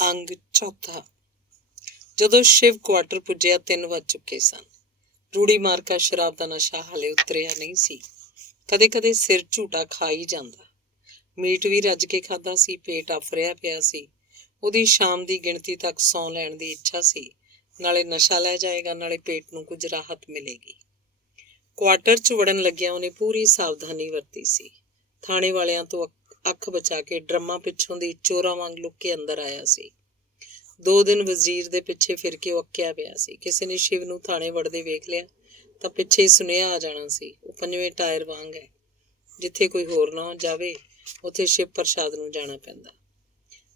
ਅੰਗ ਚੌਥਾ। ਜਦੋਂ ਸ਼ਿਵ ਕੁਆਟਰ ਪੁੱਜਿਆ 3 ਵੱਜ ਚੁੱਕੇ ਸਨ। ਰੂੜੀ ਮਾਰਕਾ ਸ਼ਰਾਬ ਦਾ ਨਸ਼ਾ ਹਾਲੇ ਉਤਰਿਆ ਨਹੀਂ ਸੀ। ਕਦੇ ਕਦੇ ਸਿਰ ਝੂਟਾ ਖਾ ਹੀ ਜਾਂਦਾ। ਮੀਟ ਵੀ ਰੱਜ ਕੇ ਖਾਧਾ ਸੀ। ਪੇਟ ਆਫਰਿਆ ਪਿਆ ਸੀ। ਉਹਦੀ ਸ਼ਾਮ ਦੀ ਗਿਣਤੀ ਤੱਕ ਸੌਂ ਲੈਣ ਦੀ ਇੱਛਾ ਸੀ। ਨਾਲੇ ਨਸ਼ਾ ਲੈ ਜਾਏਗਾ, ਨਾਲੇ ਪੇਟ ਨੂੰ ਕੁਝ ਰਾਹਤ ਮਿਲੇਗੀ। ਕੁਆਟਰ 'ਚ ਵੜਨ ਲੱਗਿਆ ਉਹਨੇ ਪੂਰੀ ਸਾਵਧਾਨੀ ਵਰਤੀ ਸੀ। ਥਾਣੇ ਵਾਲਿਆਂ ਤੋਂ ਅੱਖ ਬਚਾ ਕੇ ਡਰਮਾਂ ਪਿੱਛੋਂ ਦੀ ਚੋਰਾਂ ਵਾਂਗ ਲੁੱਕ ਕੇ ਅੰਦਰ ਆਇਆ ਸੀ। 2 ਦਿਨ ਵਜ਼ੀਰ ਦੇ ਪਿੱਛੇ ਫਿਰ ਕੇ ਉਹ ਅੱਕਿਆ ਪਿਆ ਸੀ। ਕਿਸੇ ਨੇ ਸ਼ਿਵ ਨੂੰ ਥਾਣੇ ਵੜਦੇ ਵੇਖ ਲਿਆ ਤਾਂ ਪਿੱਛੇ ਸੁਨੇਹਾ ਆ ਜਾਣਾ ਸੀ, ਉਹ 5ਵੇਂ ਟਾਇਰ ਵਾਂਗ ਹੈ। ਜਿੱਥੇ ਕੋਈ ਹੋਰ ਨਾ ਜਾਵੇ ਉੱਥੇ ਸ਼ਿਵ ਪ੍ਰਸ਼ਾਦ ਨੂੰ ਜਾਣਾ ਪੈਂਦਾ।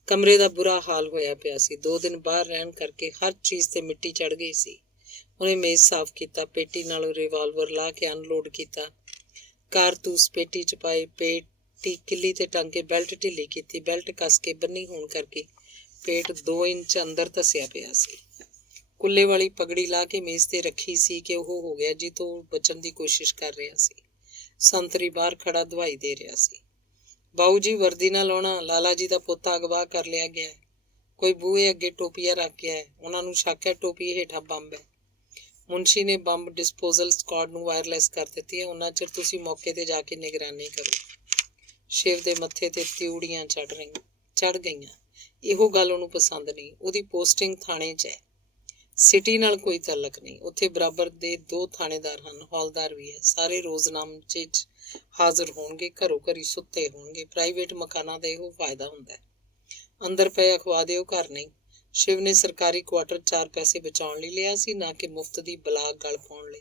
ਕਮਰੇ ਦਾ ਬੁਰਾ ਹਾਲ ਹੋਇਆ ਪਿਆ ਸੀ। 2 ਦਿਨ ਬਾਹਰ ਰਹਿਣ ਕਰਕੇ ਹਰ ਚੀਜ਼ ਤੇ ਮਿੱਟੀ ਚੜ੍ਹ ਗਈ ਸੀ। ਉਹਨੇ ਮੇਜ਼ ਸਾਫ਼ ਕੀਤਾ, ਪੇਟੀ ਨਾਲੋਂ ਰਿਵਾਲਵਰ ਲਾ ਕੇ ਅਨਲੋਡ ਕੀਤਾ, ਕਾਰਤੂਸ ਪੇਟੀ 'ਚ ਪਾਏ, ਪੇਟੀ ਕਿੱਲੀ ਤੇ ਟੰਗ ਕੇ ਬੈਲਟ ਢਿੱਲੀ ਕੀਤੀ। ਬੈਲਟ ਕੱਸ ਕੇ ਬੰਨੀ ਹੋਣ ਕਰਕੇ ਪੇਟ 2 ਇੰਚ ਅੰਦਰ ਧੱਸਿਆ ਪਿਆ ਸੀ। ਕੁੱਲੇ ਵਾਲੀ ਪਗੜੀ ਲਾ ਕੇ ਮੇਜ਼ ਤੇ ਰੱਖੀ ਸੀ ਕਿ ਉਹ ਹੋ ਗਿਆ ਜੀ ਤੋਂ ਬਚਣ ਦੀ ਕੋਸ਼ਿਸ਼ ਕਰ ਰਿਹਾ ਸੀ। ਸੰਤਰੀ ਬਾਹਰ ਖੜਾ ਦਵਾਈ ਦੇ ਰਿਹਾ ਸੀ। ਬਾਊ ਜੀ ਵਰਦੀ ਨਾ ਲਾਉਣਾ, ਲਾਲਾ ਜੀ ਦਾ ਪੋਤਾ ਅਗਵਾ ਕਰ ਲਿਆ ਗਿਆ। ਕੋਈ ਬੂਹੇ ਅੱਗੇ ਟੋਪੀਆ ਰੱਖ ਗਿਆ ਹੈ। ਉਹਨਾਂ ਨੂੰ ਸ਼ੱਕ ਹੈ ਟੋਪੀ ਹੇਠਾਂ ਬੰਬ ਹੈ। ਮੁਨਸ਼ੀ ਨੇ ਬੰਬ ਡਿਸਪੋਜ਼ਲ ਸਕਾਡ ਨੂੰ ਵਾਇਰਲੈਸ ਕਰ ਦਿੱਤੀ ਹੈ। ਉਹਨਾਂ ਚਿਰ ਤੁਸੀਂ ਮੌਕੇ ਤੇ ਜਾ ਕੇ ਨਿਗਰਾਨੀ ਕਰੋ। ਸ਼ਿਵ ਦੇ ਮੱਥੇ ਤੇ ਤਿਊੜੀਆਂ ਚੜ ਗਈਆਂ। ਇਹੋ ਗੱਲ ਉਹਨੂੰ ਪਸੰਦ ਨਹੀਂ। ਉਹਦੀ ਪੋਸਟਿੰਗ ਥਾਣੇ 'ਚ ਹੈ। ਸਿਟੀ ਨਾਲ ਕੋਈ ਤਾਲਕ ਨਹੀਂ। ਉੱਥੇ ਬਰਾਬਰ ਦੇ 2 ਥਾਣੇਦਾਰ ਹਨ, ਹੌਲਦਾਰ ਵੀ ਹੈ। ਸਾਰੇ ਰੋਜ਼ਨਾਮਚੇ 'ਚ ਹਾਜ਼ਰ ਹੋਣਗੇ, ਘਰੋਂ ਘਰੀ ਸੁੱਤੇ ਹੋਣਗੇ। ਪ੍ਰਾਈਵੇਟ ਮਕਾਨਾਂ ਦਾ ਇਹੋ ਫਾਇਦਾ ਹੁੰਦਾ ਹੈ। ਅੰਦਰ ਪਏ ਅਖਵਾ ਦਿਓ, ਘਰ ਨਹੀਂ। ਸ਼ਿਵ ਨੇ ਸਰਕਾਰੀ ਕੁਆਟਰ 4 ਪੈਸੇ ਬਚਾਉਣ ਲਈ ਲਿਆ ਸੀ, ਨਾ ਕਿ ਮੁਫਤ ਦੀ ਬਲਾ ਗਲ ਪਾਉਣ ਲਈ।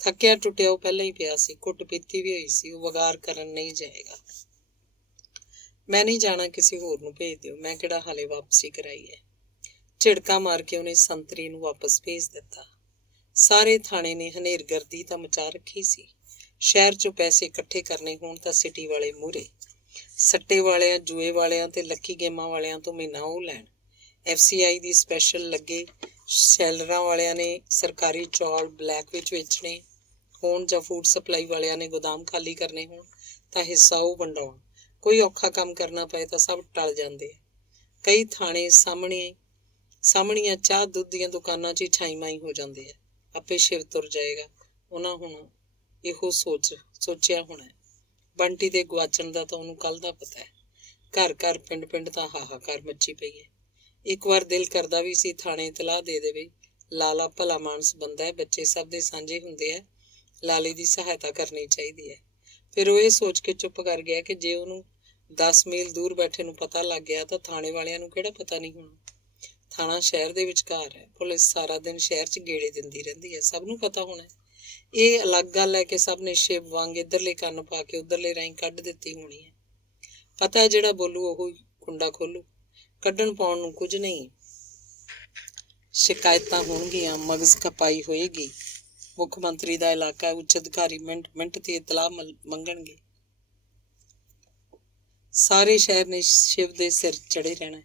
ਥੱਕਿਆ ਟੁੱਟਿਆ ਉਹ ਪਹਿਲਾਂ ਹੀ ਪਿਆ ਸੀ। ਘੁੱਟ ਪੀਤੀ ਵੀ ਹੋਈ ਸੀ। ਉਹ ਵਗਾਰ ਕਰਨ ਨਹੀਂ ਜਾਏਗਾ। ਮੈਂ ਨਹੀਂ ਜਾਣਾ, ਕਿਸੇ ਹੋਰ ਨੂੰ ਭੇਜ ਦਿਓ। ਮੈਂ ਕਿਹੜਾ ਹਾਲੇ ਵਾਪਸੀ ਕਰਾਈ ਹੈ। ਝਿੜਕਾ ਮਾਰ ਕੇ ਉਹਨੇ ਸੰਤਰੀ ਨੂੰ ਵਾਪਸ ਭੇਜ ਦਿੱਤਾ। ਸਾਰੇ ਥਾਣੇ ਨੇ ਹਨੇਰਗਰਦੀ ਤਾਂ ਮਚਾ ਰੱਖੀ ਸੀ। ਸ਼ਹਿਰ 'ਚੋਂ ਪੈਸੇ ਇਕੱਠੇ ਕਰਨੇ ਹੋਣ ਤਾਂ ਸਿਟੀ ਵਾਲੇ ਮੂਹਰੇ। ਸੱਟੇ ਵਾਲਿਆਂ, ਜੂਏ ਵਾਲਿਆਂ ਤੇ ਲੱਕੀ ਗੇਮਾਂ ਵਾਲਿਆਂ ਤੋਂ ਮਹੀਨਾ ਉਹ ਲੈਣ। FCI ਦੀ ਸਪੈਸ਼ਲ ਲੱਗੇ। ਸ਼ੈਲਰਾਂ ਵਾਲਿਆਂ ਨੇ ਸਰਕਾਰੀ ਚੌਲ ਬਲੈਕ ਵਿੱਚ ਵੇਚਣੇ ਹੋਣ ਜਾਂ ਫੂਡ ਸਪਲਾਈ ਵਾਲਿਆਂ ਨੇ ਗੋਦਾਮ ਖਾਲੀ ਕਰਨੇ ਹੋਣ ਤਾਂ ਹਿੱਸਾ ਉਹ ਵੰਡਾਉਣ। ਕੋਈ ਔਖਾ ਕੰਮ ਕਰਨਾ ਪਏ ਤਾਂ ਸਭ ਟਲ ਜਾਂਦੇ। ਕਈ ਥਾਣੇ ਸਾਹਮਣੀਆਂ ਚਾਹ ਦੁੱਧ ਦੀਆਂ ਦੁਕਾਨਾਂ 'ਚ ਹੀ ਛਾਈ ਮਾਈ ਹੋ ਜਾਂਦੇ ਆ। ਆਪੇ ਸ਼ਿਵ ਤੁਰ ਜਾਏਗਾ। ਉਹਨਾਂ ਹੁਣ ਇਹੋ ਸੋਚਿਆ ਹੋਣਾ। ਬੰਟੀ ਦੇ ਗੁਆਚਣ ਦਾ ਤਾਂ ਉਹਨੂੰ ਕੱਲ ਦਾ ਪਤਾ ਹੈ। ਘਰ ਘਰ ਪਿੰਡ ਪਿੰਡ ਤਾਂ ਹਾਹਾਕਾਰ ਮੱਚੀ ਪਈ ਹੈ। ਇੱਕ ਵਾਰ ਦਿਲ ਕਰਦਾ ਵੀ ਸੀ ਥਾਣੇ ਇਤਲਾਹ ਦੇ ਦੇਵੇ। ਲਾਲਾ ਭਲਾ ਮਾਨਸ ਬੰਦਾ ਹੈ, ਬੱਚੇ ਸਭ ਦੇ ਸਾਂਝੇ ਹੁੰਦੇ ਆ, ਲਾਲੇ ਦੀ ਸਹਾਇਤਾ ਕਰਨੀ ਚਾਹੀਦੀ ਹੈ। ਫਿਰ ਉਹ ਇਹ ਸੋਚ ਕੇ ਚੁੱਪ ਕਰ ਗਿਆ ਕਿ ਜੇ ਉਹਨੂੰ 10 ਮੀਲ ਦੂਰ ਬੈਠੇ ਨੂੰ ਪਤਾ ਲੱਗ ਗਿਆ ਤਾਂ ਥਾਣੇ ਵਾਲਿਆਂ ਨੂੰ ਕਿਹੜਾ ਪਤਾ ਨਹੀਂ ਹੋਣਾ। ਥਾਣਾ ਸ਼ਹਿਰ ਦੇ ਵਿਚਕਾਰ ਹੈ। ਪੁਲਿਸ ਸਾਰਾ ਦਿਨ ਸ਼ਹਿਰ 'ਚ ਗੇੜੇ ਦਿੰਦੀ ਰਹਿੰਦੀ ਹੈ। ਸਭ ਨੂੰ ਪਤਾ ਹੋਣਾ। ਇਹ ਅਲੱਗ ਗੱਲ ਹੈ ਕਿ ਸਭ ਨੇ ਸ਼ਿਵ ਵਾਂਗ ਇੱਧਰਲੇ ਕੰਨ ਪਾ ਕੇ ਉੱਧਰਲੇ ਰਾਹੀਂ ਕੱਢ ਦਿੱਤੀ ਹੋਣੀ ਹੈ। ਪਤਾ ਹੈ ਜਿਹੜਾ ਬੋਲੂ ਉਹ ਕੁੰਡਾ ਖੋਲੂ। ਕੱਢਣ ਪਾਉਣ ਨੂੰ ਕੁਝ ਨਹੀਂ। ਸ਼ਿਕਾਇਤਾਂ ਹੋਣਗੀਆਂ, ਮਗਜ਼ ਖਪਾਈ ਹੋਏਗੀ। ਮੁੱਖ ਮੰਤਰੀ ਦਾ ਇਲਾਕਾ, ਉੱਚ ਅਧਿਕਾਰੀ ਮਿੰਟ ਤੇ ਇਤਲਾਹ ਮੰਗਣਗੇ। ਸਾਰੇ ਸ਼ਹਿਰ ਨੇ ਸ਼ਿਵ ਦੇ ਸਿਰ ਚੜੇ ਰਹਿਣਾ।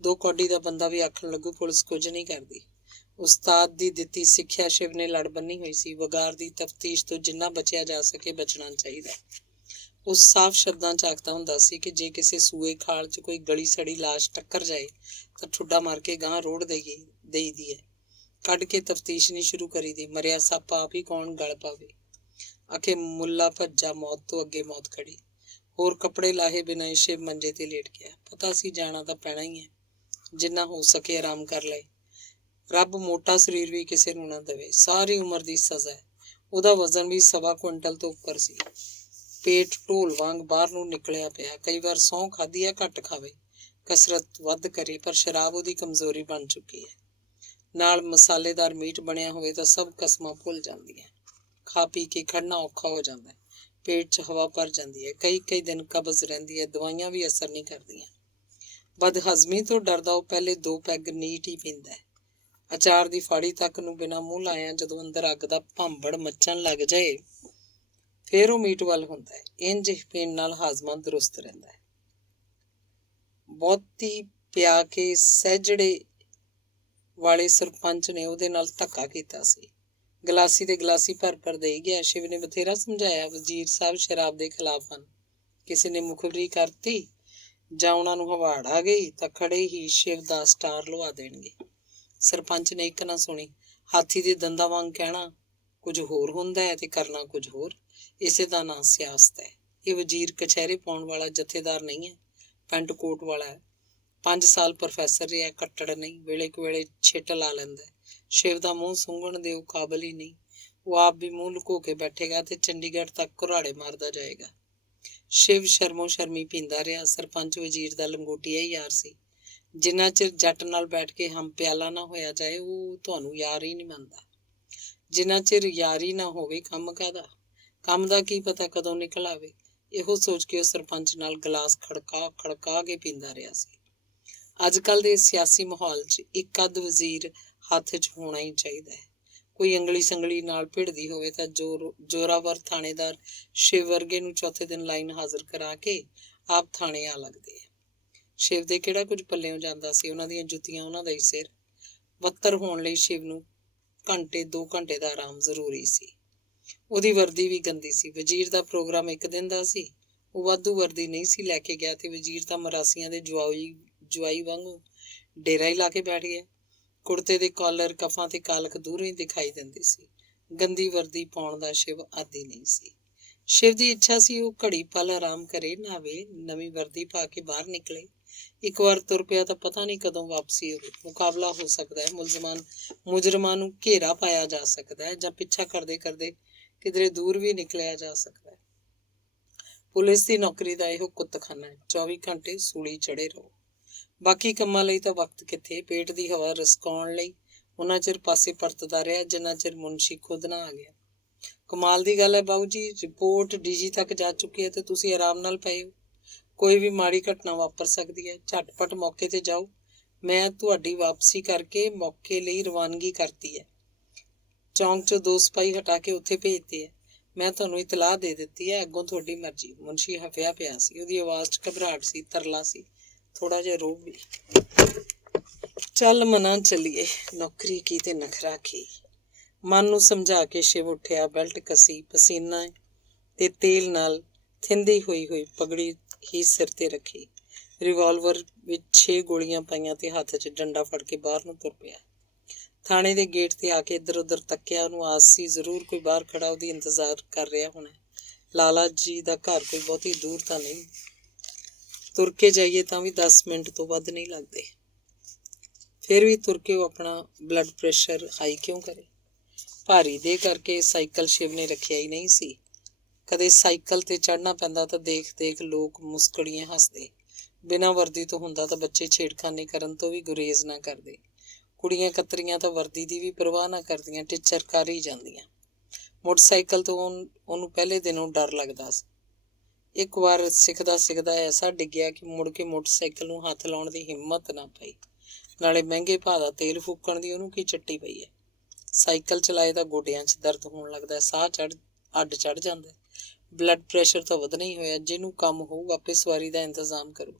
2 ਕੌਡੀ ਦਾ ਬੰਦਾ ਵੀ ਆਖਣ ਲੱਗੂ ਪੁਲਿਸ ਕੁਝ ਨਹੀਂ ਕਰਦੀ। ਉਸਤਾਦ ਦੀ ਦਿੱਤੀ ਸਿੱਖਿਆ ਸ਼ਿਵ ਨੇ ਲੜ ਬੰਨੀ ਹੋਈ ਸੀ। ਵਗਾਰ ਦੀ ਤਫਤੀਸ਼ ਤੋਂ ਜਿੰਨਾ ਬਚਿਆ ਜਾ ਸਕੇ ਬਚਣਾ ਚਾਹੀਦਾ। ਉਹ ਸਾਫ਼ ਸ਼ਬਦਾਂ 'ਚ ਆਖਦਾ ਹੁੰਦਾ ਸੀ ਕਿ ਜੇ ਕਿਸੇ ਸੂਏ ਖਾਲ 'ਚ ਕੋਈ ਗਲੀ ਸੜੀ ਲਾਸ਼ ਟੱਕਰ ਜਾਏ ਤਾਂ ਠੁੱਡਾ ਮਾਰ ਕੇ ਗਾਂਹ ਰੋੜ ਦੇਈਦੀ ਹੈ। ਕੱਢ ਕੇ ਤਫਤੀਸ਼ ਨਹੀਂ ਸ਼ੁਰੂ ਕਰੀਦੀ। ਮਰਿਆ ਸੱਪ ਆਪ ਹੀ ਕੌਣ ਗਲ ਪਾਵੇ। ਆਖੇ ਮੁੱਲਾ ਭੱਜਾ, ਮੌਤ ਤੋਂ ਅੱਗੇ ਮੌਤ ਖੜੀ। ਹੋਰ ਕੱਪੜੇ ਲਾਹੇ ਬਿਨਾਂ ਸ਼ਿਵ ਮੰਜੇ ਤੇ ਲੇਟ ਗਿਆ। ਪਤਾ ਸੀ ਜਾਣਾ ਤਾਂ ਪੈਣਾ ਹੀ ਹੈ। ਜਿੰਨਾ ਹੋ ਸਕੇ ਆਰਾਮ ਕਰ ਲਏ। ਰੱਬ ਮੋਟਾ ਸਰੀਰ ਵੀ ਕਿਸੇ ਨੂੰ ਨਾ ਦੇਵੇ। ਸਾਰੀ ਉਮਰ ਦੀ ਸਜ਼ਾ ਹੈ। ਉਹਦਾ ਵਜ਼ਨ ਵੀ 1.25 ਕੁਇੰਟਲ ਤੋਂ ਉੱਪਰ ਸੀ। ਪੇਟ ਢੋਲ ਵਾਂਗ ਬਾਹਰ ਨੂੰ ਨਿਕਲਿਆ ਪਿਆ। ਕਈ ਵਾਰ ਸਹੁੰ ਖਾਧੀ ਹੈ ਘੱਟ ਖਾਵੇ, ਕਸਰਤ ਵੱਧ ਕਰੇ, ਪਰ ਸ਼ਰਾਬ ਉਹਦੀ ਕਮਜ਼ੋਰੀ ਬਣ ਚੁੱਕੀ ਹੈ। ਨਾਲ ਮਸਾਲੇਦਾਰ ਮੀਟ ਬਣਿਆ ਹੋਵੇ ਤਾਂ ਸਭ ਕਸਮਾਂ ਭੁੱਲ ਜਾਂਦੀਆਂ। ਖਾ ਪੀ ਕੇ ਖੜਨਾ ਔਖਾ ਹੋ ਜਾਂਦਾ ਹੈ। ਪੇਟ 'ਚ ਹਵਾ ਭਰ ਜਾਂਦੀ ਹੈ। ਕਈ ਦਿਨ ਕਬਜ਼ ਰਹਿੰਦੀ ਹੈ। ਦਵਾਈਆਂ ਵੀ ਅਸਰ ਨਹੀਂ ਕਰਦੀਆਂ। ਬਦਹਜ਼ਮੀ ਤੋਂ ਡਰਦਾ ਉਹ ਪਹਿਲੇ 2 ਪੈਗ ਨੀਟ ਹੀ ਪੀਂਦਾ ਹੈ। ਅਚਾਰ ਦੀ ਫਾੜੀ ਤੱਕ ਨੂੰ ਬਿਨਾਂ ਮੂੰਹ ਲਾਇਆ ਜਦੋਂ ਅੰਦਰ ਅੱਗ ਦਾ ਭਾਂਬੜ ਮੱਚਣ ਲੱਗ ਜਾਏ ਫਿਰ ਉਹ ਮੀਟ ਵੱਲ ਹੁੰਦਾ ਹੈ। ਇੰਝ ਪੀਣ ਨਾਲ ਹਾਜ਼ਮਾ ਦਰੁਸਤ ਰਹਿੰਦਾ ਹੈ। ਬਹੁਤੀ ਪਿਆ ਕੇ ਸਹਿਜੜੇ ਵਾਲੇ ਸਰਪੰਚ ਨੇ ਉਹਦੇ ਨਾਲ ਧੱਕਾ ਕੀਤਾ ਸੀ। ਗਲਾਸੀ ਤੇ ਗਲਾਸੀ ਭਰ ਦੇਈ ਗਿਆ। ਸ਼ਿਵ ਨੇ ਬਥੇਰਾ ਸਮਝਾਇਆ, ਵਜ਼ੀਰ ਸਾਹਿਬ ਸ਼ਰਾਬ ਦੇ ਖਿਲਾਫ ਹਨ। ਕਿਸੇ ਨੇ ਮੁਖਬਰੀ ਕਰਤੀ ਜਾਂ ਉਹਨਾਂ ਨੂੰ ਹਵਾੜ ਆ ਗਈ ਤਾਂ ਖੜੇ ਹੀ ਸ਼ਿਵ ਦਾ ਸਟਾਰ ਲਵਾ ਦੇਣਗੇ। ਸਰਪੰਚ ਨੇ ਇੱਕ ਨਾ ਸੁਣੀ। ਹਾਥੀ ਦੇ ਦੰਦਾਂ ਵਾਂਗ ਕਹਿਣਾ ਕੁਝ ਹੋਰ ਹੁੰਦਾ ਹੈ ਤੇ ਕਰਨਾ ਕੁਝ ਹੋਰ। ਇਸੇ ਦਾ ਨਾਂ ਸਿਆਸਤ ਹੈ। ਇਹ ਵਜ਼ੀਰ ਕਛਹਿਰੇ ਪਾਉਣ ਵਾਲਾ ਜਥੇਦਾਰ ਨਹੀਂ ਹੈ, ਪੈਂਟ ਕੋਟ ਵਾਲਾ ਹੈ। 5 ਸਾਲ ਪ੍ਰੋਫੈਸਰ ਰਿਹਾ, ਕੱਟੜ ਨਹੀਂ, ਵੇਲੇ ਕੁ ਵੇਲੇ ਛਿੱਟ ਲਾ ਲੈਂਦਾ। ਸ਼ਿਵ ਦਾ ਮੂੰਹ ਸੁੰਘਣ ਦੇ ਉਹ ਕਾਬਲ ਹੀ ਨਹੀਂ। ਉਹ ਆਪ ਵੀ ਮੂੰਹ ਲੁਕੋ ਕੇ ਬੈਠੇਗਾ ਤੇ ਚੰਡੀਗੜ੍ਹ ਤੱਕ ਘੁਰਾੜੇ ਮਾਰਦਾ ਜਾਏਗਾ। ਸ਼ਿਵ ਸ਼ਰਮੋ ਸ਼ਰਮੀ ਪੀਂਦਾ ਰਿਹਾ। ਸਰਪੰਚ ਵਜ਼ੀਰ ਦਾ ਲੰਗੋਟੀਆ ਹੀ ਯਾਰ ਸੀ। ਜਿੰਨਾ ਚਿਰ ਜੱਟ ਨਾਲ ਬੈਠ ਕੇ ਹਮ ਪਿਆਲਾ ਨਾ ਹੋਇਆ ਜਾਏ ਉਹ ਤੁਹਾਨੂੰ ਯਾਰ ਹੀ ਨਹੀਂ ਮੰਨਦਾ। ਜਿੰਨਾ ਚਿਰ ਯਾਰੀ ਨਾ ਹੋਵੇ ਕੰਮ ਕਾਹਦਾ। ਕੰਮ ਦਾ ਕੀ ਪਤਾ ਕਦੋਂ ਨਿਕਲ ਆਵੇ। ਇਹੋ ਸੋਚ ਕੇ ਉਹ ਸਰਪੰਚ ਨਾਲ ਗਲਾਸ ਖੜਕਾ ਖੜਕਾ ਕੇ ਪੀਂਦਾ ਰਿਹਾ ਸੀ। ਅੱਜ ਕੱਲ੍ਹ ਦੇ ਸਿਆਸੀ ਮਾਹੌਲ 'ਚ ਇੱਕ ਅੱਧ ਵਜ਼ੀਰ ਹੱਥ 'ਚ ਹੋਣਾ ਹੀ ਚਾਹੀਦਾ ਹੈ। ਕੋਈ ਅੰਗਲੀ ਸੰਗਲੀ ਨਾਲ ਭਿੜਦੀ ਹੋਵੇ ਤਾਂ ਜ਼ੋਰਾਵਰ ਥਾਣੇਦਾਰ ਸ਼ਿਵ ਵਰਗੇ ਨੂੰ ਚੌਥੇ ਦਿਨ ਲਾਈਨ ਹਾਜ਼ਰ ਕਰਾ ਕੇ ਆਪ ਥਾਣੇ ਆ ਲੱਗਦੇ ਆ। ਸ਼ਿਵ ਦੇ ਕਿਹੜਾ ਕੁਝ ਪੱਲਿਓਂ ਜਾਂਦਾ ਸੀ। ਉਹਨਾਂ ਦੀਆਂ ਜੁੱਤੀਆਂ ਉਹਨਾਂ ਦਾ ਹੀ ਸਿਰ। ਬੱਤਰ ਹੋਣ ਲਈ ਸ਼ਿਵ ਨੂੰ 1-2 ਘੰਟੇ ਦਾ ਆਰਾਮ ਜ਼ਰੂਰੀ ਸੀ। ਉਹਦੀ ਵਰਦੀ ਵੀ ਗੰਦੀ ਸੀ। ਵਜ਼ੀਰ ਦਾ ਪ੍ਰੋਗਰਾਮ ਇੱਕ ਦਿਨ ਦਾ ਸੀ। ਉਹ ਵਾਧੂ ਵਰਦੀ ਨਹੀਂ ਸੀ ਲੈ ਕੇ ਗਿਆ ਤੇ ਵਜ਼ੀਰ ਤਾਂ ਮਰਾਸੀਆਂ ਦੇ ਜਵਾਈ ਵਾਂਗੂ ਡੇਰਾ ਹੀ ਲਾ ਕੇ ਬੈਠ ਗਿਆ। ਕੁੜਤੇ ਦੇ ਕਾਲਰ, ਕਫਾਂ ਤੇ ਕਾਲਖ ਦੂਰੋਂ ਹੀ ਦਿਖਾਈ ਦਿੰਦੇ ਸੀ। ਗੰਦੀ ਵਰਦੀ ਪਾਉਣ ਦਾ ਸ਼ਿਵ ਆਦੀ ਨਹੀਂ ਸੀ। ਸ਼ਿਵ ਦੀ ਇੱਛਾ ਸੀ ਉਹ ਘੜੀ ਪਲ ਆਰਾਮ ਕਰੇ, ਨਹਾਵੇ, ਨਵੀਂ ਵਰਦੀ ਪਾ ਕੇ ਬਾਹਰ ਨਿਕਲੇ। ਇੱਕ ਵਾਰ ਤੁਰ ਪਿਆ ਤਾਂ ਪਤਾ ਨਹੀਂ ਕਦੋਂ ਵਾਪਸੀ ਹੋਵੇ। ਮੁਕਾਬਲਾ ਹੋ ਸਕਦਾ ਹੈ, ਮੁਜਰਮਾਂ ਨੂੰ ਘੇਰਾ ਪਾਇਆ ਜਾ ਸਕਦਾ ਹੈ ਜਾਂ ਪਿੱਛਾ ਕਰਦੇ ਕਰਦੇ ਕਿਧਰੇ ਦੂਰ ਵੀ ਨਿਕਲਿਆ ਜਾ ਸਕਦਾ ਹੈ। ਪੁਲਿਸ ਦੀ ਨੌਕਰੀ ਦਾ ਇਹੋ ਕੁੱਤਖਾਨਾ ਹੈ। 24 ਘੰਟੇ ਸੂਲੀ ਚੜੇ ਰਹੋ। ਬਾਕੀ ਕੰਮਾਂ ਲਈ ਤਾਂ ਵਕਤ ਕਿੱਥੇ। ਪੇਟ ਦੀ ਹਵਾ ਰਸਕਾਉਣ ਲਈ ਉਹਨਾਂ ਚਿਰ ਪਾਸੇ ਪਰਤਦਾ ਰਿਹਾ ਜਿੰਨਾ ਚਿਰ ਮੁਨਸ਼ੀ ਖੁਦ ਨਾ ਆ ਗਿਆ। ਕਮਾਲ ਦੀ ਗੱਲ ਹੈ ਬਾਊ ਜੀ, ਰਿਪੋਰਟ ਡੀਜੀ ਤੱਕ ਜਾ ਚੁੱਕੀ ਹੈ ਤੇ ਤੁਸੀਂ ਆਰਾਮ ਨਾਲ ਪਏ ਹੋ। ਕੋਈ ਵੀ ਮਾੜੀ ਘਟਨਾ ਵਾਪਰ ਸਕਦੀ ਹੈ। ਝਟਪਟ ਮੌਕੇ ਤੇ ਜਾਓ। ਮੈਂ ਤੁਹਾਡੀ ਵਾਪਸੀ ਕਰਕੇ ਮੌਕੇ ਲਈ ਰਵਾਨਗੀ ਕਰਤੀ ਹੈ। ਚੌਂਕ 'ਚੋਂ 2 ਸਿਪਾਹੀ ਹਟਾ ਕੇ ਉੱਥੇ ਭੇਜਤੇ ਹੈ। ਮੈਂ ਤੁਹਾਨੂੰ ਇਤਲਾਹ ਦੇ ਦਿੱਤੀ ਹੈ, ਅੱਗੋਂ ਤੁਹਾਡੀ ਮਰਜ਼ੀ। ਮੁਨਸ਼ੀ ਹਫਿਆ ਪਿਆ ਸੀ। ਉਹਦੀ ਆਵਾਜ਼ 'ਚ ਘਬਰਾਹਟ ਸੀ, ਤਰਲਾ ਸੀ, ਥੋੜਾ ਜਿਹਾ ਰੋਹ ਵੀ। ਚੱਲ ਮਨਾ ਚੱਲੀਏ, ਨੌਕਰੀ ਕੀ ਤੇ ਨਖਰਾ ਕੀ। ਮਨ ਨੂੰ ਸਮਝਾ ਕੇ ਸ਼ਿਵ ਉੱਠਿਆ। ਬੈਲਟ ਕੱਸੀ, ਪਸੀਨਾ ਤੇ ਤੇਲ ਨਾਲ ਥਿੰਦੀ ਹੋਈ ਪਗੜੀ ਹੀ ਸਿਰ ਤੇ ਰੱਖੀ। ਰਿਵਾਲਵਰ ਵਿੱਚ 6 ਗੋਲੀਆਂ ਪਾਈਆਂ ਤੇ ਹੱਥ 'ਚ ਡੰਡਾ ਫੜ ਕੇ ਬਾਹਰ ਨੂੰ ਤੁਰ ਪਿਆ। ਥਾਣੇ ਦੇ ਗੇਟ ਤੇ ਆ ਕੇ ਇੱਧਰ ਉੱਧਰ ਤੱਕਿਆ। ਉਹਨੂੰ ਆਸ ਸੀ ਜ਼ਰੂਰ ਕੋਈ ਬਾਹਰ ਖੜਾ ਉਹਦੀ ਇੰਤਜ਼ਾਰ ਕਰ ਰਿਹਾ ਹੋਣਾ। ਲਾਲਾ ਜੀ ਦਾ ਘਰ ਕੋਈ ਬਹੁਤੀ ਦੂਰ ਤਾਂ ਨਹੀਂ। ਤੁਰ ਕੇ ਜਾਈਏ ਤਾਂ ਵੀ 10 ਮਿੰਟ ਤੋਂ ਵੱਧ ਨਹੀਂ ਲੱਗਦੇ। ਫਿਰ ਵੀ ਤੁਰ ਕੇ ਉਹ ਆਪਣਾ ਬਲੱਡ ਪ੍ਰੈਸ਼ਰ ਹਾਈ ਕਿਉਂ ਕਰੇ। ਭਾਰੀ ਦੇ ਕਰਕੇ ਸਾਈਕਲ ਸ਼ਿਵ ਨੇ ਰੱਖਿਆ ਹੀ ਨਹੀਂ ਸੀ। ਕਦੇ ਸਾਈਕਲ ਤੇ ਚੜ੍ਹਨਾ ਪੈਂਦਾ ਤਾਂ ਦੇਖ ਲੋਕ ਮੁਸਕੜੀਆਂ ਹੱਸਦੇ। ਬਿਨਾਂ ਵਰਦੀ ਤੋਂ ਹੁੰਦਾ ਤਾਂ ਬੱਚੇ ਛੇੜਖਾਨੀ ਕਰਨ ਤੋਂ ਵੀ ਗੁਰੇਜ਼ ਨਾ ਕਰਦੇ। ਕੁੜੀਆਂ ਕਤਰੀਆਂ ਤਾਂ ਵਰਦੀ ਦੀ ਵੀ ਪਰਵਾਹ ਨਾ ਕਰਦੀਆਂ, ਟਿੱਚਰ ਕਰ ਹੀ ਜਾਂਦੀਆਂ। ਮੋਟਰਸਾਈਕਲ ਤੋਂ ਉਹਨੂੰ ਪਹਿਲੇ ਦਿਨੋਂ ਡਰ ਲੱਗਦਾ ਸੀ। ਇੱਕ ਵਾਰ ਸਿੱਖਦਾ ਐਸਾ ਡਿੱਗਿਆ ਕਿ ਮੁੜ ਕੇ ਮੋਟਰਸਾਈਕਲ ਨੂੰ ਹੱਥ ਲਾਉਣ ਦੀ ਹਿੰਮਤ ਨਾ ਪਈ। ਨਾਲੇ ਮਹਿੰਗੇ ਭਾਅ ਦਾ ਤੇਲ ਫੂਕਣ ਦੀ ਉਹਨੂੰ ਕੀ ਚੱਟੀ ਪਈ ਹੈ। ਸਾਈਕਲ ਚਲਾਏ ਤਾਂ ਗੋਡਿਆਂ 'ਚ ਦਰਦ ਹੋਣ ਲੱਗਦਾ, ਸਾਹ ਅੱਡ ਚੜ੍ਹ ਜਾਂਦਾ। ਬਲੱਡ ਪ੍ਰੈਸ਼ਰ ਤਾਂ ਵਧਣਾ ਹੀ ਹੋਇਆ। ਜਿਹਨੂੰ ਕੰਮ ਹੋਊ ਆਪੇ ਸਵਾਰੀ ਦਾ ਇੰਤਜ਼ਾਮ ਕਰੂ।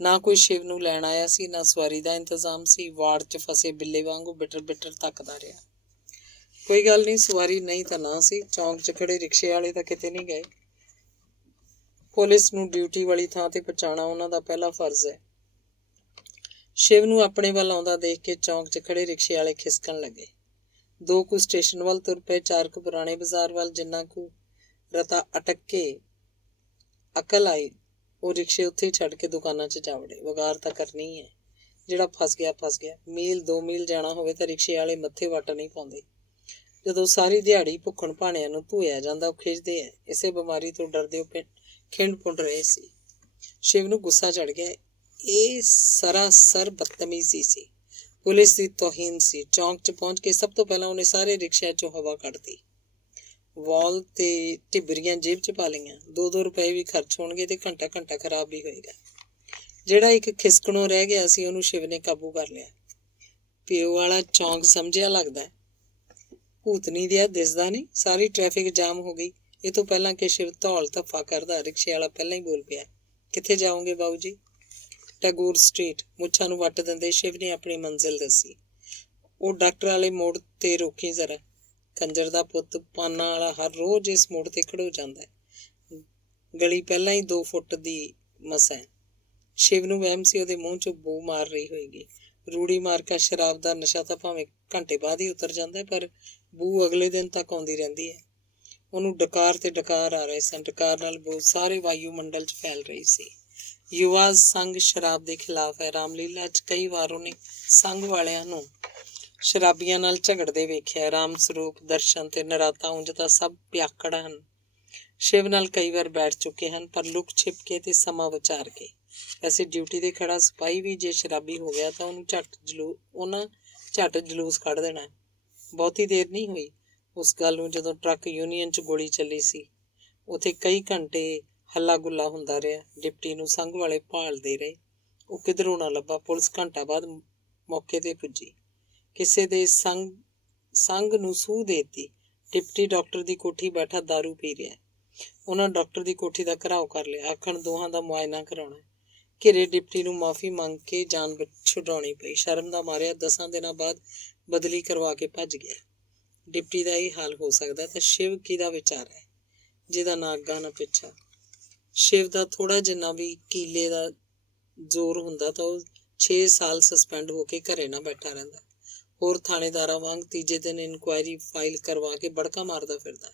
ਨਾ ਕੋਈ ਸ਼ਿਵ ਨੂੰ ਲੈਣ ਆਇਆ ਸੀ, ਨਾ ਸਵਾਰੀ ਦਾ ਇੰਤਜ਼ਾਮ ਸੀ। ਵਾਰਡ 'ਚ ਫਸੇ ਬਿੱਲੇ ਵਾਂਗੂ ਬਿਟਰ ਤੱਕਦਾ ਰਿਹਾ। ਕੋਈ ਗੱਲ ਨਹੀਂ, ਸਵਾਰੀ ਨਹੀਂ ਤਾਂ ਨਾ ਸੀ। ਚੌਂਕ 'ਚ ਖੜੇ ਰਿਕਸ਼ੇ ਵਾਲੇ ਤਾਂ ਕਿਤੇ ਨਹੀਂ ਗਏ। ਪੁਲਿਸ ਨੂੰ ਡਿਊਟੀ ਵਾਲੀ ਥਾਂ ਤੇ ਪਹੁੰਚਾਉਣਾ ਉਹਨਾਂ ਦਾ ਪਹਿਲਾ ਫਰਜ਼ ਹੈ। ਸ਼ਿਵ ਨੂੰ ਆਪਣੇ ਵੱਲ ਆਉਂਦਾ ਦੇਖ ਕੇ ਚੌਂਕ 'ਚ ਖੜੇ ਰਿਕਸ਼ੇ ਵਾਲੇ ਖਿਸਕਣ ਲੱਗੇ। 2 ਕੁ ਸਟੇਸ਼ਨ ਵੱਲ ਤੁਰ ਪਏ, 4 ਕੁ ਪੁਰਾਣੇ ਬਾਜ਼ਾਰ ਵੱਲ। ਜਿੰਨਾ ਕੁ ਰਤਾ ਅਟਕ ਕੇ ਅਕਲ ਆਈ ਉਹ ਰਿਕਸ਼ੇ ਉੱਥੇ ਹੀ ਛੱਡ ਕੇ ਦੁਕਾਨਾਂ 'ਚ ਜਾ ਵੜੇ। ਵਗਾਰ ਤਾਂ ਕਰਨੀ ਹੈ। ਜਿਹੜਾ ਫਸ ਗਿਆ। ਮੀਲ 2 ਮੀਲ ਜਾਣਾ ਹੋਵੇ ਤਾਂ ਰਿਕਸ਼ੇ ਵਾਲੇ ਮੱਥੇ ਵੱਟ ਨਹੀਂ ਪਾਉਂਦੇ। ਜਦੋਂ ਸਾਰੀ ਦਿਹਾੜੀ ਭੁੱਖਣ ਭਾਣਿਆਂ ਨੂੰ ਧੋਇਆ ਜਾਂਦਾ ਉਹ ਖਿੱਚਦੇ ਹੈ। ਇਸੇ ਬਿਮਾਰੀ ਤੋਂ ਡਰਦੇ ਉਹ ਖਿੰਡ ਪੁੰਡ ਰਹੇ ਸੀ। ਸ਼ਿਵ ਨੂੰ ਗੁੱਸਾ ਚੜ੍ਹ ਗਿਆ। ਇਹ ਸਰਾਸਰ ਬਦਤਮੀਜ਼ੀ ਸੀ, ਪੁਲਿਸ ਦੀ ਤੋਹੀਨ ਸੀ। ਚੌਂਕ 'ਚ ਪਹੁੰਚ ਕੇ ਸਭ ਤੋਂ ਪਹਿਲਾਂ ਉਹਨੇ ਸਾਰੇ ਰਿਕਸ਼ਿਆਂ 'ਚੋਂ ਹਵਾ ਕੱਢਤੀ। ਵਾਲ ਤੇ ਢਿਬਰੀਆਂ ਜੇਬ 'ਚ ਪਾ ਲਈਆਂ। 2-2 ਰੁਪਏ ਵੀ ਖਰਚ ਹੋਣਗੇ ਤੇ ਘੰਟਾ ਖਰਾਬ ਵੀ ਹੋਏਗਾ। ਜਿਹੜਾ ਇੱਕ ਖਿਸਕਣੋਂ ਰਹਿ ਗਿਆ ਸੀ ਉਹਨੂੰ ਸ਼ਿਵ ਨੇ ਕਾਬੂ ਕਰ ਲਿਆ। ਪਿਓ ਵਾਲਾ ਚੌਂਕ ਸਮਝਿਆ ਲੱਗਦਾ। ਭੂਤਨੀ ਦਿਆ ਦਿਸਦਾ ਨਹੀਂ। ਸਾਰੀ ਟ੍ਰੈਫਿਕ ਜਾਮ ਹੋ ਗਈ। ਇਹ ਤੋਂ ਪਹਿਲਾਂ ਕਿ ਸ਼ਿਵ ਧੌਲ ਧੱਫਾ ਕਰਦਾ, ਰਿਕਸ਼ੇ ਵਾਲਾ ਪਹਿਲਾਂ ਹੀ ਬੋਲ ਪਿਆ। ਕਿੱਥੇ ਜਾਓਗੇ ਬਾਊ ਜੀ? ਟੈਗੋਰ ਸਟਰੀਟ। ਮੁੱਛਾਂ ਨੂੰ ਵੱਟ ਦਿੰਦੇ ਸ਼ਿਵ ਨੇ ਆਪਣੀ ਮੰਜ਼ਿਲ ਦੱਸੀ। ਉਹ ਡਾਕਟਰ ਵਾਲੇ ਮੋੜ ਤੇ ਰੋਕੀ ਜ਼ਰਾ। ਕੰਜਰ ਦਾ ਪੁੱਤ ਪਾਨਾ ਵਾਲਾ ਹਰ ਰੋਜ਼ ਇਸ ਮੋੜ ਤੇ ਖੜੋ ਜਾਂਦਾ ਹੈ। ਗਲੀ ਪਹਿਲਾਂ ਹੀ 2 ਫੁੱਟ ਦੀ ਮਸਾਂ ਹੈ। ਸ਼ਿਵ ਨੂੰ ਵਹਿਮ ਸੀ ਉਹਦੇ ਮੂੰਹ ਚੋਂ ਬੂ ਮਾਰ ਰਹੀ ਹੋਏਗੀ। ਰੂੜੀ ਮਾਰਕਾ ਸ਼ਰਾਬ ਦਾ ਨਸ਼ਾ ਤਾਂ ਭਾਵੇਂ ਘੰਟੇ ਬਾਅਦ ਹੀ ਉਤਰ ਜਾਂਦਾ, ਪਰ ਬੂ ਅਗਲੇ ਦਿਨ ਤੱਕ ਆਉਂਦੀ ਰਹਿੰਦੀ ਹੈ। ਉਹਨੂੰ ਡਕਾਰ ਤੇ ਡਕਾਰ ਆ ਰਹੇ ਸਨ। ਡਕਾਰ ਨਾਲ ਬੂ ਸਾਰੇ ਵਾਯੂਮੰਡਲ 'ਚ ਫੈਲ ਰਹੀ ਸੀ। ਯੁਵਾ ਸੰਘ ਸ਼ਰਾਬ ਦੇ ਖਿਲਾਫ ਹੈ। ਰਾਮਲੀਲਾ 'ਚ ਕਈ ਵਾਰ ਉਹਨੇ ਸੰਘ ਵਾਲਿਆਂ ਨੂੰ ਸ਼ਰਾਬੀਆਂ ਨਾਲ ਝਗੜਦੇ ਵੇਖਿਆ। ਰਾਮ ਸਰੂਪ, ਦਰਸ਼ਨ ਤੇ ਨਰਾਤਾ ਉਂਝ ਤਾਂ ਸਭ ਪਿਆਕੜ ਹਨ। ਸ਼ਿਵ ਨਾਲ ਕਈ ਵਾਰ ਬੈਠ ਚੁੱਕੇ ਹਨ, ਪਰ ਲੁਕ ਛਿਪ ਕੇ ਤੇ ਸਮਾਂ ਵਿਚਾਰ ਕੇ। ਵੈਸੇ ਡਿਊਟੀ ਦੇ ਖੜਾ ਸਿਪਾਹੀ ਵੀ ਜੇ ਸ਼ਰਾਬੀ ਹੋ ਗਿਆ ਤਾਂ ਉਹਨਾਂ ਝੱਟ ਜਲੂਸ ਕੱਢ ਦੇਣਾ। ਬਹੁਤੀ ਦੇਰ ਨਹੀਂ ਹੋਈ ਉਸ ਗੱਲ ਨੂੰ ਜਦੋਂ ਟਰੱਕ ਯੂਨੀਅਨ 'ਚ ਗੋਲੀ ਚੱਲੀ ਸੀ। ਉੱਥੇ ਕਈ ਘੰਟੇ ਹੱਲਾ ਗੁੱਲਾ ਹੁੰਦਾ ਰਿਹਾ। ਡਿਪਟੀ ਨੂੰ ਸੰਘ ਵਾਲੇ ਭਾਲਦੇ ਰਹੇ। ਉਹ ਕਿਧਰੋਂ ਨਾ ਲੱਭਾ। ਪੁਲਿਸ ਘੰਟਾ ਬਾਅਦ ਮੌਕੇ ਤੇ ਪੁੱਜੀ। ਕਿਸੇ ਦੇ ਸੰਘ ਨੂੰ ਸੂਹ ਦੇਤੀ। ਡਿਪਟੀ ਡਾਕਟਰ ਦੀ ਕੋਠੀ ਬੈਠਾ ਦਾਰੂ ਪੀ ਰਿਹਾ। ਉਹਨਾਂ ਡਾਕਟਰ ਦੀ ਕੋਠੀ ਦਾ ਘਿਰਾਓ ਕਰ ਲਿਆ। ਆਖਣ ਦੋਹਾਂ ਦਾ ਮੁਆਇਨਾ ਕਰਾਉਣਾ। ਘਿਰੇ ਡਿਪਟੀ ਨੂੰ ਮਾਫ਼ੀ ਮੰਗ ਕੇ ਜਾਨ ਛੁਡਾਉਣੀ ਪਈ। ਸ਼ਰਮ ਦਾ ਮਾਰਿਆ 10 ਦਿਨਾਂ ਬਾਅਦ ਬਦਲੀ ਕਰਵਾ ਕੇ ਭੱਜ ਗਿਆ। ਡਿਪਟੀ ਦਾ ਇਹ ਹਾਲ ਹੋ ਸਕਦਾ ਤਾਂ ਸ਼ਿਵ ਕਿਹਦਾ ਵਿਚਾਰ ਹੈ, ਜਿਹਦਾ ਨਾ ਅੱਗਾ ਨਾ ਪਿੱਛਾ। ਸ਼ਿਵ ਦਾ ਥੋੜ੍ਹਾ ਜਿੰਨਾ ਵੀ ਕੀਲੇ ਦਾ ਜ਼ੋਰ ਹੁੰਦਾ ਤਾਂ ਉਹ 6 ਸਾਲ ਸਸਪੈਂਡ ਹੋ ਕੇ ਘਰੇ ਨਾ ਬੈਠਾ ਰਹਿੰਦਾ। ਹੋਰ ਥਾਣੇਦਾਰਾਂ ਵਾਂਗ ਤੀਜੇ ਦਿਨ ਇਨਕੁਆਇਰੀ ਫਾਈਲ ਕਰਵਾ ਕੇ ਬੜਕਾ ਮਾਰਦਾ ਫਿਰਦਾ।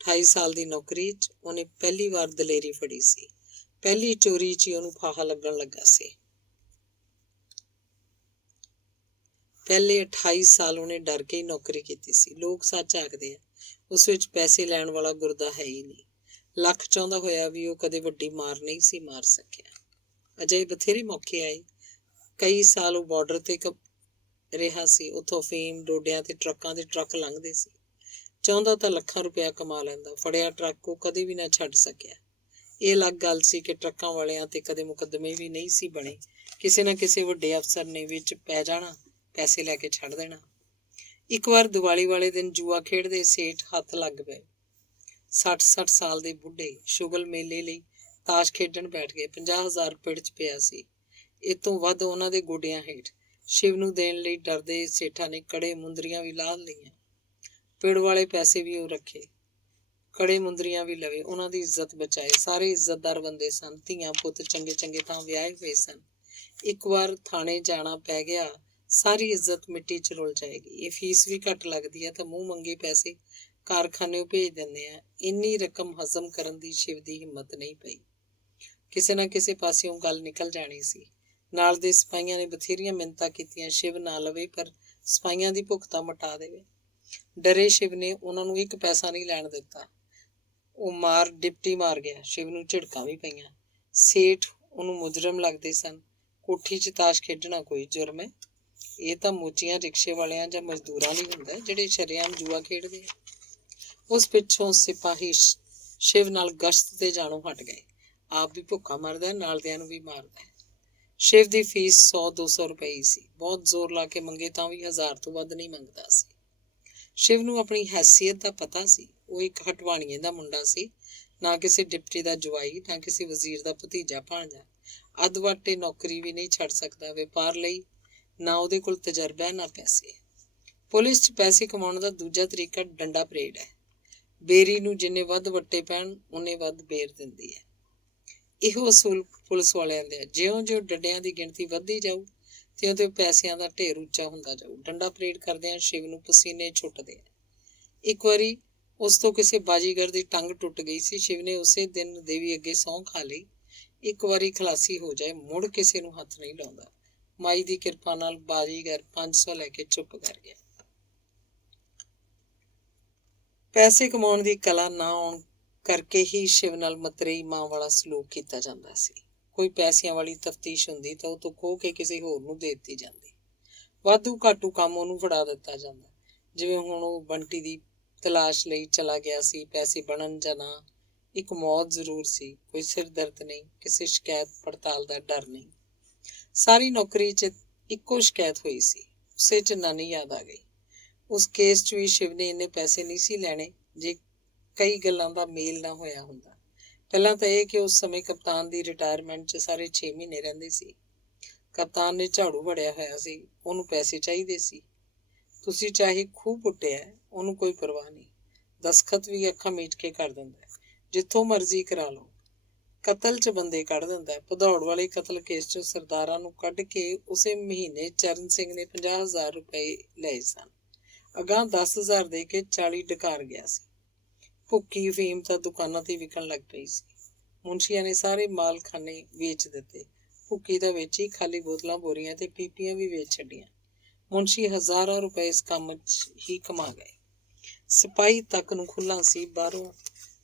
28 ਸਾਲ ਦੀ ਨੌਕਰੀ 'ਚ ਉਹਨੇ ਪਹਿਲੀ ਵਾਰ ਦਲੇਰੀ ਫੜੀ ਸੀ। ਪਹਿਲੀ ਚੋਰੀ 'ਚ ਹੀ ਉਹਨੂੰ ਫਾਹਾ ਲੱਗਣ ਲੱਗਾ ਸੀ। ਪਹਿਲੇ 28 ਸਾਲ ਉਹਨੇ ਡਰ ਕੇ ਹੀ ਨੌਕਰੀ ਕੀਤੀ ਸੀ। ਲੋਕ ਸੱਚ ਆਖਦੇ ਆ, ਉਸ ਵਿੱਚ ਪੈਸੇ ਲੈਣ ਵਾਲਾ ਗੁਰਦਾ ਹੈ ਹੀ ਨਹੀਂ। ਲੱਖ ਚਾਹੁੰਦਾ ਹੋਇਆ ਵੀ ਉਹ ਕਦੇ ਵੱਡੀ ਮਾਰ ਨਹੀਂ ਸੀ ਮਾਰ ਸਕਿਆ। ਅਜਿਹੇ ਬਥੇਰੇ ਮੌਕੇ ਆਏ। ਕਈ ਸਾਲ ਉਹ ਬਾਰਡਰ ਤੇ ਰਿਹਾ ਸੀ। ਉੱਥੋਂ ਅਫੀਮ, ਡੋਡਿਆਂ ਤੇ ਟਰੱਕਾਂ ਦੇ ਟਰੱਕ ਲੰਘਦੇ ਸੀ। ਚਾਹੁੰਦਾ ਤਾਂ ਲੱਖਾਂ ਰੁਪਇਆ ਕਮਾ ਲੈਂਦਾ। ਫੜਿਆ ਟਰੱਕ ਉਹ ਕਦੇ ਵੀ ਨਾ ਛੱਡ ਸਕਿਆ। ਇਹ ਅਲੱਗ ਗੱਲ ਸੀ ਕਿ ਟਰੱਕਾਂ ਵਾਲਿਆਂ ਤੇ ਕਦੇ ਮੁਕੱਦਮੇ ਵੀ ਨਹੀਂ ਸੀ ਬਣੇ। ਕਿਸੇ ਨਾ ਕਿਸੇ ਵੱਡੇ ਅਫਸਰ ਨੇ ਵਿੱਚ ਪੈ ਜਾਣਾ, ਪੈਸੇ ਲੈ ਕੇ ਛੱਡ ਦੇਣਾ। ਇੱਕ ਵਾਰ ਦੀਵਾਲੀ ਵਾਲੇ ਦਿਨ ਜੂਆ ਖੇਡਦੇ ਸੇਠ ਹੱਥ ਲੱਗ ਪਏ। 60 ਸਾਲ ਦੇ ਬੁੱਢੇ ਸ਼ੁਗਲ ਮੇਲੇ ਲਈ ਤਾਸ਼ ਖੇਡਣ ਬੈਠ ਗਏ। 50,000 ਪਿੜ 'ਚ ਪਿਆ ਸੀ। ਇਹ ਤੋਂ ਵੱਧ ਉਹਨਾਂ ਦੇ ਗੋਡਿਆਂ ਹੇਠ। ਸ਼ਿਵ ਨੂੰ ਦੇਣ ਲਈ ਡਰਦੇ ਸੇਠਾਂ ਨੇ ਕੜੇ ਮੁੰਦਰੀਆਂ ਵੀ ਲਾਹ ਲਈਆਂ। ਪਿੜ ਵਾਲੇ ਪੈਸੇ ਵੀ ਉਹ ਰੱਖੇ, ਕੜੇ ਮੁੰਦਰੀਆਂ ਵੀ ਲਵੇ। ਉਹਨਾਂ ਦੀ ਇੱਜ਼ਤ ਬਚਾਏ। ਸਾਰੇ ਇੱਜ਼ਤਦਾਰ ਬੰਦੇ ਸਨ। ਧੀਆਂ ਪੁੱਤ ਚੰਗੇ ਚੰਗੇ ਤਾਂ ਵਿਆਹੇ ਹੋਏ ਸਨ। ਇੱਕ ਵਾਰ ਥਾਣੇ ਜਾਣਾ ਪੈ ਗਿਆ, ਸਾਰੀ ਇੱਜ਼ਤ ਮਿੱਟੀ 'ਚ ਰੁਲ ਜਾਏਗੀ। ਇਹ ਫੀਸ ਵੀ ਘੱਟ ਲੱਗਦੀ ਹੈ ਤਾਂ ਮੂੰਹ ਮੰਗੇ ਪੈਸੇ ਕਾਰਖਾਨਿਓਂ ਭੇਜ ਦਿੰਦੇ ਆ। ਇੰਨੀ ਰਕਮ ਹਜ਼ਮ ਕਰਨ ਦੀ ਸ਼ਿਵ ਦੀ ਹਿੰਮਤ ਨਹੀਂ ਪਈ। ਕਿਸੇ ਨਾ ਕਿਸੇ ਪਾਸਿਓਂ ਗੱਲ ਨਿਕਲ ਜਾਣੀ ਸੀ। ਨਾਲ ਦੇ ਸਿਪਾਹੀਆਂ ਨੇ ਬਥੇਰੀਆਂ ਮਿੰਨਤਾਂ ਕੀਤੀਆਂ ਸ਼ਿਵ ਨਾ ਲਵੇ, ਪਰ ਸਿਪਾਹੀਆਂ ਦੀ ਭੁੱਖ ਤਾਂ ਮਿਟਾ ਦੇਵੇ। ਡਰੇ ਸ਼ਿਵ ਨੇ ਉਹਨਾਂ ਨੂੰ ਇੱਕ ਪੈਸਾ ਨਹੀਂ ਲੈਣ ਦਿੱਤਾ। ਉਹ ਡਿਪਟੀ ਮਾਰ ਗਿਆ। ਸ਼ਿਵ ਨੂੰ ਝਿੜਕਾਂ ਵੀ ਪਈਆਂ। ਸੇਠ ਉਹਨੂੰ ਮੁਜਰਮ ਲੱਗਦੇ ਸਨ। ਕੋਠੀ 'ਚ ਤਾਸ਼ ਖੇਡਣਾ ਕੋਈ ਜੁਰਮ ਹੈ? ਇਹ ਤਾਂ ਮੋਚੀਆਂ ਰਿਕਸ਼ੇ ਵਾਲਿਆਂ ਜਾਂ ਮਜ਼ਦੂਰਾਂ ਲਈ ਹੁੰਦਾ, ਜਿਹੜੇ ਸ਼ਰੇਆਮ ਜੂਆ ਖੇਡਦੇ ਆ। ਉਸ ਪਿੱਛੋਂ ਸਿਪਾਹੀ ਸ਼ਿਵ ਨਾਲ ਗਸ਼ਤ ਤੇ ਜਾਣੋਂ ਹਟ ਗਏ। ਆਪ ਵੀ ਭੁੱਖਾ ਮਰਦਾ, ਨਾਲਦਿਆਂ ਨੂੰ ਵੀ ਮਾਰਦਾ। ਸ਼ਿਵ ਦੀ ਫੀਸ 100-200 ਰੁਪਏ ਹੀ ਸੀ। ਬਹੁਤ ਜ਼ੋਰ ਲਾ ਕੇ ਮੰਗੇ ਤਾਂ ਵੀ 1000 ਤੋਂ ਵੱਧ ਨਹੀਂ ਮੰਗਦਾ ਸੀ। ਸ਼ਿਵ ਨੂੰ ਆਪਣੀ ਹੈਸੀਅਤ ਦਾ ਪਤਾ ਸੀ। ਉਹ ਇੱਕ ਹਟਵਾਣੀਏ ਦਾ ਮੁੰਡਾ ਸੀ, ਨਾ ਕਿਸੇ ਡਿਪਟੀ ਦਾ ਜਵਾਈ, ਨਾ ਕਿਸੇ ਵਜ਼ੀਰ ਦਾ ਭਤੀਜਾ ਭਾਣਜਾ। ਅੱਧ-ਵਾਟੇ ਨੌਕਰੀ ਵੀ ਨਹੀਂ ਛੱਡ ਸਕਦਾ। ਵਪਾਰ ਲਈ ਨਾ ਉਹਦੇ ਕੋਲ ਤਜਰਬਾ ਹੈ, ਨਾ ਪੈਸੇ। ਪੁਲਿਸ 'ਚ ਪੈਸੇ ਕਮਾਉਣ ਦਾ ਦੂਜਾ ਤਰੀਕਾ ਡੰਡਾ ਪਰੇਡ ਹੈ। ਬੇਰੀ ਨੂੰ ਜਿੰਨੇ ਵੱਧ ਵੱਟੇ ਪੈਣ, ਉਨੇ ਵੱਧ ਬੇਰ ਦਿੰਦੀ ਹੈ। ਇਹੋ ਅਸੂਲ ਪੁਲਿਸ ਵਾਲਿਆਂ ਦੇ। ਜਿਉਂ-ਜਿਉਂ ਡੰਡਿਆਂ ਦੀ ਗਿਣਤੀ ਵੱਧਦੀ ਜਾਊ, ਤਿਉਂ-ਤਿਉਂ ਪੈਸਿਆਂ ਦਾ ਢੇਰ ਉੱਚਾ ਹੁੰਦਾ ਜਾਊ। ਡੰਡਾ ਪਰੇਡ ਕਰਦਿਆਂ ਸ਼ਿਵ ਨੂੰ ਪਸੀਨੇ ਛੁੱਟਦੇ ਆ। ਇੱਕ ਵਾਰੀ ਉਸ ਤੋਂ ਕਿਸੇ ਬਾਜੀਗਰ ਦੀ ਟੰਗ ਟੁੱਟ ਗਈ ਸੀ। ਸ਼ਿਵ ਨੇ ਉਸੇ ਦਿਨ ਦੇਵੀ ਅੱਗੇ ਸਹੁੰ ਖਾ ਲਈ, ਇੱਕ ਵਾਰੀ ਖਲਾਸੀ ਹੋ ਜਾਏ ਮੁੜ ਕਿਸੇ ਨੂੰ ਹੱਥ ਨਹੀਂ ਲਾਉਂਦਾ। ਮਾਈ ਦੀ ਕਿਰਪਾ ਨਾਲ ਬਾਜੀਗਰ 500 ਲੈ ਕੇ ਚੁੱਪ ਕਰ ਗਿਆ। ਪੈਸੇ ਕਮਾਉਣ ਦੀ ਕਲਾ ਨਾ ਆਉਣ ਕਰਕੇ ਹੀ ਸ਼ਿਵ ਨਾਲ ਮਤਰੇਈ ਮਾਂ ਵਾਲਾ ਸਲੂਕ ਕੀਤਾ ਜਾਂਦਾ ਸੀ। ਕੋਈ ਪੈਸਿਆਂ ਵਾਲੀ ਤਫਤੀਸ਼ ਹੁੰਦੀ ਤਾਂ ਉਹ ਤੋਂ ਖੋਹ ਕੇ ਕਿਸੇ ਹੋਰ ਨੂੰ ਦੇ ਦਿੱਤੀ ਜਾਂਦੀ। ਵਾਧੂ ਘਾਟੂ ਕੰਮ ਉਹਨੂੰ ਫੜਾ ਦਿੱਤਾ ਜਾਂਦਾ। ਜਿਵੇਂ ਹੁਣ ਉਹ ਬੰਟੀ ਦੀ ਤਲਾਸ਼ ਲਈ ਚਲਾ ਗਿਆ ਸੀ। ਪੈਸੇ ਬਣਨ ਜਾਂ ਨਾ, ਇੱਕ ਮੌਤ ਜ਼ਰੂਰ ਸੀ। ਕੋਈ ਸਿਰ ਦਰਦ ਨਹੀਂ, ਕਿਸੇ ਸ਼ਿਕਾਇਤ ਪੜਤਾਲ ਦਾ ਡਰ ਨਹੀਂ। ਸਾਰੀ ਨੌਕਰੀ 'ਚ ਇੱਕੋ ਸ਼ਿਕਾਇਤ ਹੋਈ ਸੀ। ਉਸੇ 'ਚ ਨਾਨੀ ਯਾਦ ਆ ਗਈ। ਉਸ ਕੇਸ 'ਚ ਵੀ ਸ਼ਿਵ ਨੇ ਇੰਨੇ ਪੈਸੇ ਨਹੀਂ ਸੀ ਲੈਣੇ ਜੇ ਕਈ ਗੱਲਾਂ ਦਾ ਮੇਲ ਨਾ ਹੋਇਆ ਹੁੰਦਾ। ਪਹਿਲਾਂ ਤਾਂ ਇਹ ਕਿ ਉਸ ਸਮੇਂ ਕਪਤਾਨ ਦੀ ਰਿਟਾਇਰਮੈਂਟ 'ਚ ਸਾਰੇ 6 ਮਹੀਨੇ ਰਹਿੰਦੇ ਸੀ। ਕਪਤਾਨ ਨੇ ਝਾੜੂ ਵੜਿਆ ਹੋਇਆ ਸੀ। ਉਹਨੂੰ ਪੈਸੇ ਚਾਹੀਦੇ ਸੀ। ਤੁਸੀਂ ਚਾਹੇ ਖੂਹ ਪੁੱਟਿਆ, ਉਹਨੂੰ ਕੋਈ ਪਰਵਾਹ ਨਹੀਂ। ਦਸਖਤ ਵੀ ਅੱਖਾਂ ਮੀਟ ਕੇ ਕਰ ਦਿੰਦਾ। ਜਿੱਥੋਂ ਮਰਜ਼ੀ ਕਰਾ ਲਓ। ਕਤਲ 'ਚ ਬੰਦੇ ਕੱਢ ਦਿੰਦਾ ਹੈ। ਭਦੌੜ ਵਾਲੇ ਕਤਲ ਕੇਸ 'ਚੋਂ ਸਰਦਾਰਾਂ ਨੂੰ ਕੱਢ ਕੇ ਉਸੇ ਮਹੀਨੇ ਚਰਨ ਸਿੰਘ ਨੇ 50,000 ਰੁਪਏ ਲਏ ਸਨ। ਅਗਾਂਹ 10,000 ਦੇ ਕੇ 40 ਡਕਾਰ ਗਿਆ ਸੀ। ਭੁੱਕੀ ਅਫੀਮ ਤਾਂ ਦੁਕਾਨਾਂ ਤੇ ਵਿਕਣ ਲੱਗ ਪਈ ਸੀ। ਮੁਨਸ਼ੀਆਂ ਨੇ ਸਾਰੇ ਮਾਲਖਾਨੇ ਵੇਚ ਦਿੱਤੇ। ਭੁੱਕੀ ਤਾਂ ਵੇਚੀ, ਖਾਲੀ ਬੋਤਲਾਂ, ਬੋਰੀਆਂ ਤੇ ਪੀਪੀਆਂ ਵੀ ਵੇਚ ਛੱਡੀਆਂ। ਮੁਨਸ਼ੀ ਹਜ਼ਾਰਾਂ ਰੁਪਏ ਇਸ ਕੰਮ 'ਚ ਹੀ ਕਮਾ ਗਏ। ਸਿਪਾਹੀ ਤੱਕ ਨੂੰ ਖੁੱਲ੍ਹਾ ਸੀ, ਬਾਹਰੋਂ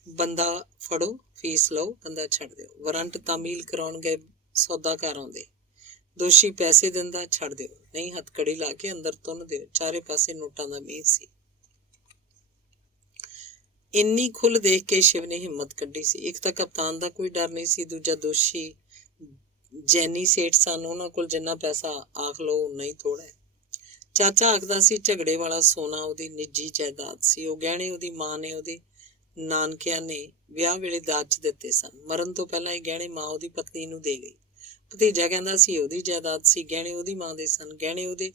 ਬੰਦਾ ਫੜੋ, ਫੀਸ ਲਓ, ਬੰਦਾ ਛੱਡ ਦਿਓ। ਵਾਰੰਟ ਤਾਮੀਲ ਕਰਾਉਣ ਗਏ ਸੌਦਾਕਾਰ ਆਉਂਦੇ, ਦੋਸ਼ੀ ਪੈਸੇ ਦਿੰਦਾ, ਛੱਡ ਦਿਓ, ਨਹੀਂ ਹੱਥਕੜੀ ਲਾ ਕੇ ਅੰਦਰ ਤੁੰਨ ਦਿਓ। ਚਾਰੇ ਪਾਸੇ ਨੋਟਾਂ ਦਾ ਮੀਂਹ ਸੀ। ਇੰਨੀ ਖੁੱਲ੍ਹ ਦੇਖ ਕੇ ਸ਼ਿਵ ਨੇ ਹਿੰਮਤ ਕੱਢੀ ਸੀ। ਇੱਕ ਤਾਂ ਕਪਤਾਨ ਦਾ ਕੋਈ ਡਰ ਨਹੀਂ ਸੀ, ਦੂਜਾ ਦੋਸ਼ੀ ਜੈਨੀ ਸੇਠ ਸਨ, ਉਹਨਾਂ ਕੋਲ ਜਿੰਨਾ ਪੈਸਾ ਆਖ ਲਓ ਉਨਾ ਹੀ ਥੋੜ੍ਹਾ ਹੈ। ਚਾਚਾ ਆਖਦਾ ਸੀ ਝਗੜੇ ਵਾਲਾ ਸੋਨਾ ਉਹਦੀ ਨਿੱਜੀ ਜਾਇਦਾਦ ਸੀ। ਉਹ ਗਹਿਣੇ ਉਹਦੀ ਮਾਂ ਨੇ ਉਹਦੇ ਨਾਨਕਿਆਂ ਨੇ ਵਿਆਹ ਵੇਲੇ ਦਾਜ 'ਚ ਦਿੱਤੇ ਸਨ। ਮਰਨ ਤੋਂ ਪਹਿਲਾਂ ਇਹ ਗਹਿਣੇ ਮਾਂ ਉਹਦੀ ਪਤਨੀ ਨੂੰ ਦੇ ਗਈ। ਭਤੀਜਾ ਕਹਿੰਦਾ ਸੀ ਉਹਦੀ ਜਾਇਦਾਦ ਸੀ, ਗਹਿਣੇ ਉਹਦੀ ਮਾਂ ਦੇ ਸਨ, ਗਹਿਣੇ ਉਹਦੇ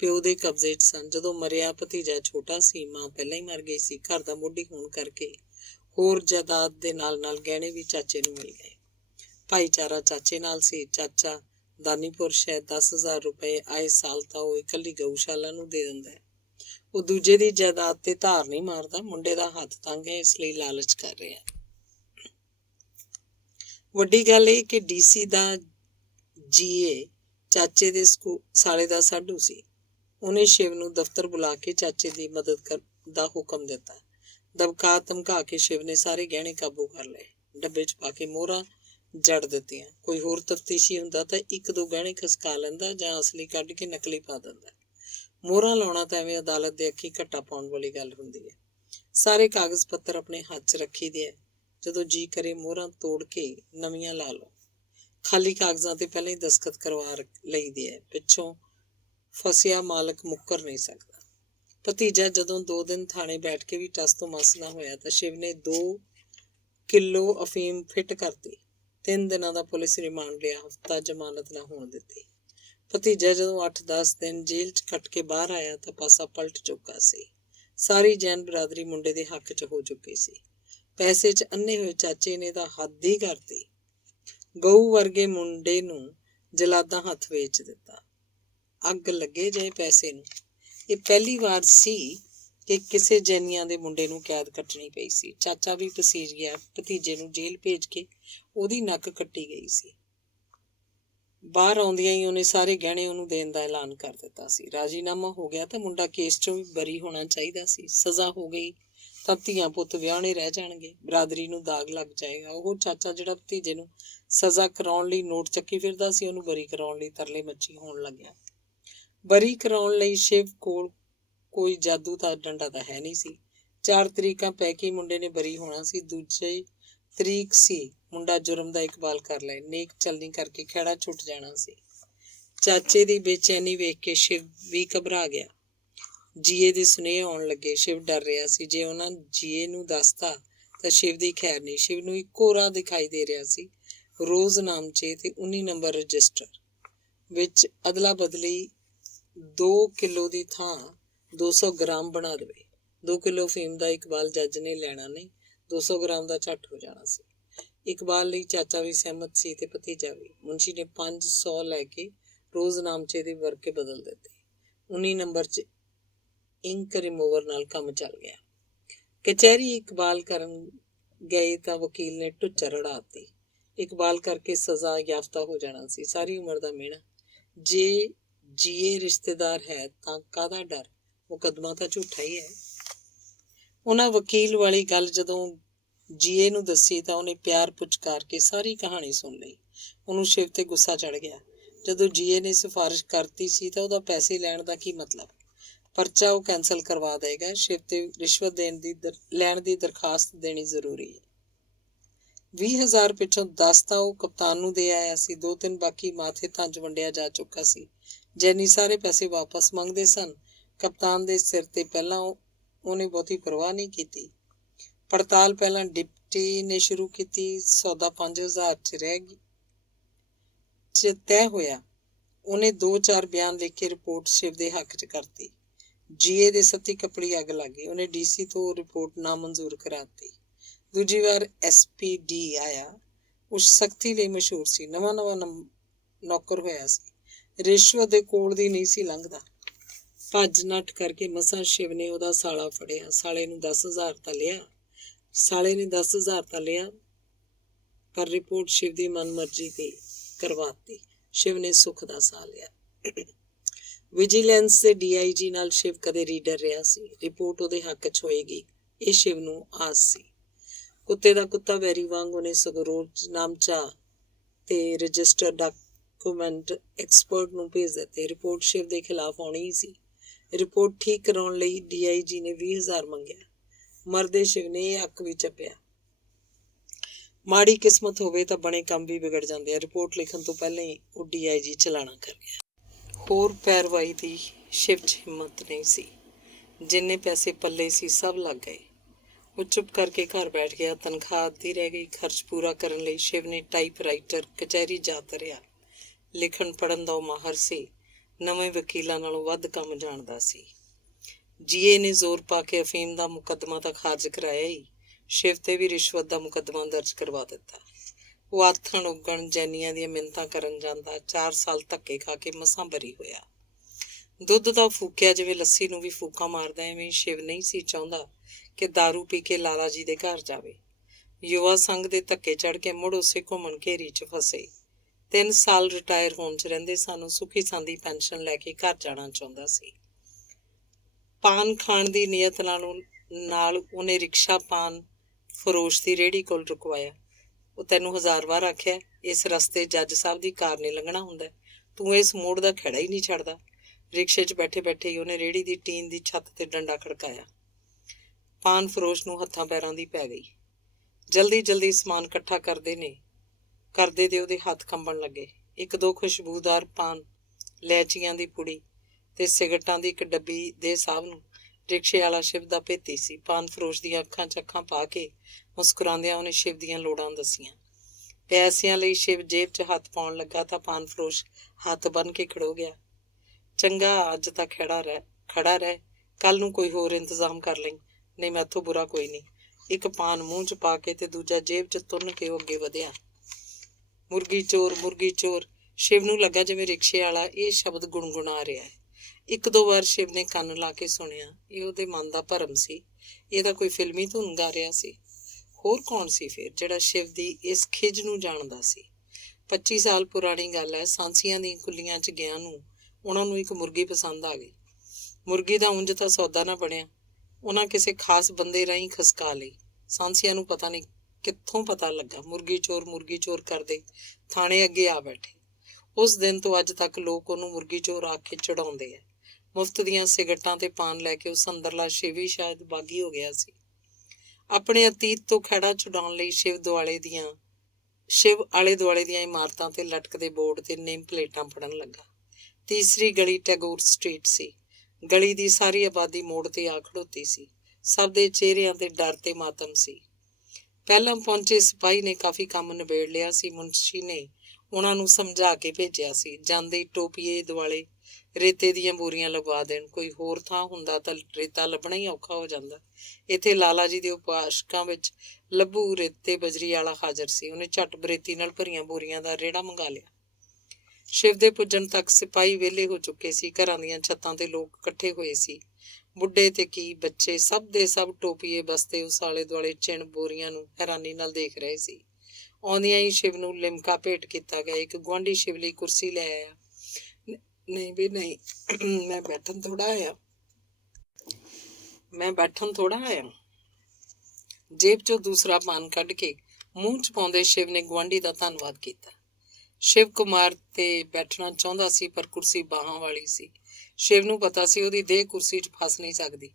ਪਿਓ ਦੇ ਕਬਜ਼ੇ 'ਚ ਸਨ। ਜਦੋਂ ਮਰਿਆ ਭਤੀਜਾ ਛੋਟਾ ਸੀ, ਮਾਂ ਪਹਿਲਾਂ ਹੀ ਮਰ ਗਈ ਸੀ। ਘਰ ਦਾ ਮੋਢੀ ਹੋਣ ਕਰਕੇ ਹੋਰ ਜਾਇਦਾਦ ਦੇ ਨਾਲ ਨਾਲ ਗਹਿਣੇ ਵੀ ਚਾਚੇ ਨੂੰ ਮਿਲ ਗਏ। ਭਾਈਚਾਰਾ ਚਾਚੇ ਨਾਲ ਸੀ। ਚਾਚਾ ਦਾਨੀਪੁਰ ਸ਼ਾਇਦ 10,000 ਰੁਪਏ ਆਏ ਸਾਲ ਤਾਂ ਉਹ ਇਕੱਲੀ ਗਊਸ਼ਾਲਾ ਨੂੰ ਦੇ ਦਿੰਦਾ ਹੈ। ਉਹ ਦੂਜੇ ਦੀ ਜਾਇਦਾਦ ਤੇ ਧਾਰ ਨਹੀਂ ਮਾਰਦਾ। ਮੁੰਡੇ ਦਾ ਹੱਥ ਤੰਗ ਹੈ, ਇਸ ਲਈ ਲਾਲਚ ਕਰ ਰਿਹਾ। ਵੱਡੀ ਗੱਲ ਇਹ ਕਿ ਡੀਸੀ ਦਾ ਜੀਏ ਚਾਚੇ ਦੇ ਸਾਲੇ ਦਾ ਸਾਡੂ ਸੀ। ਉਹਨੇ ਸ਼ਿਵ ਨੂੰ ਦਫ਼ਤਰ ਬੁਲਾ ਕੇ ਚਾਚੇ ਦੀ ਮਦਦ ਦਾ ਹੁਕਮ ਦਿੱਤਾ। ਦਬਕਾ ਧਮਕਾ ਕੇ ਸ਼ਿਵ ਨੇ ਸਾਰੇ ਗਹਿਣੇ ਕਾਬੂ ਕਰ ਲਏ, ਡੱਬੇ 'ਚ ਪਾ ਕੇ ਮੋਹਰਾਂ ਜੜ ਦਿੱਤੀਆਂ। ਕੋਈ ਹੋਰ ਤਫਤੀਸ਼ੀ ਹੁੰਦਾ ਤਾਂ ਇੱਕ ਦੋ ਗਹਿਣੇ ਖਸਕਾ ਲੈਂਦਾ ਜਾਂ ਅਸਲੀ ਕੱਢ ਕੇ ਨਕਲੀ ਪਾ ਦਿੰਦਾ। ਮੋਹਰਾਂ ਲਾਉਣਾ ਤਾਂ ਐਵੇਂ ਅਦਾਲਤ ਦੇ ਅੱਖੀਂ ਘੱਟਾ ਪਾਉਣ ਵਾਲੀ ਗੱਲ ਹੁੰਦੀ ਹੈ। ਸਾਰੇ ਕਾਗਜ਼ ਪੱਤਰ ਆਪਣੇ ਹੱਥ 'ਚ ਰੱਖੀ ਦੇ ਹੈ, ਜਦੋਂ ਜੀ ਕਰੇ ਮੋਹਰਾਂ ਤੋੜ ਕੇ ਨਵੀਆਂ ਲਾ ਲਓ। ਖਾਲੀ ਕਾਗਜ਼ਾਂ ਤੇ ਪਹਿਲਾਂ ਹੀ ਦਸਖਤ ਕਰਵਾ ਲਈਦੇ ਹੈ, ਪਿੱਛੋਂ ਫਸਿਆ ਮਾਲਕ ਮੁੱਕਰ ਨਹੀਂ ਸਕਦਾ। ਭਤੀਜਾ ਜਦੋਂ 2 ਦਿਨ ਥਾਣੇ ਬੈਠ ਕੇ ਵੀ ਟਸ ਤੋਂ ਮਸ ਨਾ ਹੋਇਆ ਤਾਂ ਸ਼ਿਵ ਨੇ 2 ਕਿਲੋ ਅਫੀਮ ਫਿੱਟ ਕਰਤੀ। 3 ਦਿਨਾਂ ਦਾ ਪੁਲਿਸ ਰਿਮਾਂਡ ਲਿਆ, ਹਫ਼ਤਾ ਜ਼ਮਾਨਤ ਨਾ ਹੋਣ ਦਿੱਤੀ। ਭਤੀਜਾ ਜਦੋਂ 8-10 ਦਿਨ ਜੇਲ੍ਹ 'ਚ ਕੱਟ ਕੇ ਬਾਹਰ ਆਇਆ ਤਾਂ ਪਾਸਾ ਪਲਟ ਚੁੱਕਾ ਸੀ। ਸਾਰੀ ਜੈਨ ਬਰਾਦਰੀ ਮੁੰਡੇ ਦੇ ਹੱਕ 'ਚ ਹੋ ਚੁੱਕੀ ਸੀ। ਪੈਸੇ 'ਚ ਅੰਨੇ ਹੋਏ ਚਾਚੇ ਨੇ ਤਾਂ ਹੱਦ ਹੀ ਕਰਤੀ। ਗਊ ਵਰਗੇ ਮੁੰਡੇ ਨੂੰ ਜਲਾਦਾਂ ਹੱਥ ਵੇਚ ਦਿੱਤਾ। ਅੱਗ ਲੱਗੇ ਜੇ ਪੈਸੇ ਨੂੰ। ਇਹ ਪਹਿਲੀ ਵਾਰ ਸੀ ਕਿ ਕਿਸੇ ਜੈਨੀਆਂ ਦੇ ਮੁੰਡੇ ਨੂੰ ਕੈਦ ਕੱਟਣੀ ਪਈ ਸੀ। ਚਾਚਾ ਵੀ ਪਸੀਜ ਗਿਆ। ਭਤੀਜੇ ਨੂੰ ਜੇਲ੍ਹ ਭੇਜ ਕੇ ਉਹਦੀ ਨੱਕ ਕੱਟੀ ਗਈ ਸੀ। ਬਾਹਰ ਆਉਂਦਿਆਂ ਹੀ ਉਹਨੇ ਸਾਰੇ ਗਹਿਣੇ ਉਹਨੂੰ ਦੇਣ ਦਾ ਐਲਾਨ ਕਰ ਦਿੱਤਾ ਸੀ। ਰਾਜੀਨਾਮਾ ਹੋ ਗਿਆ ਤਾਂ ਮੁੰਡਾ ਕੇਸ 'ਚੋਂ ਵੀ ਬਰੀ ਹੋਣਾ ਚਾਹੀਦਾ ਸੀ। ਸਜ਼ਾ ਹੋ ਗਈ ਤਾਂ ਧੀਆਂ ਪੁੱਤ ਵਿਆਹਣੇ ਰਹਿ ਜਾਣਗੇ, ਬਰਾਦਰੀ ਨੂੰ ਦਾਗ ਲੱਗ ਜਾਏਗਾ। ਉਹ ਚਾਚਾ ਜਿਹੜਾ ਭਤੀਜੇ ਨੂੰ ਸਜ਼ਾ ਕਰਾਉਣ ਲਈ ਨੋਟ ਚੱਕੀ ਫਿਰਦਾ ਸੀ, ਉਹਨੂੰ ਬਰੀ ਕਰਾਉਣ ਲਈ ਤਰਲੇ ਮੱਛੀ ਹੋਣ ਲੱਗਿਆ। ਬਰੀ ਕਰਾਉਣ ਲਈ ਸ਼ਿਵ ਕੋਲ ਕੋਈ ਜਾਦੂ ਦਾ ਡੰਡਾ ਤਾਂ ਹੈ ਨਹੀਂ ਸੀ। 4 ਤਰੀਕਾਂ ਪੈ ਕੇ ਮੁੰਡੇ ਨੇ ਬਰੀ ਹੋਣਾ ਸੀ। ਦੂਜੀ ਤਰੀਕ ਸੀ ਮੁੰਡਾ ਜੁਰਮ ਦਾ ਇਕਬਾਲ ਕਰ ਲਏ। ਨੇਕ ਚਲਣੀ ਕਰਕੇ ਖਹਿੜਾ ਛੁੱਟ ਜਾਣਾ ਸੀ। ਚਾਚੇ ਦੀ ਬੇਚੈਨੀ ਵੇਖ ਕੇ ਸ਼ਿਵ ਵੀ ਘਬਰਾ ਗਿਆ। ਜੀਏ ਦੇ ਸੁਨੇਹੇ ਆਉਣ ਲੱਗੇ। ਸ਼ਿਵ ਡਰ ਰਿਹਾ ਸੀ, ਜੇ ਉਹਨਾਂ ਜੀਏ ਨੂੰ ਦੱਸਤਾ ਤਾਂ ਸ਼ਿਵ ਦੀ ਖੈਰ ਨਹੀਂ। ਸ਼ਿਵ ਨੂੰ ਇੱਕੋ ਰਾਹ ਦਿਖਾਈ ਦੇ ਰਿਹਾ ਸੀ, ਰੋਜ਼ ਨਾਮਚੇ ਤੇ 19 ਨੰਬਰ ਰਜਿਸਟਰ ਵਿੱਚ ਅਦਲਾ ਬਦਲੀ 2 ਕਿਲੋ ਦੀ ਥਾਂ 200 ਗ੍ਰਾਮ ਬਣਾ ਦੇਵੇ। 2 ਕਿਲੋ ਅਫੀਮ ਦਾ ਇਕਬਾਲ ਜੱਜ ਨੇ ਲੈਣਾ ਨਹੀਂ, 200 ਗ੍ਰਾਮ ਦਾ ਝੱਟ ਹੋ ਜਾਣਾ ਸੀ। ਇਕਬਾਲ ਲਈ ਚਾਚਾ ਵੀ ਸਹਿਮਤ ਸੀ ਤੇ ਭਤੀਜਾ ਵੀ। ਮੁਨਸ਼ੀ ਨੇ 500 ਲੈ ਕੇ ਰੋਜ਼ ਨਾਮਚੇ ਦੇ ਵਰਕੇ ਬਦਲ ਦਿੱਤੇ। 19 ਨੰਬਰ 'ਚ ਇੰਕ ਰਿਮੂਵਰ ਨਾਲ ਕੰਮ ਚੱਲ ਗਿਆ। ਕਚਹਿਰੀ ਇਕਬਾਲ ਕਰਨ ਗਏ ਤਾਂ ਵਕੀਲ ਨੇ ਢੁੱਚਰ ਅੜਾਤੀ। ਇਕਬਾਲ ਕਰਕੇ ਸਜ਼ਾ ਯਾਫਤਾ ਹੋ ਜਾਣਾ ਸੀ। ਸਾਰੀ ਉਮਰ ਦਾ ਮਿਹਣਾ। ਜੇ ਜੀਏ ਰਿਸ਼ਤੇਦਾਰ ਹੈ ਤਾਂ ਕਾਹਦਾ ਡਰ, ਮੁਕੱਦਮਾ ਤਾਂ ਝੂਠਾ ਹੀ ਹੈ। ਉਹਨਾਂ ਵਕੀਲ ਵਾਲੀ ਗੱਲ ਜਦੋਂ ਜੀਏ ਨੂੰ ਦੱਸੀ ਤਾਂ ਉਹਨੇ ਪਿਆਰ ਪੁਚਕਾਰ ਕੇ ਸਾਰੀ ਕਹਾਣੀ ਸੁਣ ਲਈ। ਉਹਨੂੰ ਸ਼ਿਵ ਤੇ ਗੁੱਸਾ ਚੜ੍ਹ ਗਿਆ। ਜਦੋਂ ਜੀਏ ਨੇ ਸਿਫਾਰਿਸ਼ ਕਰਤੀ ਸੀ ਤਾਂ ਉਹਦਾ ਪੈਸੇ ਲੈਣ ਦਾ ਕੀ ਮਤਲਬ? ਪਰਚਾ ਉਹ ਕੈਂਸਲ ਕਰਵਾ ਦੇਗਾ। ਸ਼ਿਵ ਤੇ ਰਿਸ਼ਵਤ ਲੈਣ ਦੀ ਦਰਖਾਸਤ ਦੇਣੀ ਜ਼ਰੂਰੀ ਹੈ। 20,000 ਪਿੱਛੋਂ 10 ਤਾਂ ਉਹ ਕਪਤਾਨ ਨੂੰ ਦੇ ਆਇਆ ਸੀ। 2-3 ਬਾਕੀ ਮਾਥੇ ਤੰਜ ਵੰਡਿਆ ਜਾ ਚੁੱਕਾ ਸੀ। ਜੈਨੀ ਸਾਰੇ ਪੈਸੇ ਵਾਪਸ ਮੰਗਦੇ ਸਨ। ਕਪਤਾਨ ਦੇ ਸਿਰ ਤੇ ਪਹਿਲਾਂ ਉਹਨੇ ਬਹੁਤੀ ਪਰਵਾਹ ਨਹੀਂ ਕੀਤੀ। ਪੜਤਾਲ ਪਹਿਲਾਂ ਡਿਪਟੀ ਨੇ ਸ਼ੁਰੂ ਕੀਤੀ। ਸੌਦਾ 5,000 'ਚ ਤੈਅ ਹੋਇਆ। ਉਹਨੇ 2-4 ਬਿਆਨ ਲਿਖ ਕੇ ਰਿਪੋਰਟ ਸ਼ਿਵ ਦੇ ਹੱਕ 'ਚ ਕਰਤੀ। ਜੀਏ ਦੇ ਸੱਤੀ ਕੱਪੜੀ ਅੱਗ ਲੱਗ ਗਈ। ਉਹਨੇ ਡੀਸੀ ਤੋਂ ਰਿਪੋਰਟ ਨਾਮਨਜ਼ੂਰ ਕਰਾਤੀ। ਦੂਜੀ ਵਾਰ SPD ਆਇਆ। ਉਸ ਸਖਤੀ ਲਈ ਮਸ਼ਹੂਰ ਸੀ। ਨਵਾਂ ਨੌਕਰ ਹੋਇਆ ਸੀ। ਰਿਸ਼ਵਤ ਦੇ ਕੋਲ ਦੀ ਨਹੀਂ ਸੀ ਲੰਘਦਾ। ਭੱਜ ਨੱਠ ਕਰਕੇ ਮਸਾਂ ਸ਼ਿਵ ਨੇ ਉਹਦਾ ਸਾਲਾ ਫੜਿਆ। ਸਾਲੇ ਨੇ 10,000 ਤਾਂ ਲਿਆ ਪਰ ਰਿਪੋਰਟ ਸ਼ਿਵ ਦੀ ਮਨਮਰਜ਼ੀ ਤੇ ਕਰਵਾਤੀ। ਸ਼ਿਵ ਨੇ ਸੁੱਖ ਦਾ ਸਾਹ ਲਿਆ। ਵਿਜੀਲੈਂਸ ਦੇ DIG ਨਾਲ ਸ਼ਿਵ ਕਦੇ ਰੀਡਰ ਰਿਹਾ ਸੀ। ਰਿਪੋਰਟ ਉਹਦੇ ਹੱਕ 'ਚ ਹੋਏਗੀ, ਇਹ ਸ਼ਿਵ ਨੂੰ ਆਸ ਸੀ। ਕੁੱਤੇ ਦਾ ਕੁੱਤਾ ਵੈਰੀ ਵਾਂਗ ਉਹਨੇ ਸਗੋਂ ਰੋਜ਼ ਨਾਮਚਾ ਤੇ ਰਜਿਸਟਰ ਡਾਕੂਮੈਂਟ ਐਕਸਪਰਟ ਨੂੰ ਭੇਜ ਦਿੱਤੇ। ਰਿਪੋਰਟ ਸ਼ਿਵ ਦੇ ਖਿਲਾਫ ਆਉਣੀ ਹੀ ਸੀ। ਰਿਪੋਰਟ ਠੀਕ ਕਰਾਉਣ ਲਈ DIG ਨੇ 20,000 ਮੰਗਿਆ। ਮਰਦੇ ਸ਼ਿਵ ਨੇ ਇਹ ਹੱਕ ਵੀ ਚੱਪਿਆ। ਮਾੜੀ ਕਿਸਮਤ ਹੋਵੇ ਤਾਂ ਬਣੇ ਕੰਮ ਵੀ ਵਿਗੜ ਜਾਂਦੇ ਆ। ਰਿਪੋਰਟ ਲਿਖਣ ਤੋਂ ਪਹਿਲਾਂ ਹੀ ਉਹ DIG ਚਲਾਣਾ ਕਰ ਗਿਆ। ਹੋਰ ਪੈਰਵਾਈ ਦੀ ਸ਼ਿਵ 'ਚ ਹਿੰਮਤ ਨਹੀਂ ਸੀ। ਜਿੰਨੇ ਪੈਸੇ ਪੱਲੇ ਸੀ ਸਭ ਲੱਗ ਗਏ। ਉਹ ਚੁੱਪ ਕਰਕੇ ਘਰ ਬੈਠ ਗਿਆ। ਤਨਖਾਹ ਅੱਧੀ ਰਹਿ ਗਈ। ਖਰਚ ਪੂਰਾ ਕਰਨ ਲਈ ਸ਼ਿਵ ਨੇ ਟਾਈਪਰਾਈਟਰ ਕਚਹਿਰੀ ਜਾ ਤਰਿਆ। ਲਿਖਣ ਪੜ੍ਹਨ ਦਾ ਉਹ ਮਾਹਰ ਸੀ। ਨਵੇਂ ਵਕੀਲਾਂ ਨਾਲੋਂ ਵੱਧ ਕੰਮ ਜਾਣਦਾ ਸੀ। GA ਨੇ ਜ਼ੋਰ ਪਾ ਕੇ ਅਫੀਮ ਦਾ ਮੁਕੱਦਮਾ ਤਾਂ ਖਾਰਜ ਕਰਾਇਆ ਹੀ, ਸ਼ਿਵ ਤੇ ਵੀ ਰਿਸ਼ਵਤ ਦਾ ਮੁਕੱਦਮਾ ਦਰਜ ਕਰਵਾ ਦਿੱਤਾ। ਉਹ ਆਥਣ ਉੱਗਣ ਜੈਨੀਆਂ ਦੀਆਂ ਮਿੰਨਤਾਂ ਕਰਨ ਜਾਂਦਾ। 4 ਸਾਲ ਧੱਕੇ ਖਾ ਕੇ ਮਸਾਂ ਬਰੀ ਹੋਇਆ। ਦੁੱਧ ਦਾ ਫੂਕਿਆ ਜਿਵੇਂ ਲੱਸੀ ਨੂੰ ਵੀ ਫੂਕਾਂ ਮਾਰਦਾ, ਐਵੇਂ ਸ਼ਿਵ ਨਹੀਂ ਸੀ ਚਾਹੁੰਦਾ ਕਿ ਦਾਰੂ ਪੀ ਕੇ ਲਾਲਾ ਜੀ ਦੇ ਘਰ ਜਾਵੇ। ਯੁਵਾ ਸੰਘ ਦੇ ਧੱਕੇ ਚੜ੍ਹ ਕੇ ਮੁੜ ਉਸੇ ਘੁੰਮਣ ਘੇਰੀ 'ਚ ਫਸੇ। 3 ਸਾਲ ਰਿਟਾਇਰ ਹੋਣ 'ਚ ਰਹਿੰਦੇ ਸਾਨੂੰ ਸੁਖੀ ਸਾਂਦੀ ਪੈਨਸ਼ਨ ਲੈ ਕੇ ਘਰ ਜਾਣਾ ਚਾਹੁੰਦਾ ਸੀ। ਪਾਨ ਖਾਣ ਦੀ ਨੀਅਤ ਨਾਲ ਉਹਨੇ ਰਿਕਸ਼ਾ ਪਾਨ ਫਰੋਸ਼ ਦੀ ਰੇਹੜੀ ਕੋਲ ਰੁਕਵਾਇਆ। ਉਹ ਤੈਨੂੰ 1000 ਵਾਰ ਆਖਿਆ ਇਸ ਰਸਤੇ ਜੱਜ ਸਾਹਿਬ ਦੀ ਕਾਰ ਨਹੀਂ ਲੰਘਣਾ ਹੁੰਦਾ, ਤੂੰ ਇਸ ਮੋੜ ਦਾ ਖਹਿੜਾ ਹੀ ਨਹੀਂ ਛੱਡਦਾ। ਰਿਕਸ਼ੇ 'ਚ ਬੈਠੇ ਬੈਠੇ ਹੀ ਉਹਨੇ ਰੇਹੜੀ ਦੀ ਟੀਨ ਦੀ ਛੱਤ ਤੇ ਡੰਡਾ ਖੜਕਾਇਆ। ਪਾਨ ਫਰੋਸ਼ ਨੂੰ ਹੱਥਾਂ ਪੈਰਾਂ ਦੀ ਪੈ ਗਈ। ਜਲਦੀ ਸਮਾਨ ਇਕੱਠਾ ਕਰਦੇ ਦੇ ਉਹਦੇ ਹੱਥ ਕੰਬਣ ਲੱਗੇ। 1-2 ਖੁਸ਼ਬੂਦਾਰ ਪਾਨ, ਲੈਚੀਆਂ ਦੀ ਪੁੜੀ ਤੇ ਸਿਗਰਟਾਂ ਦੀ ਇੱਕ ਡੱਬੀ ਦੇ ਸਾਹਿਬ ਨੂੰ। ਰਿਕਸ਼ੇ ਵਾਲਾ ਸ਼ਿਵ ਦਾ ਭੇਤੀ ਸੀ। ਪਾਨ ਫਰੋਸ਼ ਦੀਆਂ ਅੱਖਾਂ 'ਚ ਅੱਖਾਂ ਪਾ ਕੇ ਮੁਸਕਰਾਉਂਦਿਆਂ ਉਹਨੇ ਸ਼ਿਵ ਦੀਆਂ ਲੋੜਾਂ ਦੱਸੀਆਂ। ਪੈਸਿਆਂ ਲਈ ਸ਼ਿਵ ਜੇਬ 'ਚ ਹੱਥ ਪਾਉਣ ਲੱਗਾ ਤਾਂ ਪਾਨ ਫਰੋਸ਼ ਹੱਥ ਬੰਨ੍ਹ ਕੇ ਖੜੋ ਗਿਆ। ਚੰਗਾ, ਅੱਜ ਤਾਂ ਖੜਾ ਰਹਿ, ਕੱਲ ਨੂੰ ਕੋਈ ਹੋਰ ਇੰਤਜ਼ਾਮ ਕਰ ਲਈ, ਨਹੀਂ ਮੈਥੋਂ ਬੁਰਾ ਕੋਈ ਨਹੀਂ। ਇੱਕ ਪਾਨ ਮੂੰਹ 'ਚ ਪਾ ਕੇ ਤੇ ਦੂਜਾ ਜੇਬ 'ਚ ਤੁੰਨ ਕੇ ਉਹ ਅੱਗੇ ਵਧਿਆ। ਮੁਰਗੀ ਚੋਰ। ਸ਼ਿਵ ਨੂੰ ਲੱਗਾ ਜਿਵੇਂ ਰਿਕਸ਼ੇ ਵਾਲਾ ਇਹ ਸ਼ਬਦ ਗੁਣਗੁਣਾ ਰਿਹਾ ਹੈ। 1-2 ਵਾਰ ਸ਼ਿਵ ਨੇ ਕੰਨ ਲਾ ਕੇ ਸੁਣਿਆ। ਇਹ ਉਹਦੇ ਮਨ ਦਾ ਭਰਮ ਸੀ। ਇਹ ਤਾਂ ਕੋਈ ਫਿਲਮੀ ਧੁਨ ਗਾ ਰਿਹਾ ਸੀ। ਹੋਰ ਕੌਣ ਸੀ ਫਿਰ ਜਿਹੜਾ ਸ਼ਿਵ ਦੀ ਇਸ ਖਿਝ ਨੂੰ ਜਾਣਦਾ ਸੀ? 25 ਸਾਲ ਪੁਰਾਣੀ ਗੱਲ ਹੈ। ਸਾਂਸੀਆਂ ਦੀਆਂ ਕੁੱਲੀਆਂ 'ਚ ਗਿਆ ਨੂੰ ਉਹਨਾਂ ਨੂੰ ਇੱਕ ਮੁਰਗੀ ਪਸੰਦ ਆ ਗਈ। ਮੁਰਗੀ ਦਾ ਉਂਝ ਤਾਂ ਸੌਦਾ ਨਾ ਬਣਿਆ। ਉਹਨਾਂ ਕਿਸੇ ਖਾਸ ਬੰਦੇ ਰਾਹੀਂ ਖਸਕਾ ਲਈ। ਸਾਂਸੀਆਂ ਨੂੰ ਪਤਾ ਨਹੀਂ ਕਿੱਥੋਂ ਪਤਾ ਲੱਗਾ। ਮੁਰਗੀ ਚੋਰ ਕਰਦੇ ਥਾਣੇ ਅੱਗੇ ਆ ਬੈਠੇ। ਉਸ ਦਿਨ ਤੋਂ ਅੱਜ ਤੱਕ ਲੋਕ ਉਹਨੂੰ ਮੁਰਗੀ ਚੋਰ ਆਖ ਕੇ ਚੜਾਉਂਦੇ ਆ। ਮੁਫਤ ਦੀਆਂ ਸਿਗਰਟਾਂ ਤੇ ਪਾਨ ਲੈ ਕੇ ਉਸ ਅੰਦਰਲਾ ਸ਼ਿਵ ਹੀ ਸ਼ਾਇਦ ਬਾਗੀ ਹੋ ਗਿਆ ਸੀ। ਆਪਣੇ ਅਤੀਤ ਤੋਂ ਖਹਿੜਾ ਛੁਡਾਉਣ ਲਈ ਸ਼ਿਵ ਆਲੇ ਦੁਆਲੇ ਦੀਆਂ ਇਮਾਰਤਾਂ ਤੇ ਲਟਕਦੇ ਬੋਰਡ ਤੇ ਨੇਮ ਪਲੇਟਾਂ ਪੜ੍ਹਨ ਲੱਗਾ। ਤੀਸਰੀ ਗਲੀ ਟੈਗੋਰ ਸਟਰੀਟ ਸੀ। ਗਲੀ ਦੀ ਸਾਰੀ ਆਬਾਦੀ ਮੋੜ ਤੇ ਆ ਖੜੋਤੀ ਸੀ। ਸਭ ਦੇ ਚਿਹਰਿਆਂ ਤੇ ਡਰ ਤੇ ਮਾਤਮ ਸੀ। ਪਹਿਲਾਂ ਪਹੁੰਚੇ ਸਿਪਾਹੀ ਨੇ ਕਾਫੀ ਕੰਮ ਨਿਬੇੜ ਲਿਆ ਸੀ। ਮੁਨਸ਼ੀ ਨੇ ਉਹਨਾਂ ਨੂੰ ਸਮਝਾ ਕੇ ਭੇਜਿਆ ਸੀ, ਜਾਂਦੇ ਟੋਪੀਏ ਦੁਆਲੇ ਰੇਤੇ ਦੀਆਂ ਬੋਰੀਆਂ ਲਗਵਾ ਦੇਣ। ਕੋਈ ਹੋਰ ਥਾਂ ਹੁੰਦਾ ਤਾਂ ਰੇਤਾ ਲੱਭਣਾ ਹੀ ਔਖਾ ਹੋ ਜਾਂਦਾ। ਇੱਥੇ ਲਾਲਾ ਜੀ ਦੇ ਉਪਾਸ਼ਕਾਂ ਵਿੱਚ ਲੱਭੂ ਰੇਤੇ ਬਜਰੀ ਵਾਲਾ ਹਾਜ਼ਰ ਸੀ। ਉਹਨੇ ਝੱਟ ਬਰੇਤੀ ਨਾਲ ਭਰੀਆਂ ਬੋਰੀਆਂ ਦਾ ਰੇੜਾ ਮੰਗਾ ਲਿਆ। ਸ਼ਿਵ ਦੇ ਪੁੱਜਣ ਤੱਕ ਸਿਪਾਹੀ ਵਿਹਲੇ ਹੋ ਚੁੱਕੇ ਸੀ। ਘਰਾਂ ਦੀਆਂ ਛੱਤਾਂ ਤੇ ਲੋਕ ਇਕੱਠੇ ਹੋਏ ਸੀ। ਬੁੱਢੇ ਤੇ ਕੀ ਬੱਚੇ, ਸਭ ਦੇ ਸਭ ਟੋਪੀਏ ਬਸਤੇ ਉਸ ਆਲੇ ਦੁਆਲੇ ਚਿਣ ਬੋਰੀਆਂ ਨੂੰ ਹੈਰਾਨੀ ਨਾਲ ਦੇਖ ਰਹੇ ਸੀ। ਆਉਂਦਿਆਂ ਹੀ ਸ਼ਿਵ ਨੂੰ ਲਿਮਕਾ ਭੇਟ ਕੀਤਾ ਗਿਆ। ਇੱਕ ਗੁਆਂਢੀ ਸ਼ਿਵ ਲਈ ਕੁਰਸੀ ਲੈ ਆਇਆ। ਨਹੀਂ ਵੀ ਨਹੀਂ, ਮੈਂ ਬੈਠਣ ਥੋੜਾ ਆਇਆ। ਜੇਬ ਚੋਂ ਦੂਸਰਾ ਪਾਨ ਕੱਢ ਕੇ ਮੂੰਹ 'ਚ ਪਾਉਂਦੇ ਸ਼ਿਵ ਨੇ ਗੁਆਂਢੀ ਦਾ ਧੰਨਵਾਦ ਕੀਤਾ। ਸ਼ਿਵ ਕੁਮਾਰ ਤੇ ਬੈਠਣਾ ਚਾਹੁੰਦਾ ਸੀ ਪਰ ਕੁਰਸੀ ਬਾਹਾਂ ਵਾਲੀ ਸੀ। ਸ਼ਿਵ ਨੂੰ ਪਤਾ ਸੀ ਉਹਦੀ ਦੇਹ ਕੁਰਸੀ 'ਚ ਫਸ ਨਹੀਂ ਸਕਦੀ।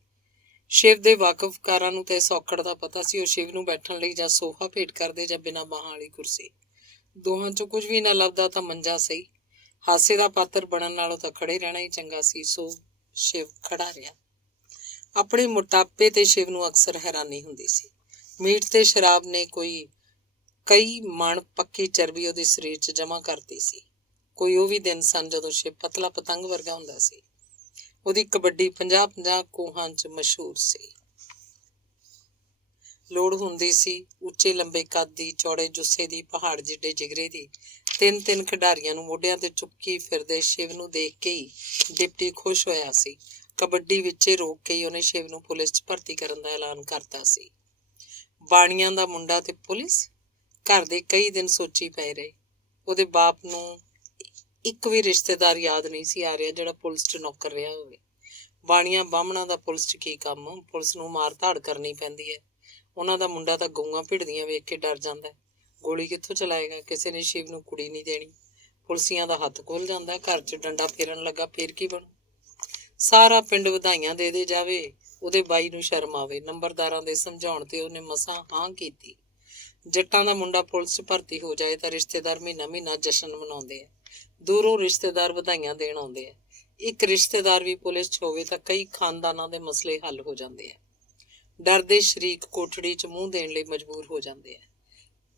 ਸ਼ਿਵ ਦੇ ਵਾਕਫਕਾਰਾਂ ਨੂੰ ਤਾਂ ਇਸ ਔਕੜ ਦਾ ਪਤਾ ਸੀ। ਉਹ ਸ਼ਿਵ ਨੂੰ ਬੈਠਣ ਲਈ ਜਾਂ ਸੋਫਾ ਭੇਟ ਕਰਦੇ ਜਾਂ ਬਿਨਾਂ ਬਾਹਾਂ ਵਾਲੀ ਕੁਰਸੀ। ਦੋਹਾਂ 'ਚੋਂ ਕੁਝ ਵੀ ਨਾ ਲੱਭਦਾ ਤਾਂ ਮੰਜਾ ਸਹੀ। ਹਾਸੇ ਦਾ ਪਾਤਰ ਬਣਨ ਨਾਲੋਂ ਤਾਂ ਖੜੇ ਰਹਿਣਾ ਹੀ ਚੰਗਾ ਸੀ। ਸੋ ਸ਼ਿਵ ਖੜਾ ਰਿਹਾ। ਆਪਣੇ ਮੋਟਾਪੇ ਤੇ ਸ਼ਿਵ ਨੂੰ ਅਕਸਰ ਹੈਰਾਨੀ ਹੁੰਦੀ ਸੀ। ਮੀਟ ਤੇ ਸ਼ਰਾਬ ਨੇ ਕਈ ਮਣ ਪੱਕੀ ਚਰਬੀ ਉਹਦੇ ਸਰੀਰ 'ਚ ਜਮ੍ਹਾਂ ਕਰਤੀ ਸੀ। ਕੋਈ ਉਹ ਵੀ ਦਿਨ ਸਨ ਜਦੋਂ ਸ਼ਿਵ ਪਤਲਾ ਪਤੰਗ ਵਰਗਾ ਹੁੰਦਾ ਸੀ। ਉਹਦੀ ਕਬੱਡੀ 50-50 ਕੋਹਾਂ 'ਚ ਮਸ਼ਹੂਰ ਸੀ। ਲੋੜ ਹੁੰਦੀ ਸੀ ਉੱਚੇ ਲੰਬੇ ਕੱਦ ਦੀ, ਚੌੜੇ ਜੁੱਸੇ ਦੀ, ਪਹਾੜ ਜਿੱਡੇ ਜਿਗਰੇ ਦੀ। ਤਿੰਨ ਖਿਡਾਰੀਆਂ ਨੂੰ ਮੋਢਿਆਂ ਤੇ ਚੁੱਕੀ ਫਿਰਦੇ ਸ਼ਿਵ ਨੂੰ ਦੇਖ ਕੇ ਹੀ ਡਿਪਟੀ ਖੁਸ਼ ਹੋਇਆ ਸੀ। ਕਬੱਡੀ ਵਿੱਚੇ ਰੋਕ ਕੇ ਹੀ ਉਹਨੇ ਸ਼ਿਵ ਨੂੰ ਪੁਲਿਸ 'ਚ ਭਰਤੀ ਕਰਨ ਦਾ ਐਲਾਨ ਕਰਤਾ ਸੀ। ਬਾਣੀਆਂ ਦਾ ਮੁੰਡਾ ਤੇ ਪੁਲਿਸ, ਘਰ ਦੇ ਕਈ ਦਿਨ ਸੋਚੀ ਪਏ ਰਹੇ। ਉਹਦੇ ਬਾਪ ਨੂੰ ਇੱਕ ਵੀ ਰਿਸ਼ਤੇਦਾਰ ਯਾਦ ਨਹੀਂ ਸੀ ਆ ਰਿਹਾ ਜਿਹੜਾ ਪੁਲਿਸ 'ਚ ਨੌਕਰ ਰਿਹਾ ਹੋਵੇ। ਬਾਣੀਆਂ ਬਾਹਮਣਾ ਦਾ ਪੁਲਿਸ 'ਚ ਕੀ ਕੰਮ? ਪੁਲਿਸ ਨੂੰ ਮਾਰ ਧਾੜ ਕਰਨੀ ਪੈਂਦੀ ਹੈ। ਉਹਨਾਂ ਦਾ ਮੁੰਡਾ ਤਾਂ ਗਊਆਂ ਭਿੜਦੀਆਂ ਵੇਖ ਕੇ ਡਰ ਜਾਂਦਾ। ਗੋਲੀ ਕਿੱਥੋਂ ਚਲਾਏਗਾ? ਕਿਸੇ ਨੇ ਸ਼ਿਵ ਨੂੰ ਕੁੜੀ ਨਹੀਂ ਦੇਣੀ। ਪੁਲਸੀਆਂ ਦਾ ਹੱਥ ਖੁੱਲ ਜਾਂਦਾ। ਘਰ 'ਚ ਡੰਡਾ ਫੇਰਨ ਲੱਗਾ ਫੇਰ ਕੀ ਬਣੂ? ਸਾਰਾ ਪਿੰਡ ਵਧਾਈਆਂ ਦੇ ਜਾਵੇ, ਉਹਦੇ ਬਾਈ ਨੂੰ ਸ਼ਰਮ ਆਵੇ। ਨੰਬਰਦਾਰਾਂ ਦੇ ਸਮਝਾਉਣ ਤੇ ਉਹਨੇ ਮਸਾਂ ਹਾਂ ਕੀਤੀ। ਜੱਟਾਂ ਦਾ ਮੁੰਡਾ ਪੁਲਿਸ 'ਚ ਭਰਤੀ ਹੋ ਜਾਏ ਤਾਂ ਰਿਸ਼ਤੇਦਾਰ ਮਹੀਨਾ ਜਸ਼ਨ ਮਨਾਉਂਦੇ ਆ। ਦੂਰੋਂ ਰਿਸ਼ਤੇਦਾਰ ਵਧਾਈਆਂ ਦੇਣ ਆਉਂਦੇ ਆ। ਇੱਕ ਰਿਸ਼ਤੇਦਾਰ ਵੀ ਪੁਲਿਸ 'ਚ ਹੋਵੇ ਤਾਂ ਕਈ ਖਾਨਦਾਨਾਂ ਦੇ ਮਸਲੇ ਹੱਲ ਹੋ ਜਾਂਦੇ ਆ। ਡਰਦੇ ਸ਼ਰੀਕ ਕੋਠੜੀ 'ਚ ਮੂੰਹ ਦੇਣ ਲਈ ਮਜਬੂਰ ਹੋ ਜਾਂਦੇ ਆ।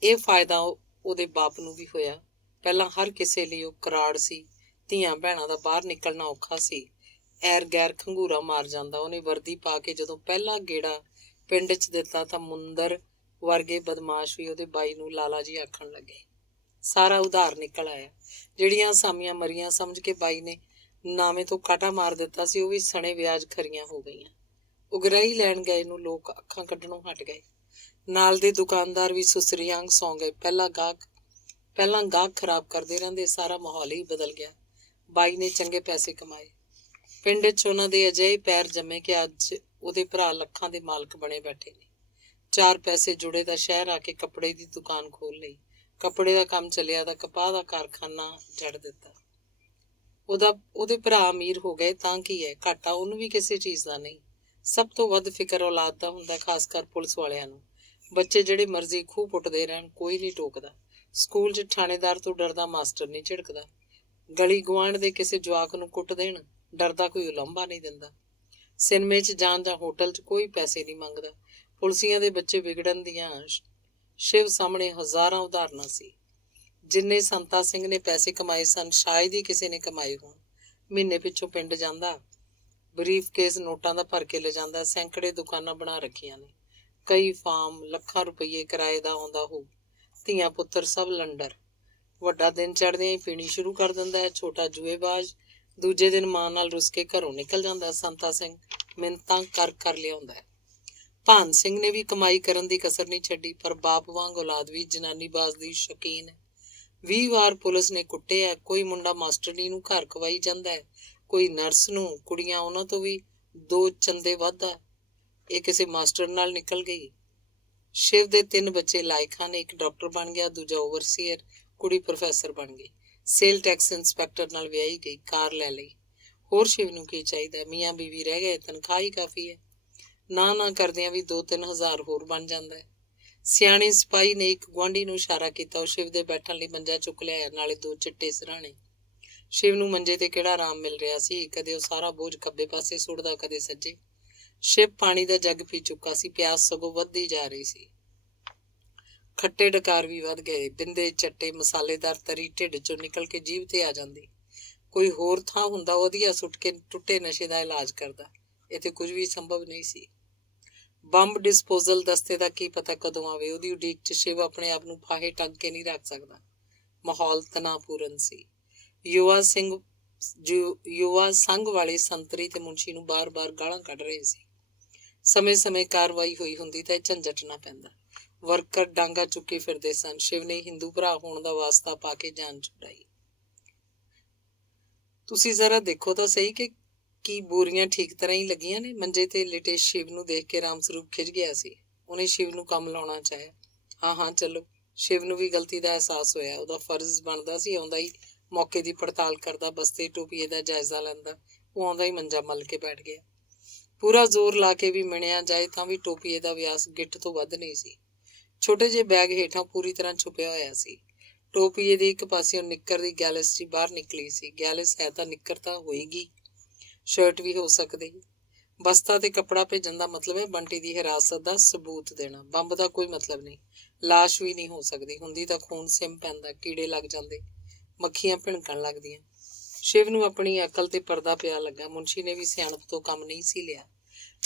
ਇਹ ਫਾਇਦਾ ਉਹਦੇ ਬਾਪ ਨੂੰ ਵੀ ਹੋਇਆ। ਪਹਿਲਾਂ ਹਰ ਕਿਸੇ ਲਈ ਉਹ ਕਰਾੜ ਸੀ। ਧੀਆਂ ਭੈਣਾਂ ਦਾ ਬਾਹਰ ਨਿਕਲਣਾ ਔਖਾ ਸੀ। ਐਰ ਗੈਰ ਖੰਗੂਰਾ ਮਾਰ ਜਾਂਦਾ। ਉਹਨੇ ਵਰਦੀ ਪਾ ਕੇ ਜਦੋਂ ਪਹਿਲਾ ਗੇੜਾ ਪਿੰਡ 'ਚ ਦਿੱਤਾ ਤਾਂ ਮੁੰਦਰ ਵਰਗੇ ਬਦਮਾਸ਼ ਵੀ ਉਹਦੇ ਬਾਈ ਨੂੰ ਲਾਲਾ ਜੀ ਆਖਣ ਲੱਗੇ। ਸਾਰਾ ਉਧਾਰ ਨਿਕਲ ਆਇਆ। ਜਿਹੜੀਆਂ ਅਸਾਮੀਆਂ ਮਰੀਆਂ ਸਮਝ ਕੇ ਬਾਈ ਨੇ ਨਾਵੇਂ ਤੋਂ ਕਾਟਾ ਮਾਰ ਦਿੱਤਾ ਸੀ, ਉਹ ਵੀ ਸਣੇ ਵਿਆਜ ਖਰੀਆਂ ਹੋ ਗਈਆਂ। ਉਗਰਾਹੀ ਲੈਣ ਗਏ ਨੂੰ ਲੋਕ ਅੱਖਾਂ ਕੱਢਣੋਂ ਹਟ ਗਏ। ਨਾਲ ਦੇ ਦੁਕਾਨਦਾਰ ਵੀ ਸੁਸਰੀ ਵਾਂਗ ਸੌਂ ਗਏ। ਪਹਿਲਾਂ ਗਾਹਕ ਖਰਾਬ ਕਰਦੇ ਰਹਿੰਦੇ, ਸਾਰਾ ਮਾਹੌਲ ਹੀ ਬਦਲ ਗਿਆ। ਬਾਈ ਨੇ ਚੰਗੇ ਪੈਸੇ ਕਮਾਏ। ਪਿੰਡ 'ਚ ਉਹਨਾਂ ਦੇ ਅਜਿਹੇ ਪੈਰ ਜੰਮੇ ਕਿ ਅੱਜ ਉਹਦੇ ਭਰਾ ਲੱਖਾਂ ਦੇ ਮਾਲਕ ਬਣੇ ਬੈਠੇ ਨੇ। 4 ਪੈਸੇ ਜੁੜੇ ਤਾਂ ਸ਼ਹਿਰ ਆ ਕੇ ਕੱਪੜੇ ਦੀ ਦੁਕਾਨ ਖੋਲ ਲਈ। ਕੱਪੜੇ ਦਾ ਕੰਮ ਚੱਲਿਆ ਤਾਂ ਕਪਾਹ ਦਾ ਕਾਰਖਾਨਾ ਜੜ ਦਿੱਤਾ। ਉਹਦੇ ਭਰਾ ਅਮੀਰ ਹੋ ਗਏ ਤਾਂ ਕੀ ਹੈ, ਘਾਟਾ ਉਹਨੂੰ ਵੀ ਕਿਸੇ ਚੀਜ਼ ਦਾ ਨਹੀਂ। ਸਭ ਤੋਂ ਵੱਧ ਫਿਕਰ ਔਲਾਦ ਦਾ ਹੁੰਦਾ, ਖਾਸ ਕਰ ਪੁਲਿਸ ਵਾਲਿਆਂ ਨੂੰ। ਬੱਚੇ ਜਿਹੜੇ ਮਰਜ਼ੀ ਖੂਹ ਪੁੱਟਦੇ ਰਹਿਣ, ਕੋਈ ਨਹੀਂ ਟੋਕਦਾ। ਸਕੂਲ 'ਚ ਥਾਣੇਦਾਰ ਤੋਂ ਡਰਦਾ ਮਾਸਟਰ ਨਹੀਂ ਝਿੜਕਦਾ। ਗਲੀ ਗੁਆਂਢ ਦੇ ਕਿਸੇ ਜਵਾਕ ਨੂੰ ਕੁੱਟ ਦੇਣ, ਡਰਦਾ ਕੋਈ ਉਲਾਂਭਾ ਨਹੀਂ ਦਿੰਦਾ। ਸਿਨੇਮੇ 'ਚ ਜਾਣ ਜਾਂ ਹੋਟਲ 'ਚ ਕੋਈ ਪੈਸੇ ਨਹੀਂ ਮੰਗਦਾ। ਪੁਲਸੀਆਂ ਦੇ ਬੱਚੇ ਵਿਗੜਨ ਦੀਆਂ ਸ਼ਿਵ ਸਾਹਮਣੇ ਹਜ਼ਾਰਾਂ ਉਦਾਹਰਨਾਂ ਸੀ। ਜਿੰਨੇ ਸੰਤਾ ਸਿੰਘ ਨੇ ਪੈਸੇ ਕਮਾਏ ਸਨ, ਸ਼ਾਇਦ ਹੀ ਕਿਸੇ ਨੇ ਕਮਾਏ ਹੋਣ। ਮਹੀਨੇ ਪਿੱਛੋਂ ਪਿੰਡ ਜਾਂਦਾ, ਬਰੀਫ ਕੇਸ ਨੋਟਾਂ ਦਾ ਭਰ ਕੇ ਲਿਜਾਂਦਾ। ਸੈਂਕੜੇ ਦੁਕਾਨਾਂ ਬਣਾ ਰੱਖੀਆਂ ਨੇ, ਕਈ ਫਾਰਮ, ਲੱਖਾਂ ਰੁਪਈਏ ਕਿਰਾਏ ਦਾ ਆਉਂਦਾ ਹੋਊ। ਧੀਆਂ ਪੁੱਤਰ ਸਭ ਲੰਡਰ। ਵੱਡਾ ਦਿਨ ਚੜ੍ਹਦਿਆਂ ਹੀ ਪੀਣੀ ਸ਼ੁਰੂ ਕਰ ਦਿੰਦਾ ਹੈ। ਛੋਟਾ ਜੂਏਬਾਜ਼ ਦੂਜੇ ਦਿਨ ਮਾਂ ਨਾਲ ਰੁੱਸ ਕੇ ਘਰੋਂ ਨਿਕਲ ਜਾਂਦਾ। ਸੰਤਾ ਸਿੰਘ ਮਿੰਨਤਾਂ ਕਰ ਲਿਆਉਂਦਾ ਹੈ। ਭਾਨ ਸਿੰਘ ਨੇ ਵੀ ਕਮਾਈ ਕਰਨ ਦੀ ਕਸਰ ਨਹੀਂ ਛੱਡੀ, ਪਰ ਬਾਪ ਵਾਂਗ ਔਲਾਦ ਵੀ ਜਨਾਨੀਬਾਜ਼ ਦੀ ਸ਼ੌਕੀਨ ਹੈ। 20 ਵਾਰ ਪੁਲਿਸ ਨੇ ਕੁੱਟਿਆ। ਕੋਈ ਮੁੰਡਾ ਮਾਸਟਰਨੀ ਨੂੰ ਘਰ ਖਵਾਈ ਜਾਂਦਾ ਹੈ, ਕੋਈ ਨਰਸ ਨੂੰ। ਕੁੜੀਆਂ ਉਹਨਾਂ ਤੋਂ ਵੀ 2 ਚੰਦੇ ਵੱਧ ਆ। ਇਹ ਕਿਸੇ ਮਾਸਟਰ ਨਾਲ ਨਿਕਲ ਗਈ। ਸ਼ਿਵ ਦੇ 3 ਬੱਚੇ ਲਾਇਕ ਹਨ। ਇੱਕ ਡਾਕਟਰ ਬਣ ਗਿਆ, ਦੂਜਾ ਓਵਰਸੀਅਰ, ਕੁੜੀ ਪ੍ਰੋਫੈਸਰ ਬਣ ਗਈ। ਸੇਲ ਟੈਕਸ ਇੰਸਪੈਕਟਰ ਨਾਲ ਵਿਆਹੀ ਗਈ, ਕਾਰ ਲੈ ਲਈ। ਹੋਰ ਸ਼ਿਵ ਨੂੰ ਕੀ ਚਾਹੀਦਾ? ਮੀਆਂ ਬੀਵੀ ਰਹਿ ਗਏ, ਤਨਖਾਹ ਹੀ ਕਾਫੀ ਹੈ। ਨਾ ਕਰਦਿਆਂ ਵੀ 2-3 ਹਜ਼ਾਰ ਹੋਰ ਬਣ ਜਾਂਦਾ ਹੈ। ਸਿਆਣੇ ਸਿਪਾਹੀ ਨੇ ਇੱਕ ਗੁਆਂਢੀ ਨੂੰ ਇਸ਼ਾਰਾ ਕੀਤਾ। ਉਹ ਸ਼ਿਵ ਦੇ ਬੈਠਣ ਲਈ ਮੰਜਾ ਚੁੱਕ ਲਿਆਇਆ, ਨਾਲੇ 2 ਚਿੱਟੇ ਸਿਰਹਾਣੇ। ਸ਼ਿਵ ਨੂੰ ਮੰਜੇ ਤੇ ਕਿਹੜਾ ਆਰਾਮ ਮਿਲ ਰਿਹਾ ਸੀ। ਕਦੇ ਉਹ ਸਾਰਾ ਬੋਝ ਖੱਬੇ ਪਾਸੇ ਸੁੱਟਦਾ, ਕਦੇ ਸੱਜੇ। ਸ਼ਿਵ ਪਾਣੀ ਦਾ ਜੱਗ ਪੀ ਚੁੱਕਾ ਸੀ। ਪਿਆਸ ਸਗੋਂ ਵੱਧਦੀ ਜਾ ਰਹੀ ਸੀ। ਖੱਟੇ ਡਕਾਰ ਵੀ ਵੱਧ ਗਏ। ਬਿੰਦੇ ਚੱਟੇ ਮਸਾਲੇਦਾਰ ਤਰੀ ਢਿੱਡ ਚੋਂ ਨਿਕਲ ਕੇ ਜੀਭ ਤੇ ਆ ਜਾਂਦੀ। ਕੋਈ ਹੋਰ ਥਾਂ ਹੁੰਦਾ, ਵਧੀਆ ਸੁੱਟ ਕੇ ਟੁੱਟੇ ਨਸ਼ੇ ਦਾ ਇਲਾਜ ਕਰਦਾ। ਇੱਥੇ ਕੁਝ ਵੀ ਸੰਭਵ ਨਹੀਂ ਸੀ। ਬੰਬ ਡਿਸਪੋਜ਼ਲ ਦਸਤੇ ਦਾ ਕੀ ਪਤਾ ਕਦੋਂ ਆਵੇ। ਉਹਦੀ ਉਡੀਕ 'ਚ ਸ਼ਿਵ ਆਪਣੇ ਆਪ ਨੂੰ ਫਾਹੇ ਟੰਗ ਕੇ ਨਹੀਂ ਰੱਖ ਸਕਦਾ। ਮਾਹੌਲ ਤਣਾਅਪੂਰਨ ਸੀ। ਯੁਵਾ ਸੰਘ ਵਾਲੇ ਸੰਤਰੀ ਤੇ ਮੁਨਸ਼ੀ ਨੂੰ ਬਾਰ-ਬਾਰ ਗਾਲਾਂ ਕੱਢ ਰਹੇ ਸੀ। ਸਮੇਂ ਕਾਰਵਾਈ ਹੋਈ ਹੁੰਦੀ ਤਾਂ ਇਹ ਝੰਜਟ ਨਾ ਪੈਂਦਾ। ਵਰਕਰ ਡਾਂਗਾ ਚੁੱਕੇ ਫਿਰਦੇ ਸਨ। ਸ਼ਿਵ ਨੇ ਹਿੰਦੂ ਭਰਾ ਹੋਣ ਦਾ ਵਾਸਤਾ ਪਾ ਕੇ ਜਾਨ ਛੁਡਾਈ। ਤੁਸੀਂ ਜ਼ਰਾ ਦੇਖੋ ਤਾਂ ਸਹੀ ਕਿ ਕੀ ਬੋਰੀਆਂ ਠੀਕ ਤਰ੍ਹਾਂ ਹੀ ਲੱਗੀਆਂ ਨੇ? ਮੰਜੇ ਤੇ ਲਿਟੇ ਸ਼ਿਵ ਨੂੰ ਦੇਖ ਕੇ ਰਾਮ ਸਰੂਪ ਖਿਝ ਗਿਆ ਸੀ। ਉਹਨੇ ਸ਼ਿਵ ਨੂੰ ਕੰਮ ਲਾਉਣਾ ਚਾਹਿਆ। ਹਾਂ ਚਲੋ। ਸ਼ਿਵ ਨੂੰ ਵੀ ਗਲਤੀ ਦਾ ਅਹਿਸਾਸ ਹੋਇਆ। ਉਹਦਾ ਫਰਜ਼ ਬਣਦਾ ਸੀ ਆਉਂਦਾ ਹੀ ਮੌਕੇ ਦੀ ਪੜਤਾਲ ਕਰਦਾ, ਬਸਤੇ ਟੋਪੀਏ ਦਾ ਜਾਇਜ਼ਾ ਲੈਂਦਾ। ਉਹ ਆਉਂਦਾ ਹੀ ਮੰਜਾ ਮੱਲ ਕੇ ਬੈਠ ਗਿਆ। ਪੂਰਾ ਜ਼ੋਰ ਲਾ ਕੇ ਵੀ ਮਿਣਿਆ ਜਾਏ ਤਾਂ ਵੀ ਟੋਪੀਏ ਦਾ ਵਿਆਸ ਗਿੱਠ ਤੋਂ ਵੱਧ ਨਹੀਂ ਸੀ। ਛੋਟੇ ਜਿਹੇ ਬੈਗ ਹੇਠਾਂ ਪੂਰੀ ਤਰ੍ਹਾਂ ਛੁਪਿਆ ਹੋਇਆ ਸੀ। ਟੋਪੀਏ ਦੇ ਇੱਕ ਪਾਸਿਓਂ ਨਿੱਕਰ ਦੀ ਗੈਲਿਸ ਜੀ ਬਾਹਰ ਨਿਕਲੀ ਸੀ। ਗੈਲਿਸ ਹੈ ਤਾਂ ਨਿੱਕਰ ਤਾਂ ਹੋਏਗੀ, ਸ਼ਰਟ ਵੀ ਹੋ ਸਕਦੀ। ਬਸਤਾ ਤੇ ਕੱਪੜਾ ਭੇਜਣ ਦਾ ਮਤਲਬ ਹੈ ਬੰਟੀ ਦੀ ਹਿਰਾਸਤ ਦਾ ਸਬੂਤ ਦੇਣਾ। ਬੰਬ ਦਾ ਕੋਈ ਮਤਲਬ ਨਹੀਂ। ਲਾਸ਼ ਵੀ ਨਹੀਂ ਹੋ ਸਕਦੀ। ਹੁੰਦੀ ਤਾਂ ਖੂਨ ਸਿਮ ਪੈਂਦਾ, ਕੀੜੇ ਲੱਗ ਜਾਂਦੇ, ਮੱਖੀਆਂ ਭਿਣਕਣ ਲੱਗਦੀਆਂ। ਸ਼ਿਵ ਨੂੰ ਆਪਣੀ ਅਕਲ ਤੇ ਪਰਦਾ ਪਿਆ ਲੱਗਾ। ਮੁਨਸ਼ੀ ਨੇ ਵੀ ਸਿਆਣਪ ਤੋਂ ਕੰਮ ਨਹੀਂ ਸੀ ਲਿਆ।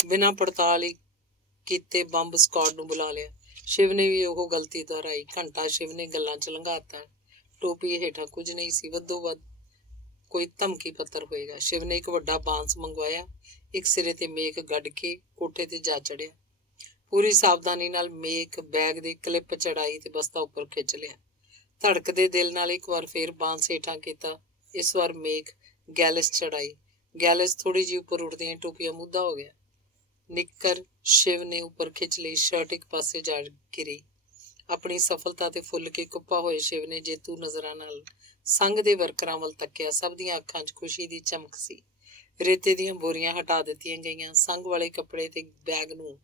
ਬਿਨਾਂ ਪੜਤਾਲ ਹੀ ਕੀਤੇ ਬੰਬ ਸਕਾਡ ਨੂੰ ਬੁਲਾ ਲਿਆ। ਸ਼ਿਵ ਨੇ ਵੀ ਉਹ ਗਲਤੀ ਦੁਹਰਾਈ। ਘੰਟਾ ਸ਼ਿਵ ਨੇ ਗੱਲਾਂ 'ਚ ਲੰਘਾਤਾ। ਟੋਪੀ ਹੇਠਾਂ ਕੁਝ ਨਹੀਂ ਸੀ, ਵੱਧੋ ਵੱਧ ਕੋਈ ਧਮਕੀ ਪੱਤਰ ਹੋਏਗਾ। ਸ਼ਿਵ ਨੇ ਇੱਕ ਵੱਡਾ ਬਾਂਸ ਮੰਗਵਾਇਆ, ਇੱਕ ਸਿਰੇ ਤੇ ਮੇਕ ਗੱਡ ਕੇ ਕੋਠੇ ਤੇ ਜਾ ਚੜਿਆ। ਪੂਰੀ ਸਾਵਧਾਨੀ ਨਾਲ ਮੇਕ ਬੈਗ ਦੀ ਕਲਿੱਪ ਚੜਾਈ ਤੇ ਬਸਤਾ ਉੱਪਰ ਖਿੱਚ ਲਿਆ। ਧੜਕਦੇ ਦਿਲ ਨਾਲ ਇੱਕ ਵਾਰ ਫੇਰ ਬਾਂਸ ਹੇਠਾਂ ਕੀਤਾ। ਇਸ ਵਾਰ ਮੇਕ ਗੈਲਿਸ ਚੜਾਈ। ਗੈਲਿਸ ਥੋੜੀ ਜਿਹੀ ਉੱਪਰ ਉੱਠਦੀਆਂ ਟੋਪੀਆ ਮੁੱਧਾ ਹੋ ਗਿਆ। ਨਿੱਕਰ ਸ਼ਿਵ ਨੇ ਉੱਪਰ ਖਿੱਚ ਲਈ। ਸ਼ਰਟ ਇੱਕ ਪਾਸੇ ਜਾ ਗਿਰੀ। ਆਪਣੀ ਸਫਲਤਾ ਤੇ ਫੁੱਲ ਕੇ ਕੁੱਪਾ ਹੋਏ ਸ਼ਿਵ ਨੇ ਜੇਤੂ ਨਜ਼ਰਾਂ ਨਾਲ ਸੰਘ ਦੇ ਵਰਕਰਾਂ ਵੱਲ ਤੱਕਿਆ। ਸਭ ਦੀਆਂ ਅੱਖਾਂ 'ਚ ਖੁਸ਼ੀ ਦੀ ਚਮਕ ਸੀ। ਰੇਤੇ ਦੀਆਂ ਬੋਰੀਆਂ ਹਟਾ ਦਿੱਤੀਆਂ ਗਈਆਂ। ਸੰਘ ਵਾਲੇ ਕੱਪੜੇ ਤੇ ਬੈਗ ਨੂੰ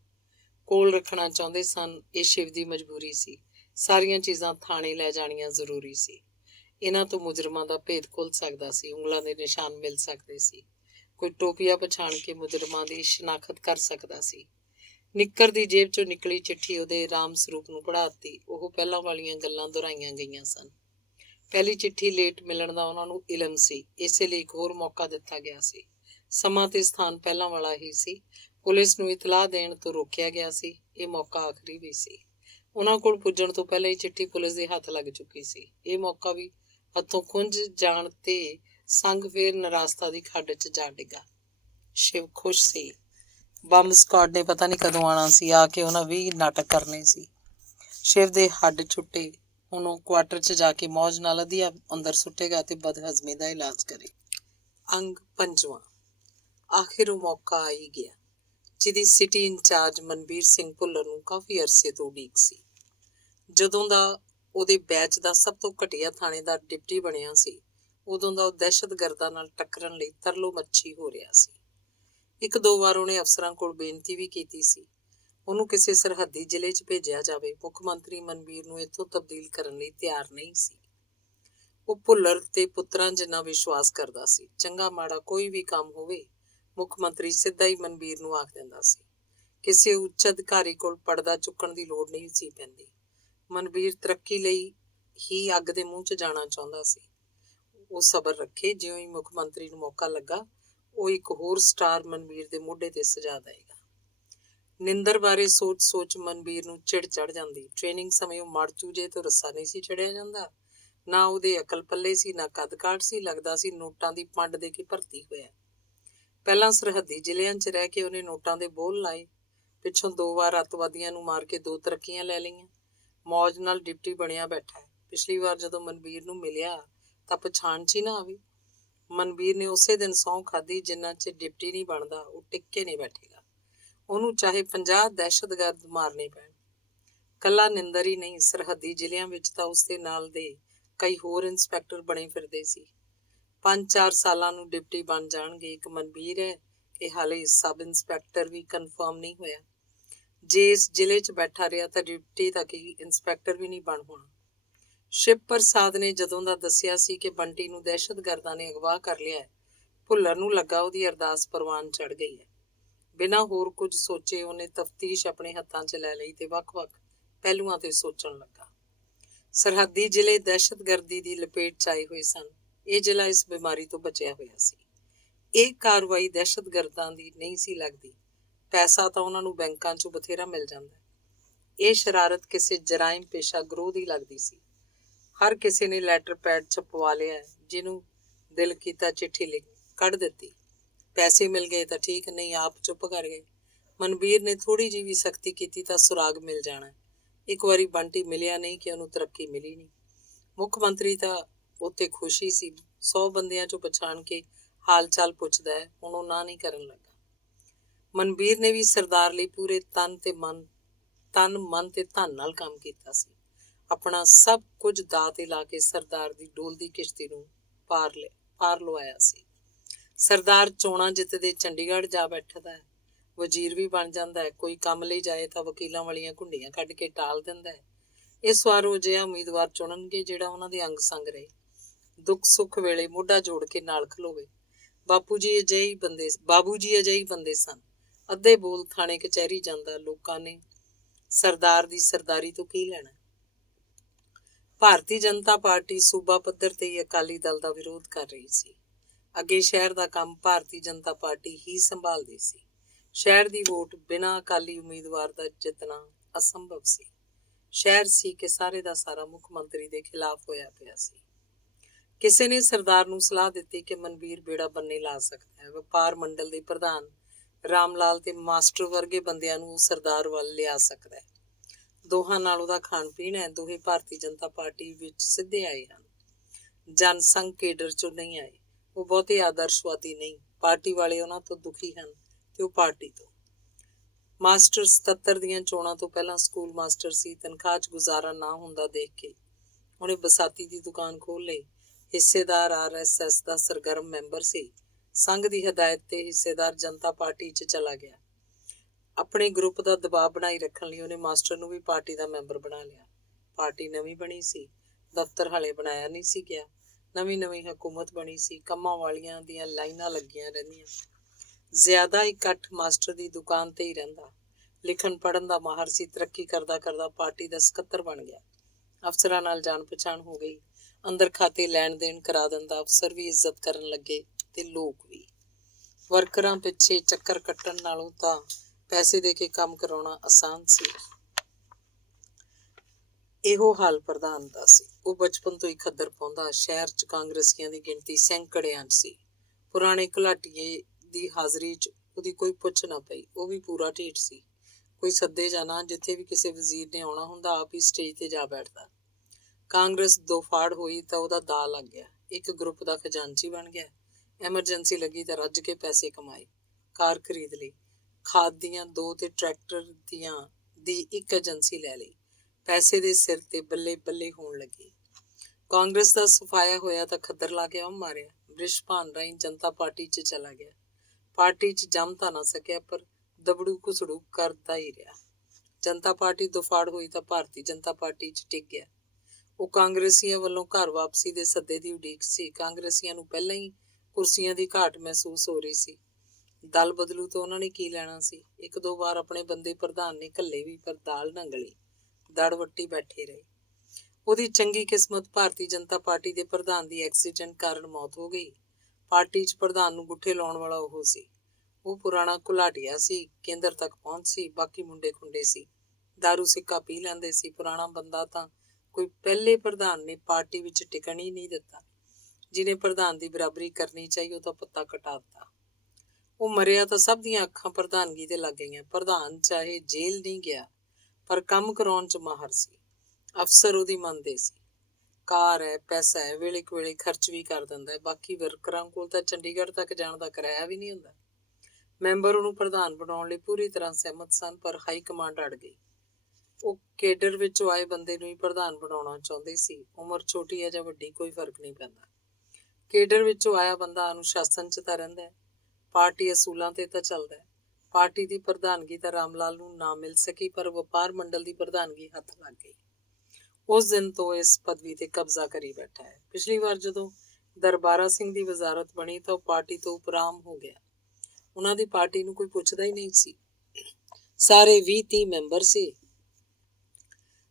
ਕੋਲ ਰੱਖਣਾ ਚਾਹੁੰਦੇ ਸਨ। ਇਹ ਸ਼ਿਵ ਦੀ ਮਜਬੂਰੀ ਸੀ। ਸਾਰੀਆਂ ਚੀਜ਼ਾਂ ਥਾਣੇ ਲੈ ਜਾਣੀਆਂ ਜ਼ਰੂਰੀ ਸੀ। ਇਹਨਾਂ ਤੋਂ ਮੁਜਰਮਾਂ ਦਾ ਭੇਦ ਖੁੱਲ੍ਹ ਸਕਦਾ ਸੀ। ਉਂਗਲਾਂ ਦੇ ਨਿਸ਼ਾਨ ਮਿਲ ਸਕਦੇ ਸੀ। ਕੋਈ ਟੋਪੀਆ ਪਛਾਣ ਕੇ ਮੁਜਰਮਾਂ ਦੀ ਸ਼ਨਾਖਤ ਕਰ ਸਕਦਾ ਸੀ। ਨਿੱਕਰ ਦੀ ਜੇਬ 'ਚੋਂ ਨਿਕਲੀ ਚਿੱਠੀ ਉਹਦੇ ਰਾਮ ਸਰੂਪ ਨੂੰ ਪੜ੍ਹਾ ਦਿੱਤੀ। ਉਹ ਪਹਿਲਾਂ ਵਾਲੀਆਂ ਗੱਲਾਂ ਦੁਹਰਾਈਆਂ ਗਈਆਂ ਸਨ। ਪਹਿਲੀ ਚਿੱਠੀ ਲੇਟ ਮਿਲਣ ਦਾ ਉਹਨਾਂ ਨੂੰ ਇਲਮ ਸੀ, ਇਸੇ ਲਈ ਇੱਕ ਹੋਰ ਮੌਕਾ ਦਿੱਤਾ ਗਿਆ ਸੀ। ਸਮਾਂ ਤੇ ਸਥਾਨ ਪਹਿਲਾਂ ਵਾਲਾ ਹੀ ਸੀ। ਪੁਲਿਸ ਨੂੰ ਇਤਲਾਹ ਦੇਣ ਤੋਂ ਰੋਕਿਆ ਗਿਆ ਸੀ। ਇਹ ਮੌਕਾ ਆਖਰੀ ਵੀ ਸੀ। ਉਹਨਾਂ ਕੋਲ ਪੁੱਜਣ ਤੋਂ ਪਹਿਲਾਂ ਹੀ ਚਿੱਠੀ ਪੁਲਿਸ ਦੇ ਹੱਥ ਲੱਗ ਚੁੱਕੀ ਸੀ। ਇਹ ਮੌਕਾ ਵੀ ਹੱਥੋਂ ਖੁੰਝ ਜਾਣ ਤੇ ਸੰਘ ਫੇਰ ਨਿਰਾਸਤਾ ਦੀ ਖੱਡ 'ਚ ਜਾ ਡਿੱਗਾ। ਸ਼ਿਵ ਖੁਸ਼ ਸੀ। ਬੰਬ ਸਕਾਡ ਨੇ ਪਤਾ ਨਹੀਂ ਕਦੋਂ ਆਉਣਾ ਸੀ। ਆ ਕੇ ਉਹਨਾਂ 20 ਨਾਟਕ ਕਰਨੇ ਸੀ। ਸ਼ਿਵ ਦੇ ਹੱਡ ਛੁੱਟੇ। ਹੁਣ ਉਹ ਕੁਆਟਰ 'ਚ ਜਾ ਕੇ ਮੌਜ ਨਾਲ ਅਧੀਆ ਅੰਦਰ ਸੁੱਟੇਗਾ ਤੇ ਬਦਹਜ਼ਮੀ ਦਾ ਇਲਾਜ ਕਰੇ। ਅੰਗ 5ਵਾਂ। ਆਖਿਰ ਉਹ ਮੌਕਾ ਆ ਹੀ ਗਿਆ, ਜਿਹਦੀ ਸਿਟੀ ਇੰਚਾਰਜ ਮਨਬੀਰ ਸਿੰਘ ਭੁੱਲਰ ਨੂੰ ਕਾਫੀ ਅਰਸੇ ਤੋਂ ਉਡੀਕ ਸੀ। ਜਦੋਂ ਦਾ ਉਹਦੇ ਬੈਚ ਦਾ ਸਭ ਤੋਂ ਘਟੀਆ ਥਾਣੇਦਾਰ ਡਿਪਟੀ ਬਣਿਆ ਸੀ, ਉਦੋਂ ਦਾ ਉਹ ਦਹਿਸ਼ਤਗਰਦਾਂ ਨਾਲ ਟੱਕਰਨ ਲਈ ਤਰਲੋ ਮੱਛੀ ਹੋ ਰਿਹਾ ਸੀ। ਇੱਕ ਦੋ ਵਾਰ ਉਹਨੇ ਅਫਸਰਾਂ ਕੋਲ ਬੇਨਤੀ ਵੀ ਕੀਤੀ ਸੀ, ਉਹਨੂੰ ਕਿਸੇ ਸਰਹੱਦੀ ਜ਼ਿਲ੍ਹੇ 'ਚ ਭੇਜਿਆ ਜਾਵੇ। ਮੁੱਖ ਮੰਤਰੀ ਮਨਬੀਰ ਨੂੰ ਇੱਥੋਂ ਤਬਦੀਲ ਕਰਨ ਲਈ ਤਿਆਰ ਨਹੀਂ ਸੀ। ਉਹ ਭੁੱਲਰ ਤੇ ਪੁੱਤਰਾਂ ਜਿੰਨਾ ਵਿਸ਼ਵਾਸ ਕਰਦਾ ਸੀ। ਚੰਗਾ ਮਾੜਾ ਕੋਈ ਵੀ ਕੰਮ ਹੋਵੇ, ਮੁੱਖ ਮੰਤਰੀ ਸਿੱਧਾ ਹੀ ਮਨਬੀਰ ਨੂੰ ਆਖ ਦਿੰਦਾ ਸੀ। ਕਿਸੇ ਉੱਚ ਅਧਿਕਾਰੀ ਕੋਲ ਪਰਦਾ ਚੁੱਕਣ ਦੀ ਲੋੜ ਨਹੀਂ ਸੀ ਪੈਂਦੀ। ਮਨਬੀਰ ਤਰੱਕੀ ਲਈ ਹੀ ਅੱਗ ਦੇ ਮੂੰਹ 'ਚ ਜਾਣਾ ਚਾਹੁੰਦਾ ਸੀ। ਉਹ ਸਬਰ ਰੱਖੇ, ਜਿਉਂ ਹੀ ਮੁੱਖ ਮੰਤਰੀ ਨੂੰ ਮੌਕਾ ਲੱਗਾ, ਉਹ ਇੱਕ ਹੋਰ ਸਟਾਰ ਮਨਬੀਰ ਦੇ ਮੋਢੇ ਤੇ ਸਜਾ ਦੇਏਗਾ। ਨਿੰਦਰ ਬਾਰੇ ਸੋਚ ਮਨਬੀਰ ਨੂੰ ਚਿੜ ਚੜ ਜਾਂਦੀ। ਟ੍ਰੇਨਿੰਗ ਸਮੇਂ ਉਹ ਮੜ ਚੂਜੇ ਤੋਂ ਰੱਸਾ ਨਹੀਂ ਸੀ ਚੜਿਆ ਜਾਂਦਾ। ਨਾ ਉਹਦੇ ਅਕਲ ਪੱਲੇ ਸੀ, ਨਾ ਕੱਦ ਕਾਠ ਸੀ। ਲੱਗਦਾ ਸੀ ਨੋਟਾਂ ਦੀ ਪੰਡ ਦੇ ਕੇ ਭਰਤੀ ਹੋਇਆ। ਪਹਿਲਾਂ ਸਰਹੱਦੀ ਜ਼ਿਲ੍ਹਿਆਂ 'ਚ ਰਹਿ ਕੇ ਉਹਨੇ ਨੋਟਾਂ ਦੇ ਬੋਲ ਲਾਏ। ਪਿੱਛੋਂ 2 ਵਾਰ ਅੱਤਵਾਦੀਆਂ ਨੂੰ ਮਾਰ ਕੇ 2 ਤਰੱਕੀਆਂ ਲੈ ਲਈਆਂ। ਮੌਜ ਨਾਲ ਡਿਪਟੀ ਬਣਿਆ ਬੈਠਾ ਹੈ। ਪਿਛਲੀ ਵਾਰ ਜਦੋਂ ਮਨਬੀਰ ਨੂੰ ਮਿਲਿਆ ਤਾਂ ਪਛਾਣ 'ਚ ਹੀ ਨਾ ਆਵੇ। ਮਨਬੀਰ ਨੇ ਉਸੇ ਦਿਨ ਸਹੁੰ ਖਾਧੀ, ਜਿੰਨਾ 'ਚ ਡਿਪਟੀ ਨਹੀਂ ਬਣਦਾ ਉਹ ਟਿਕ ਕੇ ਨਹੀਂ ਬੈਠੇਗਾ। ਉਹਨੂੰ ਚਾਹੇ 50 ਦਹਿਸ਼ਤਗਰਦ ਮਾਰਨੇ ਪੈਣ। ਕੱਲਾ ਨਿੰਦਰ ਹੀ ਨਹੀਂ, ਸਰਹੱਦੀ ਜ਼ਿਲ੍ਹਿਆਂ ਵਿੱਚ ਤਾਂ ਉਸਦੇ ਨਾਲ ਦੇ ਕਈ ਹੋਰ ਇੰਸਪੈਕਟਰ ਬਣੇ ਫਿਰਦੇ ਸੀ। 5-4 ਸਾਲਾਂ ਨੂੰ ਡਿਪਟੀ ਬਣ ਜਾਣਗੇ। ਇੱਕ ਮਨਬੀਰ ਹੈ ਕਿ ਹਾਲੇ ਸਬ ਇੰਸਪੈਕਟਰ ਵੀ ਕਨਫਰਮ ਨਹੀਂ ਹੋਇਆ। ਜੇ ਇਸ ਜ਼ਿਲ੍ਹੇ 'ਚ ਬੈਠਾ ਰਿਹਾ ਤਾਂ ਡਿਪਟੀ ਤੱਕ ਹੀ ਇੰਸਪੈਕਟਰ ਵੀ ਨਹੀਂ ਬਣ ਹੋਣਾ। ਸ਼ਿਵ ਪ੍ਰਸਾਦ ਨੇ ਜਦੋਂ ਦਾ ਦੱਸਿਆ ਸੀ ਕਿ ਬੰਟੀ ਨੂੰ ਦਹਿਸ਼ਤਗਰਦਾਂ ਨੇ ਅਗਵਾ ਕਰ ਲਿਆ ਹੈ, ਭੁੱਲਰ ਨੂੰ ਲੱਗਾ ਉਹਦੀ ਅਰਦਾਸ ਪ੍ਰਵਾਨ ਚੜ੍ਹ ਗਈ ਹੈ। ਬਿਨਾਂ ਹੋਰ ਕੁਝ ਸੋਚੇ ਉਹਨੇ ਤਫਤੀਸ਼ ਆਪਣੇ ਹੱਥਾਂ 'ਚ ਲੈ ਲਈ ਤੇ ਵੱਖ-ਵੱਖ ਪਹਿਲੂਆਂ ਤੇ ਸੋਚਣ ਲੱਗਾ। ਸਰਹੱਦੀ ਜ਼ਿਲ੍ਹੇ ਦਹਿਸ਼ਤਗਰਦੀ ਦੀ ਲਪੇਟ 'ਚ ਆਏ ਹੋਏ ਸਨ। ਇਹ ਜ਼ਿਲ੍ਹਾ ਇਸ ਬਿਮਾਰੀ ਤੋਂ ਬਚਿਆ ਹੋਇਆ ਸੀ। ਇਹ ਕਾਰਵਾਈ ਦਹਿਸ਼ਤਗਰਦਾਂ ਦੀ ਨਹੀਂ ਸੀ ਲੱਗਦੀ। ਪੈਸਾ ਤਾਂ ਉਹਨਾਂ ਨੂੰ ਬੈਂਕਾਂ 'ਚੋਂ ਬਥੇਰਾ ਮਿਲ ਜਾਂਦਾ। ਇਹ ਸ਼ਰਾਰਤ ਕਿਸੇ ਜਰਾਇਮ ਪੇਸ਼ਾ ਗਰੋਹ ਦੀ ਲੱਗਦੀ ਸੀ। ਹਰ ਕਿਸੇ ਨੇ ਲੈਟਰ ਪੈਡ ਛਪਵਾ ਲਿਆ। ਜਿਹਨੂੰ ਦਿਲ ਕੀਤਾ ਚਿੱਠੀ ਲਿਖ ਕੱਢ ਦਿੱਤੀ। ਪੈਸੇ ਮਿਲ ਗਏ ਤਾਂ ਠੀਕ, ਨਹੀਂ ਆਪ ਚੁੱਪ ਕਰ ਗਏ। ਮਨਬੀਰ ਨੇ ਥੋੜ੍ਹੀ ਜਿਹੀ ਵੀ ਸਖਤੀ ਕੀਤੀ ਤਾਂ ਸੁਰਾਗ ਮਿਲ ਜਾਣਾ। ਇੱਕ ਵਾਰੀ ਬੰਟੀ ਮਿਲਿਆ ਨਹੀਂ ਕਿ ਉਹਨੂੰ ਤਰੱਕੀ ਮਿਲੀ ਨਹੀਂ। ਮੁੱਖ ਮੰਤਰੀ ਤਾਂ ਉੱਥੇ ਖੁਸ਼ੀ ਸੀ। 100 ਬੰਦਿਆਂ 'ਚੋਂ ਪਛਾਣ ਕੇ ਹਾਲ ਚਾਲ ਪੁੱਛਦਾ ਹੈ। ਹੁਣ ਉਹ ਨਾ ਨਹੀਂ ਕਰਨ ਲੱਗਾ। ਮਨਬੀਰ ਨੇ ਵੀ ਸਰਦਾਰ ਲਈ ਪੂਰੇ ਤਨ ਮਨ ਤੇ ਧਨ ਨਾਲ ਕੰਮ ਕੀਤਾ ਸੀ। ਆਪਣਾ ਸਭ ਕੁਝ ਦਾਅ ਤੇ ਲਾ ਕੇ ਸਰਦਾਰ ਦੀ ਡੋਲਦੀ ਕਿਸ਼ਤੀ ਨੂੰ ਪਾਰ ਲਵਾਇਆ ਸੀ। ਸਰਦਾਰ ਚੋਣਾਂ ਜਿੱਤਦੇ ਚੰਡੀਗੜ੍ਹ ਜਾ ਬੈਠਦਾ ਹੈ। ਵਜ਼ੀਰ ਵੀ ਬਣ ਜਾਂਦਾ ਹੈ। ਕੋਈ ਕੰਮ ਲਈ ਜਾਏ ਤਾਂ ਵਕੀਲਾਂ ਵਾਲੀਆਂ ਘੁੰਡੀਆਂ ਕੱਢ ਕੇ ਟਾਲ ਦਿੰਦਾ ਹੈ। ਇਸ ਵਾਰ ਉਹ ਅਜਿਹਾ ਉਮੀਦਵਾਰ ਚੁਣਨਗੇ ਜਿਹੜਾ ਉਹਨਾਂ ਦੇ ਅੰਗ ਸੰਗ ਰਹੇ, ਦੁੱਖ ਸੁੱਖ ਵੇਲੇ ਮੋਢਾ ਜੋੜ ਕੇ ਨਾਲ ਖਲੋਵੇ। ਬਾਬੂ ਜੀ ਅਜਿਹੇ ਹੀ ਬੰਦੇ ਸਨ। ਅੱਧੇ ਬੋਲ ਥਾਣੇ ਕਚਹਿਰੀ ਜਾਂਦਾ। ਲੋਕਾਂ ਨੇ ਸਰਦਾਰ ਦੀ ਸਰਦਾਰੀ ਤੋਂ ਕੀ ਲੈਣਾ। ਭਾਰਤੀ ਜਨਤਾ ਪਾਰਟੀ ਸੂਬਾ ਪੱਧਰ ਤੇ ਹੀ ਅਕਾਲੀ ਦਲ ਦਾ ਵਿਰੋਧ ਕਰ ਰਹੀ ਸੀ। ਅੱਗੇ ਸ਼ਹਿਰ ਦਾ ਕੰਮ ਭਾਰਤੀ ਜਨਤਾ ਪਾਰਟੀ ਹੀ ਸੰਭਾਲਦੀ ਸੀ। ਸ਼ਹਿਰ ਦੀ ਵੋਟ ਬਿਨਾਂ ਅਕਾਲੀ ਉਮੀਦਵਾਰ ਦਾ ਜਿੱਤਣਾ ਅਸੰਭਵ ਸੀ। ਸ਼ਹਿਰ ਸੀ ਕਿ ਸਾਰੇ ਦਾ ਸਾਰਾ ਮੁੱਖ ਮੰਤਰੀ ਦੇ ਖਿਲਾਫ ਹੋਇਆ ਪਿਆ ਸੀ। ਕਿਸੇ ਨੇ ਸਰਦਾਰ ਨੂੰ ਸਲਾਹ ਦਿੱਤੀ ਕਿ ਮਨਵੀਰ ਬੇੜਾ ਬੰਨੇ ਲਾ ਸਕਦਾ ਹੈ। ਵਪਾਰ ਮੰਡਲ ਦੇ ਪ੍ਰਧਾਨ ਰਾਮ ਲਾਲ ਤੇ ਮਾਸਟਰ ਵਰਗੇ ਬੰਦਿਆਂ ਨੂੰ ਉਹ ਸਰਦਾਰ ਵੱਲ ਲਿਆ ਸਕਦਾ ਹੈ। ਦੋਹਾਂ ਨਾਲ ਉਹਦਾ ਖਾਣ ਪੀਣ ਹੈ। ਦੋਹੇ ਭਾਰਤੀ ਜਨਤਾ ਪਾਰਟੀ ਵਿੱਚ ਸਿੱਧੇ ਆਏ ਹਨ। ਜਨਸੰਘ ਕੇਡਰ ਚੋਂ ਨਹੀਂ ਆਏ। ਉਹ ਬਹੁਤੇ ਆਦਰਸ਼ਵਾਦੀ ਨਹੀਂ। ਪਾਰਟੀ ਵਾਲੇ ਉਹਨਾਂ ਤੋਂ ਦੁਖੀ ਹਨ ਤੇ ਉਹ ਪਾਰਟੀ ਤੋਂ। ਮਾਸਟਰ 77 ਦੀਆਂ ਚੋਣਾਂ ਤੋਂ ਪਹਿਲਾਂ ਸਕੂਲ ਮਾਸਟਰ ਸੀ। ਤਨਖਾਹ 'ਚ ਗੁਜ਼ਾਰਾ ਨਾ ਹੁੰਦਾ ਦੇਖ ਕੇ ਉਹਨੇ ਬਸਾਤੀ ਦੀ ਦੁਕਾਨ ਖੋਲ੍ਹ ਲਈ। ਹਿੱਸੇਦਾਰ RSS ਦਾ ਸਰਗਰਮ ਮੈਂਬਰ ਸੀ। ਸੰਘ ਦੀ ਹਦਾਇਤ ਤੇ ਹਿੱਸੇਦਾਰ ਜਨਤਾ ਪਾਰਟੀ 'ਚ ਚਲਾ ਗਿਆ। ਆਪਣੇ ਗਰੁੱਪ ਦਾ ਦਬਾਅ ਬਣਾਈ ਰੱਖਣ ਲਈ ਉਹਨੇ ਮਾਸਟਰ ਨੂੰ ਵੀ ਪਾਰਟੀ ਦਾ ਮੈਂਬਰ ਬਣਾ ਲਿਆ। ਪਾਰਟੀ ਨਵੀਂ ਬਣੀ ਸੀ। ਦਫ਼ਤਰ ਹਾਲੇ ਬਣਾਇਆ ਨਹੀਂ ਸੀ ਗਿਆ। ਨਵੀਂ ਹਕੂਮਤ ਬਣੀ ਸੀ। ਕੰਮਾਂ ਵਾਲੀਆਂ ਦੀਆਂ ਲਾਈਨਾਂ ਲੱਗੀਆਂ ਰਹਿੰਦੀਆਂ। ਜ਼ਿਆਦਾ ਇਕੱਠ ਮਾਸਟਰ ਦੀ ਦੁਕਾਨ ਤੇ ਹੀ ਰਹਿੰਦਾ। ਲਿਖਣ ਪੜ੍ਹਨ ਦਾ ਮਾਹਰ ਸੀ। ਤਰੱਕੀ ਕਰਦਾ ਕਰਦਾ ਪਾਰਟੀ ਦਾ ਸਕੱਤਰ ਬਣ ਗਿਆ। ਅਫਸਰਾਂ ਨਾਲ ਜਾਣ ਪਛਾਣ ਹੋ ਗਈ। ਅੰਦਰ ਖਾਤੇ ਲੈਣ ਦੇਣ ਕਰਾ ਦਿੰਦਾ। ਅਫਸਰ ਵੀ ਇੱਜ਼ਤ ਕਰਨ ਲੱਗੇ ਤੇ ਲੋਕ ਵੀ। ਵਰਕਰਾਂ ਪਿੱਛੇ ਚੱਕਰ ਕੱਟਣ ਨਾਲੋਂ ਤਾਂ ਪੈਸੇ ਦੇ ਕੇ ਕੰਮ ਕਰਾਉਣਾ ਆਸਾਨ ਸੀ। ਇਹੋ ਹਾਲ ਪ੍ਰਧਾਨ ਦਾ ਸੀ। ਉਹ ਬਚਪਨ ਤੋਂ ਹੀ ਖੱਦਰ ਪਾਉਂਦਾ। ਸ਼ਹਿਰ 'ਚ ਕਾਂਗਰਸੀਆਂ ਦੀ ਗਿਣਤੀ ਸੈਂਕੜਿਆਂ 'ਚ ਸੀ। ਪੁਰਾਣੇ ਘੁਲਾਟੀਏ ਦੀ ਹਾਜ਼ਰੀ 'ਚ ਉਹਦੀ ਕੋਈ ਪੁੱਛ ਨਾ ਪਈ। ਉਹ ਵੀ ਪੂਰਾ ਢੀਠ ਸੀ। ਕੋਈ ਸੱਦੇ ਜਾਂ ਨਾ, ਜਿੱਥੇ ਵੀ ਕਿਸੇ ਵਜ਼ੀਰ ਨੇ ਆਉਣਾ ਹੁੰਦਾ ਆਪ ਹੀ ਸਟੇਜ ਤੇ ਜਾ ਬੈਠਦਾ। ਕਾਂਗਰਸ ਦੋਫਾੜ ਹੋਈ ਤਾਂ ਉਹਦਾ ਦਾਅ ਲੱਗ ਗਿਆ। ਇੱਕ ਗਰੁੱਪ ਦਾ ਖਜ਼ਾਨਚੀ ਬਣ ਗਿਆ। ਐਮਰਜੈਂਸੀ ਲੱਗੀ ਤਾਂ ਰੱਜ ਕੇ ਪੈਸੇ ਕਮਾਏ। ਕਾਰ ਖਰੀਦ ਲਈ। ਖਾਦ ਦੀਆਂ 2 ਤੇ ਟਰੈਕਟਰ ਦੀ ਇੱਕ ਏਜੰਸੀ ਲੈ ਲਈ। ਪੈਸੇ ਦੇ ਸਿਰ ਤੇ ਬੱਲੇ ਬੱਲੇ ਹੋਣ ਲੱਗੀ। ਕਾਂਗਰਸ ਦਾ ਸਫਾਇਆ ਹੋਇਆ ਤਾਂ ਖੱਦਰ ਲਾ ਕੇ ਮਾਰਿਆ। ਬ੍ਰਿਸ਼ਭਾਨ ਰਾਹੀਂ ਜਨਤਾ ਪਾਰਟੀ 'ਚ ਚਲਾ ਗਿਆ। ਪਾਰਟੀ 'ਚ ਜੰਮ ਤਾਂ ਨਾ ਸਕਿਆ ਪਰ ਦਬੜੂ ਘੁਸੜੂ ਕਰਦਾ ਹੀ ਰਿਹਾ। ਜਨਤਾ ਪਾਰਟੀ ਦੋਫਾੜ ਹੋਈ ਤਾਂ ਭਾਰਤੀ ਜਨਤਾ ਪਾਰਟੀ 'ਚ ਟਿਕ ਗਿਆ। ਉਹ ਕਾਂਗਰਸੀਆਂ ਵੱਲੋਂ ਘਰ ਵਾਪਸੀ ਦੇ ਸੱਦੇ ਦੀ ਉਡੀਕ ਸੀ। ਕਾਂਗਰਸੀਆਂ ਨੂੰ ਪਹਿਲਾਂ ਹੀ ਕੁਰਸੀਆਂ ਦੀ ਘਾਟ ਮਹਿਸੂਸ ਹੋ ਰਹੀ ਸੀ। ਦਲ ਬਦਲੂ ਤੋਂ ਉਹਨਾਂ ਨੇ ਕੀ ਲੈਣਾ ਸੀ। 1-2 ਵਾਰ ਆਪਣੇ ਬੰਦੇ ਪ੍ਰਧਾਨ ਨੇ ਘੱਲੇ ਵੀ ਪਰ ਦਾਲ ਨਾ ਗਲੀ। ਦੜ ਵੱਟੀ ਬੈਠੇ ਰਹੇ। ਉਹਦੀ ਚੰਗੀ ਕਿਸਮਤ ਭਾਰਤੀ ਜਨਤਾ ਪਾਰਟੀ ਦੇ ਪ੍ਰਧਾਨ ਦੀ ਐਕਸੀਡੈਂਟ ਕਾਰਨ ਮੌਤ ਹੋ ਗਈ। ਪਾਰਟੀ 'ਚ ਪ੍ਰਧਾਨ ਨੂੰ ਗੁੱਠੇ ਲਾਉਣ ਵਾਲਾ ਉਹ ਸੀ। ਉਹ ਪੁਰਾਣਾ ਘੁਲਾਟੀਆ ਸੀ। ਕੇਂਦਰ ਤੱਕ ਪਹੁੰਚ ਸੀ। ਬਾਕੀ ਮੁੰਡੇ ਖੁੰਡੇ ਸੀ। ਦਾਰੂ ਸਿੱਕਾ ਪੀ ਲੈਂਦੇ ਸੀ। ਪੁਰਾਣਾ ਬੰਦਾ ਤਾਂ ਕੋਈ ਪਹਿਲੇ ਪ੍ਰਧਾਨ ਨੇ ਪਾਰਟੀ ਵਿੱਚ ਟਿਕਣ ਹੀ ਨਹੀਂ ਦਿੱਤਾ। ਜਿਹਨੇ ਪ੍ਰਧਾਨ ਦੀ ਬਰਾਬਰੀ ਕਰਨੀ ਚਾਹੀ ਉਹ ਤਾਂ ਪੱਤਾ ਕਟਾ ਦਿੱਤਾ। ਉਹ ਮਰਿਆ ਤਾਂ ਸਭ ਦੀਆਂ ਅੱਖਾਂ ਪ੍ਰਧਾਨਗੀ ਤੇ ਲੱਗ ਗਈਆਂ। ਪ੍ਰਧਾਨ ਚਾਹੇ ਜੇਲ੍ਹ ਨਹੀਂ ਗਿਆ ਪਰ ਕੰਮ ਕਰਾਉਣ 'ਚ ਮਾਹਰ ਸੀ। ਅਫਸਰ ਉਹਦੀ ਮੰਨਦੇ ਸੀ। ਕਾਰ ਹੈ, ਪੈਸਾ ਹੈ, ਵੇਲੇ ਕੁ ਖਰਚ ਵੀ ਕਰ ਦਿੰਦਾ ਹੈ। ਬਾਕੀ ਵਰਕਰਾਂ ਕੋਲ ਤਾਂ ਚੰਡੀਗੜ੍ਹ ਤੱਕ ਜਾਣ ਦਾ ਕਿਰਾਇਆ ਵੀ ਨਹੀਂ ਹੁੰਦਾ। ਮੈਂਬਰ ਉਹਨੂੰ ਪ੍ਰਧਾਨ ਬਣਾਉਣ ਲਈ ਪੂਰੀ ਤਰ੍ਹਾਂ ਸਹਿਮਤ ਸਨ ਪਰ ਹਾਈ ਕਮਾਂਡ ਅੜ ਗਈ। ਉਹ ਕੇਡਰ ਵਿੱਚੋਂ ਆਏ ਬੰਦੇ ਨੂੰ ਹੀ ਪ੍ਰਧਾਨ ਬਣਾਉਣਾ ਚਾਹੁੰਦੇ ਸੀ। ਉਮਰ ਛੋਟੀ ਹੈ ਜਾਂ ਵੱਡੀ ਕੋਈ ਫਰਕ ਨਹੀਂ ਪੈਂਦਾ। ਕੇਡਰ ਵਿੱਚੋਂ ਆਇਆ ਬੰਦਾ ਅਨੁਸ਼ਾਸਨ 'ਚ ਤਾਂ ਰਹਿੰਦਾ ਹੈ। ਪਾਰਟੀ ਅਸੂਲਾਂ ਤੇ ਤਾਂ ਚੱਲਦਾ ਹੈ। ਪਾਰਟੀ ਦੀ ਪ੍ਰਧਾਨਗੀ ਤਾਂ ਰਾਮ ਲਾਲ ਨੂੰ ਨਾ ਮਿਲ ਸਕੀ ਪਰ ਵਪਾਰ ਮੰਡਲ ਦੀ ਪ੍ਰਧਾਨਗੀ ਹੱਥ ਲੱਗ ਗਈ। ਉਸ ਦਿਨ ਤੋਂ ਇਸ ਪਦਵੀ ਤੇ ਕਬਜ਼ਾ ਕਰੀ ਬੈਠਾ ਹੈ। ਪਿਛਲੀ ਵਾਰ ਜਦੋਂ ਦਰਬਾਰਾ ਸਿੰਘ ਦੀ ਵਜ਼ਾਰਤ ਬਣੀ ਤਾਂ ਉਹ ਪਾਰਟੀ ਤੋਂ ਉਪਰਾਮ ਹੋ ਗਿਆ। ਉਹਨਾਂ ਦੀ ਪਾਰਟੀ ਨੂੰ ਕੋਈ ਪੁੱਛਦਾ ਹੀ ਨਹੀਂ ਸੀ। ਸਾਰੇ 20-30 ਮੈਂਬਰ ਸੀ।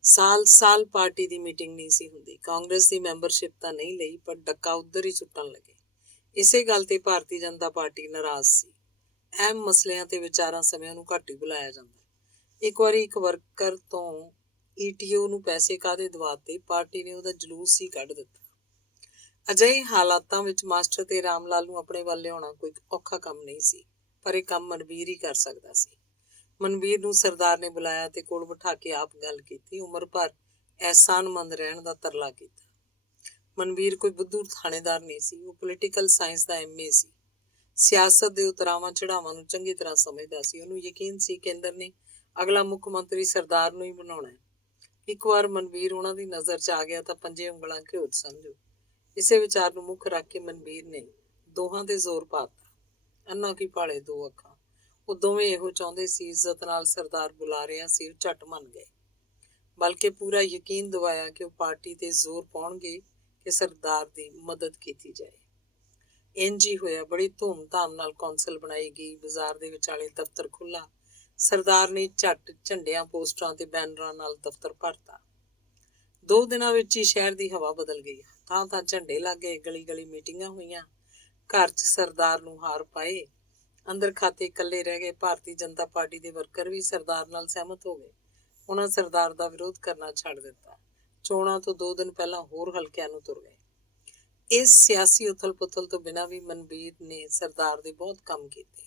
ਸਾਲ ਪਾਰਟੀ ਦੀ ਮੀਟਿੰਗ ਨਹੀਂ ਸੀ ਹੁੰਦੀ। ਕਾਂਗਰਸ ਦੀ ਮੈਂਬਰਸ਼ਿਪ ਤਾਂ ਨਹੀਂ ਲਈ ਪਰ ਡੱਕਾ ਉੱਧਰ ਹੀ ਸੁੱਟਣ ਲੱਗੇ। ਇਸੇ ਗੱਲ ਤੇ ਭਾਰਤੀ ਜਨਤਾ ਪਾਰਟੀ ਨਾਰਾਜ਼ ਸੀ। ਅਹਿਮ ਮਸਲਿਆਂ ਤੇ ਵਿਚਾਰਾਂ ਸਮੇਂ ਉਹਨੂੰ ਘੱਟ ਹੀ ਬੁਲਾਇਆ ਜਾਂਦਾ। ਇੱਕ ਵਾਰੀ ਇੱਕ ਵਰਕਰ ਤੋਂ ETO ਨੂੰ ਪੈਸੇ ਕਾਹਦੇ ਦਵਾਤੇ ਪਾਰਟੀ ਨੇ ਉਹਦਾ ਜਲੂਸ ਹੀ ਕੱਢ ਦਿੱਤਾ। ਅਜਿਹੇ ਹਾਲਾਤਾਂ ਵਿੱਚ ਮਾਸਟਰ ਤੇ ਰਾਮ ਲਾਲ ਨੂੰ ਆਪਣੇ ਵੱਲ ਲਿਆਉਣਾ ਕੋਈ ਔਖਾ ਕੰਮ ਨਹੀਂ ਸੀ ਪਰ ਇਹ ਕੰਮ ਮਨਵੀਰ ਹੀ ਕਰ ਸਕਦਾ ਸੀ। ਮਨਵੀਰ ਨੂੰ ਸਰਦਾਰ ਨੇ ਬੁਲਾਇਆ ਤੇ ਕੋਲ ਬਿਠਾ ਕੇ ਆਪ ਗੱਲ ਕੀਤੀ। ਉਮਰ ਭਰ ਅਹਿਸਾਨਮੰਦ ਰਹਿਣ ਦਾ ਤਰਲਾ ਕੀਤਾ। ਮਨਵੀਰ ਕੋਈ ਬੁੱਧੂ ਥਾਣੇਦਾਰ ਨਹੀਂ ਸੀ। ਉਹ ਪੋਲੀਟੀਕਲ ਸਾਇੰਸ ਦਾ MA ਸੀ। ਸਿਆਸਤ ਦੇ ਉਤਰਾਵਾਂ ਚੜਾਵਾਂ ਨੂੰ ਚੰਗੀ ਤਰ੍ਹਾਂ ਸਮਝਦਾ ਸੀ। ਉਹਨੂੰ ਯਕੀਨ ਸੀ ਕੇਂਦਰ ਨੇ ਅਗਲਾ ਮੁੱਖ ਮੰਤਰੀ ਸਰਦਾਰ ਨੂੰ ਹੀ ਬਣਾਉਣਾ ਹੈ। ਇੱਕ ਵਾਰ ਮਨਵੀਰ ਉਹਨਾਂ ਦੀ ਨਜ਼ਰ 'ਚ ਆ ਗਿਆ ਤਾਂ 5 ਉਂਗਲਾਂ ਘਿਓ 'ਚ ਸਮਝੋ। ਇਸੇ ਵਿਚਾਰ ਨੂੰ ਮੁੱਖ ਰੱਖ ਕੇ ਮਨਵੀਰ ਨੇ ਦੋਹਾਂ ਤੇ ਜ਼ੋਰ ਪਾਤਾ। ਅੰਨਾ ਕੀ ਭਾਲੇ 2 ਅੱਖਾਂ। ਉਹ ਦੋਵੇਂ ਇਹੋ ਚਾਹੁੰਦੇ ਸੀ। ਇੱਜ਼ਤ ਨਾਲ ਸਰਦਾਰ ਬੁਲਾ ਰਿਹਾ ਸੀ। ਉਹ ਝੱਟ ਮੰਨ ਗਏ। ਬਲਕਿ ਪੂਰਾ ਯਕੀਨ ਦਿਵਾਇਆ ਕਿ ਉਹ ਪਾਰਟੀ ਤੇ ਜ਼ੋਰ ਪਾਉਣਗੇ ਕਿ ਸਰਦਾਰ ਦੀ ਮਦਦ ਕੀਤੀ ਜਾਏ। ਇੰਝ ਹੀ ਹੋਇਆ। ਬੜੀ ਧੂਮ-ਧਾਮ ਨਾਲ ਕੌਂਸਲ ਬਣਾਈ ਗਈ। ਬਾਜ਼ਾਰ ਦੇ ਵਿਚਾਲੇ ਦਫ਼ਤਰ ਖੁੱਲ੍ਹਾ। ਸਰਦਾਰ ਨੇ ਝੱਟ ਝੰਡਿਆਂ, ਪੋਸਟਰਾਂ ਤੇ ਬੈਨਰਾਂ ਨਾਲ ਦਫ਼ਤਰ ਭਰਤਾ। 2 ਦਿਨਾਂ ਵਿੱਚ ਹੀ ਸ਼ਹਿਰ ਦੀ ਹਵਾ ਬਦਲ ਗਈ। ਥਾਂ ਝੰਡੇ ਲੱਗ ਗਏ। ਗਲੀ ਮੀਟਿੰਗਾਂ ਹੋਈਆਂ। ਘਰ 'ਚ ਸਰਦਾਰ ਨੂੰ ਹਾਰ ਪਾਏ। ਅੰਦਰ ਖਾਤੇ ਇਕੱਲੇ ਰਹਿ ਗਏ। ਭਾਰਤੀ ਜਨਤਾ ਪਾਰਟੀ ਦੇ ਵਰਕਰ ਵੀ ਸਰਦਾਰ ਨਾਲ ਸਹਿਮਤ ਹੋ ਗਏ। ਉਹਨਾਂ ਸਰਦਾਰ ਦਾ ਵਿਰੋਧ ਕਰਨਾ ਛੱਡ ਦਿੱਤਾ। ਚੋਣਾਂ ਤੋਂ 2 ਦਿਨ ਪਹਿਲਾਂ ਹੋਰ ਹਲਕਿਆਂ ਨੂੰ ਤੁਰ ਗਏ। ਇਸ ਸਿਆਸੀ ਉਥਲ-ਪੁਥਲ ਤੋਂ ਬਿਨਾਂ ਵੀ ਮਨਬੀਰ ਨੇ ਸਰਦਾਰ ਦੇ ਬਹੁਤ ਕੰਮ ਕੀਤੇ।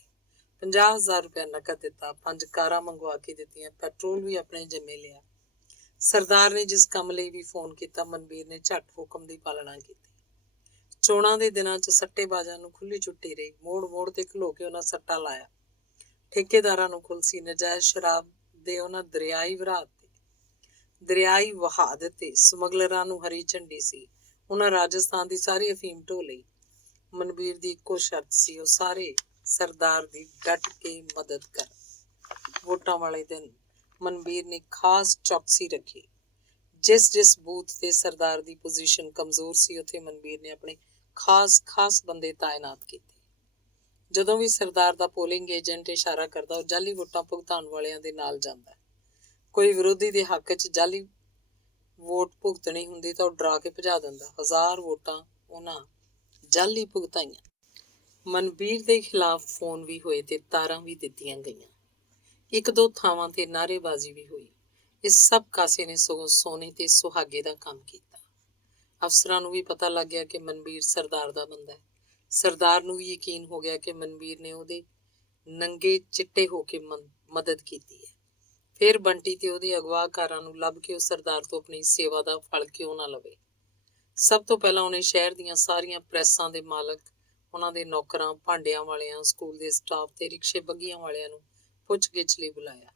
50,000 ਰੁਪਇਆ ਨਕਦ ਦਿੱਤਾ, 5 ਕਾਰਾਂ ਮੰਗਵਾ ਕੇ ਦਿੱਤੀਆਂ, ਪੈਟਰੋਲ ਵੀ ਆਪਣੇ ਜਿੰਮੇ ਲਿਆ। ਸਰਦਾਰ ਨੇ ਜਿਸ ਕੰਮ ਲਈ ਵੀ ਫੋਨ ਕੀਤਾ, ਮਨਬੀਰ ਨੇ ਝੱਟ ਹੁਕਮ ਦੀ ਪਾਲਣਾ ਕੀਤੀ। ਚੋਣਾਂ ਦੇ ਦਿਨਾਂ 'ਚ ਸੱਟੇਬਾਜ਼ਾਂ ਨੂੰ ਖੁੱਲ੍ਹੀ ਛੁੱਟੀ ਰਹੀ। ਮੋੜ ਕੇ ਖਲੋ ਕੇ ਉਹਨਾਂ ਸੱਟਾ ਲਾਇਆ। ਠੇਕੇਦਾਰਾਂ ਨੂੰ ਖੁਲਸੀ, ਨਜਾਇਜ਼ ਸ਼ਰਾਬ ਦੇ ਉਹਨਾਂ ਦਰਿਆਈ ਵਹਾ ਦਿੱਤੇ। ਸਮਗਲਰਾਂ ਨੂੰ ਹਰੀ ਝੰਡੀ ਸੀ। ਉਹਨਾਂ ਰਾਜਸਥਾਨ ਦੀ ਸਾਰੀ ਅਫੀਮ ਢੋ ਲਈ। ਮਨਬੀਰ ਦੀ ਇੱਕੋ ਸ਼ਰਤ ਸੀ, ਉਹ ਸਾਰੇ ਸਰਦਾਰ ਦੀ ਡਟ ਕੇ ਮਦਦ ਕਰ। ਵੋਟਾਂ ਵਾਲੇ ਦਿਨ ਮਨਬੀਰ ਨੇ ਖਾਸ ਚੌਕਸੀ ਰੱਖੀ। ਜਿਸ ਬੂਥ ਤੇ ਸਰਦਾਰ ਦੀ ਪੋਜੀਸ਼ਨ ਕਮਜ਼ੋਰ ਸੀ, ਉੱਥੇ ਮਨਬੀਰ ਨੇ ਆਪਣੇ ਖਾਸ ਬੰਦੇ ਤਾਇਨਾਤ ਕੀਤੇ। ਜਦੋਂ ਵੀ ਸਰਦਾਰ ਦਾ ਪੋਲਿੰਗ ਏਜੰਟ ਇਸ਼ਾਰਾ ਕਰਦਾ, ਉਹ ਜਾਲੀ ਵੋਟਾਂ ਭੁਗਤਾਉਣ ਵਾਲਿਆਂ ਦੇ ਨਾਲ ਜਾਂਦਾ। ਕੋਈ ਵਿਰੋਧੀ ਦੇ ਹੱਕ 'ਚ ਜਾਲੀ ਵੋਟ ਭੁਗਤਣੀ ਹੁੰਦੀ ਤਾਂ ਉਹ ਡਰਾ ਕੇ ਭਜਾ ਦਿੰਦਾ। 1000 ਵੋਟਾਂ ਉਹਨਾਂ ਜਾਲੀ ਭੁਗਤਾਈਆਂ। ਮਨਬੀਰ ਦੇ ਖਿਲਾਫ ਫੋਨ ਵੀ ਹੋਏ ਤੇ ਤਾਰਾਂ ਵੀ ਦਿੱਤੀਆਂ ਗਈਆਂ। 1-2 ਥਾਵਾਂ ਤੇ ਨਾਅਰੇਬਾਜ਼ੀ ਵੀ ਹੋਈ। ਇਸ ਸਭ ਕਾਸੇ ਨੇ ਸਗੋਂ ਸੋਨੇ ਤੇ ਸੁਹਾਗੇ ਦਾ ਕੰਮ ਕੀਤਾ। ਅਫਸਰਾਂ ਨੂੰ ਵੀ ਪਤਾ ਲੱਗ ਗਿਆ ਕਿ ਮਨਬੀਰ ਸਰਦਾਰ ਦਾ ਬੰਦਾ ਹੈ। ਸਰਦਾਰ ਨੂੰ ਵੀ ਯਕੀਨ ਹੋ ਗਿਆ ਕਿ ਮਨਬੀਰ ਨੇ ਉਹਦੇ ਨੰਗੇ ਚਿੱਟੇ ਹੋ ਕੇ ਮਦਦ ਕੀਤੀ ਹੈ। ਫਿਰ ਬੰਟੀ ਤੇ ਉਹਦੇ ਅਗਵਾਕਾਰਾਂ ਨੂੰ ਲੱਭ ਕੇ ਉਹ ਸਰਦਾਰ ਤੋਂ ਆਪਣੀ ਸੇਵਾ ਦਾ ਫਲ ਕਿਉਂ ਨਾ ਲਵੇ। ਸਭ ਤੋਂ ਪਹਿਲਾਂ ਉਹਨੇ ਸ਼ਹਿਰ ਦੀਆਂ ਸਾਰੀਆਂ ਪ੍ਰੈਸਾਂ ਦੇ ਮਾਲਕ, ਉਹਨਾਂ ਦੇ ਨੌਕਰਾਂ, ਭਾਂਡਿਆਂ ਵਾਲਿਆਂ, ਸਕੂਲ ਦੇ ਸਟਾਫ ਤੇ ਰਿਕਸ਼ੇ ਬੱਗੀਆਂ ਵਾਲਿਆਂ ਨੂੰ ਪੁੱਛ-ਗਿੱਛ ਲਈ ਬੁਲਾਇਆ।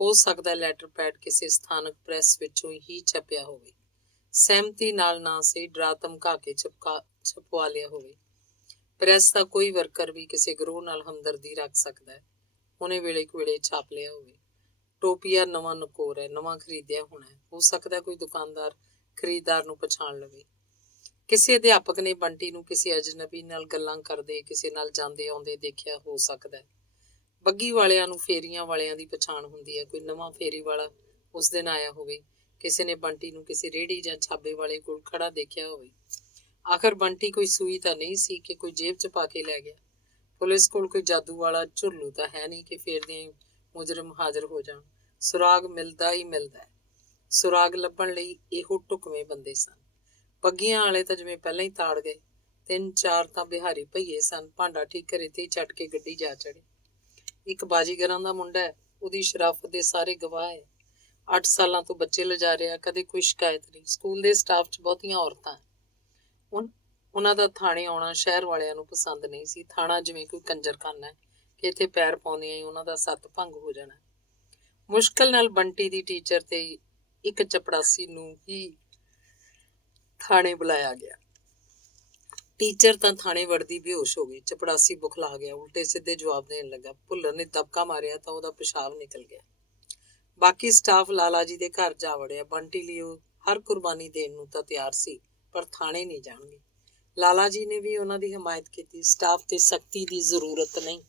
ਹੋ ਸਕਦਾ ਲੈਟਰ ਪੈਡ ਕਿਸੇ ਸਥਾਨਕ ਪ੍ਰੈਸ ਵਿੱਚੋਂ ਹੀ ਛਪਿਆ ਹੋਵੇ। ਸਹਿਮਤੀ ਨਾਲ ਨਾ ਸਹੀ, ਡਰਾ ਧਮਕਾ ਕੇ ਛਪਵਾ ਲਿਆ ਹੋਵੇ। ਪ੍ਰੈਸ ਦਾ ਕੋਈ ਵਰਕਰ ਵੀ ਕਿਸੇ ਗਰੋਹ ਨਾਲ ਹਮਦਰਦੀ ਰੱਖ ਸਕਦਾ ਹੈ। ਉਹਨੇ ਵੇਲੇ ਕੁ ਛਾਪ ਲਿਆ ਹੋਵੇ। ਟੋਪੀਆ ਨਵਾਂ ਨਕੋਰ ਹੈ, ਨਵਾਂ ਖਰੀਦਿਆ ਹੋਣਾ ਹੈ। ਹੋ ਸਕਦਾ ਕੋਈ ਦੁਕਾਨਦਾਰ ਖਰੀਦਦਾਰ ਨੂੰ ਪਛਾਣ ਲਵੇ। ਕਿਸੇ ਅਧਿਆਪਕ ਨੇ ਬੰਟੀ ਨੂੰ ਕਿਸੇ ਅਜਨਬੀ ਨਾਲ ਗੱਲਾਂ ਕਰਦੇ, ਕਿਸੇ ਨਾਲ ਜਾਂਦੇ ਆਉਂਦੇ ਦੇਖਿਆ ਹੋ ਸਕਦਾ ਹੈ। ਬੱਗੀ ਵਾਲਿਆਂ ਨੂੰ ਫੇਰੀਆਂ ਵਾਲਿਆਂ ਦੀ ਪਛਾਣ ਹੁੰਦੀ ਹੈ। ਕੋਈ ਨਵਾਂ ਫੇਰੀ ਵਾਲਾ ਉਸ ਦਿਨ ਆਇਆ ਹੋਵੇ। ਕਿਸੇ ਨੇ ਬੰਟੀ ਨੂੰ ਕਿਸੇ ਰੇਹੜੀ ਜਾਂ ਛਾਬੇ ਵਾਲੇ ਕੋਲ ਖੜਾ ਦੇਖਿਆ ਹੋਵੇ। ਆਖਰ ਬੰਟੀ ਕੋਈ ਸੂਈ ਤਾਂ ਨਹੀਂ ਸੀ ਕਿ ਕੋਈ ਜੇਬ 'ਚ ਪਾ ਕੇ ਲੈ ਗਿਆ। ਪੁਲਿਸ ਕੋਲ ਕੋਈ ਜਾਦੂ ਵਾਲਾ ਝੁਰਲੂ ਤਾਂ ਹੈ ਨਹੀਂ ਕਿ ਫੇਰਦੇ ਮੁਜਰਮ ਹਾਜ਼ਰ ਹੋ ਜਾਣ। ਸੁਰਾਗ ਮਿਲਦਾ ਹੀ ਮਿਲਦਾ ਹੈ। ਸੁਰਾਗ ਲੱਭਣ ਲਈ ਇਹੋ ਢੁਕਵੇਂ ਬੰਦੇ ਸਨ। ਬੱਗੀਆਂ ਵਾਲੇ ਤਾਂ ਜਿਵੇਂ ਪਹਿਲਾਂ ਹੀ ਤਾੜ ਗਏ। 3-4 ਤਾਂ ਬਿਹਾਰੀ ਭਈਏ ਸਨ। ਭਾਂਡਾ ਠੀਕ ਘਰੇ ਤੇ ਹੀ ਛੱਡ ਕੇ ਗੱਡੀ ਜਾ ਚੜੇ। ਇੱਕ ਬਾਜੀਗਰਾਂ ਦਾ ਮੁੰਡਾ ਹੈ, ਉਹਦੀ ਸ਼ਰਾਫਤ ਦੇ ਸਾਰੇ ਗਵਾਹ ਹੈ। 8 ਸਾਲਾਂ ਤੋਂ ਬੱਚੇ ਲਿਜਾ ਰਿਹਾ, ਕਦੇ ਕੋਈ ਸ਼ਿਕਾਇਤ ਨਹੀਂ। ਸਕੂਲ ਦੇ ਸਟਾਫ 'ਚ ਬਹੁਤੀਆਂ ਔਰਤਾਂ। ਉਹਨਾਂ ਦਾ ਥਾਣੇ ਆਉਣਾ ਸ਼ਹਿਰ ਵਾਲਿਆਂ ਨੂੰ ਪਸੰਦ ਨਹੀਂ ਸੀ। ਥਾਣਾ ਜਿਵੇਂ ਕੋਈ ਕੰਜਰਖਾਨਾ ਹੈ ਕਿ ਇੱਥੇ ਪੈਰ ਪਾਉਂਦਿਆਂ ਹੀ ਉਹਨਾਂ ਦਾ ਸੱਤ ਭੰਗ ਹੋ ਜਾਣਾ। ਮੁਸ਼ਕਿਲ ਨਾਲ ਬੰਟੀ ਦੀ ਟੀਚਰ ਤੇ ਇੱਕ ਚਪੜਾਸੀ ਨੂੰ ਹੀ ਥਾਣੇ ਬੁਲਾਇਆ ਗਿਆ। ਟੀਚਰ ਤਾਂ ਥਾਣੇ ਵੜਦੀ ਬੇਹੋਸ਼ ਹੋ ਗਈ। ਚਪੜਾਸੀ ਬੁਖਲਾ ਗਿਆ, ਉਲਟੇ ਸਿੱਧੇ ਜਵਾਬ ਦੇਣ ਲੱਗਾ। ਭੁੱਲਰ ਨੇ ਦਬਕਾ ਮਾਰਿਆ ਤਾਂ ਉਹਦਾ ਪਿਸ਼ਾਬ ਨਿਕਲ ਗਿਆ। ਬਾਕੀ ਸਟਾਫ ਲਾਲਾ ਜੀ ਦੇ ਘਰ ਜਾ ਵੜਿਆ। ਬੰਟੀ ਲਈ ਉਹ ਹਰ ਕੁਰਬਾਨੀ ਦੇਣ ਨੂੰ ਤਾਂ ਤਿਆਰ ਸੀ, ਪਰ ਥਾਣੇ ਨਹੀਂ ਜਾਣਗੇ। ਲਾਲਾ ਜੀ ਨੇ ਵੀ ਉਹਨਾਂ ਦੀ ਹਮਾਇਤ ਕੀਤੀ। ਸਟਾਫ ਤੇ ਸਖਤੀ ਦੀ ਜ਼ਰੂਰਤ ਨਹੀਂ,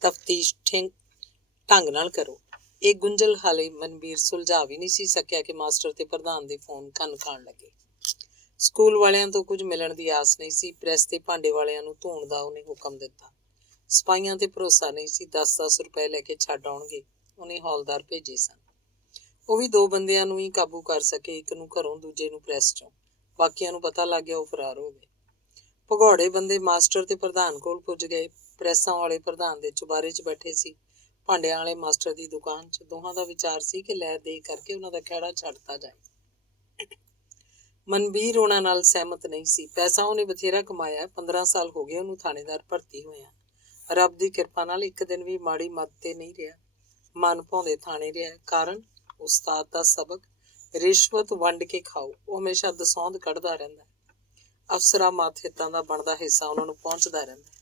ਤਫਤੀਸ਼ ਢੰਗ ਨਾਲ ਕਰੋ। ਇਹ ਗੁੰਝਲ ਹਾਲੇ ਮਨਬੀਰ ਸੁਲਝਾ ਵੀ ਨਹੀਂ ਸੀ ਸਕਿਆ ਕਿ ਮਾਸਟਰ ਤੇ ਪ੍ਰਧਾਨ ਦੇ ਫੋਨ ਕੰਨ ਖਾਣ ਲੱਗੇ। ਸਕੂਲ ਵਾਲਿਆਂ ਤੋਂ ਕੁਝ ਮਿਲਣ ਦੀ ਆਸ ਨਹੀਂ ਸੀ। ਪ੍ਰੈਸ ਤੇ ਭਾਂਡੇ ਵਾਲਿਆਂ ਨੂੰ ਧੋਣ ਦਾ ਉਹਨੇ ਹੁਕਮ ਦਿੱਤਾ। ਸਿਪਾਹੀਆਂ ਤੇ ਭਰੋਸਾ ਨਹੀਂ ਸੀ। 10-10 ਰੁਪਏ ਲੈ ਕੇ ਛੱਡ ਆਉਣਗੇ। ਉਹਨੇ ਹੌਲਦਾਰ ਭੇਜੇ ਸਨ। ਉਹ ਵੀ 2 ਬੰਦਿਆਂ ਨੂੰ ਹੀ ਕਾਬੂ ਕਰ ਸਕੇ, ਇੱਕ ਨੂੰ ਘਰੋਂ, ਦੂਜੇ ਨੂੰ ਪ੍ਰੈਸ 'ਚੋਂ। ਬਾਕੀਆਂ ਨੂੰ ਪਤਾ ਲੱਗ ਗਿਆ, ਉਹ ਫਰਾਰ ਹੋ ਗਏ। ਭਗੌੜੇ ਬੰਦੇ ਮਾਸਟਰ ਤੇ ਪ੍ਰਧਾਨ ਕੋਲ ਪੁੱਜ ਗਏ। ਪ੍ਰੈਸਾਂ ਵਾਲੇ ਪ੍ਰਧਾਨ ਦੇ ਚੁਬਾਰੇ 'ਚ ਬੈਠੇ ਸੀ, ਭਾਂਡਿਆਂ ਵਾਲੇ ਮਾਸਟਰ ਦੀ ਦੁਕਾਨ 'ਚ। ਦੋਹਾਂ ਦਾ ਵਿਚਾਰ ਸੀ ਕਿ ਲੈ ਦੇ ਕਰਕੇ ਉਹਨਾਂ ਦਾ ਖਹਿੜਾ ਛੱਡਤਾ ਜਾਏ। ਮਨਬੀਰ ਉਹਨਾਂ ਨਾਲ ਸਹਿਮਤ ਨਹੀਂ ਸੀ। ਪੈਸਾ ਉਹਨੇ ਬਥੇਰਾ ਕਮਾਇਆ। 15 ਸਾਲ ਹੋ ਗਏ ਉਹਨੂੰ ਥਾਣੇਦਾਰ ਭਰਤੀ ਹੋਇਆ। ਰੱਬ ਦੀ ਕਿਰਪਾ ਨਾਲ ਇੱਕ ਦਿਨ ਵੀ ਮਾੜੀ ਮੱਤ ਤੇ ਨਹੀਂ ਰਿਹਾ। ਮਨ ਭਾਉਂਦੇ ਥਾਣੇ ਰਿਹਾ। ਕਾਰਨ ਉਸਤਾਦ ਦਾ ਸਬਕ, ਰਿਸ਼ਵਤ ਵੰਡ ਕੇ ਖਾਓ। ਉਹ ਹਮੇਸ਼ਾ ਦਸੌਂਦ ਕੱਢਦਾ ਰਹਿੰਦਾ। ਅਫਸਰਾਂ ਮਾਤਹਿਤਾਂ ਦਾ ਬਣਦਾ ਹਿੱਸਾ ਉਹਨਾਂ ਨੂੰ ਪਹੁੰਚਦਾ ਰਹਿੰਦਾ।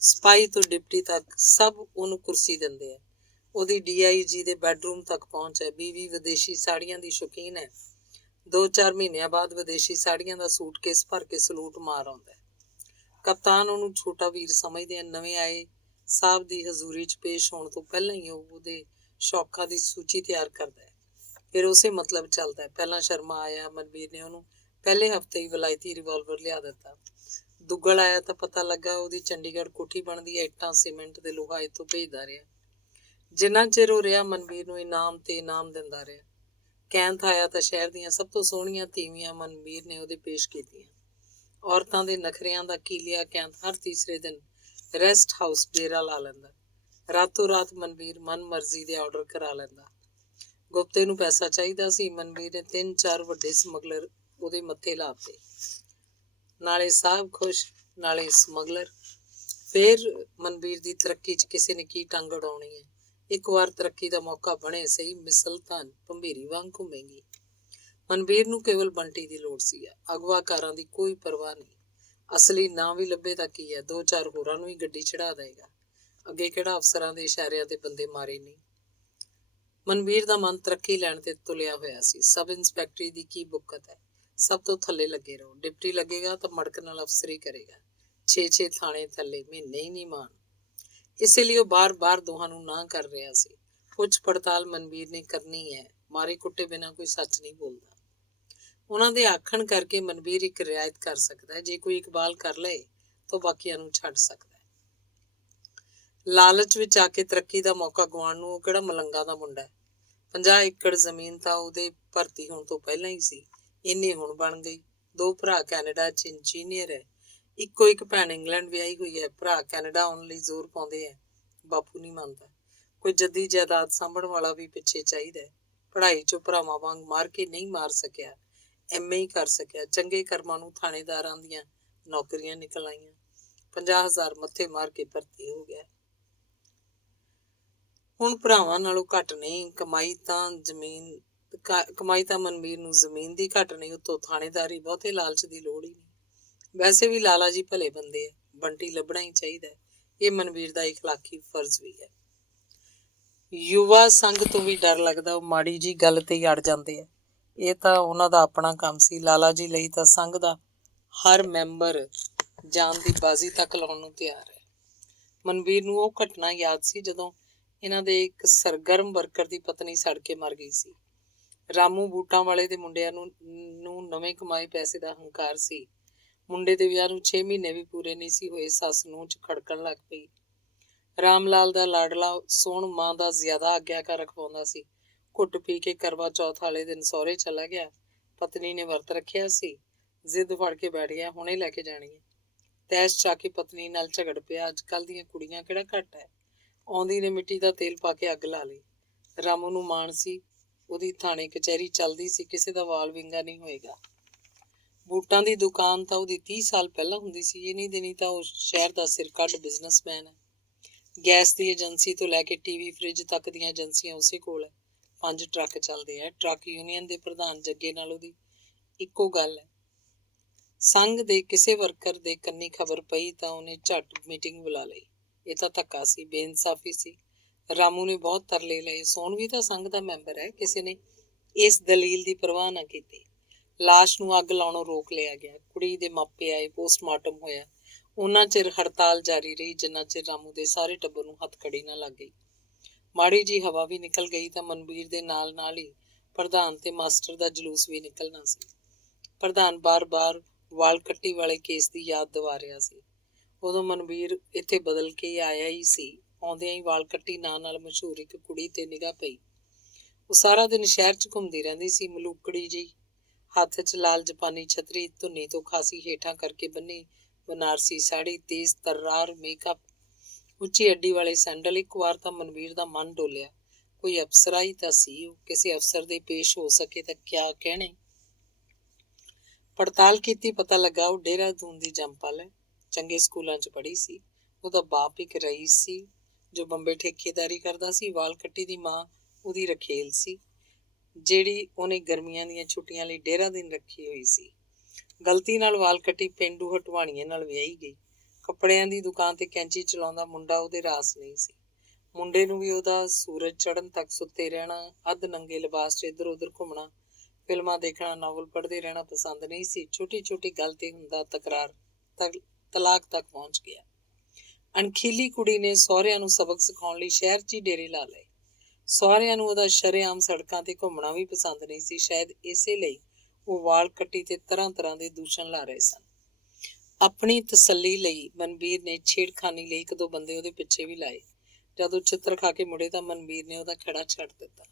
ਸਿਪਾਹੀ ਤੋਂ ਡਿਪਟੀ ਤੱਕ ਸਭ ਉਹਨੂੰ ਕੁਰਸੀ ਦਿੰਦੇ ਆ। ਉਹਦੀ DIG ਦੇ ਬੈਡਰੂਮ ਤੱਕ ਪਹੁੰਚ ਹੈ। ਬੀਵੀ ਵਿਦੇਸ਼ੀ ਸਾੜੀਆਂ ਦੀ ਸ਼ੌਕੀਨ ਹੈ। 2-4 ਮਹੀਨਿਆਂ ਬਾਅਦ ਵਿਦੇਸ਼ੀ ਸਾੜੀਆਂ ਦਾ ਸੂਟਕੇਸ ਭਰ ਕੇ ਸਲੂਟ ਮਾਰ ਆਉਂਦਾ। ਕਪਤਾਨ ਉਹਨੂੰ ਛੋਟਾ ਵੀਰ ਸਮਝਦੇ ਆ। ਨਵੇਂ ਆਏ ਸਾਹਿਬ ਦੀ ਹਜ਼ੂਰੀ 'ਚ ਪੇਸ਼ ਹੋਣ ਤੋਂ ਪਹਿਲਾਂ ਹੀ ਉਹ ਉਹਦੇ ਸ਼ੌਕਾਂ ਦੀ ਸੂਚੀ ਤਿਆਰ ਕਰਦਾ ਹੈ। ਫਿਰ ਉਸੇ ਮਤਲਬ ਚੱਲਦਾ ਹੈ। ਪਹਿਲਾਂ ਸ਼ਰਮਾ ਆਇਆ। ਮਨਬੀਰ ਨੇ ਉਹਨੂੰ ਪਹਿਲੇ ਹਫ਼ਤੇ ਹੀ ਵਿਲਾਇਤੀ ਰਿਵਾਲਵਰ ਲਿਆ ਦਿੱਤਾ। ਦੁੱਗਲ ਆਇਆ ਤਾਂ ਪਤਾ ਲੱਗਾ ਉਹਦੀ ਚੰਡੀਗੜ੍ਹ ਕੋਠੀ ਬਣਦੀ ਹੈ, ਇੱਟਾਂ ਸੀਮੈਂਟ ਦੇ ਲੋਹਾ ਇੱਥੋਂ ਭੇਜਦਾ ਰਿਹਾ। ਜਿੰਨਾ ਚਿਰ ਉਹ ਰਿਹਾ ਮਨਵੀਰ ਨੂੰ ਇਨਾਮ ਤੇ ਇਨਾਮ ਦਿੰਦਾ ਰਿਹਾ। ਕੈਂਥ ਆਇਆ ਤਾਂ ਸ਼ਹਿਰ ਦੀਆਂ ਸਭ ਤੋਂ ਸੋਹਣੀਆਂ ਤੀਵੀਆਂ ਮਨਵੀਰ ਨੇ ਉਹਦੇ ਪੇਸ਼ ਕੀਤੀਆਂ। ਔਰਤਾਂ ਦੇ ਨਖਰਿਆਂ ਦਾ ਕੀਲਿਆ ਕੈਂਥ ਹਰ ਤੀਸਰੇ ਦਿਨ ਰੈਸਟ ਹਾਊਸ ਡੇਰਾ ਲਾ ਲੈਂਦਾ। ਰਾਤੋਂ ਰਾਤ ਮਨਵੀਰ ਮਨ ਮਰਜ਼ੀ ਦੇ ਆਰਡਰ ਕਰਾ ਲੈਂਦਾ। ਗੁਪਤੇ ਨੂੰ ਪੈਸਾ ਚਾਹੀਦਾ ਸੀ, ਮਨਵੀਰ ਨੇ 3-4 ਵੱਡੇ ਸਮਗਲਰ ਉਹਦੇ ਮੱਥੇ ਲਾਤੇ। ਨਾਲੇ ਸਾਹਿਬ ਖੁਸ਼, ਨਾਲੇ ਸਮਗਲਰ। ਫੇਰ ਮਨਵੀਰ ਦੀ ਤਰੱਕੀ 'ਚ ਕਿਸੇ ਨੇ ਕੀ ਟੰਗ ਉਡਾਉਣੀ ਹੈ। ਇੱਕ ਵਾਰ ਤਰੱਕੀ ਦਾ ਮੌਕਾ ਬਣੇ ਸਹੀ, ਮਿਸਲ ਤਾਂ ਭੰਬੀਰੀ ਵਾਂਗ ਘੁੰਮੇਗੀ। ਮਨਵੀਰ ਨੂੰ ਕੇਵਲ ਬੰਟੀ ਦੀ ਲੋੜ ਸੀ। ਅਗਵਾਕਾਰਾਂ ਦੀ ਕੋਈ ਪਰਵਾਹ ਨਹੀਂ। ਅਸਲੀ ਨਾਂ ਵੀ ਲੱਭੇ ਤਾਂ ਕੀ ਹੈ, 2-4 ਹੋਰਾਂ ਨੂੰ ਹੀ ਗੱਡੀ ਚੜਾ ਦੇਗਾ। ਅੱਗੇ ਕਿਹੜਾ ਅਫਸਰਾਂ ਦੇ ਇਸ਼ਾਰਿਆਂ ਤੇ ਬੰਦੇ ਮਾਰੇ ਨਹੀਂ। ਮਨਵੀਰ ਦਾ ਮਨ ਤਰੱਕੀ ਲੈਣ ਤੇ ਤੁਲਿਆ ਹੋਇਆ ਸੀ। ਸਬ ਇੰਸਪੈਕਟਰੀ ਦੀ ਕੀ ਬੁੱਕਤ ਹੈ, ਸਭ ਤੋਂ ਥੱਲੇ ਲੱਗੇ ਰਹੋ। ਡਿਪਟੀ ਲੱਗੇਗਾ ਤਾਂ ਮੜਕ ਨਾਲ ਅਫਸਰੀ ਕਰੇਗਾ। 6-6 ਥਾਣੇ ਥੱਲੇ, ਮਹੀਨੇ ਹੀ ਨਹੀਂ ਮਾਣ। ਇਸੇ ਲਈ ਉਹ ਬਾਰ-ਬਾਰ ਦੋਹਾਂ ਨੂੰ ਨਾ ਕਰ ਰਿਹਾ ਸੀ। ਪੁੱਛ ਪੜਤਾਲ ਮਨਵੀਰ ਨੇ ਕਰਨੀ ਹੈ, ਮਾਰੇ ਕੁੱਟੇ ਬਿਨਾਂ ਕੋਈ ਸੱਚ ਨਹੀਂ ਬੋਲਦਾ। ਉਹਨਾਂ ਦੇ ਆਖਣ ਕਰਕੇ ਮਨਵੀਰ ਇੱਕ ਰਿਆਇਤ ਕਰ ਸਕਦਾ ਹੈ। ਜੇ ਕੋਈ ਇਕਬਾਲ ਕਰ ਲਏ ਤਾਂ ਬਾਕੀਆਂ ਨੂੰ ਛੱਡ ਸਕਦਾ ਹੈ। ਲਾਲਚ ਵਿੱਚ ਆ ਕੇ ਤਰੱਕੀ ਦਾ ਮੌਕਾ ਗਵਾਉਣ ਨੂੰ ਉਹ ਕਿਹੜਾ ਮਲੰਗਾ ਦਾ ਮੁੰਡਾ ਹੈ। 50 ਏਕੜ ਜ਼ਮੀਨ ਤਾਂ ਉਹਦੇ ਭਰਤੀ ਹੋਣ ਤੋਂ ਪਹਿਲਾਂ ਹੀ ਸੀ, ਇੰਨੀ ਹੁਣ ਬਣ ਗਈ। 2 ਭਰਾ ਕੈਨੇਡਾ 'ਚ ਇੰਜੀਨੀਅਰ ਹੈ, ਇੱਕੋ ਇੱਕ ਭੈਣ ਇੰਗਲੈਂਡ ਵਿਆਹੀ ਹੋਈ ਹੈ। ਭਰਾ ਕੈਨੇਡਾ ਆਉਣ ਲਈ ਜ਼ੋਰ ਪਾਉਂਦੇ ਹੈ, ਬਾਪੂ ਨਹੀਂ ਮੰਨਦਾ। ਕੋਈ ਜੱਦੀ ਜਾਇਦਾਦ ਸਾਂਭਣ ਵਾਲਾ ਵੀ ਪਿੱਛੇ ਚਾਹੀਦਾ ਹੈ। ਪੜ੍ਹਾਈ 'ਚੋਂ ਭਰਾਵਾਂ ਵਾਂਗ ਮਾਰ ਕੇ ਨਹੀਂ ਮਾਰ ਸਕਿਆ, MA ਹੀ ਕਰ ਸਕਿਆ। ਚੰਗੇ ਕਰਮਾਂ ਨੂੰ ਥਾਣੇਦਾਰਾਂ ਦੀਆਂ ਨੌਕਰੀਆਂ ਨਿਕਲ ਆਈਆਂ। 50,000 ਮੱਥੇ ਮਾਰ ਕੇ ਭਰਤੀ ਹੋ ਗਿਆ। ਹੁਣ ਭਰਾਵਾਂ ਨਾਲੋਂ ਘੱਟ ਨਹੀਂ, ਕਮਾਈ ਤਾਂ ਮਨਵੀਰ ਨੂੰ ਜ਼ਮੀਨ ਦੀ ਘੱਟ ਨਹੀਂ, ਉੱਤੋਂ ਥਾਣੇਦਾਰੀ। ਬਹੁਤੇ ਲਾਲਚ ਦੀ ਲੋੜ ਹੀ ਨਹੀਂ। ਵੈਸੇ ਵੀ ਲਾਲਾ ਜੀ ਭਲੇ ਬੰਦੇ ਆ, ਬੰਟੀ ਲੱਭਣਾ ਹੀ ਚਾਹੀਦਾ। ਇਹ ਮਨਵੀਰ ਦਾ ਇਖਲਾਕੀ ਫਰਜ਼ ਵੀ ਹੈ। ਯੁਵਾ ਸੰਘ ਤੋਂ ਵੀ ਡਰ ਲੱਗਦਾ, ਉਹ ਮਾੜੀ ਜੀ ਗੱਲ ਤੇ ਹੀ ਅੜ ਜਾਂਦੇ ਆ। ਇਹ ਤਾਂ ਉਹਨਾਂ ਦਾ ਆਪਣਾ ਕੰਮ ਸੀ। ਲਾਲਾ ਜੀ ਲਈ ਤਾਂ ਸੰਘ ਦਾ ਹਰ ਮੈਂਬਰ ਜਾਨ ਦੀ ਬਾਜ਼ੀ ਤੱਕ ਲਾਉਣ ਨੂੰ ਤਿਆਰ ਹੈ। ਮਨਵੀਰ ਨੂੰ ਉਹ ਘਟਨਾ ਯਾਦ ਸੀ ਜਦੋਂ ਇਹਨਾਂ ਦੇ ਇੱਕ ਸਰਗਰਮ ਵਰਕਰ ਦੀ ਪਤਨੀ ਸੜ ਕੇ ਮਰ ਗਈ ਸੀ। ਰਾਮੂ ਬੂਟਾਂ ਵਾਲੇ ਦੇ ਮੁੰਡਿਆਂ ਨੂੰ ਨਵੇਂ ਕਮਾਏ ਪੈਸੇ ਦਾ ਹੰਕਾਰ ਸੀ। ਮੁੰਡੇ ਦੇ ਵਿਆਹ ਨੂੰ 6 ਮਹੀਨੇ ਵੀ ਪੂਰੇ ਨਹੀਂ ਸੀ ਹੋਏ, ਸੱਸ ਨੂੰਹ 'ਚ ਖੜਕਣ ਲੱਗ ਪਈ। ਰਾਮ ਲਾਲ ਦਾ ਲਾਡਲਾ ਸੋਹਣ ਮਾਂ ਦਾ ਜ਼ਿਆਦਾ ਆਗਿਆਕਾਰ ਰਖਵਾਉਂਦਾ ਸੀ। ਘੁੱਟ ਪੀ ਕੇ ਕਰਵਾ ਚੌਥ ਵਾਲੇ ਦਿਨ ਸਹੁਰੇ ਚਲਾ ਗਿਆ। ਪਤਨੀ ਨੇ ਵਰਤ ਰੱਖਿਆ ਸੀ, ਜ਼ਿੱਦ ਫੜ ਕੇ ਬੈਠ ਗਿਆ, ਹੁਣੇ ਲੈ ਕੇ ਜਾਣੀ ਹੈ। ਤੈਸ਼ ਚਾ ਕੇ ਪਤਨੀ ਨਾਲ ਝਗੜ ਪਿਆ। ਅੱਜ ਕੱਲ੍ਹ ਦੀਆਂ ਕੁੜੀਆਂ ਕਿਹੜਾ ਘੱਟ ਹੈ। ਆਉਂਦੀ ਨੇ ਮਿੱਟੀ ਦਾ ਤੇਲ ਪਾ ਕੇ ਅੱਗ ਲਾ ਲਈ। ਰਾਮੂ ਨੂੰ ਮਾਣ ਸੀ, ਉਹਦੀ ਥਾਣੇ ਕਚਹਿਰੀ ਚੱਲਦੀ ਸੀ, ਕਿਸੇ ਦਾ ਵਾਲ ਵਿੰਗਾ ਨਹੀਂ ਹੋਏਗਾ। ਬੂਟਾਂ ਦੀ ਦੁਕਾਨ ਤਾਂ ਉਹਦੀ 30 ਸਾਲ ਪਹਿਲਾਂ ਹੁੰਦੀ ਸੀ। ਇੰਨੀ ਦਿਨੀ ਤਾਂ ਉਹ ਸ਼ਹਿਰ ਦਾ ਸਿਰ ਕੱਢ ਬਿਜ਼ਨਸਮੈਨ ਹੈ। ਗੈਸ ਦੀ ਏਜੰਸੀ ਤੋਂ ਲੈ ਕੇ TV ਫ੍ਰਿਜ ਤੱਕ ਦੀਆਂ ਏਜੰਸੀਆਂ ਉਸੇ ਕੋਲ ਹੈ। 5 ਟਰੱਕ ਚੱਲਦੇ ਆ। ਟਰੱਕ ਯੂਨੀਅਨ ਦੇ ਪ੍ਰਧਾਨ ਜੱਗੇ ਨਾਲ ਉਹਦੀ ਇੱਕੋ ਗੱਲ ਹੈ। ਸੰਘ ਦੇ ਕਿਸੇ ਵਰਕਰ ਦੇ ਕੰਨੀ ਖਬਰ ਪਈ ਤਾਂ ਉਹਨੇ ਝੱਟ ਮੀਟਿੰਗ ਬੁਲਾ ਲਈ। ਇਹ ਤਾਂ ਧੱਕਾ ਸੀ, ਬੇਇਨਸਾਫੀ ਸੀ। ਰਾਮੂ ਨੇ ਬਹੁਤ ਤਰਲੇ ਲਏ। ਸੋਹਣ ਵੀ ਤਾਂ ਸੰਘ ਦਾ ਮੈਂਬਰ ਹੈ। ਕਿਸੇ ਨੇ ਇਸ ਦਲੀਲ ਦੀ ਪਰਵਾਹ ਨਾ ਕੀਤੀ। ਲਾਸ਼ ਨੂੰ ਅੱਗ ਲਾਉਣੋਂ ਰੋਕ ਲਿਆ ਗਿਆ। ਕੁੜੀ ਦੇ ਮਾਪੇ ਆਏ, ਪੋਸਟਮਾਰਟਮ ਹੋਇਆ। ਉਹਨਾਂ ਚਿਰ ਹੜਤਾਲ ਜਾਰੀ ਰਹੀ ਜਿੰਨਾ ਚਿਰ ਰਾਮੂ ਦੇ ਸਾਰੇ ਟੱਬਰ ਨੂੰ ਹੱਥਕੜੀ ਨਾ ਲੱਗ ਗਈ। ਮਾੜੀ ਜੀ ਹਵਾ ਵੀ ਨਿਕਲ ਗਈ ਤਾਂ ਮਨਵੀਰ ਦੇ ਨਾਲ ਨਾਲ ਹੀ ਪ੍ਰਧਾਨ ਤੇ ਮਾਸਟਰ ਦਾ ਜਲੂਸ ਵੀ ਨਿਕਲਣਾ ਸੀ। ਪ੍ਰਧਾਨ ਬਾਰ-ਬਾਰ ਵਾਲ ਕੱਟੀ ਵਾਲੇ ਕੇਸ ਦੀ ਯਾਦ ਦਿਵਾ ਰਿਹਾ ਸੀ। ਉਦੋਂ ਮਨਵੀਰ ਇੱਥੇ ਬਦਲ ਕੇ ਆਇਆ ਹੀ ਸੀ। ਆਉਂਦਿਆਂ ਹੀ ਵਾਲ ਕੱਟੀ ਨਾਂ ਨਾਲ ਮਸ਼ਹੂਰ ਇੱਕ ਕੁੜੀ ਤੇ ਨਿਗਾਹ ਪਈ। ਉਹ ਸਾਰਾ ਦਿਨ ਸ਼ਹਿਰ 'ਚ ਘੁੰਮਦੀ ਰਹਿੰਦੀ ਸੀ, ਮਲੂਕੜੀ ਜਿਹੀ, ਹੱਥ 'ਚ ਲਾਲ ਜਪਾਨੀ ਛਤਰੀ, ਧੁੰਨੀ ਤੋਂ ਖਾਸੀ ਹੇਠਾਂ ਕਰਕੇ ਬੰਨੀ ਬਨਾਰਸੀ ਸਾੜੀ, ਤੇਜ਼ ਤਰਾਰ ਮੇਕਅਪ, ਉੱਚੀ ਅੱਡੀ ਵਾਲੇ ਸੈਂਡਲ। ਇੱਕ ਵਾਰ ਤਾਂ ਮਨਵੀਰ ਦਾ ਮਨ ਡੋਲਿਆ, ਕੋਈ ਅਫਸਰਾ ਹੀ ਤਾਂ ਸੀ ਉਹ, ਕਿਸੇ ਅਫਸਰ ਦੇ ਪੇਸ਼ ਹੋ ਸਕੇ ਤਾਂ ਕਿਆ ਕਹਿਣੇ। ਪੜਤਾਲ ਕੀਤੀ, ਪਤਾ ਲੱਗਾ ਉਹ ਦੇਹਰਾਦੂਨ ਦੀ ਜੰਮਪਲ ਹੈ। ਚੰਗੇ ਸਕੂਲਾਂ 'ਚ ਪੜ੍ਹੀ ਸੀ। ਉਹਦਾ ਬਾਪ ਇੱਕ ਰਈਸ ਸੀ ਜੋ ਬੰਬੇ ਠੇਕੇਦਾਰੀ ਕਰਦਾ ਸੀ। ਵਾਲ ਕੱਟੀ ਦੀ ਮਾਂ ਉਹਦੀ ਰਖੇਲ ਸੀ, ਜਿਹੜੀ ਉਹਨੇ ਗਰਮੀਆਂ ਦੀਆਂ ਛੁੱਟੀਆਂ ਲਈ ਦੇਹਰਾਦੂਨ ਰੱਖੀ ਹੋਈ ਸੀ। ਗਲਤੀ ਨਾਲ ਵਾਲ ਕੱਟੀ ਪੇਂਡੂ ਹਟਵਾਣੀਏ ਨਾਲ ਵਿਆਹੀ ਗਈ। ਕੱਪੜਿਆਂ ਦੀ ਦੁਕਾਨ ਤੇ ਕੈਂਚੀ ਚਲਾਉਂਦਾ ਮੁੰਡਾ ਉਹਦੇ ਰਾਸ ਨਹੀਂ ਸੀ। ਮੁੰਡੇ ਨੂੰ ਵੀ ਉਹਦਾ ਸੂਰਜ ਚੜ੍ਹਨ ਤੱਕ ਸੁੱਤੇ ਰਹਿਣਾ, ਅੱਧ ਨੰਗੇ ਲਿਬਾਸ 'ਚ ਇੱਧਰ ਉੱਧਰ ਘੁੰਮਣਾ, ਫਿਲਮਾਂ ਦੇਖਣਾ, ਨਾਵਲ ਪੜ੍ਹਦੇ ਰਹਿਣਾ ਪਸੰਦ ਨਹੀਂ ਸੀ। ਛੋਟੀ ਛੋਟੀ ਗੱਲ ਤੇ ਹੁੰਦਾ ਤਕਰਾਰ, ਤਲਾਕ ਤੱਕ ਪਹੁੰਚ ਗਿਆ। ਅਣਖੀਲੀ ਕੁੜੀ ਨੇ ਸਹੁਰਿਆਂ ਨੂੰ ਸਬਕ ਸਿਖਾਉਣ ਲਈ ਸ਼ਹਿਰ 'ਚ ਹੀ ਡੇਰੇ ਲਾ ਲਏ। ਸਹੁਰਿਆਂ ਨੂੰ ਉਹਦਾ ਸ਼ਰੇਆਮ ਸੜਕਾਂ ਤੇ ਘੁੰਮਣਾ ਵੀ ਪਸੰਦ ਨਹੀਂ ਸੀ। ਸ਼ਾਇਦ ਇਸੇ ਲਈ ਉਹ ਵਾਲ ਕੱਟੀ ਤੇ ਤਰ੍ਹਾਂ ਤਰ੍ਹਾਂ ਦੇ ਦੂਸ਼ਣ ਲਾ ਰਹੇ ਸਨ। ਆਪਣੀ ਤਸੱਲੀ ਲਈ ਮਨਵੀਰ ਨੇ ਛੇੜਖਾਨੀ ਲਈ 1-2 ਬੰਦੇ ਉਹਦੇ ਪਿੱਛੇ ਵੀ ਲਾਏ। ਜਦੋਂ ਚਿੱਤਰ ਖਾ ਕੇ ਮੁੜੇ ਤਾਂ ਮਨਵੀਰ ਨੇ ਉਹਦਾ ਖਹਿੜਾ ਛੱਡ ਦਿੱਤਾ।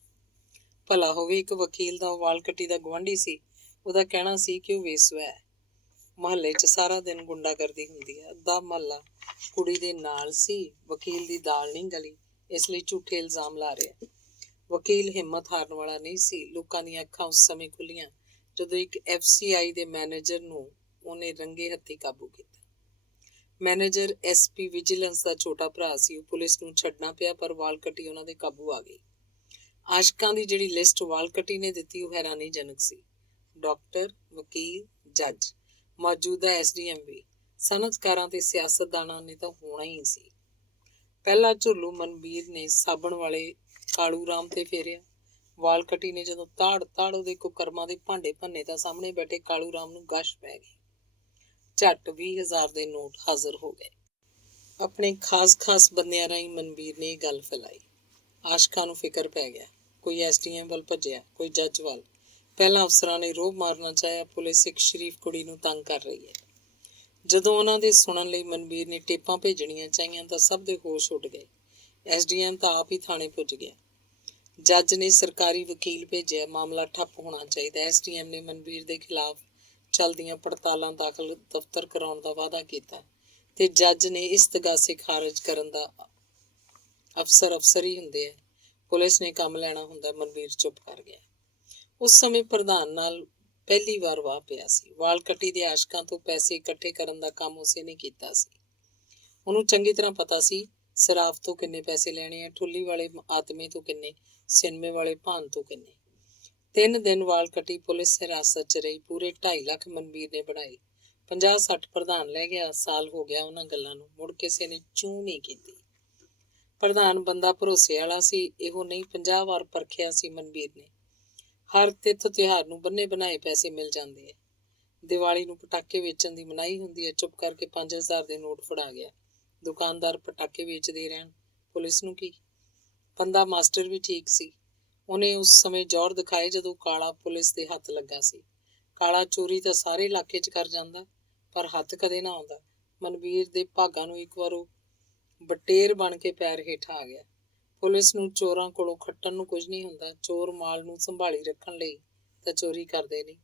ਭਲਾ ਹੋਵੇ ਇੱਕ ਵਕੀਲ ਦਾ ਵਾਲ ਕੱਟੀ ਦਾ ਗੁਆਂਢੀ ਸੀ। ਉਹਦਾ ਕਹਿਣਾ ਸੀ ਕਿ ਉਹ ਵੇਸਵਾ ਹੈ। ਮੁਹੱਲੇ 'ਚ ਸਾਰਾ ਦਿਨ ਗੁੰਡਾਗਰਦੀ ਹੁੰਦੀ ਹੈ। ਅੱਧਾ ਮੁਹੱਲਾ ਕੁੜੀ ਦੇ ਨਾਲ ਸੀ। ਵਕੀਲ ਦੀ ਦਾਲ ਨਹੀਂ ਗਲੀ, ਇਸ ਲਈ ਝੂਠੇ ਇਲਜ਼ਾਮ ਲਾ ਰਿਹਾ। ਵਕੀਲ ਹਿੰਮਤ ਹਾਰਨ ਵਾਲਾ ਨਹੀਂ ਸੀ। ਲੋਕਾਂ ਦੀਆਂ ਅੱਖਾਂ ਉਸ ਸਮੇਂ ਖੁੱਲੀਆਂ ਜਦੋਂ ਇੱਕ FCI ਦੇ ਮੈਨੇਜਰ ਨੂੰ ਉਹਨੇ ਰੰਗੇ ਹੱਥੀਂ ਕਾਬੂ ਕੀਤਾ। ਮੈਨੇਜਰ SP ਵਿਜੀਲੈਂਸ ਦਾ ਛੋਟਾ ਭਰਾ ਸੀ। ਉਹ ਪੁਲਿਸ ਨੂੰ ਛੱਡਣਾ ਪਿਆ, ਪਰ ਵਾਲ ਕੱਟੀ ਉਹਨਾਂ ਦੇ ਕਾਬੂ ਆ ਗਈ। ਆਸ਼ਕਾਂ ਦੀ ਜਿਹੜੀ ਲਿਸਟ ਵਾਲ ਕੱਟੀ ਨੇ ਦਿੱਤੀ ਉਹ ਹੈਰਾਨੀਜਨਕ ਸੀ। ਡਾਕਟਰ, ਵਕੀਲ, ਜੱਜ, ਮੌਜੂਦਾ SDM ਵੀ, ਸਨਅਤਕਾਰਾਂ ਤੇ ਸਿਆਸਤਦਾਨਾਂ ਨੇ ਤਾਂ ਹੋਣਾ ਹੀ ਸੀ। ਪਹਿਲਾ ਝੁਰਲੂ ਮਨਵੀਰ ਨੇ ਸਾਬਣ ਵਾਲੇ ਕਾਲੂ ਰਾਮ ਤੇ ਫੇਰਿਆ। ਵਾਲ ਕੱਟੀ ਨੇ ਜਦੋਂ ਤਾੜ ਉਹਦੇ ਕੁਕਰਮਾਂ ਦੇ ਭਾਂਡੇ ਭੰਨੇ ਤਾਂ ਸਾਹਮਣੇ ਬੈਠੇ ਕਾਲੂ ਰਾਮ ਨੂੰ ਗਸ਼ ਪੈ ਗਈ। ਝੱਟ 20,000 ਦੇ ਨੋਟ ਹਾਜ਼ਰ ਹੋ ਗਏ। ਆਪਣੇ ਖਾਸ ਬੰਦਿਆਂ ਰਾਹੀਂ ਮਨਵੀਰ ਨੇ ਇਹ ਗੱਲ ਫੈਲਾਈ। ਆਸ਼ਕਾਂ ਨੂੰ ਫਿਕਰ ਪੈ ਗਿਆ। ਕੋਈ SDM ਵੱਲ ਭੱਜਿਆ, ਕੋਈ ਜੱਜ ਵੱਲ। ਪਹਿਲਾਂ ਅਫਸਰਾਂ ਨੇ ਰੋਹਬ ਮਾਰਨਾ ਚਾਹਿਆ। ਪੁਲਿਸ ਇੱਕ ਸ਼ਰੀਫ ਕੁੜੀ ਨੂੰ ਤੰਗ ਕਰ ਰਹੀ ਹੈ। ਜਦੋਂ ਉਹਨਾਂ ਦੇ ਸੁਣਨ ਲਈ ਮਨਵੀਰ ਨੇ ਟੇਪਾਂ ਭੇਜਣੀਆਂ ਚਾਹੀਆਂ ਤਾਂ ਸਭ ਦੇ ਹੋਸ਼ ਉੱਡ ਗਏ। SDM ਤਾਂ ਆਪ ਹੀ ਥਾਣੇ ਪੁੱਜ ਗਿਆ। ਜੱਜ ਨੇ ਸਰਕਾਰੀ ਵਕੀਲ ਭੇਜਿਆ। ਮਾਮਲਾ ਠੱਪ ਹੋਣਾ ਚਾਹੀਦਾ। SDM ਨੇ ਮਨਵੀਰ ਦੇ ਖਿਲਾਫ ਚੱਲਦੀਆਂ ਪੜਤਾਲਾਂ ਦਾਖਲ ਦਫ਼ਤਰ ਕਰਾਉਣ ਦਾ ਵਾਅਦਾ ਕੀਤਾ ਤੇ ਜੱਜ ਨੇ ਇਸਤਗਾਸੇ ਖਾਰਜ ਕਰਨ ਦਾ ਅਫਸਰ ਹੀ ਹੁੰਦੇ ਆ। ਪੁਲਿਸ ਨੇ ਕੰਮ ਲੈਣਾ ਹੁੰਦਾ। ਮਨਵੀਰ ਚੁੱਪ ਕਰ ਗਿਆ। ਉਸ ਸਮੇਂ ਪ੍ਰਧਾਨ ਨਾਲ ਪਹਿਲੀ ਵਾਰ ਵਾਹ ਪਿਆ ਸੀ। ਵਾਲ ਕੱਟੀ ਦੇ ਆਸ਼ਕਾਂ ਤੋਂ ਪੈਸੇ ਇਕੱਠੇ ਕਰਨ ਦਾ ਕੰਮ ਉਸੇ ਨੇ ਕੀਤਾ ਸੀ। ਉਹਨੂੰ ਚੰਗੀ ਤਰ੍ਹਾਂ ਪਤਾ ਸੀ ਸ਼ਰਾਬ ਤੋਂ ਕਿੰਨੇ ਪੈਸੇ ਲੈਣੇ ਆ, ਠੁੱਲੀ ਵਾਲੇ ਆਤਮੇ ਤੋਂ ਕਿੰਨੇ, ਸਿਨੇਮੇ ਵਾਲੇ ਭਾਨ ਤੋਂ ਕਿੰਨੇ। 3 ਦਿਨ ਵਾਲ ਕੱਟੀ ਪੁਲਿਸ ਹਿਰਾਸਤ 'ਚ ਰਹੀ। ਪੂਰੇ 2.5 ਲੱਖ ਮਨਵੀਰ ਨੇ ਬਣਾਏ। 50-60 ਪ੍ਰਧਾਨ ਲੈ ਗਿਆ। ਸਾਲ ਹੋ ਗਿਆ ਉਹਨਾਂ ਗੱਲਾਂ ਨੂੰ, ਮੁੜ ਕਿਸੇ ਨੇ ਚੂੰ ਨਹੀਂ ਕੀਤੀ। ਪ੍ਰਧਾਨ ਬੰਦਾ ਭਰੋਸੇ ਵਾਲਾ ਸੀ। ਇਹੋ ਨਹੀਂ 50 ਵਾਰ ਪਰਖਿਆ ਸੀ ਮਨਵੀਰ ਨੇ। ਹਰ ਤਿੱਥ ਤਿਉਹਾਰ ਨੂੰ ਬੰਨੇ ਬਣਾਏ ਪੈਸੇ ਮਿਲ ਜਾਂਦੇ ਆ। ਦੀਵਾਲੀ ਨੂੰ ਪਟਾਕੇ ਵੇਚਣ ਦੀ ਮਨਾਹੀ ਹੁੰਦੀ ਹੈ। ਚੁੱਪ ਕਰਕੇ 5,000 ਦੇ ਨੋਟ ਫੜਾ ਗਿਆ। ਦੁਕਾਨਦਾਰ ਪਟਾਕੇ ਵੇਚਦੇ ਰਹਿਣ, ਪੁਲਿਸ ਨੂੰ ਕੀ। ਬੰਦਾ ਮਾਸਟਰ ਵੀ ਠੀਕ ਸੀ। ਉਹਨੇ ਉਸ ਸਮੇਂ ਜ਼ੋਰ ਦਿਖਾਏ ਜਦੋਂ ਕਾਲਾ ਪੁਲਿਸ ਦੇ ਹੱਥ ਲੱਗਾ ਸੀ। ਕਾਲਾ ਚੋਰੀ ਤਾਂ ਸਾਰੇ ਇਲਾਕੇ 'ਚ ਕਰ ਜਾਂਦਾ, ਪਰ ਹੱਥ ਕਦੇ ਨਾ ਆਉਂਦਾ। ਮਨਵੀਰ ਦੇ ਭਾਗਾਂ ਨੂੰ ਇੱਕ ਵਾਰ ਉਹ ਬਟੇਰ ਬਣ ਕੇ ਪੈਰ ਹੇਠਾਂ ਆ ਗਿਆ। ਪੁਲਿਸ ਨੂੰ ਚੋਰਾਂ ਕੋਲੋਂ ਖੱਟਣ ਨੂੰ ਕੁਝ ਨਹੀਂ ਹੁੰਦਾ। ਚੋਰ ਮਾਲ ਨੂੰ ਸੰਭਾਲੀ ਰੱਖਣ ਲਈ ਤਾਂ ਚੋਰੀ ਕਰਦੇ ਨਹੀਂ।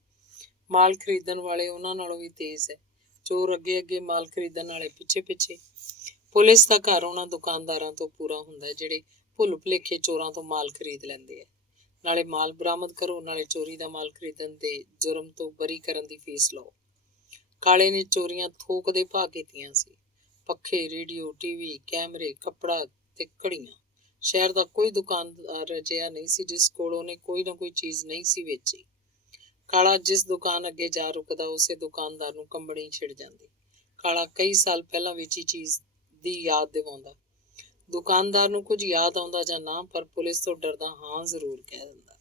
ਮਾਲ ਖਰੀਦਣ ਵਾਲੇ ਉਹਨਾਂ ਨਾਲੋਂ ਵੀ ਤੇਜ਼ ਹੈ। ਚੋਰ ਅੱਗੇ ਮਾਲ ਖਰੀਦਣ ਵਾਲੇ ਪਿੱਛੇ। ਪੁਲਿਸ ਦਾ ਘਰ ਉਹਨਾਂ ਦੁਕਾਨਦਾਰਾਂ ਤੋਂ ਪੂਰਾ ਹੁੰਦਾ ਜਿਹੜੇ ਭੁੱਲ ਭੁਲੇਖੇ ਚੋਰਾਂ ਤੋਂ ਮਾਲ ਖਰੀਦ ਲੈਂਦੇ ਆ। ਨਾਲੇ ਮਾਲ ਬਰਾਮਦ ਕਰੋ, ਨਾਲੇ ਚੋਰੀ ਦਾ ਮਾਲ ਖਰੀਦਣ ਦੇ ਜੁਰਮ ਤੋਂ ਬਰੀ ਕਰਨ ਦੀ ਫੀਸ ਲਓ। ਕਾਲੇ ਨੇ ਚੋਰੀਆਂ ਥੋਕ ਦੇ ਭਾਅ ਕੀਤੀਆਂ ਸੀ। ਪੱਖੇ, ਰੇਡੀਓ, TV, ਕੈਮਰੇ, ਕੱਪੜਾ ਤੇ ਘੜੀਆਂ। ਸ਼ਹਿਰ ਦਾ ਕੋਈ ਦੁਕਾਨਦਾਰ ਅਜਿਹਾ ਨਹੀਂ ਸੀ ਜਿਸ ਕੋਲ ਉਹਨੇ ਕੋਈ ਨਾ ਕੋਈ ਚੀਜ਼ ਨਹੀਂ ਸੀ ਵੇਚੀ। ਕਾਲਾ ਜਿਸ ਦੁਕਾਨ ਅੱਗੇ ਜਾ ਰੁਕਦਾ ਉਸੇ ਦੁਕਾਨਦਾਰ ਨੂੰ ਕੰਬਣੀ ਛਿੜ ਜਾਂਦੀ। ਕਾਲਾ ਕਈ ਸਾਲ ਪਹਿਲਾਂ ਵੇਚੀ ਚੀਜ਼ ਦੀ ਯਾਦ ਦਿਵਾਉਂਦਾ। ਦੁਕਾਨਦਾਰ ਨੂੰ ਕੁਝ ਯਾਦ ਆਉਂਦਾ ਜਾਂ ਨਾ, ਪਰ ਪੁਲਿਸ ਤੋਂ ਡਰਦਾ ਹਾਂ ਜ਼ਰੂਰ ਕਹਿ ਦਿੰਦਾ।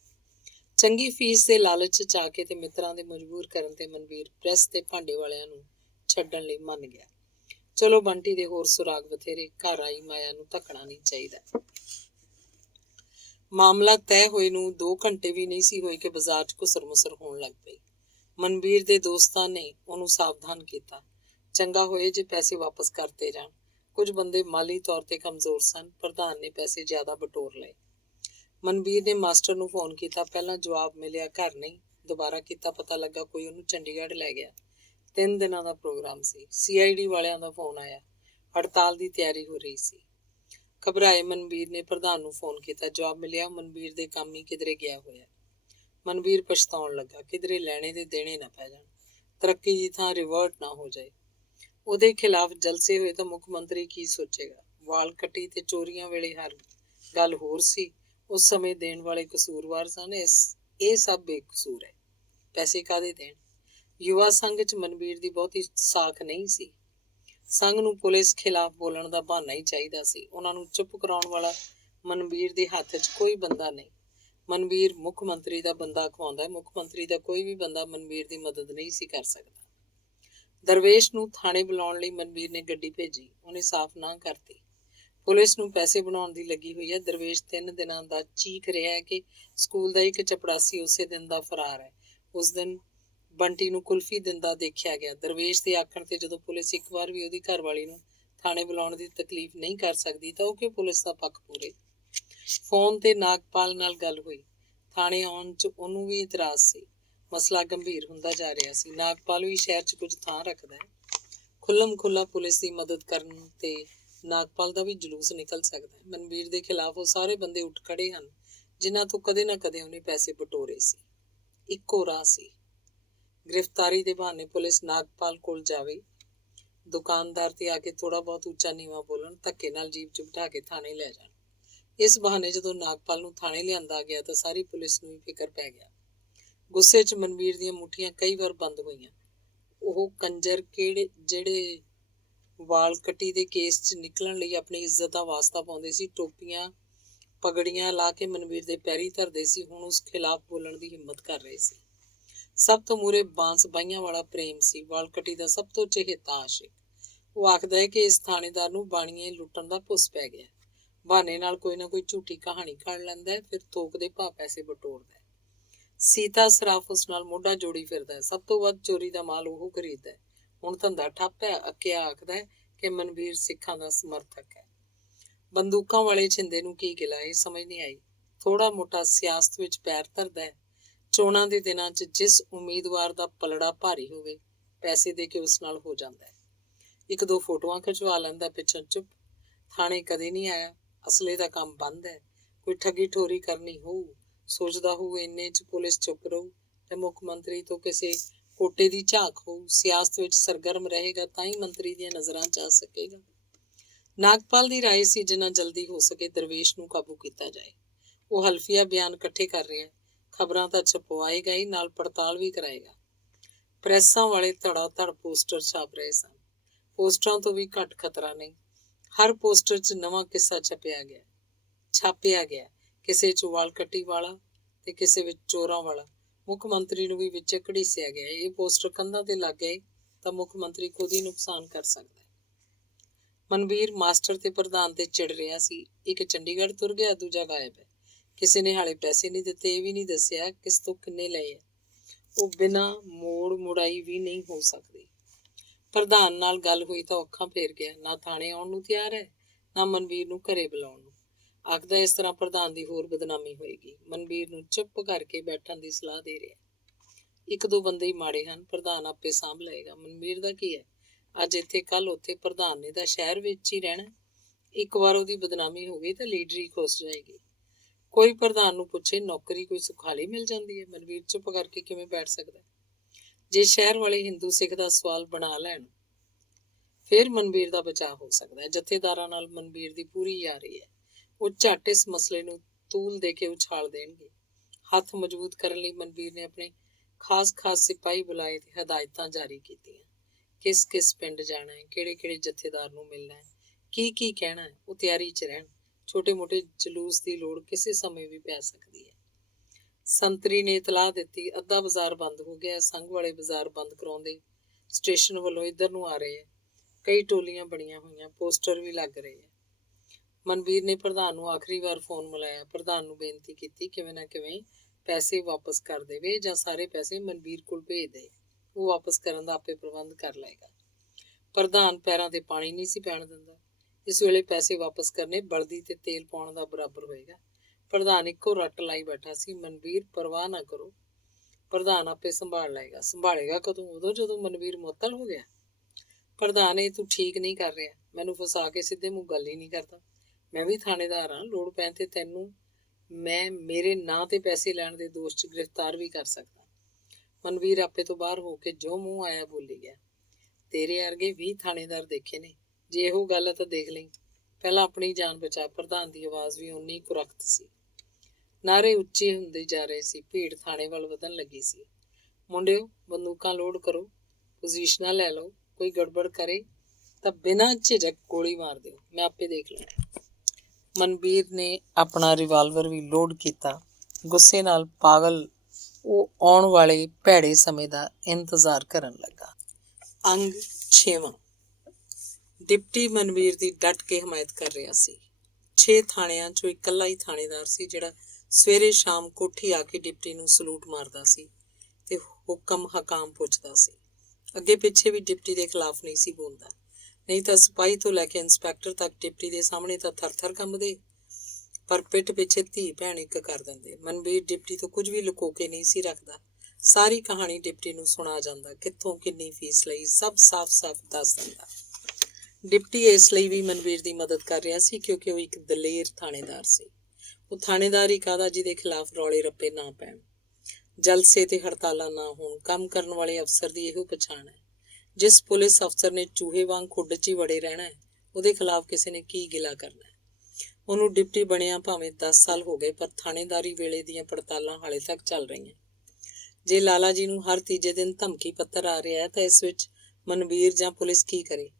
ਚੰਗੀ ਫੀਸ ਦੇ ਲਾਲਚ 'ਚ ਆ ਕੇ ਤੇ ਮਿੱਤਰਾਂ ਦੇ ਮਜਬੂਰ ਕਰਨ ਤੇ ਮਨਵੀਰ ਪ੍ਰੈਸ ਤੇ ਭਾਂਡੇ ਵਾਲਿਆਂ ਨੂੰ ਛੱਡਣ ਲਈ ਮੰਨ ਗਿਆ। ਚਲੋ ਬੰਟੀ ਦੇ ਹੋਰ ਸੁਰਾਗ ਬਥੇਰੇ, ਘਰ ਆਈ ਮਾਇਆ ਨੂੰ ਧੱਕਣਾ ਨਹੀਂ ਚਾਹੀਦਾ। ਮਾਮਲਾ ਤੈਅ ਹੋਏ ਨੂੰ 2 ਘੰਟੇ ਵੀ ਨਹੀਂ ਸੀ ਹੋਏ ਕਿ ਬਾਜ਼ਾਰ 'ਚ ਘੁਸਰ-ਮੁਸਰ ਹੋਣ ਲੱਗ ਪਈ। ਮਨਵੀਰ ਦੇ ਦੋਸਤਾਂ ਨੇ ਉਹਨੂੰ ਸਾਵਧਾਨ ਕੀਤਾ। ਚੰਗਾ ਹੋਏ ਜੇ ਪੈਸੇ ਵਾਪਸ ਕਰਤੇ ਜਾਣ। ਕੁਝ ਬੰਦੇ ਮਾਲੀ ਤੌਰ ਤੇ ਕਮਜ਼ੋਰ ਸਨ। ਪ੍ਰਧਾਨ ਨੇ ਪੈਸੇ ਜ਼ਿਆਦਾ ਬਟੋਰ ਲਏ। ਮਨਵੀਰ ਨੇ ਮਾਸਟਰ ਨੂੰ ਫੋਨ ਕੀਤਾ। ਪਹਿਲਾਂ ਜਵਾਬ ਮਿਲਿਆ ਘਰ ਨਹੀਂ। ਦੁਬਾਰਾ ਕੀਤਾ, ਪਤਾ ਲੱਗਾ ਕੋਈ ਉਹਨੂੰ ਚੰਡੀਗੜ੍ਹ ਲੈ ਗਿਆ। 3 ਦਿਨਾਂ ਦਾ ਪ੍ਰੋਗਰਾਮ ਸੀ। CID ਵਾਲਿਆਂ ਦਾ ਫੋਨ ਆਇਆ। ਹੜਤਾਲ ਦੀ ਤਿਆਰੀ ਹੋ ਰਹੀ ਸੀ। ਘਬਰਾਏ ਮਨਵੀਰ ਨੇ ਪ੍ਰਧਾਨ ਨੂੰ ਫੋਨ ਕੀਤਾ। ਜਵਾਬ ਮਿਲਿਆ ਮਨਵੀਰ ਦੇ ਕੰਮ ਹੀ ਕਿਧਰੇ ਗਿਆ ਹੋਇਆ। ਮਨਵੀਰ ਪਛਤਾਉਣ ਲੱਗਾ। ਕਿਧਰੇ ਲੈਣੇ ਦੇ ਦੇਣੇ ਨਾ ਪੈ ਜਾਣ, ਤਰੱਕੀ ਦੀ ਥਾਂ ਰਿਵਰਟ ਨਾ ਹੋ ਜਾਏ। ਉਹਦੇ ਖਿਲਾਫ ਜਲਸੇ ਹੋਏ ਤਾਂ ਮੁੱਖ ਮੰਤਰੀ ਕੀ ਸੋਚੇਗਾ। ਵਾਲ ਕੱਟੀ ਤੇ ਚੋਰੀਆਂ ਵੇਲੇ ਹਰ ਗੱਲ ਹੋਰ ਸੀ। ਉਸ ਸਮੇਂ ਦੇਣ ਵਾਲੇ ਕਸੂਰਵਾਰ ਸਨ। ਇਹ ਸਭ ਬੇਕਸੂਰ ਹੈ। ਪੈਸੇ ਕਾਹਦੇ ਦੇਣ। ਯੁਵਾ ਸੰਘ 'ਚ ਮਨਵੀਰ ਦੀ ਬਹੁਤੀ ਸਾਖ ਨਹੀਂ ਸੀ। ਸੰਘ ਨੂੰ ਪੁਲਿਸ ਖਿਲਾਫ ਬੋਲਣ ਦਾ ਬਹਾਨਾ ਹੀ ਚਾਹੀਦਾ ਸੀ। ਉਹਨਾਂ ਨੂੰ ਚੁੱਪ ਕਰਾਉਣ ਵਾਲਾ ਮਨਵੀਰ ਦੇ ਹੱਥ 'ਚ ਕੋਈ ਬੰਦਾ ਨਹੀਂ। ਮਨਵੀਰ ਮੁੱਖ ਮੰਤਰੀ ਦਾ ਬੰਦਾ ਅਖਵਾਉਂਦਾ। ਮੁੱਖ ਮੰਤਰੀ ਦਾ ਕੋਈ ਵੀ ਬੰਦਾ ਮਨਵੀਰ ਦੀ ਮਦਦ ਨਹੀਂ ਸੀ ਕਰ ਸਕਦਾ। ਦਰਵੇਸ਼ ਨੂੰ ਥਾਣੇ ਬੁਲਾਉਣ ਲਈ ਮਨਵੀਰ ਨੇ ਗੱਡੀ ਭੇਜੀ। ਉਹਨੇ ਸਾਫ਼ ਨਾ ਕਰਤੀ। ਪੁਲਿਸ ਨੂੰ ਪੈਸੇ ਬਣਾਉਣ ਦੀ ਲੱਗੀ ਹੋਈ ਹੈ। ਦਰਵੇਸ਼ 3 ਦਿਨਾਂ ਦਾ ਚੀਖ ਰਿਹਾ ਹੈ ਕਿ ਸਕੂਲ ਦਾ ਇੱਕ ਚਪੜਾਸੀ ਉਸੇ ਦਿਨ ਦਾ ਫਰਾਰ ਹੈ। ਉਸ ਦਿਨ ਬੰਟੀ ਨੂੰ ਕੁਲਫੀ ਦਿੰਦਾ ਦੇਖਿਆ ਗਿਆ। ਦਰਵੇਸ਼ ਦੇ ਆਖਣ ਤੇ ਜਦੋਂ ਪੁਲਿਸ ਇੱਕ ਵਾਰ ਵੀ ਉਹਦੀ ਘਰਵਾਲੀ ਨੂੰ ਥਾਣੇ ਬੁਲਾਉਣ ਦੀ ਤਕਲੀਫ ਨਹੀਂ ਕਰ ਸਕਦੀ ਤਾਂ ਉਹ ਕਿਉਂ ਪੁਲਿਸ ਦਾ ਪੱਖ ਪੂਰੇ। ਫੋਨ ਤੇ ਨਾਗਪਾਲ ਨਾਲ ਗੱਲ ਹੋਈ। ਥਾਣੇ ਆਉਣ 'ਚ ਉਹਨੂੰ ਵੀ ਇਤਰਾਜ਼ ਸੀ। ਮਸਲਾ ਗੰਭੀਰ ਹੁੰਦਾ ਜਾ ਰਿਹਾ ਸੀ। ਨਾਗਪਾਲ ਵੀ ਸ਼ਹਿਰ 'ਚ ਕੁਝ ਥਾਂ ਰੱਖਦਾ ਹੈ। ਖੁੱਲ੍ਹਮ ਖੁੱਲ੍ਹਾ ਪੁਲਿਸ ਦੀ ਮਦਦ ਕਰਨ ਤੇ ਨਾਗਪਾਲ ਦਾ ਵੀ ਜਲੂਸ ਨਿਕਲ ਸਕਦਾ ਹੈ। ਮਨਵੀਰ ਦੇ ਖਿਲਾਫ ਉਹ ਸਾਰੇ ਬੰਦੇ ਉੱਠ ਖੜੇ ਹਨ ਜਿਨ੍ਹਾਂ ਤੋਂ ਕਦੇ ਨਾ ਕਦੇ ਉਹਨੇ ਪੈਸੇ ਬਟੋਰੇ ਸੀ। ਇੱਕੋ ਰਾਹ ਸੀ, ਗ੍ਰਿਫਤਾਰੀ ਦੇ ਬਹਾਨੇ ਪੁਲਿਸ ਨਾਗਪਾਲ ਕੋਲ ਜਾਵੇ, ਦੁਕਾਨਦਾਰ ਤੇ ਆ ਕੇ ਥੋੜਾ ਬਹੁਤ ਉੱਚਾ ਨੀਵਾਂ ਬੋਲਣ, ਧੱਕੇ ਨਾਲ ਜੀਪ 'ਚ ਬਿਠਾ ਕੇ ਥਾਣੇ ਲੈ ਜਾਣ। ਇਸ ਬਹਾਨੇ ਜਦੋਂ ਨਾਗਪਾਲ ਨੂੰ ਥਾਣੇ ਲਿਆਂਦਾ ਗਿਆ ਤਾਂ ਸਾਰੀ ਪੁਲਿਸ ਨੂੰ ਵੀ ਫਿਕਰ ਪੈ ਗਿਆ। ਗੁੱਸੇ 'ਚ ਮਨਵੀਰ ਦੀਆਂ ਮੁੱਠੀਆਂ ਕਈ ਵਾਰ ਬੰਦ ਹੋਈਆਂ। ਉਹ ਕੰਜਰ ਜਿਹੜੇ ਵਾਲ ਕੱਟੀ ਦੇ ਕੇਸ 'ਚ ਨਿਕਲਣ ਲਈ ਆਪਣੀ ਇੱਜ਼ਤ ਦਾ ਵਾਸਤਾ ਪਾਉਂਦੇ ਸੀ, ਟੋਪੀਆਂ ਪਗੜੀਆਂ ਲਾ ਕੇ ਮਨਵੀਰ ਦੇ ਪੈਰੀ ਧਰਦੇ ਸੀ, ਹੁਣ ਉਸ ਖਿਲਾਫ ਬੋਲਣ ਦੀ ਹਿੰਮਤ ਕਰ ਰਹੇ ਸੀ। ਸਭ ਤੋਂ ਮੂਹਰੇ ਬਾਂਸ ਬਾਈਆਂ ਵਾਲਾ ਪ੍ਰੇਮ ਸੀ, ਵਾਲ ਕੱਟੀ ਦਾ ਸਭ ਤੋਂ ਚਹੇਤਾ ਆਸ਼ਿਕ। ਉਹ ਆਖਦਾ ਹੈ ਕਿ ਇਸ ਥਾਣੇਦਾਰ ਨੂੰ ਬਾਣੀਏ ਲੁੱਟਣ ਦਾ ਭੁੱਸ ਪੈ ਗਿਆ। ਬਹਾਨੇ ਨਾਲ ਕੋਈ ਨਾ ਕੋਈ ਝੂਠੀ ਕਹਾਣੀ ਘੜ ਲੈਂਦਾ ਹੈ, ਫਿਰ ਥੋਕ ਦੇ ਭਾਅ ਪੈਸੇ ਬਟੋਰਦਾ ਹੈ। ਸੀਤਾ ਸਰਾਫ ਉਸ ਨਾਲ ਮੋਢਾ ਜੋੜੀ ਫਿਰਦਾ ਹੈ। ਸਭ ਤੋਂ ਵੱਧ ਚੋਰੀ ਦਾ ਮਾਲ ਉਹ ਖਰੀਦਦਾ ਹੈ। ਹੁਣ ਧੰਦਾ ਠੱਪ ਹੈ। ਅੱਕਿਆ ਆਖਦਾ ਹੈ ਕਿ ਮਨਵੀਰ ਸਿੱਖਾਂ ਦਾ ਸਮਰਥਕ ਹੈ। ਬੰਦੂਕਾਂ ਵਾਲੇ ਛਿੰਦੇ ਨੂੰ ਕੀ ਗਿਲਾ, ਇਹ ਸਮਝ ਨਹੀਂ ਆਈ। ਥੋੜਾ ਮੋਟਾ ਸਿਆਸਤ ਵਿੱਚ ਪੈਰ ਧਰਦਾ ਹੈ। ਚੋਣਾਂ ਦੇ ਦਿਨਾਂ 'ਚ ਜਿਸ ਉਮੀਦਵਾਰ ਦਾ ਪਲੜਾ ਭਾਰੀ ਹੋਵੇ, ਪੈਸੇ ਦੇ ਕੇ ਉਸ ਨਾਲ ਹੋ ਜਾਂਦਾ ਹੈ। ਇੱਕ ਦੋ ਫੋਟੋਆਂ ਖਿਚਵਾ ਲੈਂਦਾ, ਪਿੱਛੋਂ ਚੁੱਪ। ਥਾਣੇ ਕਦੇ ਨਹੀਂ ਆਇਆ। ਅਸਲੇ ਦਾ ਕੰਮ ਬੰਦ ਹੈ। ਕੋਈ ਠੱਗੀ ਠੋਰੀ ਕਰਨੀ ਹੋਊ, ਸੋਚਦਾ ਹੋਊ ਇੰਨੇ 'ਚ ਪੁਲਿਸ ਚੁੱਪ ਰਹੂ ਤੇ ਮੁੱਖ ਮੰਤਰੀ ਤੋਂ ਕਿਸੇ ਕੋਟੇ ਦੀ ਝਾਕ ਹੋਊ। ਸਿਆਸਤ ਵਿੱਚ ਸਰਗਰਮ ਰਹੇਗਾ ਤਾਂ ਹੀ ਮੰਤਰੀ ਦੀਆਂ ਨਜ਼ਰਾਂ 'ਚ ਆ ਸਕੇਗਾ। ਨਾਗਪਾਲ ਦੀ ਰਾਏ ਸੀ ਜਿੰਨਾ ਜਲਦੀ ਹੋ ਸਕੇ ਦਰਵੇਸ਼ ਨੂੰ ਕਾਬੂ ਕੀਤਾ ਜਾਏ। ਉਹ ਹਲਫੀਆ ਬਿਆਨ ਇਕੱਠੇ ਕਰ ਰਿਹਾ, ਖਬਰਾਂ ਤਾਂ ਛਪਵਾਏਗਾ ਹੀ, ਨਾਲ ਪੜਤਾਲ ਵੀ ਕਰਾਏਗਾ। ਪ੍ਰੈਸਾਂ ਵਾਲੇ ਧੜਾ ਧੜ ਪੋਸਟਰ ਛਾਪ ਰਹੇ ਸਨ। ਪੋਸਟਰਾਂ ਤੋਂ ਵੀ ਘੱਟ ਖਤਰਾ ਨਹੀਂ। ਹਰ ਪੋਸਟਰ 'ਚ ਨਵਾਂ ਕਿੱਸਾ ਛਾਪਿਆ ਗਿਆ। ਕਿਸੇ 'ਚ ਵਾਲ ਕੱਟੀ ਵਾਲਾ ਤੇ ਕਿਸੇ ਵਿੱਚ ਚੋਰਾਂ ਵਾਲਾ। ਮੁੱਖ ਮੰਤਰੀ ਨੂੰ ਵੀ ਵਿੱਚ ਘੜੀਸਿਆ ਗਿਆ। ਇਹ ਪੋਸਟਰ ਕੰਧਾਂ ਤੇ ਲੱਗ ਗਏ ਤਾਂ ਮੁੱਖ ਮੰਤਰੀ ਖੁਦ ਹੀ ਨੁਕਸਾਨ ਕਰ ਸਕਦਾ ਹੈ। ਮਨਵੀਰ ਮਾਸਟਰ ਤੇ ਪ੍ਰਧਾਨ ਤੇ ਚਿੜ ਰਿਹਾ ਸੀ। ਇੱਕ ਚੰਡੀਗੜ੍ਹ ਤੁਰ ਗਿਆ, ਦੂਜਾ ਗਾਇਬ ਹੈ। ਕਿਸੇ ਨੇ ਹਾਲੇ ਪੈਸੇ ਨਹੀਂ ਦਿੱਤੇ, ਇਹ ਵੀ ਨਹੀਂ ਦੱਸਿਆ ਕਿਸ ਤੋਂ ਕਿੰਨੇ ਲਏ ਹੈ। ਉਹ ਬਿਨਾਂ ਮੋੜ ਮੁੜਾਈ ਵੀ ਨਹੀਂ ਹੋ ਸਕਦੀ। ਪ੍ਰਧਾਨ ਨਾਲ ਗੱਲ ਹੋਈ ਤਾਂ ਅੱਖਾਂ ਫੇਰ ਗਿਆ। ਨਾ ਥਾਣੇ ਆਉਣ ਨੂੰ ਤਿਆਰ ਹੈ, ਨਾ ਮਨਵੀਰ ਨੂੰ ਘਰੇ ਬੁਲਾਉਣ ਨੂੰ। ਆਖਦਾ ਇਸ ਤਰ੍ਹਾਂ ਪ੍ਰਧਾਨ ਦੀ ਹੋਰ ਬਦਨਾਮੀ ਹੋਏਗੀ। ਮਨਵੀਰ ਨੂੰ ਚੁੱਪ ਕਰਕੇ ਬੈਠਣ ਦੀ ਸਲਾਹ ਦੇ ਰਿਹਾ। ਇੱਕ ਦੋ ਬੰਦੇ ਹੀ ਮਾੜੇ ਹਨ, ਪ੍ਰਧਾਨ ਆਪੇ ਸਾਂਭ ਲਏਗਾ। ਮਨਵੀਰ ਦਾ ਕੀ ਹੈ, ਅੱਜ ਇੱਥੇ ਕੱਲ ਉੱਥੇ, ਪ੍ਰਧਾਨ ਨੇ ਤਾਂ ਸ਼ਹਿਰ ਵਿੱਚ ਹੀ ਰਹਿਣਾ। ਇੱਕ ਵਾਰ ਉਹਦੀ ਬਦਨਾਮੀ ਹੋ ਗਈ ਤਾਂ ਲੀਡਰੀ ਖੁੱਸ ਜਾਏਗੀ। ਕੋਈ ਪ੍ਰਧਾਨ ਨੂੰ ਪੁੱਛੇ, ਨੌਕਰੀ ਕੋਈ ਸੁਖਾਲੀ ਮਿਲ ਜਾਂਦੀ ਹੈ। ਮਨਵੀਰ ਚੁੱਪ ਕਰਕੇ ਕਿਵੇਂ ਬੈਠ ਸਕਦਾ? ਜੇ ਸ਼ਹਿਰ ਵਾਲੇ ਹਿੰਦੂ ਸਿੱਖ ਦਾ ਸਵਾਲ ਬਣਾ ਲੈਣ ਫਿਰ ਮਨਵੀਰ ਦਾ ਬਚਾਅ ਹੋ ਸਕਦਾ ਹੈ। ਜਥੇਦਾਰਾਂ ਨਾਲ ਮਨਵੀਰ ਦੀ ਪੂਰੀ ਯਾਰੀ ਹੈ। ਉਹ ਝੱਟ ਇਸ ਮਸਲੇ ਨੂੰ ਤੂਲ ਦੇ ਕੇ ਉਛਾਲ ਦੇਣਗੇ। ਹੱਥ ਮਜ਼ਬੂਤ ਕਰਨ ਲਈ ਮਨਵੀਰ ਨੇ ਆਪਣੇ ਖਾਸ ਸਿਪਾਹੀ ਬੁਲਾਏ ਤੇ ਹਦਾਇਤਾਂ ਜਾਰੀ ਕੀਤੀਆਂ। ਕਿਸ ਪਿੰਡ ਜਾਣਾ ਹੈ, ਕਿਹੜੇ ਜਥੇਦਾਰ ਨੂੰ ਮਿਲਣਾ ਹੈ, ਕੀ ਕਹਿਣਾ ਹੈ, ਉਹ ਤਿਆਰੀ 'ਚ ਰਹਿਣ। ਛੋਟੇ ਮੋਟੇ ਜਲੂਸ ਦੀ ਲੋੜ ਕਿਸੇ ਸਮੇਂ ਵੀ ਪੈ ਸਕਦੀ ਹੈ। ਸੰਤਰੀ ਨੇ ਇਤਲਾਹ ਦਿੱਤੀ, ਅੱਧਾ ਬਾਜ਼ਾਰ ਬੰਦ ਹੋ ਗਿਆ। ਸੰਘ ਵਾਲੇ ਬਾਜ਼ਾਰ ਬੰਦ ਕਰਾਉਂਦੇ ਸਟੇਸ਼ਨ ਵੱਲੋਂ ਇੱਧਰ ਨੂੰ ਆ ਰਹੇ ਹੈ। ਕਈ ਟੋਲੀਆਂ ਬਣੀਆਂ ਹੋਈਆਂ, ਪੋਸਟਰ ਵੀ ਲੱਗ ਰਹੇ ਹੈ। ਮਨਵੀਰ ਨੇ ਪ੍ਰਧਾਨ ਨੂੰ ਆਖਰੀ ਵਾਰ ਫੋਨ ਮਿਲਾਇਆ। ਪ੍ਰਧਾਨ ਨੂੰ ਬੇਨਤੀ ਕੀਤੀ ਕਿਵੇਂ ਨਾ ਕਿਵੇਂ ਪੈਸੇ ਵਾਪਸ ਕਰ ਦੇਵੇ ਜਾਂ ਸਾਰੇ ਪੈਸੇ ਮਨਵੀਰ ਕੋਲ ਭੇਜ ਦੇ। ਉਹ ਵਾਪਸ ਕਰਨ ਦਾ ਆਪੇ ਪ੍ਰਬੰਧ ਕਰ ਲਏਗਾ। ਪ੍ਰਧਾਨ ਪੈਰਾਂ ਤੇ ਪਾਣੀ ਨਹੀਂ ਸੀ ਪੈਣ ਦਿੰਦਾ। ਇਸ ਵੇਲੇ ਪੈਸੇ ਵਾਪਸ ਕਰਨੇ ਬਲਦੀ ਤੇ ਤੇਲ ਪਾਉਣ ਦਾ ਬਰਾਬਰ ਹੋਏਗਾ। ਪ੍ਰਧਾਨ ਇੱਕੋ ਰੱਟ ਲਾਈ ਬੈਠਾ ਸੀ, ਮਨਵੀਰ ਪਰਵਾਹ ਨਾ ਕਰੋ, ਪ੍ਰਧਾਨ ਆਪੇ ਸੰਭਾਲ ਲਏਗਾ। ਸੰਭਾਲੇਗਾ ਕਦੋਂ? ਉਦੋਂ ਜਦੋਂ ਮਨਵੀਰ ਮੁਅੱਤਲ ਹੋ ਗਿਆ। ਪ੍ਰਧਾਨ, ਇਹ ਤੂੰ ਠੀਕ ਨਹੀਂ ਕਰ ਰਿਹਾ। ਮੈਨੂੰ ਫਸਾ ਕੇ ਸਿੱਧੇ ਮੂੰਹ ਗੱਲ ਹੀ ਨਹੀਂ ਕਰਦਾ। ਮੈਂ ਵੀ ਥਾਣੇਦਾਰ ਹਾਂ, ਲੋੜ ਪੈਣ ਤੇ ਤੈਨੂੰ ਮੈਂ ਮੇਰੇ ਨਾਂ ਤੇ ਪੈਸੇ ਲੈਣ ਦੇ ਦੋਸ਼ 'ਚ ਗ੍ਰਿਫਤਾਰ ਵੀ ਕਰ ਸਕਦਾ। ਮਨਵੀਰ ਆਪੇ ਤੋਂ ਬਾਹਰ ਹੋ ਕੇ ਜੋ ਮੂੰਹ ਆਇਆ ਬੋਲੀ ਗਿਆ। ਤੇਰੇ ਵਰਗੇ 20 ਥਾਣੇਦਾਰ ਦੇਖੇ ਨੇ, ਜੇ ਇਹੋ ਗੱਲ ਹੈ ਤਾਂ ਦੇਖ ਲਈ। ਪਹਿਲਾਂ ਆਪਣੀ ਜਾਨ ਬਚਾ। ਪ੍ਰਧਾਨ ਦੀ ਆਵਾਜ਼ ਵੀ ਓਨੀ ਕੁਰਖਤ ਸੀ। ਨਾਅਰੇ ਉੱਚੇ ਹੁੰਦੇ ਜਾ ਰਹੇ ਸੀ। ਭੀੜ ਥਾਣੇ ਵੱਲ ਵਧਣ ਲੱਗੀ ਸੀ। ਮੁੰਡਿਓ, ਬੰਦੂਕਾਂ ਲੋਡ ਕਰੋ, ਪੋਜੀਸ਼ਨਾਂ ਲੈ ਲਓ। ਕੋਈ ਗੜਬੜ ਕਰੇ ਤਾਂ ਬਿਨਾਂ ਝਿਜਕ ਗੋਲੀ ਮਾਰ ਦਿਓ, ਮੈਂ ਆਪੇ ਦੇਖ ਲਵਾਂ। ਮਨਵੀਰ ਨੇ ਆਪਣਾ ਰਿਵਾਲਵਰ ਵੀ ਲੋਡ ਕੀਤਾ। ਗੁੱਸੇ ਨਾਲ ਪਾਗਲ ਉਹ ਆਉਣ ਵਾਲੇ ਭੈੜੇ ਸਮੇਂ ਦਾ ਇੰਤਜ਼ਾਰ ਕਰਨ ਲੱਗਾ। ਅੰਗ 6ਵਾਂ। ਡਿਪਟੀ ਮਨਵੀਰ ਦੀ ਡਟ ਕੇ ਹਮਾਇਤ ਕਰ ਰਿਹਾ ਸੀ। 6 ਥਾਣਿਆਂ 'ਚੋਂ ਇਕੱਲਾ ਹੀ ਥਾਣੇਦਾਰ ਸੀ ਜਿਹੜਾ ਸਵੇਰੇ ਸ਼ਾਮ ਕੋਠੀ ਆ ਕੇ ਡਿਪਟੀ ਨੂੰ ਸਲੂਟ ਮਾਰਦਾ ਸੀ ਤੇ ਹੁਕਮ ਹਕਾਮ ਪੁੱਛਦਾ ਸੀ। ਅੱਗੇ ਪਿੱਛੇ ਵੀ ਡਿਪਟੀ ਦੇ ਖਿਲਾਫ ਨਹੀਂ ਸੀ ਬੋਲਦਾ। ਨਹੀਂ ਤਾਂ ਸਿਪਾਹੀ ਤੋਂ ਲੈ ਕੇ ਇੰਸਪੈਕਟਰ ਤੱਕ ਡਿਪਟੀ ਦੇ ਸਾਹਮਣੇ ਤਾਂ ਥਰ-ਥਰ ਕੰਬਦੇ, ਪਰ ਪਿੱਠ ਪਿੱਛੇ ਧੀ ਭੈਣ ਇੱਕ ਕਰ ਦਿੰਦੇ। ਮਨਵੀਰ ਡਿਪਟੀ ਤੋਂ ਕੁਝ ਵੀ ਲੁਕੋ ਕੇ ਨਹੀਂ ਸੀ ਰੱਖਦਾ। ਸਾਰੀ ਕਹਾਣੀ ਡਿਪਟੀ ਨੂੰ ਸੁਣਾ ਜਾਂਦਾ। ਕਿੱਥੋਂ ਕਿੰਨੀ ਫੀਸ ਲਈ ਸਭ ਸਾਫ਼-ਸਾਫ਼ ਦੱਸ ਦਿੰਦਾ। ਡਿਪਟੀ ਇਸ ਲਈ ਵੀ ਮਨਵੀਰ ਦੀ ਮਦਦ ਕਰ ਰਿਹਾ ਸੀ ਕਿਉਂਕਿ ਉਹ ਇੱਕ ਦਲੇਰ ਥਾਣੇਦਾਰ ਸੀ। ਉਹ ਥਾਣੇਦਾਰ ਹੀ ਕਾਹਦਾ ਜਿਹਦੇ ਖਿਲਾਫ ਰੌਲੇ ਰੱਪੇ ਨਾ ਪੈਣ, ਜਲਸੇ ਤੇ ਹੜਤਾਲਾਂ ਨਾ ਹੋਣ। ਕੰਮ ਕਰਨ ਵਾਲੇ ਅਫਸਰ ਦੀ ਇਹੋ ਪਛਾਣ ਹੈ। ਜਿਸ ਪੁਲਿਸ ਅਫਸਰ ਨੇ ਚੂਹੇ ਵਾਂਗ ਖੁੱਡ 'ਚ ਹੀ ਵੜੇ ਰਹਿਣਾ ਹੈ, ਉਹਦੇ ਖਿਲਾਫ ਕਿਸੇ ਨੇ ਕੀ ਗਿਲਾ ਕਰਨਾ ਹੈ। ਉਹਨੂੰ ਡਿਪਟੀ ਬਣਿਆ ਭਾਵੇਂ 10 ਸਾਲ ਹੋ ਗਏ, ਪਰ ਥਾਣੇਦਾਰੀ ਵੇਲੇ ਦੀਆਂ ਪੜਤਾਲਾਂ ਹਾਲੇ ਤੱਕ ਚੱਲ ਰਹੀਆਂ। ਜੇ ਲਾਲਾ ਜੀ ਨੂੰ ਹਰ ਤੀਜੇ ਦਿਨ ਧਮਕੀ ਪੱਤਰ ਆ ਰਿਹਾ ਹੈ ਤਾਂ ਇਸ ਵਿੱਚ ਮਨਵੀਰ ਜਾਂ ਪੁਲਿਸ ਕੀ ਕਰੇ।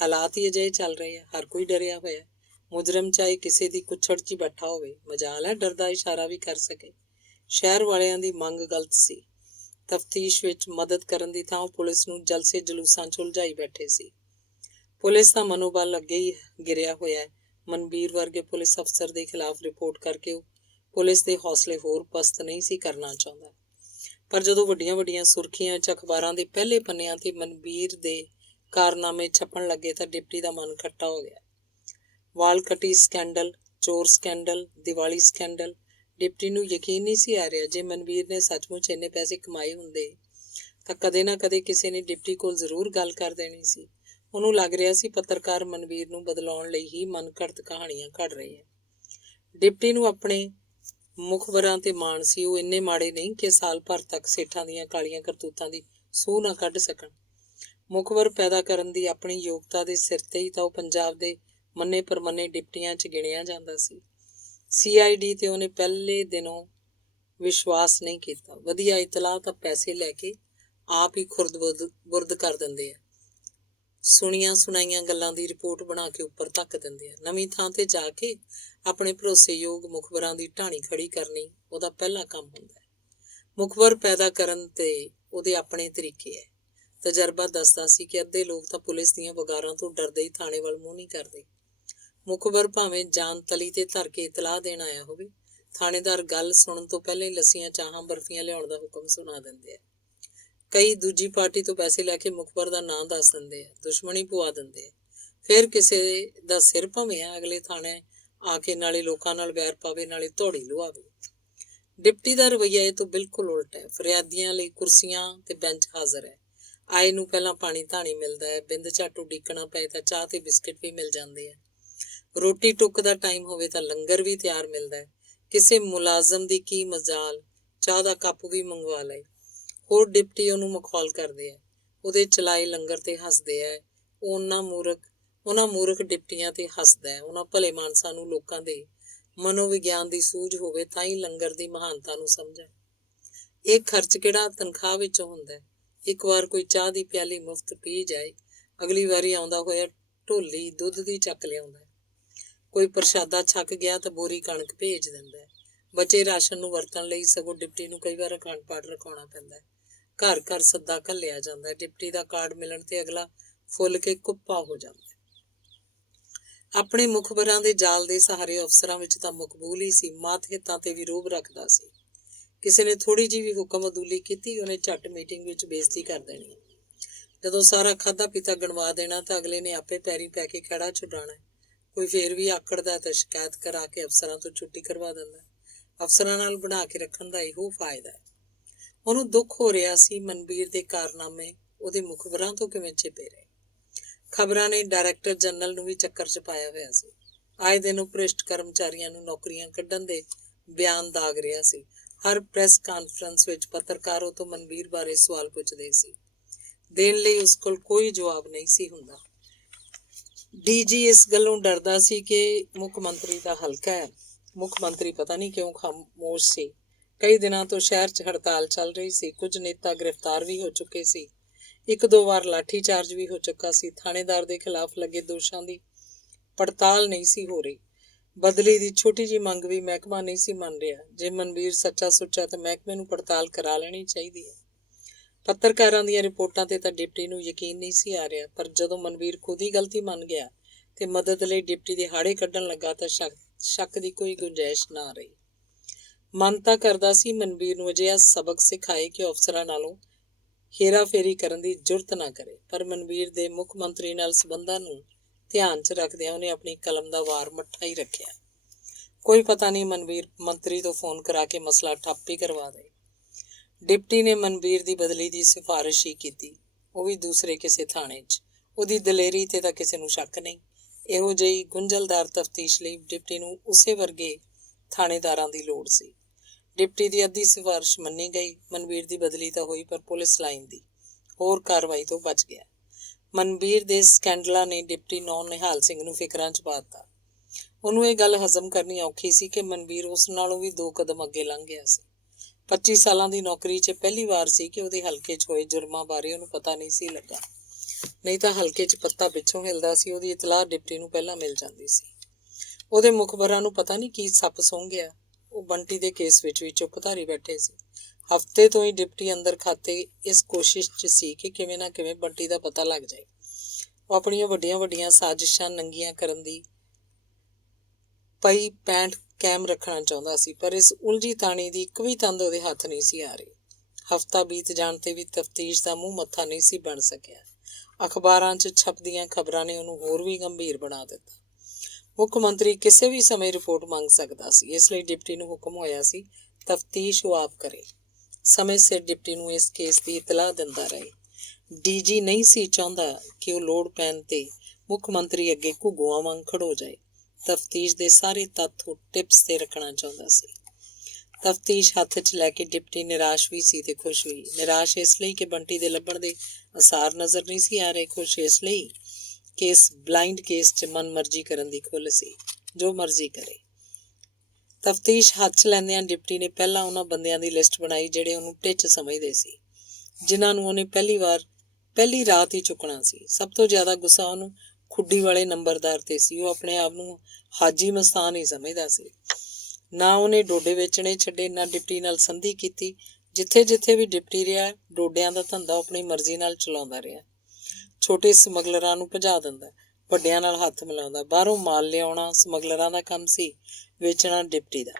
ਹਾਲਾਤ ਹੀ ਅਜਿਹੇ ਚੱਲ ਰਹੇ ਆ। ਹਰ ਕੋਈ ਡਰਿਆ ਹੋਇਆ। ਮੁਜਰਮ ਚਾਹੇ ਕਿਸੇ ਦੀ ਕੁੱਛੜ 'ਚ ਹੀ ਬੈਠਾ ਹੋਵੇ, ਮਜਾਲ ਹੈ ਡਰਦਾ ਇਸ਼ਾਰਾ ਵੀ ਕਰ ਸਕੇ। ਸ਼ਹਿਰ ਵਾਲਿਆਂ ਦੀ ਮੰਗ ਗਲਤ ਸੀ। ਤਫਤੀਸ਼ ਵਿੱਚ ਮਦਦ ਕਰਨ ਦੀ ਥਾਂ ਉਹ ਪੁਲਿਸ ਨੂੰ ਜਲਸੇ ਜਲੂਸਾਂ 'ਚ ਉਲਝਾਈ ਬੈਠੇ ਸੀ। ਪੁਲਿਸ ਦਾ ਮਨੋਬਲ ਅੱਗੇ ਹੀ ਗਿਰਿਆ ਹੋਇਆ ਹੈ। ਮਨਵੀਰ ਵਰਗੇ ਪੁਲਿਸ ਅਫਸਰ ਦੇ ਖਿਲਾਫ ਰਿਪੋਰਟ ਕਰਕੇ ਉਹ ਪੁਲਿਸ ਦੇ ਹੌਸਲੇ ਹੋਰ ਪਸਤ ਨਹੀਂ ਸੀ ਕਰਨਾ ਚਾਹੁੰਦਾ। ਪਰ ਜਦੋਂ ਵੱਡੀਆਂ ਵੱਡੀਆਂ ਸੁਰਖੀਆਂ 'ਚ ਅਖਬਾਰਾਂ ਦੇ ਪਹਿਲੇ ਪੰਨਿਆਂ 'ਤੇ ਮਨਵੀਰ ਦੇ ਕਾਰਨਾਮੇ ਛਪਣ ਲੱਗੇ ਤਾਂ ਡਿਪਟੀ ਦਾ ਮਨ ਖੱਟਾ ਹੋ ਗਿਆ। ਵਾਲ ਕਟੀ ਸਕੈਂਡਲ, ਚੋਰ ਸਕੈਂਡਲ, ਦੀਵਾਲੀ ਸਕੈਂਡਲ। ਡਿਪਟੀ ਨੂੰ ਯਕੀਨ ਨਹੀਂ ਸੀ ਆ ਰਿਹਾ ਜੇ ਮਨਵੀਰ ਨੇ ਸੱਚਮੁੱਚ ਇੰਨੇ ਪੈਸੇ ਕਮਾਏ ਹੁੰਦੇ ਤਾਂ ਕਦੇ ਨਾ ਕਦੇ ਕਿਸੇ ਨੇ ਡਿਪਟੀ ਕੋਲ ਜ਼ਰੂਰ ਗੱਲ ਕਰ ਦੇਣੀ ਸੀ। ਉਹਨੂੰ ਲੱਗ ਰਿਹਾ ਸੀ ਪੱਤਰਕਾਰ ਮਨਵੀਰ ਨੂੰ ਬਦਲਾਉਣ ਲਈ ਹੀ ਮਨਘੜਤ ਕਹਾਣੀਆਂ ਘੜ ਰਹੇ ਹੈ। ਡਿਪਟੀ ਨੂੰ ਆਪਣੇ ਮੁਖਬਰਾਂ ਤੇ ਮਾਣ ਸੀ। ਉਹ ਇੰਨੇ ਮਾੜੇ ਨਹੀਂ ਕਿ ਸਾਲ ਭਰ ਤੱਕ ਸੇਠਾਂ ਦੀਆਂ ਕਾਲੀਆਂ ਕਰਤੂਤਾਂ ਦੀ ਸੂਹ ਨਾ ਕੱਢ ਸਕਣ। ਮੁਖਬਰ ਪੈਦਾ ਕਰਨ ਦੀ ਆਪਣੀ ਯੋਗਤਾ ਦੇ ਸਿਰ ਤੇ ਹੀ ਤਾਂ ਉਹ ਪੰਜਾਬ ਦੇ ਮੰਨੇ ਪ੍ਰਮੰਨੇ ਡਿਪਟੀਆਂ 'ਚ ਗਿਣਿਆ ਜਾਂਦਾ ਸੀ। CID ਤੇ ਉਹਨੇ ਪਹਿਲੇ ਦਿਨੋਂ ਵਿਸ਼ਵਾਸ ਨਹੀਂ ਕੀਤਾ। ਵਧੀਆ ਇਤਲਾਹ ਤਾਂ ਪੈਸੇ ਲੈ ਕੇ ਆਪ ਹੀ ਖੁਰਦ-ਬੁਰਦ ਕਰ ਦਿੰਦੇ ਆ। ਸੁਣੀਆਂ ਸੁਣਾਈਆਂ ਗੱਲਾਂ ਦੀ ਰਿਪੋਰਟ ਬਣਾ ਕੇ ਉੱਪਰ ਧੱਕ ਦਿੰਦੇ ਆ। ਨਵੀਂ ਥਾਂ ਤੇ ਜਾ ਕੇ ਆਪਣੇ ਭਰੋਸੇਯੋਗ ਮੁਖਬਰਾਂ ਦੀ ਢਾਣੀ ਖੜੀ ਕਰਨੀ ਉਹਦਾ ਪਹਿਲਾ ਕੰਮ ਹੁੰਦਾ ਹੈ। ਮੁਖਬਰ ਪੈਦਾ ਕਰਨ ਤੇ ਉਹਦੇ ਆਪਣੇ ਤਰੀਕੇ ਹੈ। ਤਜਰਬਾ ਦੱਸਦਾ ਸੀ ਕਿ ਅੱਧੇ ਲੋਕ ਤਾਂ ਪੁਲਿਸ ਦੀਆਂ ਵਗਾਰਾਂ ਤੋਂ ਡਰਦੇ ਹੀ ਥਾਣੇ ਵੱਲ ਮੂੰਹ ਨਹੀਂ ਕਰਦੇ। ਮੁਖਬਰ ਭਾਵੇਂ ਜਾਨ ਤਲੀ ਤੇ ਧਰ ਕੇ ਇਤਲਾਹ ਦੇਣ ਆਇਆ ਹੋਵੇ, ਥਾਣੇਦਾਰ ਗੱਲ ਸੁਣਨ ਤੋਂ ਪਹਿਲਾਂ ਹੀ ਲੱਸੀਆਂ ਚਾਹਾਂ ਬਰਫੀਆਂ ਲਿਆਉਣ ਦਾ ਹੁਕਮ ਸੁਣਾ ਦਿੰਦੇ ਆ। ਕਈ ਦੂਜੀ ਪਾਰਟੀ ਤੋਂ ਪੈਸੇ ਲੈ ਕੇ ਮੁਖਬਰ ਦਾ ਨਾਂ ਦੱਸ ਦਿੰਦੇ ਆ, ਦੁਸ਼ਮਣੀ ਪਵਾ ਦਿੰਦੇ ਆ। ਫਿਰ ਕਿਸੇ ਦਾ ਸਿਰ ਭਵੇਂ ਅਗਲੇ ਥਾਣੇ ਆ ਕੇ ਨਾਲੇ ਲੋਕਾਂ ਨਾਲ ਵੈਰ ਪਾਵੇ ਨਾਲੇ ਧੌੜੀ ਲੁਆਵੇ। ਡਿਪਟੀ ਦਾ ਰਵੱਈਆ ਇਹ ਤੋਂ ਬਿਲਕੁਲ ਉਲਟ ਹੈ। ਫਰਿਆਦੀਆਂ ਲਈ ਕੁਰਸੀਆਂ ਤੇ ਬੈਂਚ ਹਾਜ਼ਰ ਹੈ। ਆਏ ਨੂੰ ਪਹਿਲਾਂ ਪਾਣੀ ਧਾਣੀ ਮਿਲਦਾ ਹੈ। ਬਿੰਦ ਝੱਟ ਉਡੀਕਣਾ ਪਏ ਤਾਂ ਚਾਹ ਤੇ ਬਿਸਕਿਟ ਵੀ ਮਿਲ ਜਾਂਦੇ ਆ। ਰੋਟੀ ਟੁੱਕ ਦਾ ਟਾਈਮ ਹੋਵੇ ਤਾਂ ਲੰਗਰ ਵੀ ਤਿਆਰ ਮਿਲਦਾ ਹੈ। ਕਿਸੇ ਮੁਲਾਜ਼ਮ ਦੀ ਕੀ ਮਜਾਲ, ਚਾਹ ਦਾ ਕੱਪ ਵੀ ਮੰਗਵਾ ਲਏ। ਹੋਰ ਡਿਪਟੀ ਉਹਨੂੰ ਮਖੌਲ ਕਰਦੇ ਆ, ਉਹਦੇ ਚਲਾਏ ਲੰਗਰ ਤੇ ਹੱਸਦੇ ਆ। ਉਹਨਾਂ ਮੂਰਖ ਡਿਪਟੀਆਂ ਤੇ ਹੱਸਦਾ ਹੈ। ਉਹਨਾਂ ਭਲੇ ਮਾਨਸਾਂ ਨੂੰ ਲੋਕਾਂ ਦੇ ਮਨੋਵਿਗਿਆਨ ਦੀ ਸੂਝ ਹੋਵੇ ਤਾਂ ਹੀ ਲੰਗਰ ਦੀ ਮਹਾਨਤਾ ਨੂੰ ਸਮਝਣ। ਇਹ ਖਰਚ ਕਿਹੜਾ ਤਨਖਾਹ ਵਿੱਚੋਂ ਹੁੰਦਾ ਹੈ। ਇੱਕ ਵਾਰ ਕੋਈ ਚਾਹ ਦੀ ਪਿਆਲੀ ਮੁਫਤ ਪੀ ਜਾਏ, ਅਗਲੀ ਵਾਰੀ ਆਉਂਦਾ ਹੋਇਆ ਢੋਲੀ ਦੁੱਧ ਦੀ ਚੱਕ ਲਿਆਉਂਦਾ। ਕੋਈ ਪ੍ਰਸ਼ਾਦਾ ਛੱਕ ਗਿਆ ਤਾਂ ਬੋਰੀ ਕਣਕ ਭੇਜ ਦਿੰਦਾ ਹੈ। ਬਚੇ ਰਾਸ਼ਨ ਨੂੰ ਵਰਤਣ ਲਈ ਸਗੋਂ ਡਿਪਟੀ ਨੂੰ ਕਈ ਵਾਰ ਅਖੰਡ ਪਾਠ ਰਖਾਉਣਾ ਪੈਂਦਾ ਹੈ। ਘਰ ਘਰ ਸੱਦਾ ਘੱਲਿਆ ਜਾਂਦਾ। ਡਿਪਟੀ ਦਾ ਕਾਰਡ ਮਿਲਣ ਤੇ ਅਗਲਾ ਫੁੱਲ ਕੇ ਕੁੱਪਾ ਹੋ ਜਾਂਦਾ। ਆਪਣੇ ਮੁਖਬਰਾਂ ਦੇ ਜਾਲ ਦੇ ਸਹਾਰੇ ਅਫਸਰਾਂ ਵਿੱਚ ਤਾਂ ਮਕਬੂਲ ਹੀ ਸੀ, ਮਾਤ ਹਿੱਤਾਂ ਤੇ ਵੀ ਰੋਹਬ ਰੱਖਦਾ ਸੀ। ਕਿਸੇ ਨੇ ਥੋੜ੍ਹੀ ਜਿਹੀ ਵੀ ਹੁਕਮ ਅਦੂਲੀ ਕੀਤੀ, ਉਹਨੇ ਝੱਟ ਮੀਟਿੰਗ ਵਿੱਚ ਬੇਇੱਜ਼ਤੀ ਕਰ ਦੇਣੀ। ਜਦੋਂ ਸਾਰਾ ਖਾਧਾ ਪੀਤਾ ਗਣਵਾ ਦੇਣਾ ਤਾਂ ਅਗਲੇ ਨੇ ਆਪੇ ਪੈਰੀਂ ਪੈ ਕੇ ਖਹਿੜਾ ਛੁਡਾਉਣਾ। ਕੋਈ ਫੇਰ ਵੀ ਆਕੜਦਾ ਤਾਂ ਸ਼ਿਕਾਇਤ ਕਰਾ ਕੇ ਅਫਸਰਾਂ ਤੋਂ ਛੁੱਟੀ ਕਰਵਾ ਦਿੰਦਾ। ਅਫਸਰਾਂ ਨਾਲ ਬਣਾ ਕੇ ਰੱਖਣ ਦਾ ਇਹੋ ਫਾਇਦਾ ਹੈ। ਉਹਨੂੰ ਦੁੱਖ ਹੋ ਰਿਹਾ ਸੀ ਮਨਵੀਰ ਦੇ ਕਾਰਨਾਮੇ ਉਹਦੇ ਮੁਖਬਰਾਂ ਤੋਂ ਕਿਵੇਂ ਛਿਪੇ ਰਹੇ। ਖਬਰਾਂ ਨੇ ਡਾਇਰੈਕਟਰ ਜਨਰਲ ਨੂੰ ਵੀ ਚੱਕਰ 'ਚ ਪਾਇਆ ਹੋਇਆ ਸੀ। ਆਏ ਦਿਨ ਉਹ ਭ੍ਰਿਸ਼ਟ ਕਰਮਚਾਰੀਆਂ ਨੂੰ ਨੌਕਰੀਆਂ ਕੱਢਣ ਦੇ ਬਿਆਨ ਦਾਗ ਰਿਹਾ ਸੀ। ਹਰ ਪ੍ਰੈਸ ਕਾਨਫਰੰਸ ਵਿੱਚ ਪੱਤਰਕਾਰ ਉਹ ਤੋਂ ਮਨਵੀਰ ਬਾਰੇ ਸਵਾਲ ਪੁੱਛਦੇ ਸੀ। ਦੇਣ ਲਈ ਉਸ ਕੋਲ ਕੋਈ ਜਵਾਬ ਨਹੀਂ ਸੀ ਹੁੰਦਾ। DG ਇਸ ਗੱਲੋਂ ਡਰਦਾ ਸੀ ਕਿ ਮੁੱਖ ਮੰਤਰੀ ਦਾ ਹਲਕਾ ਹੈ। ਮੁੱਖ ਮੰਤਰੀ ਪਤਾ ਨਹੀਂ ਕਿਉਂ ਖਾਮੋਸ਼ ਸੀ। ਕਈ ਦਿਨਾਂ ਤੋਂ ਸ਼ਹਿਰ 'ਚ ਹੜਤਾਲ ਚੱਲ ਰਹੀ ਸੀ। ਕੁਝ ਨੇਤਾ ਗ੍ਰਿਫਤਾਰ ਵੀ ਹੋ ਚੁੱਕੇ ਸੀ। 1-2 ਵਾਰ ਲਾਠੀ ਚਾਰਜ ਵੀ ਹੋ ਚੁੱਕਾ ਸੀ। ਥਾਣੇਦਾਰ ਦੇ ਖਿਲਾਫ ਲੱਗੇ ਦੋਸ਼ਾਂ ਦੀ ਪੜਤਾਲ ਨਹੀਂ ਸੀ ਹੋ ਰਹੀ। ਬਦਲੀ ਦੀ ਛੋਟੀ ਜਿਹੀ ਮੰਗ ਵੀ ਮਹਿਕਮਾ ਨਹੀਂ ਸੀ ਮੰਨ ਰਿਹਾ। ਜੇ ਮਨਵੀਰ ਸੱਚਾ ਸੁੱਚਾ ਤਾਂ ਮਹਿਕਮੇ ਨੂੰ ਪੜਤਾਲ ਕਰਾ ਲੈਣੀ ਚਾਹੀਦੀ ਹੈ। ਪੱਤਰਕਾਰਾਂ ਦੀਆਂ ਰਿਪੋਰਟਾਂ ਤੇ ਤਾਂ ਡਿਪਟੀ ਨੂੰ ਯਕੀਨ ਨਹੀਂ ਸੀ ਆ ਰਿਹਾ, ਪਰ ਜਦੋਂ ਮਨਵੀਰ ਖੁਦ ਹੀ ਗਲਤੀ ਮੰਨ ਗਿਆ ਤੇ ਮਦਦ ਲਈ ਡਿਪਟੀ ਦੇ ਹਾੜੇ ਕੱਢਣ ਲੱਗਾ ਤਾਂ ਸ਼ੱਕ ਦੀ ਕੋਈ ਗੁੰਜਾਇਸ਼ ਨਾ ਰਹੀ। ਮਨ ਤਾਂ ਕਰਦਾ ਸੀ ਮਨਵੀਰ ਨੂੰ ਅਜਿਹਾ ਸਬਕ ਸਿਖਾਏ ਕਿ ਅਫਸਰਾਂ ਨਾਲੋਂ ਹੇਰਾਫੇਰੀ ਕਰਨ ਦੀ ਜੁਰਤ ਨਾ ਕਰੇ। ਪਰ ਮਨਵੀਰ ਦੇ ਮੁੱਖ ਮੰਤਰੀ ਨਾਲ ਸੰਬੰਧਾਂ ਨੂੰ ਧਿਆਨ 'ਚ ਰੱਖਦਿਆਂ ਉਹਨੇ ਆਪਣੀ ਕਲਮ ਦਾ ਵਾਰ ਮੱਠਾ ਹੀ ਰੱਖਿਆ। ਕੋਈ ਪਤਾ ਨਹੀਂ ਮਨਵੀਰ ਮੰਤਰੀ ਤੋਂ ਫੋਨ ਕਰਾ ਕੇ ਮਸਲਾ ਠੱਪ ਹੀ ਕਰਵਾ ਦੇ। ਡਿਪਟੀ ਨੇ ਮਨਵੀਰ ਦੀ ਬਦਲੀ ਦੀ ਸਿਫਾਰਿਸ਼ ਹੀ ਕੀਤੀ, ਉਹ ਵੀ ਦੂਸਰੇ ਕਿਸੇ ਥਾਣੇ 'ਚ। ਉਹਦੀ ਦਲੇਰੀ 'ਤੇ ਤਾਂ ਕਿਸੇ ਨੂੰ ਸ਼ੱਕ ਨਹੀਂ। ਇਹੋ ਜਿਹੀ ਗੁੰਝਲਦਾਰ ਤਫਤੀਸ਼ ਲਈ ਡਿਪਟੀ ਨੂੰ ਉਸੇ ਵਰਗੇ ਥਾਣੇਦਾਰਾਂ ਦੀ ਲੋੜ ਸੀ। ਡਿਪਟੀ ਦੀ ਅੱਧੀ ਸਿਫਾਰਿਸ਼ ਮੰਨੀ ਗਈ। ਮਨਵੀਰ ਦੀ ਬਦਲੀ ਤਾਂ ਹੋਈ, ਪਰ ਪੁਲਿਸ ਲਾਈਨ ਦੀ ਹੋਰ ਕਾਰਵਾਈ ਤੋਂ ਬਚ ਗਿਆ। ਮਨਵੀਰ ਦੇ ਸਕੈਂਡਲਾਂ ਨੇ ਡਿਪਟੀ ਨੌਨ ਨਿਹਾਲ ਸਿੰਘ ਨੂੰ ਫਿਕਰਾਂ 'ਚ ਪਾ ਦਿੱਤਾ। ਉਹਨੂੰ ਇਹ ਗੱਲ ਹਜ਼ਮ ਕਰਨੀ ਔਖੀ ਸੀ ਕਿ ਮਨਵੀਰ ਉਸ ਨਾਲੋਂ ਵੀ 2 ਕਦਮ ਅੱਗੇ ਲੰਘ ਗਿਆ ਸੀ। 25 ਸਾਲਾਂ ਦੀ ਨੌਕਰੀ 'ਚ ਪਹਿਲੀ ਵਾਰ ਸੀ ਕਿ ਉਹਦੇ ਹਲਕੇ 'ਚ ਹੋਏ ਜੁਰਮਾਂ ਬਾਰੇ ਉਹਨੂੰ ਪਤਾ ਨਹੀਂ ਸੀ ਲੱਗਾ। ਨਹੀਂ ਤਾਂ ਹਲਕੇ 'ਚ ਪੱਤਾ ਪਿੱਛੋਂ ਹਿਲਦਾ ਸੀ। ਉਹਦੀ ਇਤਲਾਹ ਡਿਪਟੀ ਨੂੰ ਪਹਿਲਾਂ ਮਿਲ ਜਾਂਦੀ ਸੀ। ਉਹਦੇ ਮੁਖਬਰਾਂ ਨੂੰ ਪਤਾ ਨਹੀਂ ਕੀ ਸੱਪ ਸੁੰਘ ਗਿਆ। ਉਹ ਬੰਟੀ ਦੇ ਕੇਸ ਵਿੱਚ ਵੀ ਚੁੱਪਧਾਰੀ ਬੈਠੇ ਸੀ। ਹਫ਼ਤੇ ਤੋਂ ਹੀ ਡਿਪਟੀ ਅੰਦਰ ਖਾਤੇ ਇਸ ਕੋਸ਼ਿਸ਼ 'ਚ ਸੀ ਕਿ ਕਿਵੇਂ ਨਾ ਕਿਵੇਂ ਬੰਟੀ ਦਾ ਪਤਾ ਲੱਗ ਜਾਏ। ਉਹ ਆਪਣੀਆਂ ਵੱਡੀਆਂ ਵੱਡੀਆਂ ਸਾਜ਼ਿਸ਼ਾਂ ਨੰਗੀਆਂ ਕਰਨ ਦੀ ਪਈ ਪੈਂਠ ਕਾਇਮ ਰੱਖਣਾ ਚਾਹੁੰਦਾ ਸੀ, ਪਰ ਇਸ ਉਲਝੀ ਤਾਣੀ ਦੀ ਇੱਕ ਵੀ ਤੰਦ ਉਹਦੇ ਹੱਥ ਨਹੀਂ ਸੀ ਆ ਰਹੀ। ਹਫ਼ਤਾ ਬੀਤ ਜਾਣ 'ਤੇ ਵੀ ਤਫਤੀਸ਼ ਦਾ ਮੂੰਹ ਮੱਥਾ ਨਹੀਂ ਸੀ ਬਣ ਸਕਿਆ। ਅਖਬਾਰਾਂ 'ਚ ਛਪਦੀਆਂ ਖਬਰਾਂ ਨੇ ਉਹਨੂੰ ਹੋਰ ਵੀ ਗੰਭੀਰ ਬਣਾ ਦਿੱਤਾ। ਮੁੱਖ ਮੰਤਰੀ ਕਿਸੇ ਵੀ ਸਮੇਂ ਰਿਪੋਰਟ ਮੰਗ ਸਕਦਾ ਸੀ, ਇਸ ਲਈ ਡਿਪਟੀ ਨੂੰ ਹੁਕਮ ਹੋਇਆ ਸੀ ਤਫਤੀਸ਼ ਉਹ ਆਪ ਕਰੇ। ਸਮੇਂ ਸਿਰ ਡਿਪਟੀ ਨੂੰ ਇਸ ਕੇਸ ਦੀ ਇਤਲਾਹ ਦਿੰਦਾ ਰਹੇ। ਡੀਜੀ ਨਹੀਂ ਸੀ ਚਾਹੁੰਦਾ ਕਿ ਉਹ ਲੋੜ ਪੈਣ 'ਤੇ ਮੁੱਖ ਮੰਤਰੀ ਅੱਗੇ ਘੁੱਗੂਆਂ ਵਾਂਗ ਖੜੋ ਜਾਏ। ਤਫਤੀਸ਼ ਦੇ ਸਾਰੇ ਤੱਥ ਉਹ ਟਿਪਸ 'ਤੇ ਰੱਖਣਾ ਚਾਹੁੰਦਾ ਸੀ। ਤਫਤੀਸ਼ ਹੱਥ 'ਚ ਲੈ ਕੇ ਡਿਪਟੀ ਨਿਰਾਸ਼ ਵੀ ਸੀ ਤੇ ਖੁਸ਼ ਵੀ। ਨਿਰਾਸ਼ ਇਸ ਲਈ ਕਿ ਬੰਟੀ ਦੇ ਲੱਭਣ ਦੇ ਅਸਾਰ ਨਜ਼ਰ ਨਹੀਂ ਸੀ ਆ ਰਹੇ। ਖੁਸ਼ ਇਸ ਲਈ ਕਿ ਇਸ ਬਲਾਈਂਡ ਕੇਸ 'ਚ ਮਨ ਮਰਜ਼ੀ ਕਰਨ ਦੀ ਖੁੱਲ੍ਹ ਸੀ, ਜੋ ਮਰਜ਼ੀ ਕਰੇ। ਤਫਤੀਸ਼ ਹੱਥ 'ਚ ਲੈਂਦਿਆਂ ਡਿਪਟੀ ਨੇ ਪਹਿਲਾਂ ਉਹਨਾਂ ਬੰਦਿਆਂ ਦੀ ਲਿਸਟ ਬਣਾਈ ਜਿਹੜੇ ਉਹਨੂੰ ਟਿੱਚ ਸਮਝਦੇ ਸੀ, ਜਿਨ੍ਹਾਂ ਨੂੰ ਉਹਨੇ ਪਹਿਲੀ ਰਾਤ ਹੀ ਚੁੱਕਣਾ ਸੀ। ਸਭ ਤੋਂ ਜ਼ਿਆਦਾ ਗੁੱਸਾ ਉਹਨੂੰ ਖੁੱਡੀ ਵਾਲੇ ਨੰਬਰਦਾਰ 'ਤੇ ਸੀ। ਉਹ ਆਪਣੇ ਆਪ ਨੂੰ ਹਾਜੀ ਮਸਤਾਨ ਹੀ ਸਮਝਦਾ ਸੀ। ਨਾ ਉਹਨੇ ਡੋਡੇ ਵੇਚਣੇ ਛੱਡੇ, ਨਾ ਡਿਪਟੀ ਨਾਲ ਸੰਧੀ ਕੀਤੀ। ਜਿੱਥੇ ਜਿੱਥੇ ਵੀ ਡਿਪਟੀ ਰਿਹਾ, ਡੋਡਿਆਂ ਦਾ ਧੰਦਾ ਆਪਣੀ ਮਰਜ਼ੀ ਨਾਲ ਚਲਾਉਂਦਾ ਰਿਹਾ। ਛੋਟੇ ਸਮਗਲਰਾਂ ਨੂੰ ਭਜਾ ਦਿੰਦਾ, ਵੱਡਿਆਂ ਨਾਲ ਹੱਥ ਮਿਲਾਉਂਦਾ। ਬਾਹਰੋਂ ਮਾਲ ਲਿਆਉਣਾ ਸਮਗਲਰਾਂ ਦਾ ਕੰਮ ਸੀ, ਵੇਚਣਾ ਡਿਪਟੀ ਦਾ।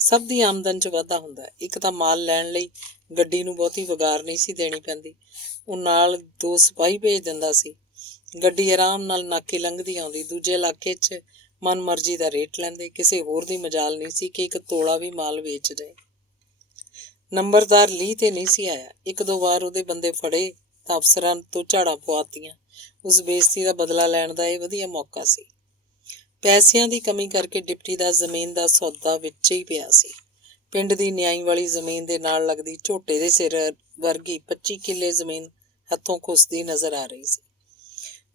ਸਭ ਦੀ ਆਮਦਨ 'ਚ ਵਾਧਾ ਹੁੰਦਾ। ਇੱਕ ਤਾਂ ਮਾਲ ਲੈਣ ਲਈ ਗੱਡੀ ਨੂੰ ਬਹੁਤੀ ਵਗਾਰ ਨਹੀਂ ਸੀ ਦੇਣੀ ਪੈਂਦੀ। ਉਹ ਨਾਲ 2 ਸਿਪਾਹੀ ਭੇਜ ਦਿੰਦਾ ਸੀ। ਗੱਡੀ ਆਰਾਮ ਨਾਲ ਨਾਕੇ ਲੰਘਦੀ ਆਉਂਦੀ। ਦੂਜੇ ਇਲਾਕੇ 'ਚ ਮਨ ਮਰਜ਼ੀ ਦਾ ਰੇਟ ਲੈਂਦੇ। ਕਿਸੇ ਹੋਰ ਦੀ ਮਜਾਲ ਨਹੀਂ ਸੀ ਕਿ 1 ਤੋਲਾ ਵੀ ਮਾਲ ਵੇਚ ਜਾਏ। ਨੰਬਰਦਾਰ ਲੀਹ 'ਤੇ ਨਹੀਂ ਸੀ ਆਇਆ। 1-2 ਵਾਰ ਉਹਦੇ ਬੰਦੇ ਫੜੇ ਤਾਂ ਅਫਸਰਾਂ ਤੋਂ ਝਾੜਾਂ ਪਵਾਤੀਆਂ। ਉਸ ਬੇਇੱਜ਼ਤੀ ਦਾ ਬਦਲਾ ਲੈਣ ਦਾ ਇਹ ਵਧੀਆ ਮੌਕਾ ਸੀ। ਪੈਸਿਆਂ ਦੀ ਕਮੀ ਕਰਕੇ ਡਿਪਟੀ ਦਾ ਜ਼ਮੀਨ ਦਾ ਸੌਦਾ ਵਿੱਚ ਹੀ ਪਿਆ ਸੀ। ਪਿੰਡ ਦੀ ਨਿਆਈ ਵਾਲੀ ਜ਼ਮੀਨ ਦੇ ਨਾਲ ਲੱਗਦੀ ਝੋਟੇ ਦੇ ਸਿਰ ਵਰਗੀ 25 ਕਿੱਲੇ ਜ਼ਮੀਨ ਹੱਥੋਂ ਖੁੱਸਦੀ ਨਜ਼ਰ ਆ ਰਹੀ ਸੀ।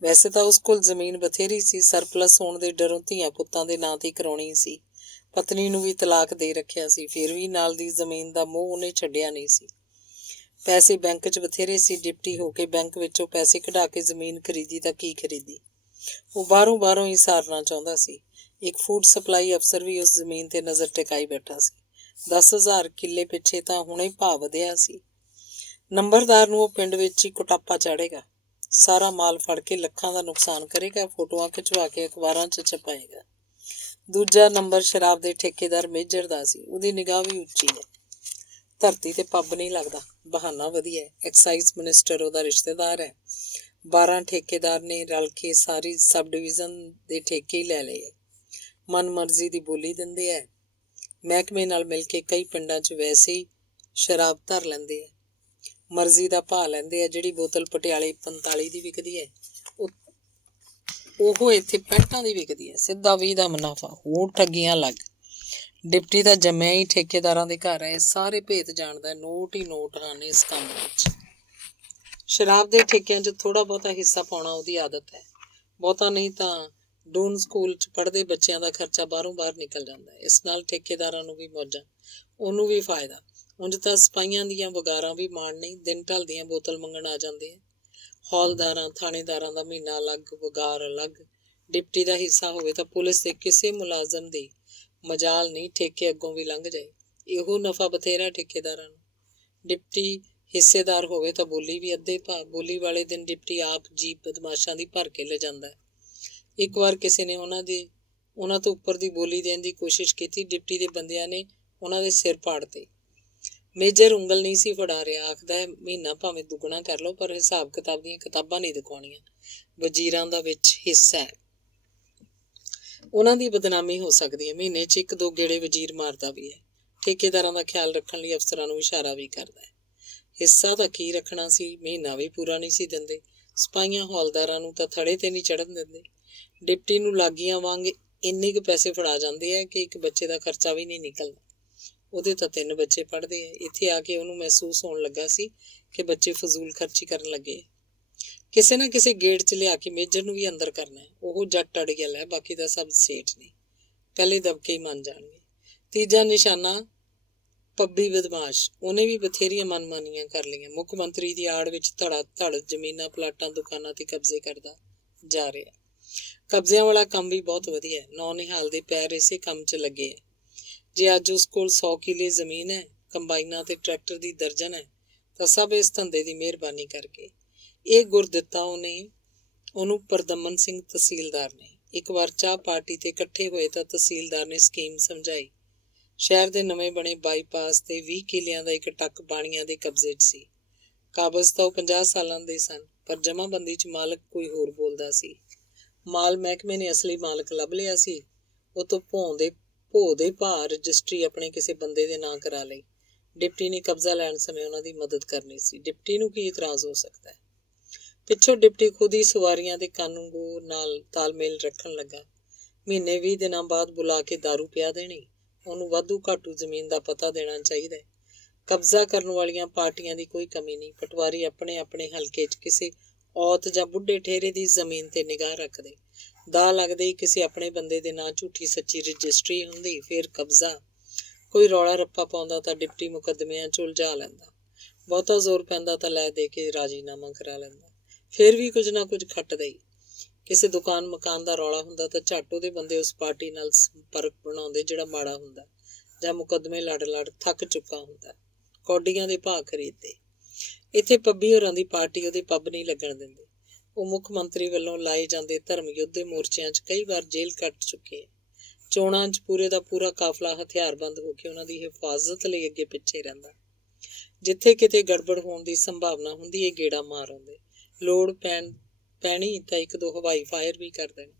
ਵੈਸੇ ਤਾਂ ਉਸ ਕੋਲ ਜ਼ਮੀਨ ਬਥੇਰੀ ਸੀ, ਸਰਪਲਸ ਹੋਣ ਦੇ ਡਰੋਂ ਧੀਆਂ ਪੁੱਤਾਂ ਦੇ ਨਾਂ 'ਤੇ ਕਰਾਉਣੀ ਸੀ। ਪਤਨੀ ਨੂੰ ਵੀ ਤਲਾਕ ਦੇ ਰੱਖਿਆ ਸੀ, ਫਿਰ ਵੀ ਨਾਲ ਦੀ ਜ਼ਮੀਨ ਦਾ ਮੋਹ ਉਹਨੇ ਛੱਡਿਆ ਨਹੀਂ ਸੀ। ਪੈਸੇ ਬੈਂਕ 'ਚ ਬਥੇਰੇ ਸੀ। ਡਿਪਟੀ ਹੋ ਕੇ ਬੈਂਕ ਵਿੱਚੋਂ ਪੈਸੇ ਕਢਾ ਕੇ ਜ਼ਮੀਨ ਖਰੀਦੀ ਤਾਂ ਕੀ ਖਰੀਦੀ। ਉਹ ਬਾਹਰੋਂ ਹੀ ਸਾਰਨਾ ਚਾਹੁੰਦਾ ਸੀ। ਇੱਕ ਫੂਡ ਸਪਲਾਈ ਅਫਸਰ ਵੀ ਉਸ ਜ਼ਮੀਨ 'ਤੇ ਨਜ਼ਰ ਟਿਕਾਈ ਬੈਠਾ ਸੀ। 10,000 ਕਿੱਲੇ ਪਿੱਛੇ ਤਾਂ ਹੁਣੇ ਭਾਅ ਵਧਿਆ ਸੀ। ਨੰਬਰਦਾਰ ਨੂੰ ਉਹ ਪਿੰਡ ਵਿੱਚ ਹੀ ਕੁਟਾਪਾ ਚਾੜੇਗਾ। ਸਾਰਾ ਮਾਲ ਫੜ ਕੇ ਲੱਖਾਂ ਦਾ ਨੁਕਸਾਨ ਕਰੇਗਾ, ਫੋਟੋਆਂ ਖਿਚਵਾ ਕੇ ਅਖਬਾਰਾਂ 'ਚ ਛਪਾਏਗਾ। ਦੂਜਾ ਨੰਬਰ ਸ਼ਰਾਬ ਦੇ ਠੇਕੇਦਾਰ ਮੇਜਰ ਦਾ ਸੀ। ਉਹਦੀ ਨਿਗਾਹ ਵੀ ਉੱਚੀ ਹੈ। ਧਰਤੀ 'ਤੇ ਪੱਬ ਨਹੀਂ ਲੱਗਦਾ, ਬਹਾਨਾ ਵਧੀਆ ਹੈ। ਐਕਸਾਈਜ਼ ਮਿਨਿਸਟਰ ਉਹਦਾ ਰਿਸ਼ਤੇਦਾਰ ਹੈ। 12 ਠੇਕੇਦਾਰ ਨੇ ਰਲ ਕੇ ਸਾਰੀ ਸਬ ਡਿਵੀਜ਼ਨ ਦੇ ਠੇਕੇ ਹੀ ਲੈ ਲਏ ਹੈ। ਮਨ ਮਰਜ਼ੀ ਦੀ ਬੋਲੀ ਦਿੰਦੇ ਹੈ। ਮਹਿਕਮੇ ਨਾਲ ਮਿਲ ਕੇ ਕਈ ਪਿੰਡਾਂ 'ਚ ਵੈਸੇ ਹੀ ਸ਼ਰਾਬ ਧਰ ਲੈਂਦੇ ਹੈ। ਮਰਜ਼ੀ ਦਾ ਭਾਅ ਲੈਂਦੇ ਆ। ਜਿਹੜੀ ਬੋਤਲ ਪਟਿਆਲੇ 45 ਦੀ ਵਿਕਦੀ ਹੈ, ਉਹ ਇੱਥੇ 65 ਦੀ ਵਿਕਦੀ ਹੈ। ਸਿੱਧਾ 20 ਦਾ ਮੁਨਾਫਾ, ਹੋਰ ਠੱਗੀਆਂ ਲੱਗ। ਡਿਪਟੀ ਤਾਂ ਜੰਮਿਆ ਹੀ ਠੇਕੇਦਾਰਾਂ ਦੇ ਘਰ ਹੈ। ਸਾਰੇ ਭੇਤ ਜਾਣਦਾ, ਨੋਟ ਹੀ ਨੋਟ ਹਨ ਇਸ ਕੰਮ ਵਿੱਚ। ਸ਼ਰਾਬ ਦੇ ਠੇਕਿਆਂ 'ਚ ਥੋੜ੍ਹਾ ਬਹੁਤਾ ਹਿੱਸਾ ਪਾਉਣਾ ਉਹਦੀ ਆਦਤ ਹੈ। ਬਹੁਤਾ ਨਹੀਂ ਤਾਂ ਡੂਨ ਸਕੂਲ 'ਚ ਪੜ੍ਹਦੇ ਬੱਚਿਆਂ ਦਾ ਖਰਚਾ ਬਾਹਰੋਂ ਬਾਹਰ ਨਿਕਲ ਜਾਂਦਾ। ਇਸ ਨਾਲ ਠੇਕੇਦਾਰਾਂ ਨੂੰ ਵੀ ਮੌਜਾਂ, ਉਹਨੂੰ ਵੀ ਫਾਇਦਾ। ਉਂਝ ਤਾਂ ਸਿਪਾਹੀਆਂ ਦੀਆਂ ਵਗਾਰਾਂ ਵੀ ਮਾਣ ਨਹੀਂ। ਦਿਨ ਢਲਦੀਆਂ ਬੋਤਲ ਮੰਗਣ ਆ ਜਾਂਦੇ ਆ। ਹੌਲਦਾਰਾਂ ਥਾਣੇਦਾਰਾਂ ਦਾ ਮਹੀਨਾ ਅਲੱਗ, ਵਗਾਰ ਅਲੱਗ। ਡਿਪਟੀ ਦਾ ਹਿੱਸਾ ਹੋਵੇ ਤਾਂ ਪੁਲਿਸ ਦੇ ਕਿਸੇ ਮੁਲਾਜ਼ਮ ਦੀ ਮਜਾਲ ਨਹੀਂ ਠੇਕੇ ਅੱਗੋਂ ਵੀ ਲੰਘ ਜਾਏ। ਇਹੋ ਨਫਾ ਬਥੇਰਾ ਠੇਕੇਦਾਰਾਂ ਨੂੰ। ਡਿਪਟੀ ਹਿੱਸੇਦਾਰ ਹੋਵੇ ਤਾਂ ਬੋਲੀ ਵੀ ਅੱਧੇ ਭਾਅ। ਬੋਲੀ ਵਾਲੇ ਦਿਨ ਡਿਪਟੀ ਆਪ ਜੀਪ ਬਦਮਾਸ਼ਾਂ ਦੀ ਭਰ ਕੇ ਲਿਜਾਂਦਾ। ਇੱਕ ਵਾਰ ਕਿਸੇ ਨੇ ਉਹਨਾਂ ਤੋਂ ਉੱਪਰ ਦੀ ਬੋਲੀ ਦੇਣ ਦੀ ਕੋਸ਼ਿਸ਼ ਕੀਤੀ। ਡਿਪਟੀ ਦੇ ਬੰਦਿਆਂ ਨੇ ਉਹਨਾਂ ਦੇ ਸਿਰ ਪਾੜਤੇ। ਮੇਜਰ ਉਂਗਲ ਨਹੀਂ ਸੀ ਫੜਾ ਰਿਹਾ। ਆਖਦਾ ਹੈ, ਮਹੀਨਾ ਭਾਵੇਂ ਦੁੱਗਣਾ ਕਰ ਲਓ, ਪਰ ਹਿਸਾਬ ਕਿਤਾਬ ਦੀਆਂ ਕਿਤਾਬਾਂ ਨਹੀਂ ਦਿਖਾਉਣੀਆਂ। ਵਜ਼ੀਰਾਂ ਦਾ ਵਿੱਚ ਹਿੱਸਾ ਹੈ, ਉਹਨਾਂ ਦੀ ਬਦਨਾਮੀ ਹੋ ਸਕਦੀ ਹੈ। ਮਹੀਨੇ 'ਚ 1-2 ਗੇੜੇ ਵਜ਼ੀਰ ਮਾਰਦਾ ਵੀ ਹੈ। ਠੇਕੇਦਾਰਾਂ ਦਾ ਖਿਆਲ ਰੱਖਣ ਲਈ ਅਫਸਰਾਂ ਨੂੰ ਇਸ਼ਾਰਾ ਵੀ ਕਰਦਾ ਹੈ। ਹਿੱਸਾ ਤਾਂ ਕੀ ਰੱਖਣਾ ਸੀ, ਮਹੀਨਾ ਵੀ ਪੂਰਾ ਨਹੀਂ ਸੀ ਦਿੰਦੇ। ਸਿਪਾਹੀਆਂ ਹੌਲਦਾਰਾਂ ਨੂੰ ਤਾਂ ਥੜੇ 'ਤੇ ਨਹੀਂ ਚੜ੍ਹਨ ਦਿੰਦੇ। ਡਿਪਟੀ ਨੂੰ ਲਾਗੀਆਂ ਵਾਂਗ ਇੰਨੇ ਕੁ ਪੈਸੇ ਫੜਾ ਜਾਂਦੇ ਆ ਕਿ ਇੱਕ ਬੱਚੇ ਦਾ ਖਰਚਾ ਵੀ ਨਹੀਂ ਨਿਕਲਦਾ। ਉਹਦੇ ਤਾਂ 3 ਬੱਚੇ ਪੜ੍ਹਦੇ ਆ। ਇੱਥੇ ਆ ਕੇ ਉਹਨੂੰ ਮਹਿਸੂਸ ਹੋਣ ਲੱਗਾ ਸੀ ਕਿ ਬੱਚੇ ਫਜ਼ੂਲ ਖਰਚੀ ਕਰਨ ਲੱਗੇ। ਕਿਸੇ ਨਾ ਕਿਸੇ ਗੇੜ 'ਚ ਲਿਆ ਕੇ ਮੇਜਰ ਨੂੰ ਵੀ ਅੰਦਰ ਕਰਨਾ ਹੈ। ਉਹ ਜੱਟ ਅੜੀਅਲ ਹੈ, ਬਾਕੀ ਦਾ ਸਭ ਸੇਠ ਨੇ। ਪਹਿਲੇ ਦਬਕੇ ਹੀ ਮੰਨ ਜਾਣਗੇ। ਤੀਜਾ ਨਿਸ਼ਾਨਾ ਪੱਬੀ ਬਦਮਾਸ਼। ਉਹਨੇ ਵੀ ਬਥੇਰੀਆਂ ਮਨਮਾਨੀਆਂ ਕਰ ਲਈਆਂ। ਮੁੱਖ ਮੰਤਰੀ ਦੀ ਆੜ ਵਿੱਚ ਧੜਾ ਧੜ ਜ਼ਮੀਨਾਂ, ਪਲਾਟਾਂ, ਦੁਕਾਨਾਂ ਤੇ ਕਬਜ਼ੇ ਕਰਦਾ ਜਾ ਰਿਹਾ। ਕਬਜ਼ਿਆਂ ਵਾਲਾ ਕੰਮ ਵੀ ਬਹੁਤ ਵਧੀਆ ਹੈ। ਨੌਨਿਹਾਲ ਦੇ ਪੈਰ ਇਸੇ ਕੰਮ 'ਚ ਲੱਗੇ ਹੈ। ਜੇ ਅੱਜ ਉਸ ਕੋਲ 100 ਕਿੱਲੇ ਜ਼ਮੀਨ ਹੈ, ਕੰਬਾਈਨਾਂ ਤੇ ਟਰੈਕਟਰ ਦੀ ਦਰਜਨ ਹੈ, ਤਾਂ ਸਭ ਇਸ ਧੰਦੇ ਦੀ ਮਿਹਰਬਾਨੀ ਕਰਕੇ। ਇਹ ਗੁਰ ਦਿੱਤਾ ਉਹਨੂੰ ਪਰਦਮਨ ਸਿੰਘ ਤਹਿਸੀਲਦਾਰ ਨੇ। ਇੱਕ ਵਾਰ ਚਾਹ ਪਾਰਟੀ ਤੇ ਇਕੱਠੇ ਹੋਏ ਤਾਂ ਤਹਿਸੀਲਦਾਰ ਨੇ ਸਕੀਮ ਸਮਝਾਈ। ਸ਼ਹਿਰ ਦੇ ਨਵੇਂ ਬਣੇ ਬਾਈਪਾਸ ਤੇ 20 ਕਿੱਲਿਆਂ ਦਾ ਇੱਕ ਟੱਕ ਬਾਣੀਆਂ ਦੇ ਕਬਜ਼ੇ 'ਚ ਸੀ। ਕਾਬਜ਼ ਤਾਂ ਉਹ 50 ਸਾਲਾਂ ਦੇ ਸਨ, ਪਰ ਜਮ੍ਹਾਂਬੰਦੀ 'ਚ ਮਾਲਕ ਕੋਈ ਹੋਰ ਬੋਲਦਾ ਸੀ। ਮਾਲ ਮਹਿਕਮੇ ਨੇ ਅਸਲੀ ਮਾਲਕ ਲੱਭ ਲਿਆ ਸੀ। ਉਹ ਤੋਂ ਭੋਂ ਦੇ ਭਾਅ ਰਜਿਸਟਰੀ ਆਪਣੇ ਕਿਸੇ ਬੰਦੇ ਦੇ ਨਾਂ ਕਰਾ ਲਈ। ਡਿਪਟੀ ਨੇ ਕਬਜ਼ਾ ਲੈਣ ਸਮੇਂ ਉਹਨਾਂ ਦੀ ਮਦਦ ਕਰਨੀ ਸੀ। ਡਿਪਟੀ ਨੂੰ ਕੀ ਇਤਰਾਜ਼ ਹੋ ਸਕਦਾ ਹੈ? ਪਿੱਛੋਂ ਡਿਪਟੀ ਖੁਦ ਹੀ ਸਵਾਰੀਆਂ ਦੇ ਕਾਨੂੰਗੋ ਨਾਲ ਤਾਲਮੇਲ ਰੱਖਣ ਲੱਗਾ। ਮਹੀਨੇ 20 ਦਿਨਾਂ ਬਾਅਦ ਬੁਲਾ ਕੇ ਦਾਰੂ ਪਿਆ ਦੇਣੀ। ਉਹਨੂੰ ਵਾਧੂ ਘਾਟੂ ਜ਼ਮੀਨ ਦਾ ਪਤਾ ਦੇਣਾ ਚਾਹੀਦਾ ਹੈ। ਕਬਜ਼ਾ ਕਰਨ ਵਾਲੀਆਂ ਪਾਰਟੀਆਂ ਦੀ ਕੋਈ ਕਮੀ ਨਹੀਂ। ਪਟਵਾਰੀ ਆਪਣੇ ਆਪਣੇ ਹਲਕੇ 'ਚ ਕਿਸੇ ਔਤ ਜਾਂ ਬੁੱਢੇ ਠੇਰੇ ਦੀ ਜ਼ਮੀਨ ਤੇ ਨਿਗਾਹ ਰੱਖਦੇ। ਦਾ ਲੱਗਦੇ ਕਿਸੇ ਆਪਣੇ ਬੰਦੇ ਦੇ ਨਾਂ ਝੂਠੀ ਸੱਚੀ ਰਜਿਸਟਰੀ ਹੁੰਦੀ, ਫਿਰ ਕਬਜ਼ਾ। ਕੋਈ ਰੌਲਾ ਰੱਪਾ ਪਾਉਂਦਾ ਤਾਂ ਡਿਪਟੀ ਮੁਕੱਦਮਿਆਂ 'ਚ ਉਲਝਾ ਲੈਂਦਾ। ਬਹੁਤਾ ਜ਼ੋਰ ਪੈਂਦਾ ਤਾਂ ਲੈ ਦੇ ਕੇ ਰਾਜੀਨਾਮਾ ਕਰਾ ਲੈਂਦਾ। ਫਿਰ ਵੀ ਕੁਝ ਨਾ ਕੁਝ ਖੱਟਦਾ ਹੀ। ਕਿਸੇ ਦੁਕਾਨ ਮਕਾਨ ਦਾ ਰੌਲਾ ਹੁੰਦਾ ਤਾਂ ਝੱਟ ਉਹਦੇ ਬੰਦੇ ਉਸ ਪਾਰਟੀ ਨਾਲ ਸੰਪਰਕ ਬਣਾਉਂਦੇ ਜਿਹੜਾ ਮਾੜਾ ਹੁੰਦਾ ਜਾਂ ਮੁਕੱਦਮੇ ਲੜ ਥੱਕ ਚੁੱਕਾ ਹੁੰਦਾ। ਕੌਡੀਆਂ ਦੇ ਭਾਅ ਖਰੀਦਦੇ। ਇੱਥੇ ਪੱਬੀ ਹੋਰਾਂ ਦੀ ਪਾਰਟੀ ਉਹਦੇ ਪੱਬ ਨਹੀਂ ਲੱਗਣ ਦਿੰਦੇ। ਉਹ ਮੁੱਖ ਮੰਤਰੀ ਵੱਲੋਂ ਲਾਏ ਜਾਂਦੇ ਧਰਮ ਯੁੱਧ ਦੇ ਮੋਰਚਿਆਂ 'ਚ ਕਈ ਵਾਰ ਜੇਲ੍ਹ ਕੱਟ ਚੁੱਕੇ। ਚੋਣਾਂ 'ਚ ਪੂਰੇ ਦਾ ਪੂਰਾ ਕਾਫਲਾ ਹਥਿਆਰਬੰਦ ਹੋ ਕੇ ਉਹਨਾਂ ਦੀ ਹਿਫਾਜ਼ਤ ਲਈ ਅੱਗੇ ਪਿੱਛੇ ਰਹਿੰਦਾ। ਜਿੱਥੇ ਕਿਤੇ ਗੜਬੜ ਹੋਣ ਦੀ ਸੰਭਾਵਨਾ ਹੁੰਦੀ, ਇਹ ਗੇੜਾ ਮਾਰ ਆਉਂਦੇ। ਲੋੜ ਪੈਣੀ ਤਾਂ 1-2 ਹਵਾਈ ਫਾਇਰ ਵੀ ਕਰ ਦੇਣ।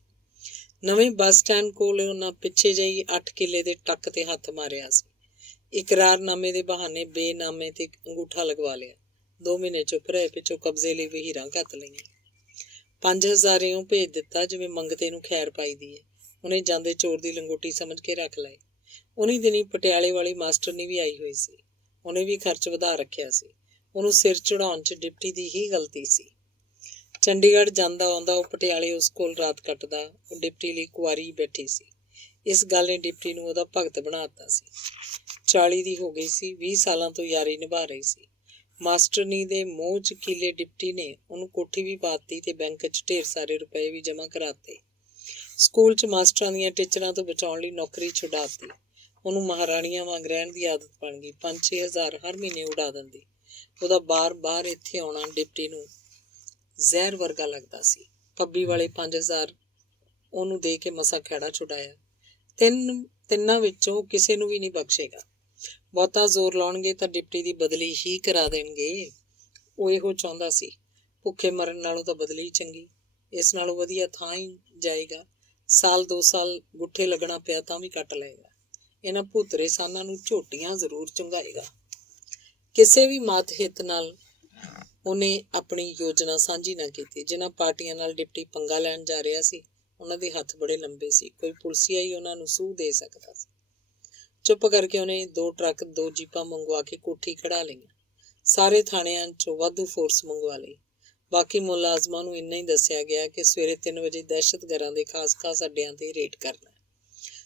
ਨਵੇਂ ਬੱਸ ਸਟੈਂਡ ਕੋਲ ਉਹਨਾਂ ਪਿੱਛੇ ਜਿਹੀ 8 ਕਿੱਲੇ ਦੇ ਟੱਕ ਤੇ ਹੱਥ ਮਾਰਿਆ ਸੀ। ਇਕਰਾਰਨਾਮੇ ਦੇ ਬਹਾਨੇ ਬੇਨਾਮੇ ਤੇ ਅੰਗੂਠਾ ਲਗਵਾ ਲਿਆ। 2 ਮਹੀਨੇ ਚੁੱਪ ਰਹੇ, ਪਿੱਛੋਂ ਕਬਜ਼ੇ ਲਈ ਵਹੀਰਾਂ ਘੱਤ ਲਈਆਂ। 5000 ਇਉਂ ਭੇਜ ਦਿੱਤਾ ਜਿਵੇਂ ਮੰਗਤੇ ਨੂੰ ਖੈਰ ਪਾਈਦੀ ਹੈ। ਉਹਨੇ ਜਾਂਦੇ ਚੋਰ ਦੀ ਲੰਗੋਟੀ ਸਮਝ ਕੇ ਰੱਖ ਲਏ। ਉਨੀ ਦਿਨੀ ਪਟਿਆਲੇ ਵਾਲੀ ਮਾਸਟਰਨੀ ਵੀ ਆਈ ਹੋਈ ਸੀ। ਉਹਨੇ ਵੀ ਖਰਚ ਵਧਾ ਰੱਖਿਆ ਸੀ। ਉਹਨੂੰ ਸਿਰ ਚੜਾਉਣ 'ਚ ਡਿਪਟੀ ਦੀ ਹੀ ਗਲਤੀ ਸੀ। ਚੰਡੀਗੜ੍ਹ ਜਾਂਦਾ ਆਉਂਦਾ ਉਹ ਪਟਿਆਲੇ ਉਸ ਕੋਲ ਰਾਤ ਕੱਟਦਾ। ਉਹ ਡਿਪਟੀ ਲਈ ਕੁਆਰੀ ਬੈਠੀ ਸੀ। ਇਸ ਗੱਲ ਨੇ ਡਿਪਟੀ ਨੂੰ ਉਹਦਾ ਭਗਤ ਬਣਾ ਦਿੱਤਾ ਸੀ। 40 ਦੀ ਹੋ ਗਈ ਸੀ। 20 ਸਾਲਾਂ ਤੋਂ ਯਾਰੀ ਨਿਭਾ ਰਹੀ ਸੀ। ਮਾਸਟਰਨੀ ਦੇ ਮੋਹ 'ਚ ਕੀਲੇ ਡਿਪਟੀ ਨੇ ਉਹਨੂੰ ਕੋਠੀ ਵੀ ਪਾ ਦਿੱਤੀ ਤੇ ਬੈਂਕ 'ਚ ਢੇਰ ਸਾਰੇ ਰੁਪਏ ਵੀ ਜਮ੍ਹਾਂ ਕਰਾਤੇ। ਸਕੂਲ 'ਚ ਮਾਸਟਰਾਂ ਦੀਆਂ ਟੀਚਰਾਂ ਤੋਂ ਬਚਾਉਣ ਲਈ ਨੌਕਰੀ ਛੁਡਾ ਦਿੱਤੀ। ਉਹਨੂੰ ਮਹਾਰਾਣੀਆਂ ਵਾਂਗ ਰਹਿਣ ਦੀ ਆਦਤ ਬਣ ਗਈ। 5-6 ਹਜ਼ਾਰ ਹਰ ਮਹੀਨੇ ਉਡਾ ਦਿੰਦੀ। ਉਹਦਾ ਬਾਰ ਇੱਥੇ ਆਉਣਾ ਡਿਪਟੀ ਨੂੰ ਜ਼ਹਿਰ ਵਰਗਾ ਲੱਗਦਾ ਸੀ। ਪੱਬੀ ਵਾਲੇ 5000 ਉਹਨੂੰ ਦੇ ਕੇ ਮਸਾਂ ਖਹਿੜਾ ਛੁਡਾਇਆ। ਤਿੰਨਾਂ ਵਿੱਚੋਂ ਕਿਸੇ ਨੂੰ ਵੀ ਨਹੀਂ ਬਖਸ਼ੇਗਾ। ਬਹੁਤਾ ਜ਼ੋਰ ਲਾਉਣਗੇ ਤਾਂ ਡਿਪਟੀ ਦੀ ਬਦਲੀ ਹੀ ਕਰਾ ਦੇਣਗੇ। ਉਹ ਇਹੋ ਚਾਹੁੰਦਾ ਸੀ। ਭੁੱਖੇ ਮਰਨ ਨਾਲੋਂ ਤਾਂ ਬਦਲੀ ਚੰਗੀ। ਇਸ ਨਾਲੋਂ ਵਧੀਆ ਥਾਂ ਹੀ ਜਾਏਗਾ। 1-2 ਸਾਲ ਗੁੱਠੇ ਲੱਗਣਾ ਪਿਆ ਤਾਂ ਵੀ ਕੱਟ ਲਏਗਾ। ਇਹਨਾਂ ਭੂਤਰੇ ਸਾਨਾਂ ਨੂੰ ਝੋਟੀਆਂ ਜ਼ਰੂਰ ਚੁੰਘਾਏਗਾ। ਕਿਸੇ ਵੀ ਮਤ ਹਿੱਤ ਨਾਲ ਉਹਨੇ ਆਪਣੀ ਯੋਜਨਾ ਸਾਂਝੀ ਨਾ ਕੀਤੀ। ਜਿਨ੍ਹਾਂ ਪਾਰਟੀਆਂ ਨਾਲ ਡਿਪਟੀ ਪੰਗਾ ਲੈਣ ਜਾ ਰਿਹਾ ਸੀ, ਉਹਨਾਂ ਦੇ ਹੱਥ ਬੜੇ ਲੰਬੇ ਸੀ। ਕੋਈ ਪੁਲਸੀਆ ਹੀ ਉਹਨਾਂ ਨੂੰ ਸੂਹ ਦੇ ਸਕਦਾ ਸੀ। ਚੁੱਪ ਕਰਕੇ ਉਹਨੇ 2 ਟਰੱਕ 2 ਜੀਪਾਂ ਮੰਗਵਾ ਕੇ ਕੋਠੀ ਖੜਾ ਲਈਆਂ। ਸਾਰੇ ਥਾਣਿਆਂ 'ਚੋਂ ਵਾਧੂ ਫੋਰਸ ਮੰਗਵਾ ਲਈ। ਬਾਕੀ ਮੁਲਾਜ਼ਮਾਂ ਨੂੰ ਇੰਨਾ ਹੀ ਦੱਸਿਆ ਗਿਆ ਕਿ ਸਵੇਰੇ 3 ਵਜੇ ਦਹਿਸ਼ਤਗਰਦਾਂ ਦੇ ਖਾਸ ਅੱਡਿਆਂ ਤੇ ਰੇਡ ਕਰਨਾ।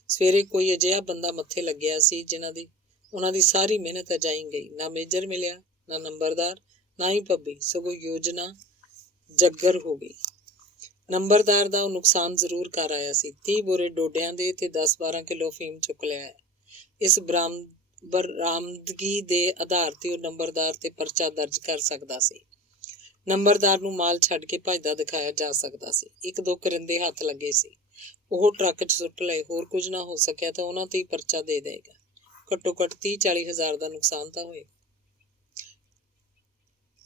ਸਵੇਰੇ ਕੋਈ ਅਜਿਹਾ ਬੰਦਾ ਮੱਥੇ ਲੱਗਿਆ ਸੀ ਉਹਨਾਂ ਦੀ ਸਾਰੀ ਮਿਹਨਤ ਅਜਾਈ ਗਈ। ਨਾ ਮੇਜਰ ਮਿਲਿਆ, ਨਾ ਨੰਬਰਦਾਰ, ਨਾ ਹੀ ਪੱਬੀ। ਸਗੋਂ ਯੋਜਨਾ ਜੱਗਰ ਹੋ ਗਈ। ਨੰਬਰਦਾਰ ਦਾ ਉਹ ਨੁਕਸਾਨ ਜ਼ਰੂਰ ਕਰ ਆਇਆ ਸੀ। 30 ਬੋਰੇ ਡੋਡਿਆਂ ਦੇ ਤੇ 10-12 ਕਿਲੋ ਅਫੀਮ ਚੁੱਕ ਲਿਆ ਹੈ। ਇਸ ਬਰਾਮਦਗੀ ਦੇ ਆਧਾਰ ਤੇ ਉਹ ਨੰਬਰਦਾਰ ਤੇ ਪਰਚਾ ਦਰਜ ਕਰ ਸਕਦਾ ਸੀ। ਨੰਬਰਦਾਰ ਨੂੰ ਮਾਲ ਛੱਡ ਕੇ ਭੱਜਦਾ ਦਿਖਾਇਆ ਜਾ ਸਕਦਾ ਸੀ। 1-2 ਕਰਿੰਦੇ ਹੱਥ ਲੱਗੇ ਸੀ। ਉਹ ਟਰੱਕ 'ਚ ਸੁੱਟ ਲਏ। ਹੋਰ ਕੁਝ ਨਾ ਹੋ ਸਕਿਆ ਤਾਂ ਉਹਨਾਂ ਤੇ ਹੀ ਪਰਚਾ ਦੇ ਦੇਗਾ। ਘੱਟੋ ਘੱਟ 30-40 ਹਜ਼ਾਰ ਦਾ ਨੁਕਸਾਨ ਤਾਂ ਹੋਏਗਾ।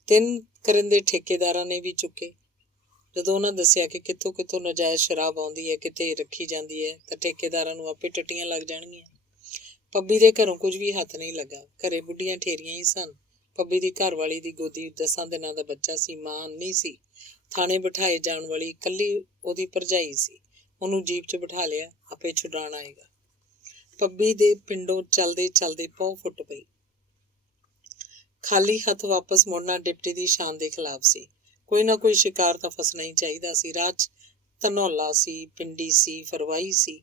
3 ਕਰਿੰਦੇ ਠੇਕੇਦਾਰਾਂ ਨੇ ਵੀ ਚੁੱਕੇ। ਜਦੋਂ ਉਹਨਾਂ ਦੱਸਿਆ ਕਿ ਕਿੱਥੋਂ ਕਿੱਥੋਂ ਨਜਾਇਜ਼ ਸ਼ਰਾਬ ਆਉਂਦੀ ਹੈ, ਕਿਤੇ ਰੱਖੀ ਜਾਂਦੀ ਹੈ, ਤਾਂ ਠੇਕੇਦਾਰਾਂ ਨੂੰ ਆਪੇ ਟੱਟੀਆਂ ਲੱਗ ਜਾਣਗੀਆਂ। ਪੱਬੀ ਦੇ ਘਰੋਂ ਕੁਝ ਵੀ ਹੱਥ ਨਹੀਂ ਲੱਗਾ। ਘਰੇ ਬੁੱਢੀਆਂ ਠੇਰੀਆਂ ਹੀ ਸਨ। ਪੱਬੀ ਦੀ ਘਰਵਾਲੀ ਦੀ ਗੋਦੀ 10 ਦਿਨਾਂ ਦਾ ਬੱਚਾ ਸੀ। ਮਾਂ ਨਹੀਂ ਸੀ। ਥਾਣੇ ਬਿਠਾਏ ਜਾਣ ਵਾਲੀ ਇਕੱਲੀ ਉਹਦੀ ਭਰਜਾਈ ਸੀ। ਉਹਨੂੰ ਜੀਪ 'ਚ ਬਿਠਾ ਲਿਆ, ਆਪੇ ਛੁਡਾਉਣ ਆਏਗਾ। ਪੱਬੀ ਦੇ ਪਿੰਡੋਂ ਚੱਲਦੇ ਚੱਲਦੇ ਪਹੁ ਫੁੱਟ ਪਈ। ਖਾਲੀ ਹੱਥ ਵਾਪਸ ਮੁੜਨਾ ਡਿਪਟੀ ਦੀ ਸ਼ਾਨ ਦੇ ਖਿਲਾਫ ਸੀ। ਕੋਈ ਨਾ ਕੋਈ ਸ਼ਿਕਾਰ ਤਾਂ ਫਸਣਾ ਹੀ ਚਾਹੀਦਾ ਸੀ। ਰਾਹ 'ਚ ਧਨੌਲਾ ਸੀ, ਪਿੰਡੀ ਸੀ, ਫਰਵਾਈ ਸੀ।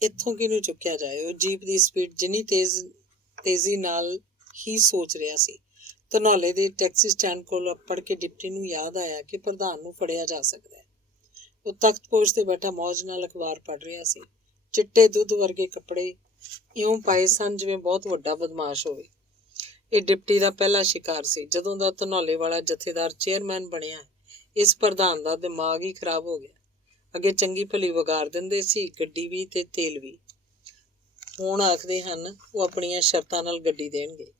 ਇੱਥੋਂ ਕਿਹਨੂੰ ਚੁੱਕਿਆ ਜਾਏ? ਉਹ ਜੀਪ ਦੀ ਸਪੀਡ ਜਿੰਨੀ ਤੇਜ਼ੀ ਨਾਲ ਹੀ ਸੋਚ ਰਿਹਾ ਸੀ। ਧਨੌਲੇ ਦੇ ਟੈਕਸੀ ਸਟੈਂਡ ਕੋਲ ਅੱਪੜ ਕੇ ਡਿਪਟੀ ਨੂੰ ਯਾਦ ਆਇਆ ਕਿ ਪ੍ਰਧਾਨ ਨੂੰ ਫੜਿਆ ਜਾ ਸਕਦਾ ਹੈ। ਉਹ ਤਖਤ ਪੋਸ਼ ਤੇ ਬੈਠਾ ਮੌਜ ਨਾਲ ਅਖਬਾਰ ਪੜ੍ਹ ਰਿਹਾ ਸੀ। ਚਿੱਟੇ ਦੁੱਧ ਵਰਗੇ ਕੱਪੜੇ ਇਉਂ ਪਾਏ ਸਨ ਜਿਵੇਂ ਬਹੁਤ ਵੱਡਾ ਬਦਮਾਸ਼ ਹੋਵੇ। ਇਹ ਡਿਪਟੀ ਦਾ ਪਹਿਲਾ ਸ਼ਿਕਾਰ ਸੀ। ਜਦੋਂ ਦਾ ਧਨੌਲੇ ਵਾਲਾ ਜਥੇਦਾਰ ਚੇਅਰਮੈਨ ਬਣਿਆ, ਇਸ ਪ੍ਰਧਾਨ ਦਾ ਦਿਮਾਗ ਹੀ ਖਰਾਬ ਹੋ ਗਿਆ। ਅੱਗੇ ਚੰਗੀ ਭਲੀ ਵਗਾਰ ਦਿੰਦੇ ਸੀ, ਗੱਡੀ ਵੀ ਤੇ ਤੇਲ ਵੀ। ਹੁਣ ਆਖਦੇ ਹਨ ਉਹ ਆਪਣੀਆਂ ਸ਼ਰਤਾਂ ਨਾਲ ਗੱਡੀ ਦੇਣਗੇ।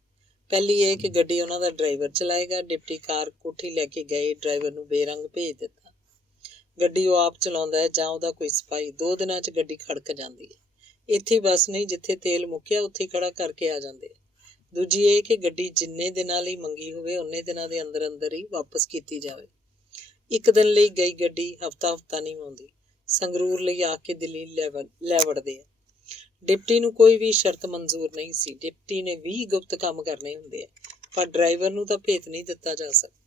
ਪਹਿਲੀ ਇਹ ਕਿ ਗੱਡੀ ਉਹਨਾਂ ਦਾ ਡਰਾਈਵਰ ਚਲਾਏਗਾ। ਡਿਪਟੀ ਕਾਰ ਕੋਠੀ ਲੈ ਕੇ ਗਏ, ਡਰਾਈਵਰ ਨੂੰ ਬੇਰੰਗ ਭੇਜ ਦਿੱਤਾ। ਗੱਡੀ ਉਹ ਆਪ ਚਲਾਉਂਦਾ ਹੈ ਜਾਂ ਉਹਦਾ ਕੋਈ ਸਿਪਾਹੀ। 2 ਦਿਨਾਂ 'ਚ ਗੱਡੀ ਖੜਕ ਜਾਂਦੀ ਹੈ। ਇੱਥੇ ਬਸ ਨਹੀਂ, ਜਿੱਥੇ ਤੇਲ ਮੁੱਕਿਆ ਉੱਥੇ ਖੜਾ ਕਰਕੇ ਆ ਜਾਂਦੇ। ਦੂਜੀ ਇਹ ਕਿ ਗੱਡੀ ਜਿੰਨੇ ਦਿਨਾਂ ਲਈ ਮੰਗੀ ਹੋਵੇ ਉਨੇ ਦਿਨਾਂ ਦੇ ਅੰਦਰ ਅੰਦਰ ਹੀ ਵਾਪਸ ਕੀਤੀ ਜਾਵੇ। 1 ਦਿਨ ਲਈ ਗਈ ਗੱਡੀ ਹਫ਼ਤਾ ਨਹੀਂ ਆਉਂਦੀ। ਸੰਗਰੂਰ ਲਈ ਆ ਕੇ ਦਿੱਲੀ ਲੈ ਵੜਦੇ ਆ। ਡਿਪਟੀ ਨੂੰ ਕੋਈ ਵੀ ਸ਼ਰਤ ਮਨਜ਼ੂਰ ਨਹੀਂ ਸੀ। ਡਿਪਟੀ ਨੇ 20 ਗੁਪਤ ਕੰਮ ਕਰਨੇ ਹੁੰਦੇ ਆ, ਪਰ ਡਰਾਈਵਰ ਨੂੰ ਤਾਂ ਭੇਤ ਨਹੀਂ ਦਿੱਤਾ ਜਾ ਸਕਦਾ।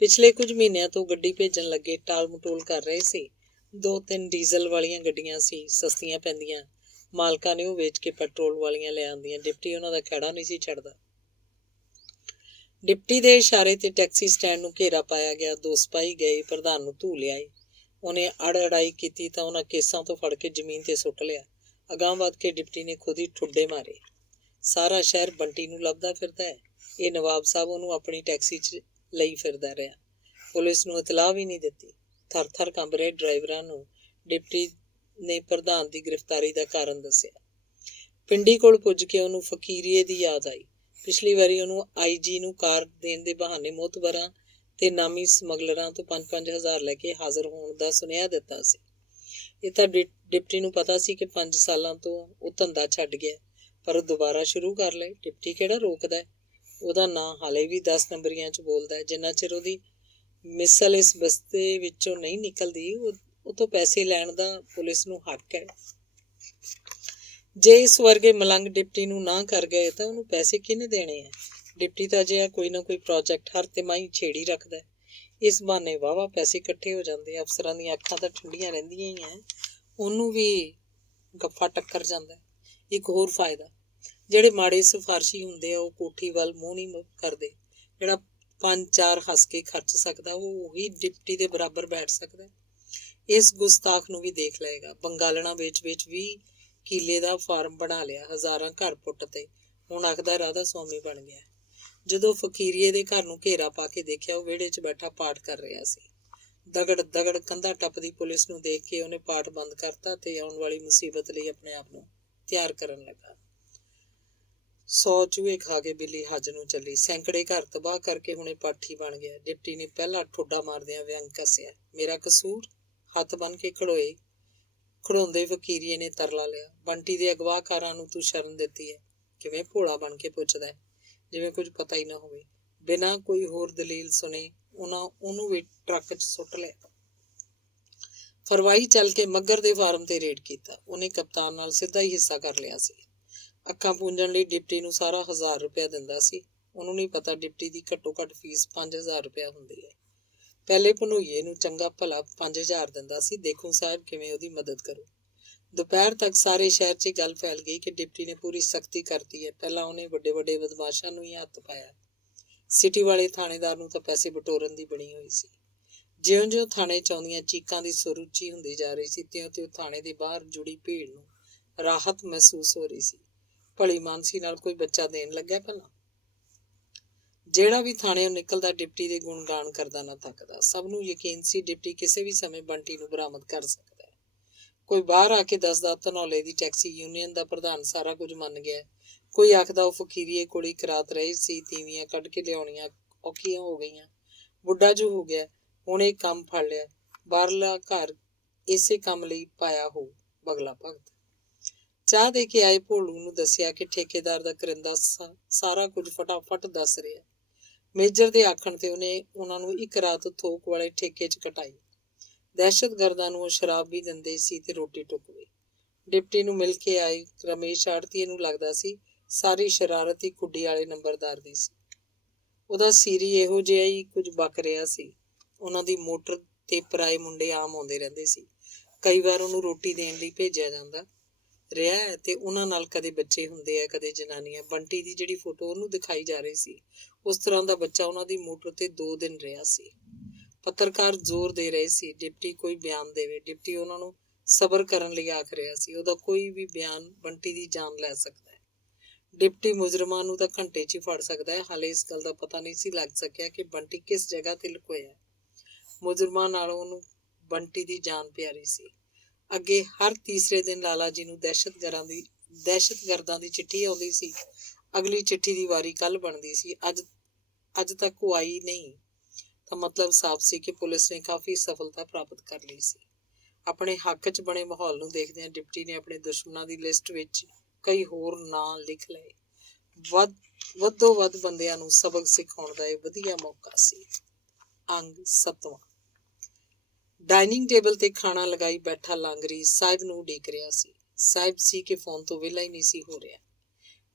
ਪਿਛਲੇ ਕੁਝ ਮਹੀਨਿਆਂ ਤੋਂ ਗੱਡੀ ਭੇਜਣ ਲੱਗੇ ਟਾਲ ਮਟੋਲ ਕਰ ਰਹੇ ਸੀ। 2-3 ਡੀਜ਼ਲ ਵਾਲੀਆਂ ਗੱਡੀਆਂ ਸੀ, ਸਸਤੀਆਂ ਪੈਂਦੀਆਂ। ਮਾਲਕਾਂ ਨੇ ਉਹ ਵੇਚ ਕੇ ਪੈਟਰੋਲ ਵਾਲੀਆਂ ਲੈ ਆਉਂਦੀਆਂ। ਡਿਪਟੀ ਉਹਨਾਂ ਦਾ ਖਹਿੜਾ ਨਹੀਂ ਸੀ ਛੱਡਦਾ। ਡਿਪਟੀ ਦੇ ਇਸ਼ਾਰੇ ਤੇ ਟੈਕਸੀ ਸਟੈਂਡ ਨੂੰ ਘੇਰਾ ਪਾਇਆ ਗਿਆ। 2 ਸਿਪਾਹੀ ਗਏ, ਪ੍ਰਧਾਨ ਨੂੰ ਧੂ ਲਿਆਏ। ਉਹਨੇ ਅੜਾਈ ਕੀਤੀ ਤਾਂ ਉਹਨਾਂ ਕੇਸਾਂ ਤੋਂ ਫੜ ਕੇ ਜ਼ਮੀਨ ਤੇ ਸੁੱਟ ਲਿਆ। ਅਗਾਂਹ ਵੱਧ ਕੇ ਡਿਪਟੀ ਨੇ ਖੁਦ ਹੀ ਠੁੱਡੇ ਮਾਰੇ। ਸਾਰਾ ਸ਼ਹਿਰ ਬੰਟੀ ਨੂੰ ਲੱਭਦਾ ਫਿਰਦਾ ਹੈ। ਇਹ ਨਵਾਬ ਸਾਹਿਬ ਉਹਨੂੰ ਆਪਣੀ ਟੈਕਸੀ 'ਚ ਲਈ ਫਿਰਦਾ ਰਿਹਾ। ਪੁਲਿਸ ਨੂੰ ਇਤਲਾਹ ਵੀ ਨਹੀਂ ਦਿੱਤੀ। ਥਰ-ਥਰ ਕੰਬ ਰਹੇ ਡਰਾਈਵਰਾਂ ਨੂੰ ਡਿਪਟੀ ਨੇ ਪ੍ਰਧਾਨ ਦੀ ਗ੍ਰਿਫਤਾਰੀ ਦਾ ਕਾਰਨ ਦੱਸਿਆ। ਪਿੰਡੀ ਕੋਲ ਪੁੱਜ ਕੇ ਉਹਨੂੰ ਫਕੀਰੀਏ ਦੀ ਯਾਦ ਆਈ। ਪਿਛਲੀ ਵਾਰੀ ਉਹਨੂੰ IG ਨੂੰ ਕਾਰ ਦੇਣ ਦੇ ਬਹਾਨੇ ਮੋਹਤਬਰਾਂ ਤੇ ਨਾਮੀ ਸਮਗਲਰਾਂ ਤੋਂ 5-5 ਹਜ਼ਾਰ ਲੈ ਕੇ ਹਾਜ਼ਰ ਹੋਣ ਦਾ ਸੁਨੇਹਾ ਦਿੱਤਾ ਸੀ। ਇਹ ਤਾਂ ਡਿਪਟੀ ਨੂੰ ਪਤਾ ਸੀ ਕਿ 5 ਸਾਲਾਂ ਤੋਂ ਉਹ ਧੰਦਾ ਛੱਡ ਗਿਆ, ਪਰ ਉਹ ਦੁਬਾਰਾ ਸ਼ੁਰੂ ਕਰ ਲਏ। ਡਿਪਟੀ ਕਿਹੜਾ ਰੋਕਦਾ? ਉਹਦਾ ਨਾਂ ਹਾਲੇ ਵੀ 10 ਨੰਬਰੀਆਂ 'ਚ ਬੋਲਦਾ। ਜਿੰਨਾ ਚਿਰ ਉਹਦੀ ਮਿਸਲ ਇਸ ਬਸਤੇ ਵਿੱਚੋਂ ਨਹੀਂ ਨਿਕਲਦੀ, ਉਹ ਤੋਂ ਪੈਸੇ ਲੈਣ ਦਾ ਪੁਲਿਸ ਨੂੰ ਹੱਕ ਹੈ। ਜੇ ਇਸ ਵਰਗੇ ਮਲੰਗ ਡਿਪਟੀ ਨੂੰ ਨਾ ਕਰ ਗਏ ਤਾਂ ਉਹਨੂੰ ਪੈਸੇ ਕਿਹਨੇ ਦੇਣੇ ਆ? ਡਿਪਟੀ ਤਾਂ ਅਜਿਹਾ ਕੋਈ ਨਾ ਕੋਈ ਪ੍ਰੋਜੈਕਟ ਹਰ ਤਿਮਾਹੀ ਛੇੜੀ ਰੱਖਦਾ। ਇਸ ਬਹਾਨੇ ਵਾਹਵਾ ਪੈਸੇ ਇਕੱਠੇ ਹੋ ਜਾਂਦੇ। ਅਫਸਰਾਂ ਦੀਆਂ ਅੱਖਾਂ ਤਾਂ ਠੰਡੀਆਂ ਰਹਿੰਦੀਆਂ ਹੀ ਹੈ, ਉਹਨੂੰ ਵੀ ਗੱਫਾ ਟੱਕਰ ਜਾਂਦਾ। ਇੱਕ ਹੋਰ ਫਾਇਦਾ, ਜਿਹੜੇ ਮਾੜੇ ਸਿਫਾਰਸ਼ੀ ਹੁੰਦੇ ਆ ਉਹ ਕੋਠੀ ਵੱਲ ਮੂੰਹ ਨਹੀਂ ਕਰਦੇ। ਜਿਹੜਾ 5-4 ਹੱਸ ਕੇ ਖਰਚ ਸਕਦਾ ਉਹ ਉਹੀ ਡਿਪਟੀ ਦੇ ਬਰਾਬਰ ਬੈਠ ਸਕਦਾ। ਇਸ ਗੁਸਤਾਖ ਨੂੰ ਵੀ ਦੇਖ ਲਏਗਾ। ਬੰਗਾਲਣਾ ਵੇਚ 20 ਕਿੱਲੇ ਦਾ ਫਾਰਮ ਬਣਾ ਲਿਆ, ਹਜ਼ਾਰਾਂ ਘਰ ਪੁੱਟ ਤੇ ਹੁਣ ਆਖਦਾ ਰਾਧਾ ਸਵਾਮੀ ਬਣ ਗਿਆ। ਜਦੋਂ ਫਕੀਰੀਏ ਦੇ ਘਰ ਨੂੰ ਘੇਰਾ ਪਾ ਕੇ ਦੇਖਿਆ, ਉਹ ਵਿਹੜੇ 'ਚ ਬੈਠਾ ਪਾਠ ਕਰ ਰਿਹਾ ਸੀ। ਦਗੜ ਕੰਧਾ ਟੱਪਦੀ ਪੁਲਿਸ ਨੂੰ ਦੇਖ ਕੇ ਉਹਨੇ ਪਾਠ ਬੰਦ ਕਰਤਾ ਤੇ ਆਉਣ ਵਾਲੀ ਮੁਸੀਬਤ ਲਈ ਆਪਣੇ ਆਪ ਨੂੰ ਤਿਆਰ ਕਰਨ ਲੱਗਾ। 100 ਚੂਹੇ ਖਾ ਕੇ ਬਿੱਲੀ ਹੱਜ ਨੂੰ ਚੱਲੀ। ਸੈਂਕੜੇ ਘਰ ਤਬਾਹ ਕਰਕੇ ਹੁਣੇ ਪਾਠੀ ਬਣ ਗਿਆ। ਡਿਪਟੀ ਨੇ ਪਹਿਲਾ ਠੁੱਡਾ ਮਾਰਦਿਆਂ ਵਿਅੰਗ ਕੱਸਿਆ। ਮੇਰਾ ਕਸੂਰ? ਹੱਥ ਬੰਨ ਕੇ ਖੜੋਂਦੇ ਫਕੀਰੀਏ ਨੇ ਤਰਲਾ ਲਿਆ। ਬੰਟੀ ਦੇ ਅਗਵਾਕਾਰਾਂ ਨੂੰ ਤੂੰ ਸ਼ਰਨ ਦਿੱਤੀ ਹੈ? ਕਿਵੇਂ ਭੋਲਾ ਬਣ ਕੇ ਪੁੱਛਦਾ, ਜਿਵੇਂ ਕੁਝ ਪਤਾ ਹੀ ਨਾ ਹੋਵੇ। ਬਿਨਾਂ ਕੋਈ ਹੋਰ ਦਲੀਲ ਸੁਣੇ ਉਹਨੂੰ ਵੀ ਟਰੱਕ 'ਚ ਸੁੱਟ ਲਿਆ। ਫਰਵਾਈ ਚੱਲ ਕੇ ਮੱਘਰ ਦੇ ਫਾਰਮ ਤੇ ਰੇਡ ਕੀਤਾ। ਉਹਨੇ ਕਪਤਾਨ ਨਾਲ ਸਿੱਧਾ ਹੀ ਹਿੱਸਾ ਕਰ ਲਿਆ ਸੀ। ਅੱਖਾਂ ਪੂੰਝਣ ਲਈ ਡਿਪਟੀ ਨੂੰ ਸਾਰਾ 1000 ਰੁਪਇਆ ਦਿੰਦਾ ਸੀ। ਉਹਨੂੰ ਨਹੀਂ ਪਤਾ ਡਿਪਟੀ ਦੀ ਘੱਟੋ ਘੱਟ ਫੀਸ 5000 ਰੁਪਇਆ ਹੁੰਦੀ ਹੈ। ਪਹਿਲੇ ਭਨੋਈਏ ਨੂੰ ਚੰਗਾ ਭਲਾ 5000 ਦਿੰਦਾ ਸੀ। ਦੇਖੋ ਸਾਹਿਬ ਕਿਵੇਂ ਉਹਦੀ ਮਦਦ ਕਰੂ। ਦੁਪਹਿਰ ਤੱਕ ਸਾਰੇ ਸ਼ਹਿਰ 'ਚ ਗੱਲ ਫੈਲ ਗਈ ਕਿ ਡਿਪਟੀ ਨੇ ਪੂਰੀ ਸਖਤੀ ਕਰਤੀ ਹੈ। ਪਹਿਲਾਂ ਉਹਨੇ ਵੱਡੇ ਵੱਡੇ ਬਦਮਾਸ਼ਾਂ ਨੂੰ ਹੀ ਹੱਥ ਪਾਇਆ। ਸਿਟੀ ਵਾਲੇ ਥਾਣੇਦਾਰ ਨੂੰ ਤਾਂ ਪੈਸੇ ਬਟੋਰਨ ਦੀ ਬਣੀ ਹੋਈ ਸੀ। ਜਿਉਂ-ਜਿਉਂ ਥਾਣੇ 'ਚ ਆਉਂਦੀਆਂ ਚੀਕਾਂ ਦੀ ਸੁਰ ਉੱਚੀ ਹੁੰਦੀ ਜਾ ਰਹੀ ਸੀ, ਤਿਉਂ-ਤਿਉਂ ਥਾਣੇ ਦੇ ਬਾਹਰ ਜੁੜੀ ਭੀੜ ਨੂੰ ਰਾਹਤ ਮਹਿਸੂਸ ਹੋ ਰਹੀ ਸੀ। ਭਲੀ ਮਾਨਸੀ ਨਾਲ ਕੋਈ ਬੱਚਾ ਦੇਣ ਲੱਗਿਆ ਭਲਾ। ਜਿਹੜਾ ਵੀ ਥਾਣੇੋਂ ਨਿਕਲਦਾ ਡਿਪਟੀ ਦੇ ਗੁਣਗਾਨ ਕਰਦਾ ਨਾ ਥੱਕਦਾ। ਸਭ ਨੂੰ ਯਕੀਨ ਸੀ ਡਿਪਟੀ ਕਿਸੇ ਵੀ ਸਮੇਂ ਬੰਟੀ ਨੂੰ ਬਰਾਮਦ ਕਰ ਸਕਦਾ ਹੈ। ਕੋਈ ਬਾਹਰ ਆ ਕੇ ਦੱਸਦਾ ਧਨੌਲੇ ਦੀ ਟੈਕਸੀ ਯੂਨੀਅਨ ਦਾ ਪ੍ਰਧਾਨ ਸਾਰਾ ਕੁਝ ਮੰਨ ਗਿਆ। ਕੋਈ ਆਖਦਾ ਉਹ ਫਕੀਰੀਏ ਕੋਲ ਇੱਕ ਰਾਤ ਰਹੇ ਸੀ, ਤੀਵੀਆਂ ਕੱਢ ਕੇ ਲਿਆਉਣੀਆਂ ਔਖੀਆਂ ਹੋ ਗਈਆਂ। ਬੁੱਢਾ ਜੋ ਹੋ ਗਿਆ, ਹੁਣ ਇਹ ਕੰਮ ਫੜ ਲਿਆ। ਬਾਹਰਲਾ ਘਰ ਇਸੇ ਕੰਮ ਲਈ ਪਾਇਆ ਹੋ ਬਗਲਾ ਭਗਤ। ਚਾਹ ਦੇ ਕੇ ਆਏ ਭੋਲੂ ਨੂੰ ਦੱਸਿਆ ਕਿ ਠੇਕੇਦਾਰ ਦਾ ਕਰਿੰਦਾ ਸਾਰਾ ਕੁਝ ਫਟਾਫਟ ਦੱਸ ਰਿਹਾ। ਮੇਜਰ ਦੇ ਆਖਣ ਤੇ ਉਹਨੇ ਉਹਨਾਂ ਨੂੰ ਇੱਕ ਰਾਤ ਥੋਕ ਵਾਲੇ ਠੇਕੇ 'ਚ ਕਟਾਈ। ਦਹਿਸ਼ਤਗਰਦਾਂ ਨੂੰ ਉਹ ਸ਼ਰਾਬ ਵੀ ਦਿੰਦੇ ਸੀ ਤੇ ਰੋਟੀ ਟੁੱਕ ਵੀ। ਡਿਪਟੀ ਨੂੰ ਮਿਲ ਕੇ ਆਏ ਰਮੇਸ਼ ਆੜ੍ਹਤੀਏ ਨੂੰ ਲੱਗਦਾ ਸੀ ਸਾਰੀ ਸ਼ਰਾਰਤ ਹੀ ਕੁੱਡੀ ਵਾਲੇ ਨੰਬਰਦਾਰ ਦੀ ਸੀ। ਉਹਦਾ ਸੀਰੀ ਇਹੋ ਜਿਹਾ ਹੀ ਕੁਝ ਬਕ ਰਿਹਾ ਸੀ। ਉਹਨਾਂ ਦੀ ਮੋਟਰ ਤੇ ਪਰਾਏ ਮੁੰਡੇ ਆਮ ਆਉਂਦੇ ਰਹਿੰਦੇ ਸੀ। ਕਈ ਵਾਰ ਉਹਨੂੰ ਰੋਟੀ ਦੇਣ ਲਈ ਭੇਜਿਆ ਜਾਂਦਾ ਰਿਹਾ ਤੇ ਉਹਨਾਂ ਨਾਲ ਕਦੇ ਬੱਚੇ ਹੁੰਦੇ ਆ, ਕਦੇ ਜਨਾਨੀਆਂ। ਬੰਟੀ ਦੀ ਜਿਹੜੀ ਫੋਟੋ ਉਹਨੂੰ ਦਿਖਾਈ ਜਾ ਰਹੀ ਸੀ, ਉਸ ਤਰ੍ਹਾਂ ਦਾ ਬੱਚਾ ਉਹਨਾਂ ਦੀ ਮੋਟਰ ਤੇ 2 ਦਿਨ ਰਿਹਾ ਸੀ। ਪੱਤਰਕਾਰ ਜ਼ੋਰ ਦੇ ਰਹੇ ਸੀ ਡਿਪਟੀ ਕੋਈ ਬਿਆਨ ਦੇਵੇ। ਡਿਪਟੀ ਉਹਨਾਂ ਨੂੰ ਸਬਰ ਕਰਨ ਲਈ ਆਖ ਰਿਹਾ ਸੀ। ਉਹਦਾ ਕੋਈ ਵੀ ਬਿਆਨ ਬੰਟੀ ਦੀ ਜਾਨ ਲੈ ਸਕਦਾ ਹੈ। ਡਿਪਟੀ ਮੁਜਰਮਾਂ ਨੂੰ ਤਾਂ ਘੰਟੇ 'ਚ ਹੀ ਫੜ ਸਕਦਾ ਹੈ। ਹਾਲੇ ਇਸ ਗੱਲ ਦਾ ਪਤਾ ਨਹੀਂ ਸੀ ਲੱਗ ਸਕਿਆ ਕਿ ਬੰਟੀ ਕਿਸ ਜਗ੍ਹਾ ਤੇ ਲੁਕੋਇਆ। ਮੁਜਰਮਾਂ ਨਾਲੋਂ ਉਹਨੂੰ ਬੰਟੀ ਦੀ ਜਾਨ ਪਿਆਰੀ ਸੀ। ਅੱਗੇ ਹਰ ਤੀਸਰੇ ਦਿਨ ਲਾਲਾ ਜੀ ਨੂੰ ਦਹਿਸ਼ਤਗਰਦਾਂ ਦੀ ਚਿੱਠੀ ਆਉਂਦੀ ਸੀ। ਅਗਲੀ ਚਿੱਠੀ ਦੀ ਵਾਰੀ ਕੱਲ੍ਹ ਬਣਦੀ ਸੀ। ਅੱਜ ਤੱਕ ਉਹ ਆਈ ਨਹੀਂ ਤਾਂ ਮਤਲਬ ਸਾਫ਼ ਸੀ ਕਿ ਪੁਲਿਸ ਨੇ ਕਾਫੀ ਸਫਲਤਾ ਪ੍ਰਾਪਤ ਕਰ ਲਈ ਸੀ। ਆਪਣੇ ਹੱਕ 'ਚ ਬਣੇ ਮਾਹੌਲ ਨੂੰ ਦੇਖਦਿਆਂ ਡਿਪਟੀ ਨੇ ਆਪਣੇ ਦੁਸ਼ਮਣਾਂ ਦੀ ਲਿਸਟ ਵਿੱਚ ਕਈ ਹੋਰ ਨਾਂ ਲਿਖ ਲਏ। ਵੱਧੋ ਵੱਧ ਬੰਦਿਆਂ ਨੂੰ ਸਬਕ ਸਿਖਾਉਣ ਦਾ ਇਹ ਵਧੀਆ ਮੌਕਾ ਸੀ। ਅੰਗ 7ਵਾਂ। ਡਾਈਨਿੰਗ ਟੇਬਲ ਤੇ ਖਾਣਾ ਲਗਾਈ ਬੈਠਾ ਲਾਂਗਰੀ ਸਾਹਿਬ ਨੂੰ ਉਡੀਕ ਰਿਹਾ ਸੀ। ਸਾਹਿਬ ਸੀ ਕਿ ਫੋਨ ਤੋਂ ਵਿਹਲਾ ਹੀ ਨਹੀਂ ਸੀ ਹੋ ਰਿਹਾ।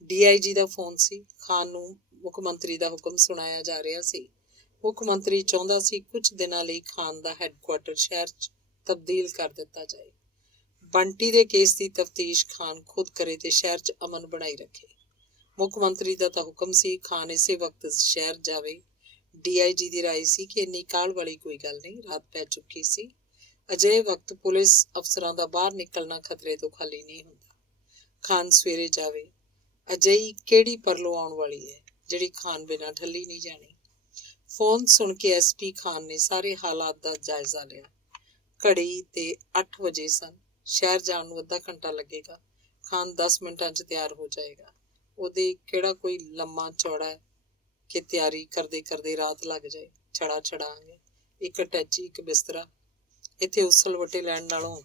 DIG ਦਾ ਫੋਨ ਸੀ। ਖਾਨ ਨੂੰ ਮੁੱਖ ਮੰਤਰੀ ਦਾ ਹੁਕਮ ਸੁਣਾਇਆ ਜਾ ਰਿਹਾ ਸੀ। ਮੁੱਖ ਮੰਤਰੀ ਚਾਹੁੰਦਾ ਸੀ ਕੁਝ ਦਿਨਾਂ ਲਈ ਖਾਨ ਦਾ ਹੈੱਡਕੁਆਟਰ ਸ਼ਹਿਰ 'ਚ ਤਬਦੀਲ ਕਰ ਦਿੱਤਾ ਜਾਏ। ਬੰਟੀ ਦੇ ਕੇਸ ਦੀ ਤਫਤੀਸ਼ ਖਾਨ ਖੁਦ ਕਰੇ ਤੇ ਸ਼ਹਿਰ 'ਚ ਅਮਨ ਬਣਾਈ ਰੱਖੇ। ਮੁੱਖ ਮੰਤਰੀ ਦਾ ਤਾਂ ਹੁਕਮ ਸੀ ਖਾਨ ਇਸੇ ਵਕਤ ਸ਼ਹਿਰ ਜਾਵੇ। DIG ਦੀ ਰਾਏ ਸੀ ਕਿ ਇੰਨੀ ਕਾਹਲ ਵਾਲੀ ਕੋਈ ਗੱਲ ਨਹੀਂ, ਰਾਤ ਪੈ ਚੁੱਕੀ ਸੀ। ਅਜਿਹੇ ਵਕਤ ਪੁਲਿਸ ਅਫਸਰਾਂ ਦਾ ਬਾਹਰ ਨਿਕਲਣਾ ਖਤਰੇ ਤੋਂ ਖਾਲੀ ਨਹੀਂ ਹੁੰਦਾ। ਖਾਨ ਸਵੇਰੇ ਜਾਵੇ। ਅਜਿਹੀ ਕਿਹੜੀ ਪਰਲੋ ਆਉਣ ਵਾਲੀ ਹੈ ਜਿਹੜੀ ਖਾਨ ਬਿਨਾਂ ਠੱਲੀ ਨਹੀਂ ਜਾਣੀ। ਫੋਨ ਸੁਣ ਕੇ SP ਖਾਨ ਨੇ ਸਾਰੇ ਹਾਲਾਤ ਦਾ ਜਾਇਜ਼ਾ ਲਿਆ। ਘੜੀ ਤੇ 8 ਵਜੇ ਸਨ। ਸ਼ਹਿਰ ਜਾਣ ਨੂੰ ਅੱਧਾ ਘੰਟਾ ਲੱਗੇਗਾ। ਖਾਨ 10 ਮਿੰਟਾਂ 'ਚ ਤਿਆਰ ਹੋ ਜਾਏਗਾ। ਉਹਦੇ ਕਿਹੜਾ ਕੋਈ ਲੰਮਾ ਚੌੜਾ ਹੈ ਕਿ ਤਿਆਰੀ ਕਰਦੇ ਕਰਦੇ ਰਾਤ ਲੱਗ ਜਾਏ। ਛੜਾ ਛੜਾਂਗੇ, ਇੱਕ ਅਟੈਚੀ, ਇੱਕ ਬਿਸਤਰਾ। ਇੱਥੇ ਉਸਲ ਵੱਟੇ ਲੈਣ ਨਾਲੋਂ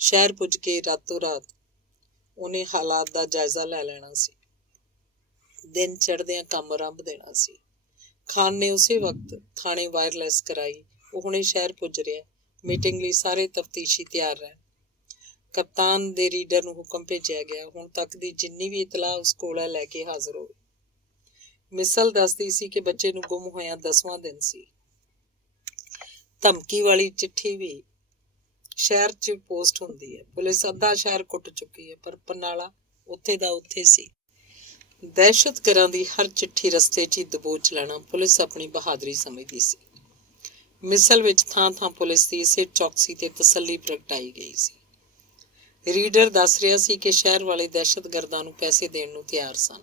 ਸ਼ਹਿਰ ਪੁੱਜ ਕੇ ਰਾਤੋਂ ਰਾਤ ਉਹਨੇ ਹਾਲਾਤ ਦਾ ਜਾਇਜ਼ਾ ਲੈ ਲੈਣਾ ਸੀ। ਦਿਨ ਚੜ੍ਹਦਿਆਂ ਕੰਮ ਆਰੰਭ ਦੇਣਾ ਸੀ। ਖਾਨ ਨੇ ਉਸੇ ਵਕਤ ਥਾਣੇ ਵਾਇਰਲੈਸ ਕਰਾਈ। ਉਹ ਹੁਣੇ ਸ਼ਹਿਰ ਪੁੱਜ ਰਿਹਾ। ਮੀਟਿੰਗ ਲਈ ਸਾਰੇ ਤਫਤੀਸ਼ੀ ਤਿਆਰ ਰਹਿਣ। ਕਪਤਾਨ ਦੇ ਰੀਡਰ ਨੂੰ ਹੁਕਮ ਭੇਜਿਆ ਗਿਆ। ਹੁਣ ਤੱਕ ਦੀ ਜਿੰਨੀ ਵੀ ਇਤਲਾਹ ਉਸ ਕੋਲ ਹੈ ਲੈ ਕੇ ਹਾਜ਼ਰ ਹੋਵੇ। ਮਿਸਲ ਦੱਸਦੀ ਸੀ ਕਿ ਬੱਚੇ ਨੂੰ ਗੁੰਮ ਹੋਇਆਂ 10ਵਾਂ ਦਿਨ ਸੀ। ਧਮਕੀ ਵਾਲੀ ਚਿੱਠੀ ਵੀ ਸ਼ਹਿਰ 'ਚ ਪੋਸਟ ਹੁੰਦੀ ਹੈ। ਪੁਲਿਸ ਅੱਧਾ ਸ਼ਹਿਰ ਕੁੱਟ ਚੁੱਕੀ ਹੈ, ਪਰ ਪਨਾਲਾ ਉੱਥੇ ਦਾ ਉੱਥੇ ਸੀ। ਦਹਿਸ਼ਤਗਰਾਂ ਦੀ ਹਰ ਚਿੱਠੀ ਰਸਤੇ 'ਚ ਹੀ ਦਬੋਚ ਲੈਣਾ ਪੁਲਿਸ ਆਪਣੀ ਬਹਾਦਰੀ ਸਮਝਦੀ ਸੀ। ਮਿਸਲ ਵਿੱਚ ਥਾਂ ਥਾਂ ਪੁਲਿਸ ਦੀ ਇਸੇ ਚੌਕਸੀ ਤੇ ਤਸੱਲੀ ਪ੍ਰਗਟਾਈ ਗਈ ਸੀ। ਰੀਡਰ ਦੱਸ ਰਿਹਾ ਸੀ ਕਿ ਸ਼ਹਿਰ ਵਾਲੇ ਦਹਿਸ਼ਤਗਰਦਾਂ ਨੂੰ ਪੈਸੇ ਦੇਣ ਨੂੰ ਤਿਆਰ ਸਨ।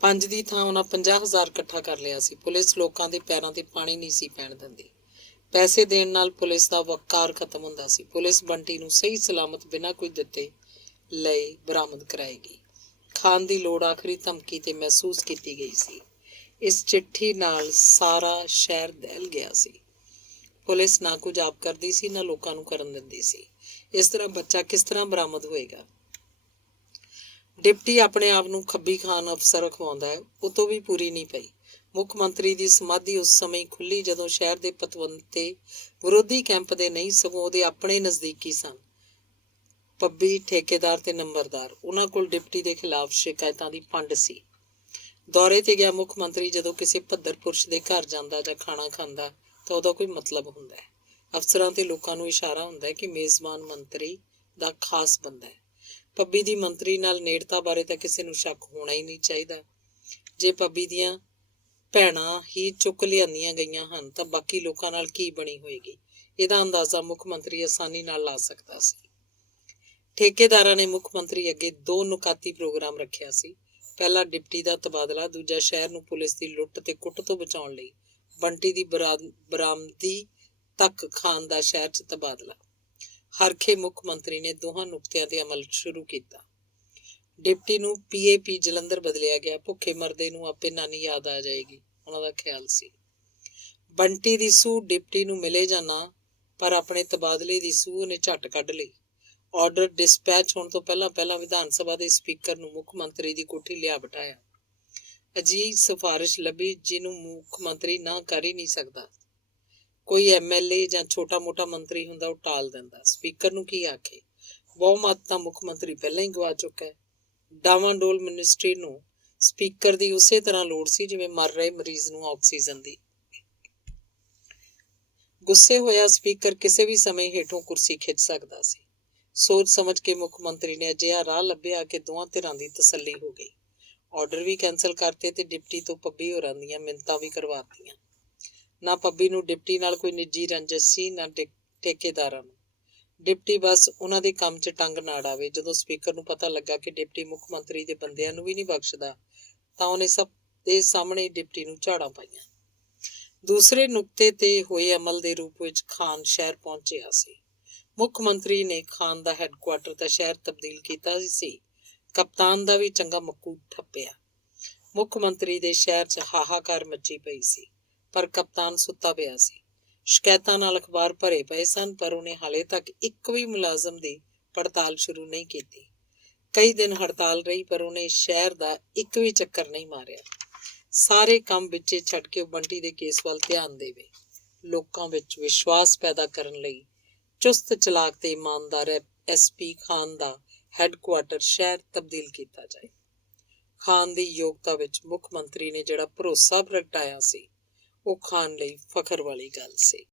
5 ਦੀ ਥਾਂ ਉਹਨਾਂ 50,000 ਇਕੱਠਾ ਕਰ ਲਿਆ ਸੀ। ਪੁਲਿਸ ਲੋਕਾਂ ਦੇ ਪੈਰਾਂ ਤੇ ਪਾਣੀ ਨਹੀਂ ਸੀ ਪੈਣ ਦਿੰਦੀ। ਪੈਸੇ ਦੇਣ ਨਾਲ ਪੁਲਿਸ ਦਾ ਵਕਾਰ ਖਤਮ ਹੁੰਦਾ ਸੀ। ਪੁਲਿਸ ਬੰਟੀ ਨੂੰ ਸਹੀ ਸਲਾਮਤ ਬਿਨਾਂ ਕੋਈ ਦਿੱਤੇ ਲਏ ਬਰਾਮਦ ਕਰਾਏਗੀ। ਖਾਨ ਦੀ ਲੋੜ ਆਖਰੀ ਧਮਕੀ ਤੇ ਮਹਿਸੂਸ ਕੀਤੀ ਗਈ ਸੀ। ਇਸ ਚਿੱਠੀ ਨਾਲ ਸਾਰਾ ਸ਼ਹਿਰ ਦਹਿਲ ਗਿਆ ਸੀ। ਪੁਲਿਸ ਨਾ ਕੁਝ ਆਪ ਕਰਦੀ ਸੀ, ਨਾ ਲੋਕਾਂ ਨੂੰ ਕਰਨ ਦਿੰਦੀ ਸੀ। ਇਸ ਤਰ੍ਹਾਂ ਬੱਚਾ ਕਿਸ ਤਰ੍ਹਾਂ ਬਰਾਮਦ ਹੋਏਗਾ। ਡਿਪਟੀ ਆਪਣੇ ਆਪ ਨੂੰ ਖੱਬੀ ਖਾਨ ਅਫਸਰ ਅਖਵਾਉਂਦਾ ਹੈ, ਉਹ ਤੋਂ ਵੀ ਪੂਰੀ ਨਹੀਂ ਪਈ। ਮੁੱਖ ਮੰਤਰੀ ਦੀ ਸਮਾਧੀ ਉਸ ਸਮੇਂ ਖੁੱਲੀ ਜਦੋਂ ਸ਼ਹਿਰ ਦੇ ਪਤਵੰਤੇ ਵਿਰੋਧੀ ਕੈਂਪ ਦੇ ਨਹੀਂ ਸਗੋਂ ਉਹਦੇ ਆਪਣੇ ਨਜ਼ਦੀਕੀ ਸਨ। ਪੱਬੀ, ਠੇਕੇਦਾਰ ਤੇ ਨੰਬਰਦਾਰ। ਉਹਨਾਂ ਕੋਲ ਡਿਪਟੀ ਦੇ ਖਿਲਾਫ ਸ਼ਿਕਾਇਤਾਂ ਦੀ ਪੰਡ ਸੀ। ਦੌਰੇ ਤੇ ਗਿਆ ਮੁੱਖ ਮੰਤਰੀ ਜਦੋਂ ਕਿਸੇ ਭੱਦਰ ਪੁਰਸ਼ ਦੇ ਘਰ ਜਾਂਦਾ ਜਾਂ ਖਾਣਾ ਖਾਂਦਾ ਤਾਂ ਉਹਦਾ ਕੋਈ ਮਤਲਬ ਹੁੰਦਾ ਹੈ। ਅਫਸਰਾਂ ਤੇ ਲੋਕਾਂ ਨੂੰ ਇਸ਼ਾਰਾ ਹੁੰਦਾ ਹੈ ਕਿ ਮੇਜ਼ਬਾਨ ਮੰਤਰੀ ਦਾ ਖਾਸ ਬੰਦਾ ਹੈ। ਪੱਬੀ ਦੀ ਮੰਤਰੀ ਨਾਲ ਨੇੜਤਾ ਬਾਰੇ ਤਾਂ ਕਿਸੇ ਨੂੰ ਸ਼ੱਕ ਹੋਣਾ ਹੀ ਨਹੀਂ ਚਾਹੀਦਾ। ਜੇ ਪੱਬੀ ਦੀਆਂ ਭੈਣਾਂ ਹੀ ਚੁੱਕ ਲਿਆਂਦੀਆਂ ਗਈਆਂ ਹਨ ਤਾਂ ਬਾਕੀ ਲੋਕਾਂ ਨਾਲ ਕੀ ਬਣੀ ਹੋਏਗੀ, ਇਹਦਾ ਅੰਦਾਜ਼ਾ ਮੁੱਖ ਮੰਤਰੀ ਆਸਾਨੀ ਨਾਲ ਲਾ ਸਕਦਾ ਸੀ। ਠੇਕੇਦਾਰਾਂ ਨੇ ਮੁੱਖ ਮੰਤਰੀ ਅੱਗੇ 2 ਨੁਕਾਤੀ ਪ੍ਰੋਗਰਾਮ ਰੱਖਿਆ ਸੀ। ਪਹਿਲਾ ਡਿਪਟੀ ਦਾ ਤਬਾਦਲਾ, ਦੂਜਾ ਸ਼ਹਿਰ ਨੂੰ ਪੁਲਿਸ ਦੀ ਲੁੱਟ ਤੇ ਕੁੱਟ ਤੋਂ ਬਚਾਉਣ ਲਈ ਬੰਟੀ ਦੀ ਬਰਾਮਦੀ ਤੱਕ ਖਾਨ ਦਾ ਸ਼ਹਿਰ 'ਚ ਤਬਾਦਲਾ। ਹਰਖੇ ਮੁੱਖ ਮੰਤਰੀ ਨੇ ਦੋਹਾਂ ਨੁਕਤਿਆਂ ਤੇ ਅਮਲ ਸ਼ੁਰੂ ਕੀਤਾ। ਡਿਪਟੀ ਨੂੰ PAP ਜਲੰਧਰ ਬਦਲਿਆ ਗਿਆ। ਭੁੱਖੇ ਮਰਦੇ ਨੂੰ ਆਪੇ ਨਾਨੀ ਯਾਦ ਆ ਜਾਏਗੀ, ਉਹਨਾਂ ਦਾ ਖਿਆਲ ਸੀ। ਬੰਟੀ ਦੀ ਸੂਹ ਡਿਪਟੀ ਨੂੰ ਮਿਲੇ ਜਾਂ ਨਾ, ਪਰ ਆਪਣੇ ਤਬਾਦਲੇ ਦੀ ਸੂਹ ਉਹਨੇ ਝੱਟ ਕੱਢ ਲਈ। ਆਰਡਰ ਡਿਸਪੈਚ ਹੋਣ ਤੋਂ ਪਹਿਲਾਂ ਵਿਧਾਨ ਸਭਾ ਦੇ ਸਪੀਕਰ ਨੂੰ ਮੁੱਖ ਮੰਤਰੀ ਦੀ ਕੋਠੀ ਲਿਆ ਬਿਠਾਇਆ। ਅਜਿਹੀ ਸਿਫਾਰਿਸ਼ ਲੱਭੀ ਜਿਹਨੂੰ ਮੁੱਖ ਮੰਤਰੀ ਨਾ ਕਰ ਹੀ ਨਹੀਂ ਸਕਦਾ। ਕੋਈ MLA ਜਾਂ ਛੋਟਾ ਮੋਟਾ ਮੰਤਰੀ ਹੁੰਦਾ, ਉਹ ਟਾਲ ਦਿੰਦਾ। ਸਪੀਕਰ ਨੂੰ ਕੀ ਆਖੇ, ਬਹੁਮਤ ਤਾਂ ਮੁੱਖ ਮੰਤਰੀ ਪਹਿਲਾਂ ਹੀ ਗਵਾ ਚੁੱਕਾ ਹੈ। ਡਾਵਾਂਡੋਲ ਮਿਨਿਸਟਰੀ ਨੂੰ ਸਪੀਕਰ ਦੀ ਉਸੇ ਤਰ੍ਹਾਂ ਲੋੜ ਸੀ ਜਿਵੇਂ ਮਰ ਰਹੇ ਮਰੀਜ਼ ਨੂੰ ਆਕਸੀਜਨ ਦੀ। ਗੁੱਸੇ ਹੋਇਆ ਸਪੀਕਰ ਕਿਸੇ ਵੀ ਸਮੇਂ ਹੇਠੋਂ ਕੁਰਸੀ ਖਿੱਚ ਸਕਦਾ ਸੀ। ਸੋਚ ਸਮਝ ਕੇ ਮੁੱਖ ਮੰਤਰੀ ਨੇ ਅਜਿਹਾ ਰਾਹ ਲੱਭਿਆ ਕਿ ਦੋਵਾਂ ਧਿਰਾਂ ਦੀ ਤਸੱਲੀ ਹੋ ਗਈ। ਆਰਡਰ ਵੀ ਕੈਂਸਲ ਕਰਤੇ ਤੇ ਡਿਪਟੀ ਤੋਂ ਪੱਬੀ ਹੋਰਾਂ ਦੀਆਂ ਮਿੰਨਤਾਂ ਵੀ ਕਰਵਾਤੀਆਂ। ਨਾ ਪੱਬੀ ਨੂੰ ਡਿਪਟੀ ਨਾਲ ਕੋਈ ਨਿੱਜੀ ਰੰਜਿਸ਼ ਸੀ, ਨਾ ਠੇਕੇਦਾਰਾਂ ਨੂੰ। ਡਿਪਟੀ ਬਸ ਉਹਨਾਂ ਦੇ ਕੰਮ 'ਚ ਟੰਗ ਨਾ ਅੜਾਵੇ। ਜਦੋਂ ਸਪੀਕਰ ਨੂੰ ਪਤਾ ਲੱਗਾ ਕਿ ਡਿਪਟੀ ਮੁੱਖ ਮੰਤਰੀ ਦੇ ਬੰਦਿਆਂ ਨੂੰ ਵੀ ਨਹੀਂ ਬਖਸ਼ਦਾ, ਤਾਂ ਉਹਨੇ ਸਭ ਦੇ ਸਾਹਮਣੇ ਡਿਪਟੀ ਨੂੰ ਝਾੜਾਂ ਪਾਈਆਂ। ਦੂਸਰੇ ਨੁਕਤੇ ਤੇ ਹੋਏ ਅਮਲ ਦੇ ਰੂਪ ਵਿੱਚ ਖਾਨ ਸ਼ਹਿਰ ਪਹੁੰਚਿਆ ਸੀ। ਮੁੱਖ ਮੰਤਰੀ ਨੇ ਖਾਨ ਦਾ ਹੈੱਡਕੁਆਟਰ ਤਾਂ ਸ਼ਹਿਰ ਤਬਦੀਲ ਕੀਤਾ ਸੀ, ਕਪਤਾਨ ਦਾ ਵੀ ਚੰਗਾ ਮੱਕੂ ਠੱਪਿਆ। ਮੁੱਖ ਮੰਤਰੀ ਦੇ ਸ਼ਹਿਰ 'ਚ ਹਾਹਾਕਾਰ ਮੱਚੀ ਪਈ ਸੀ, ਪਰ ਕਪਤਾਨ ਸੁੱਤਾ ਪਿਆ ਸੀ। ਸ਼ਿਕਾਇਤਾਂ ਨਾਲ ਅਖਬਾਰ ਭਰੇ ਪਏ ਸਨ, ਪਰ ਉਹਨੇ ਹਾਲੇ ਤੱਕ ਇੱਕ ਵੀ ਮੁਲਾਜ਼ਮ ਦੀ ਪੜਤਾਲ ਸ਼ੁਰੂ ਨਹੀਂ ਕੀਤੀ। ਕਈ ਦਿਨ ਹੜਤਾਲ ਰਹੀ, ਪਰ ਉਹਨੇ ਸ਼ਹਿਰ ਦਾ ਇੱਕ ਵੀ ਚੱਕਰ ਨਹੀਂ ਮਾਰਿਆ। ਸਾਰੇ ਕੰਮ ਵਿੱਚੇ ਛੱਡ ਕੇ ਉਹ ਬੰਟੀ ਦੇ ਕੇਸ ਵੱਲ ਧਿਆਨ ਦੇਵੇ। ਲੋਕਾਂ ਵਿੱਚ ਵਿਸ਼ਵਾਸ ਪੈਦਾ ਕਰਨ ਲਈ ਚੁਸਤ ਚਲਾਕ ਤੇ ਇਮਾਨਦਾਰ SP ਖਾਨ ਦਾ ਹੈੱਡਕੁਆਟਰ ਸ਼ਹਿਰ ਤਬਦੀਲ ਕੀਤਾ ਜਾਏ। ਖਾਨ ਦੀ ਯੋਗਤਾ ਵਿੱਚ ਮੁੱਖ ਮੰਤਰੀ ਨੇ ਜਿਹੜਾ ਭਰੋਸਾ ਪ੍ਰਗਟਾਇਆ ਸੀ, ਉਹ ਖਾਨ ਲਈ ਫਖਰ ਵਾਲੀ ਗੱਲ ਸੀ।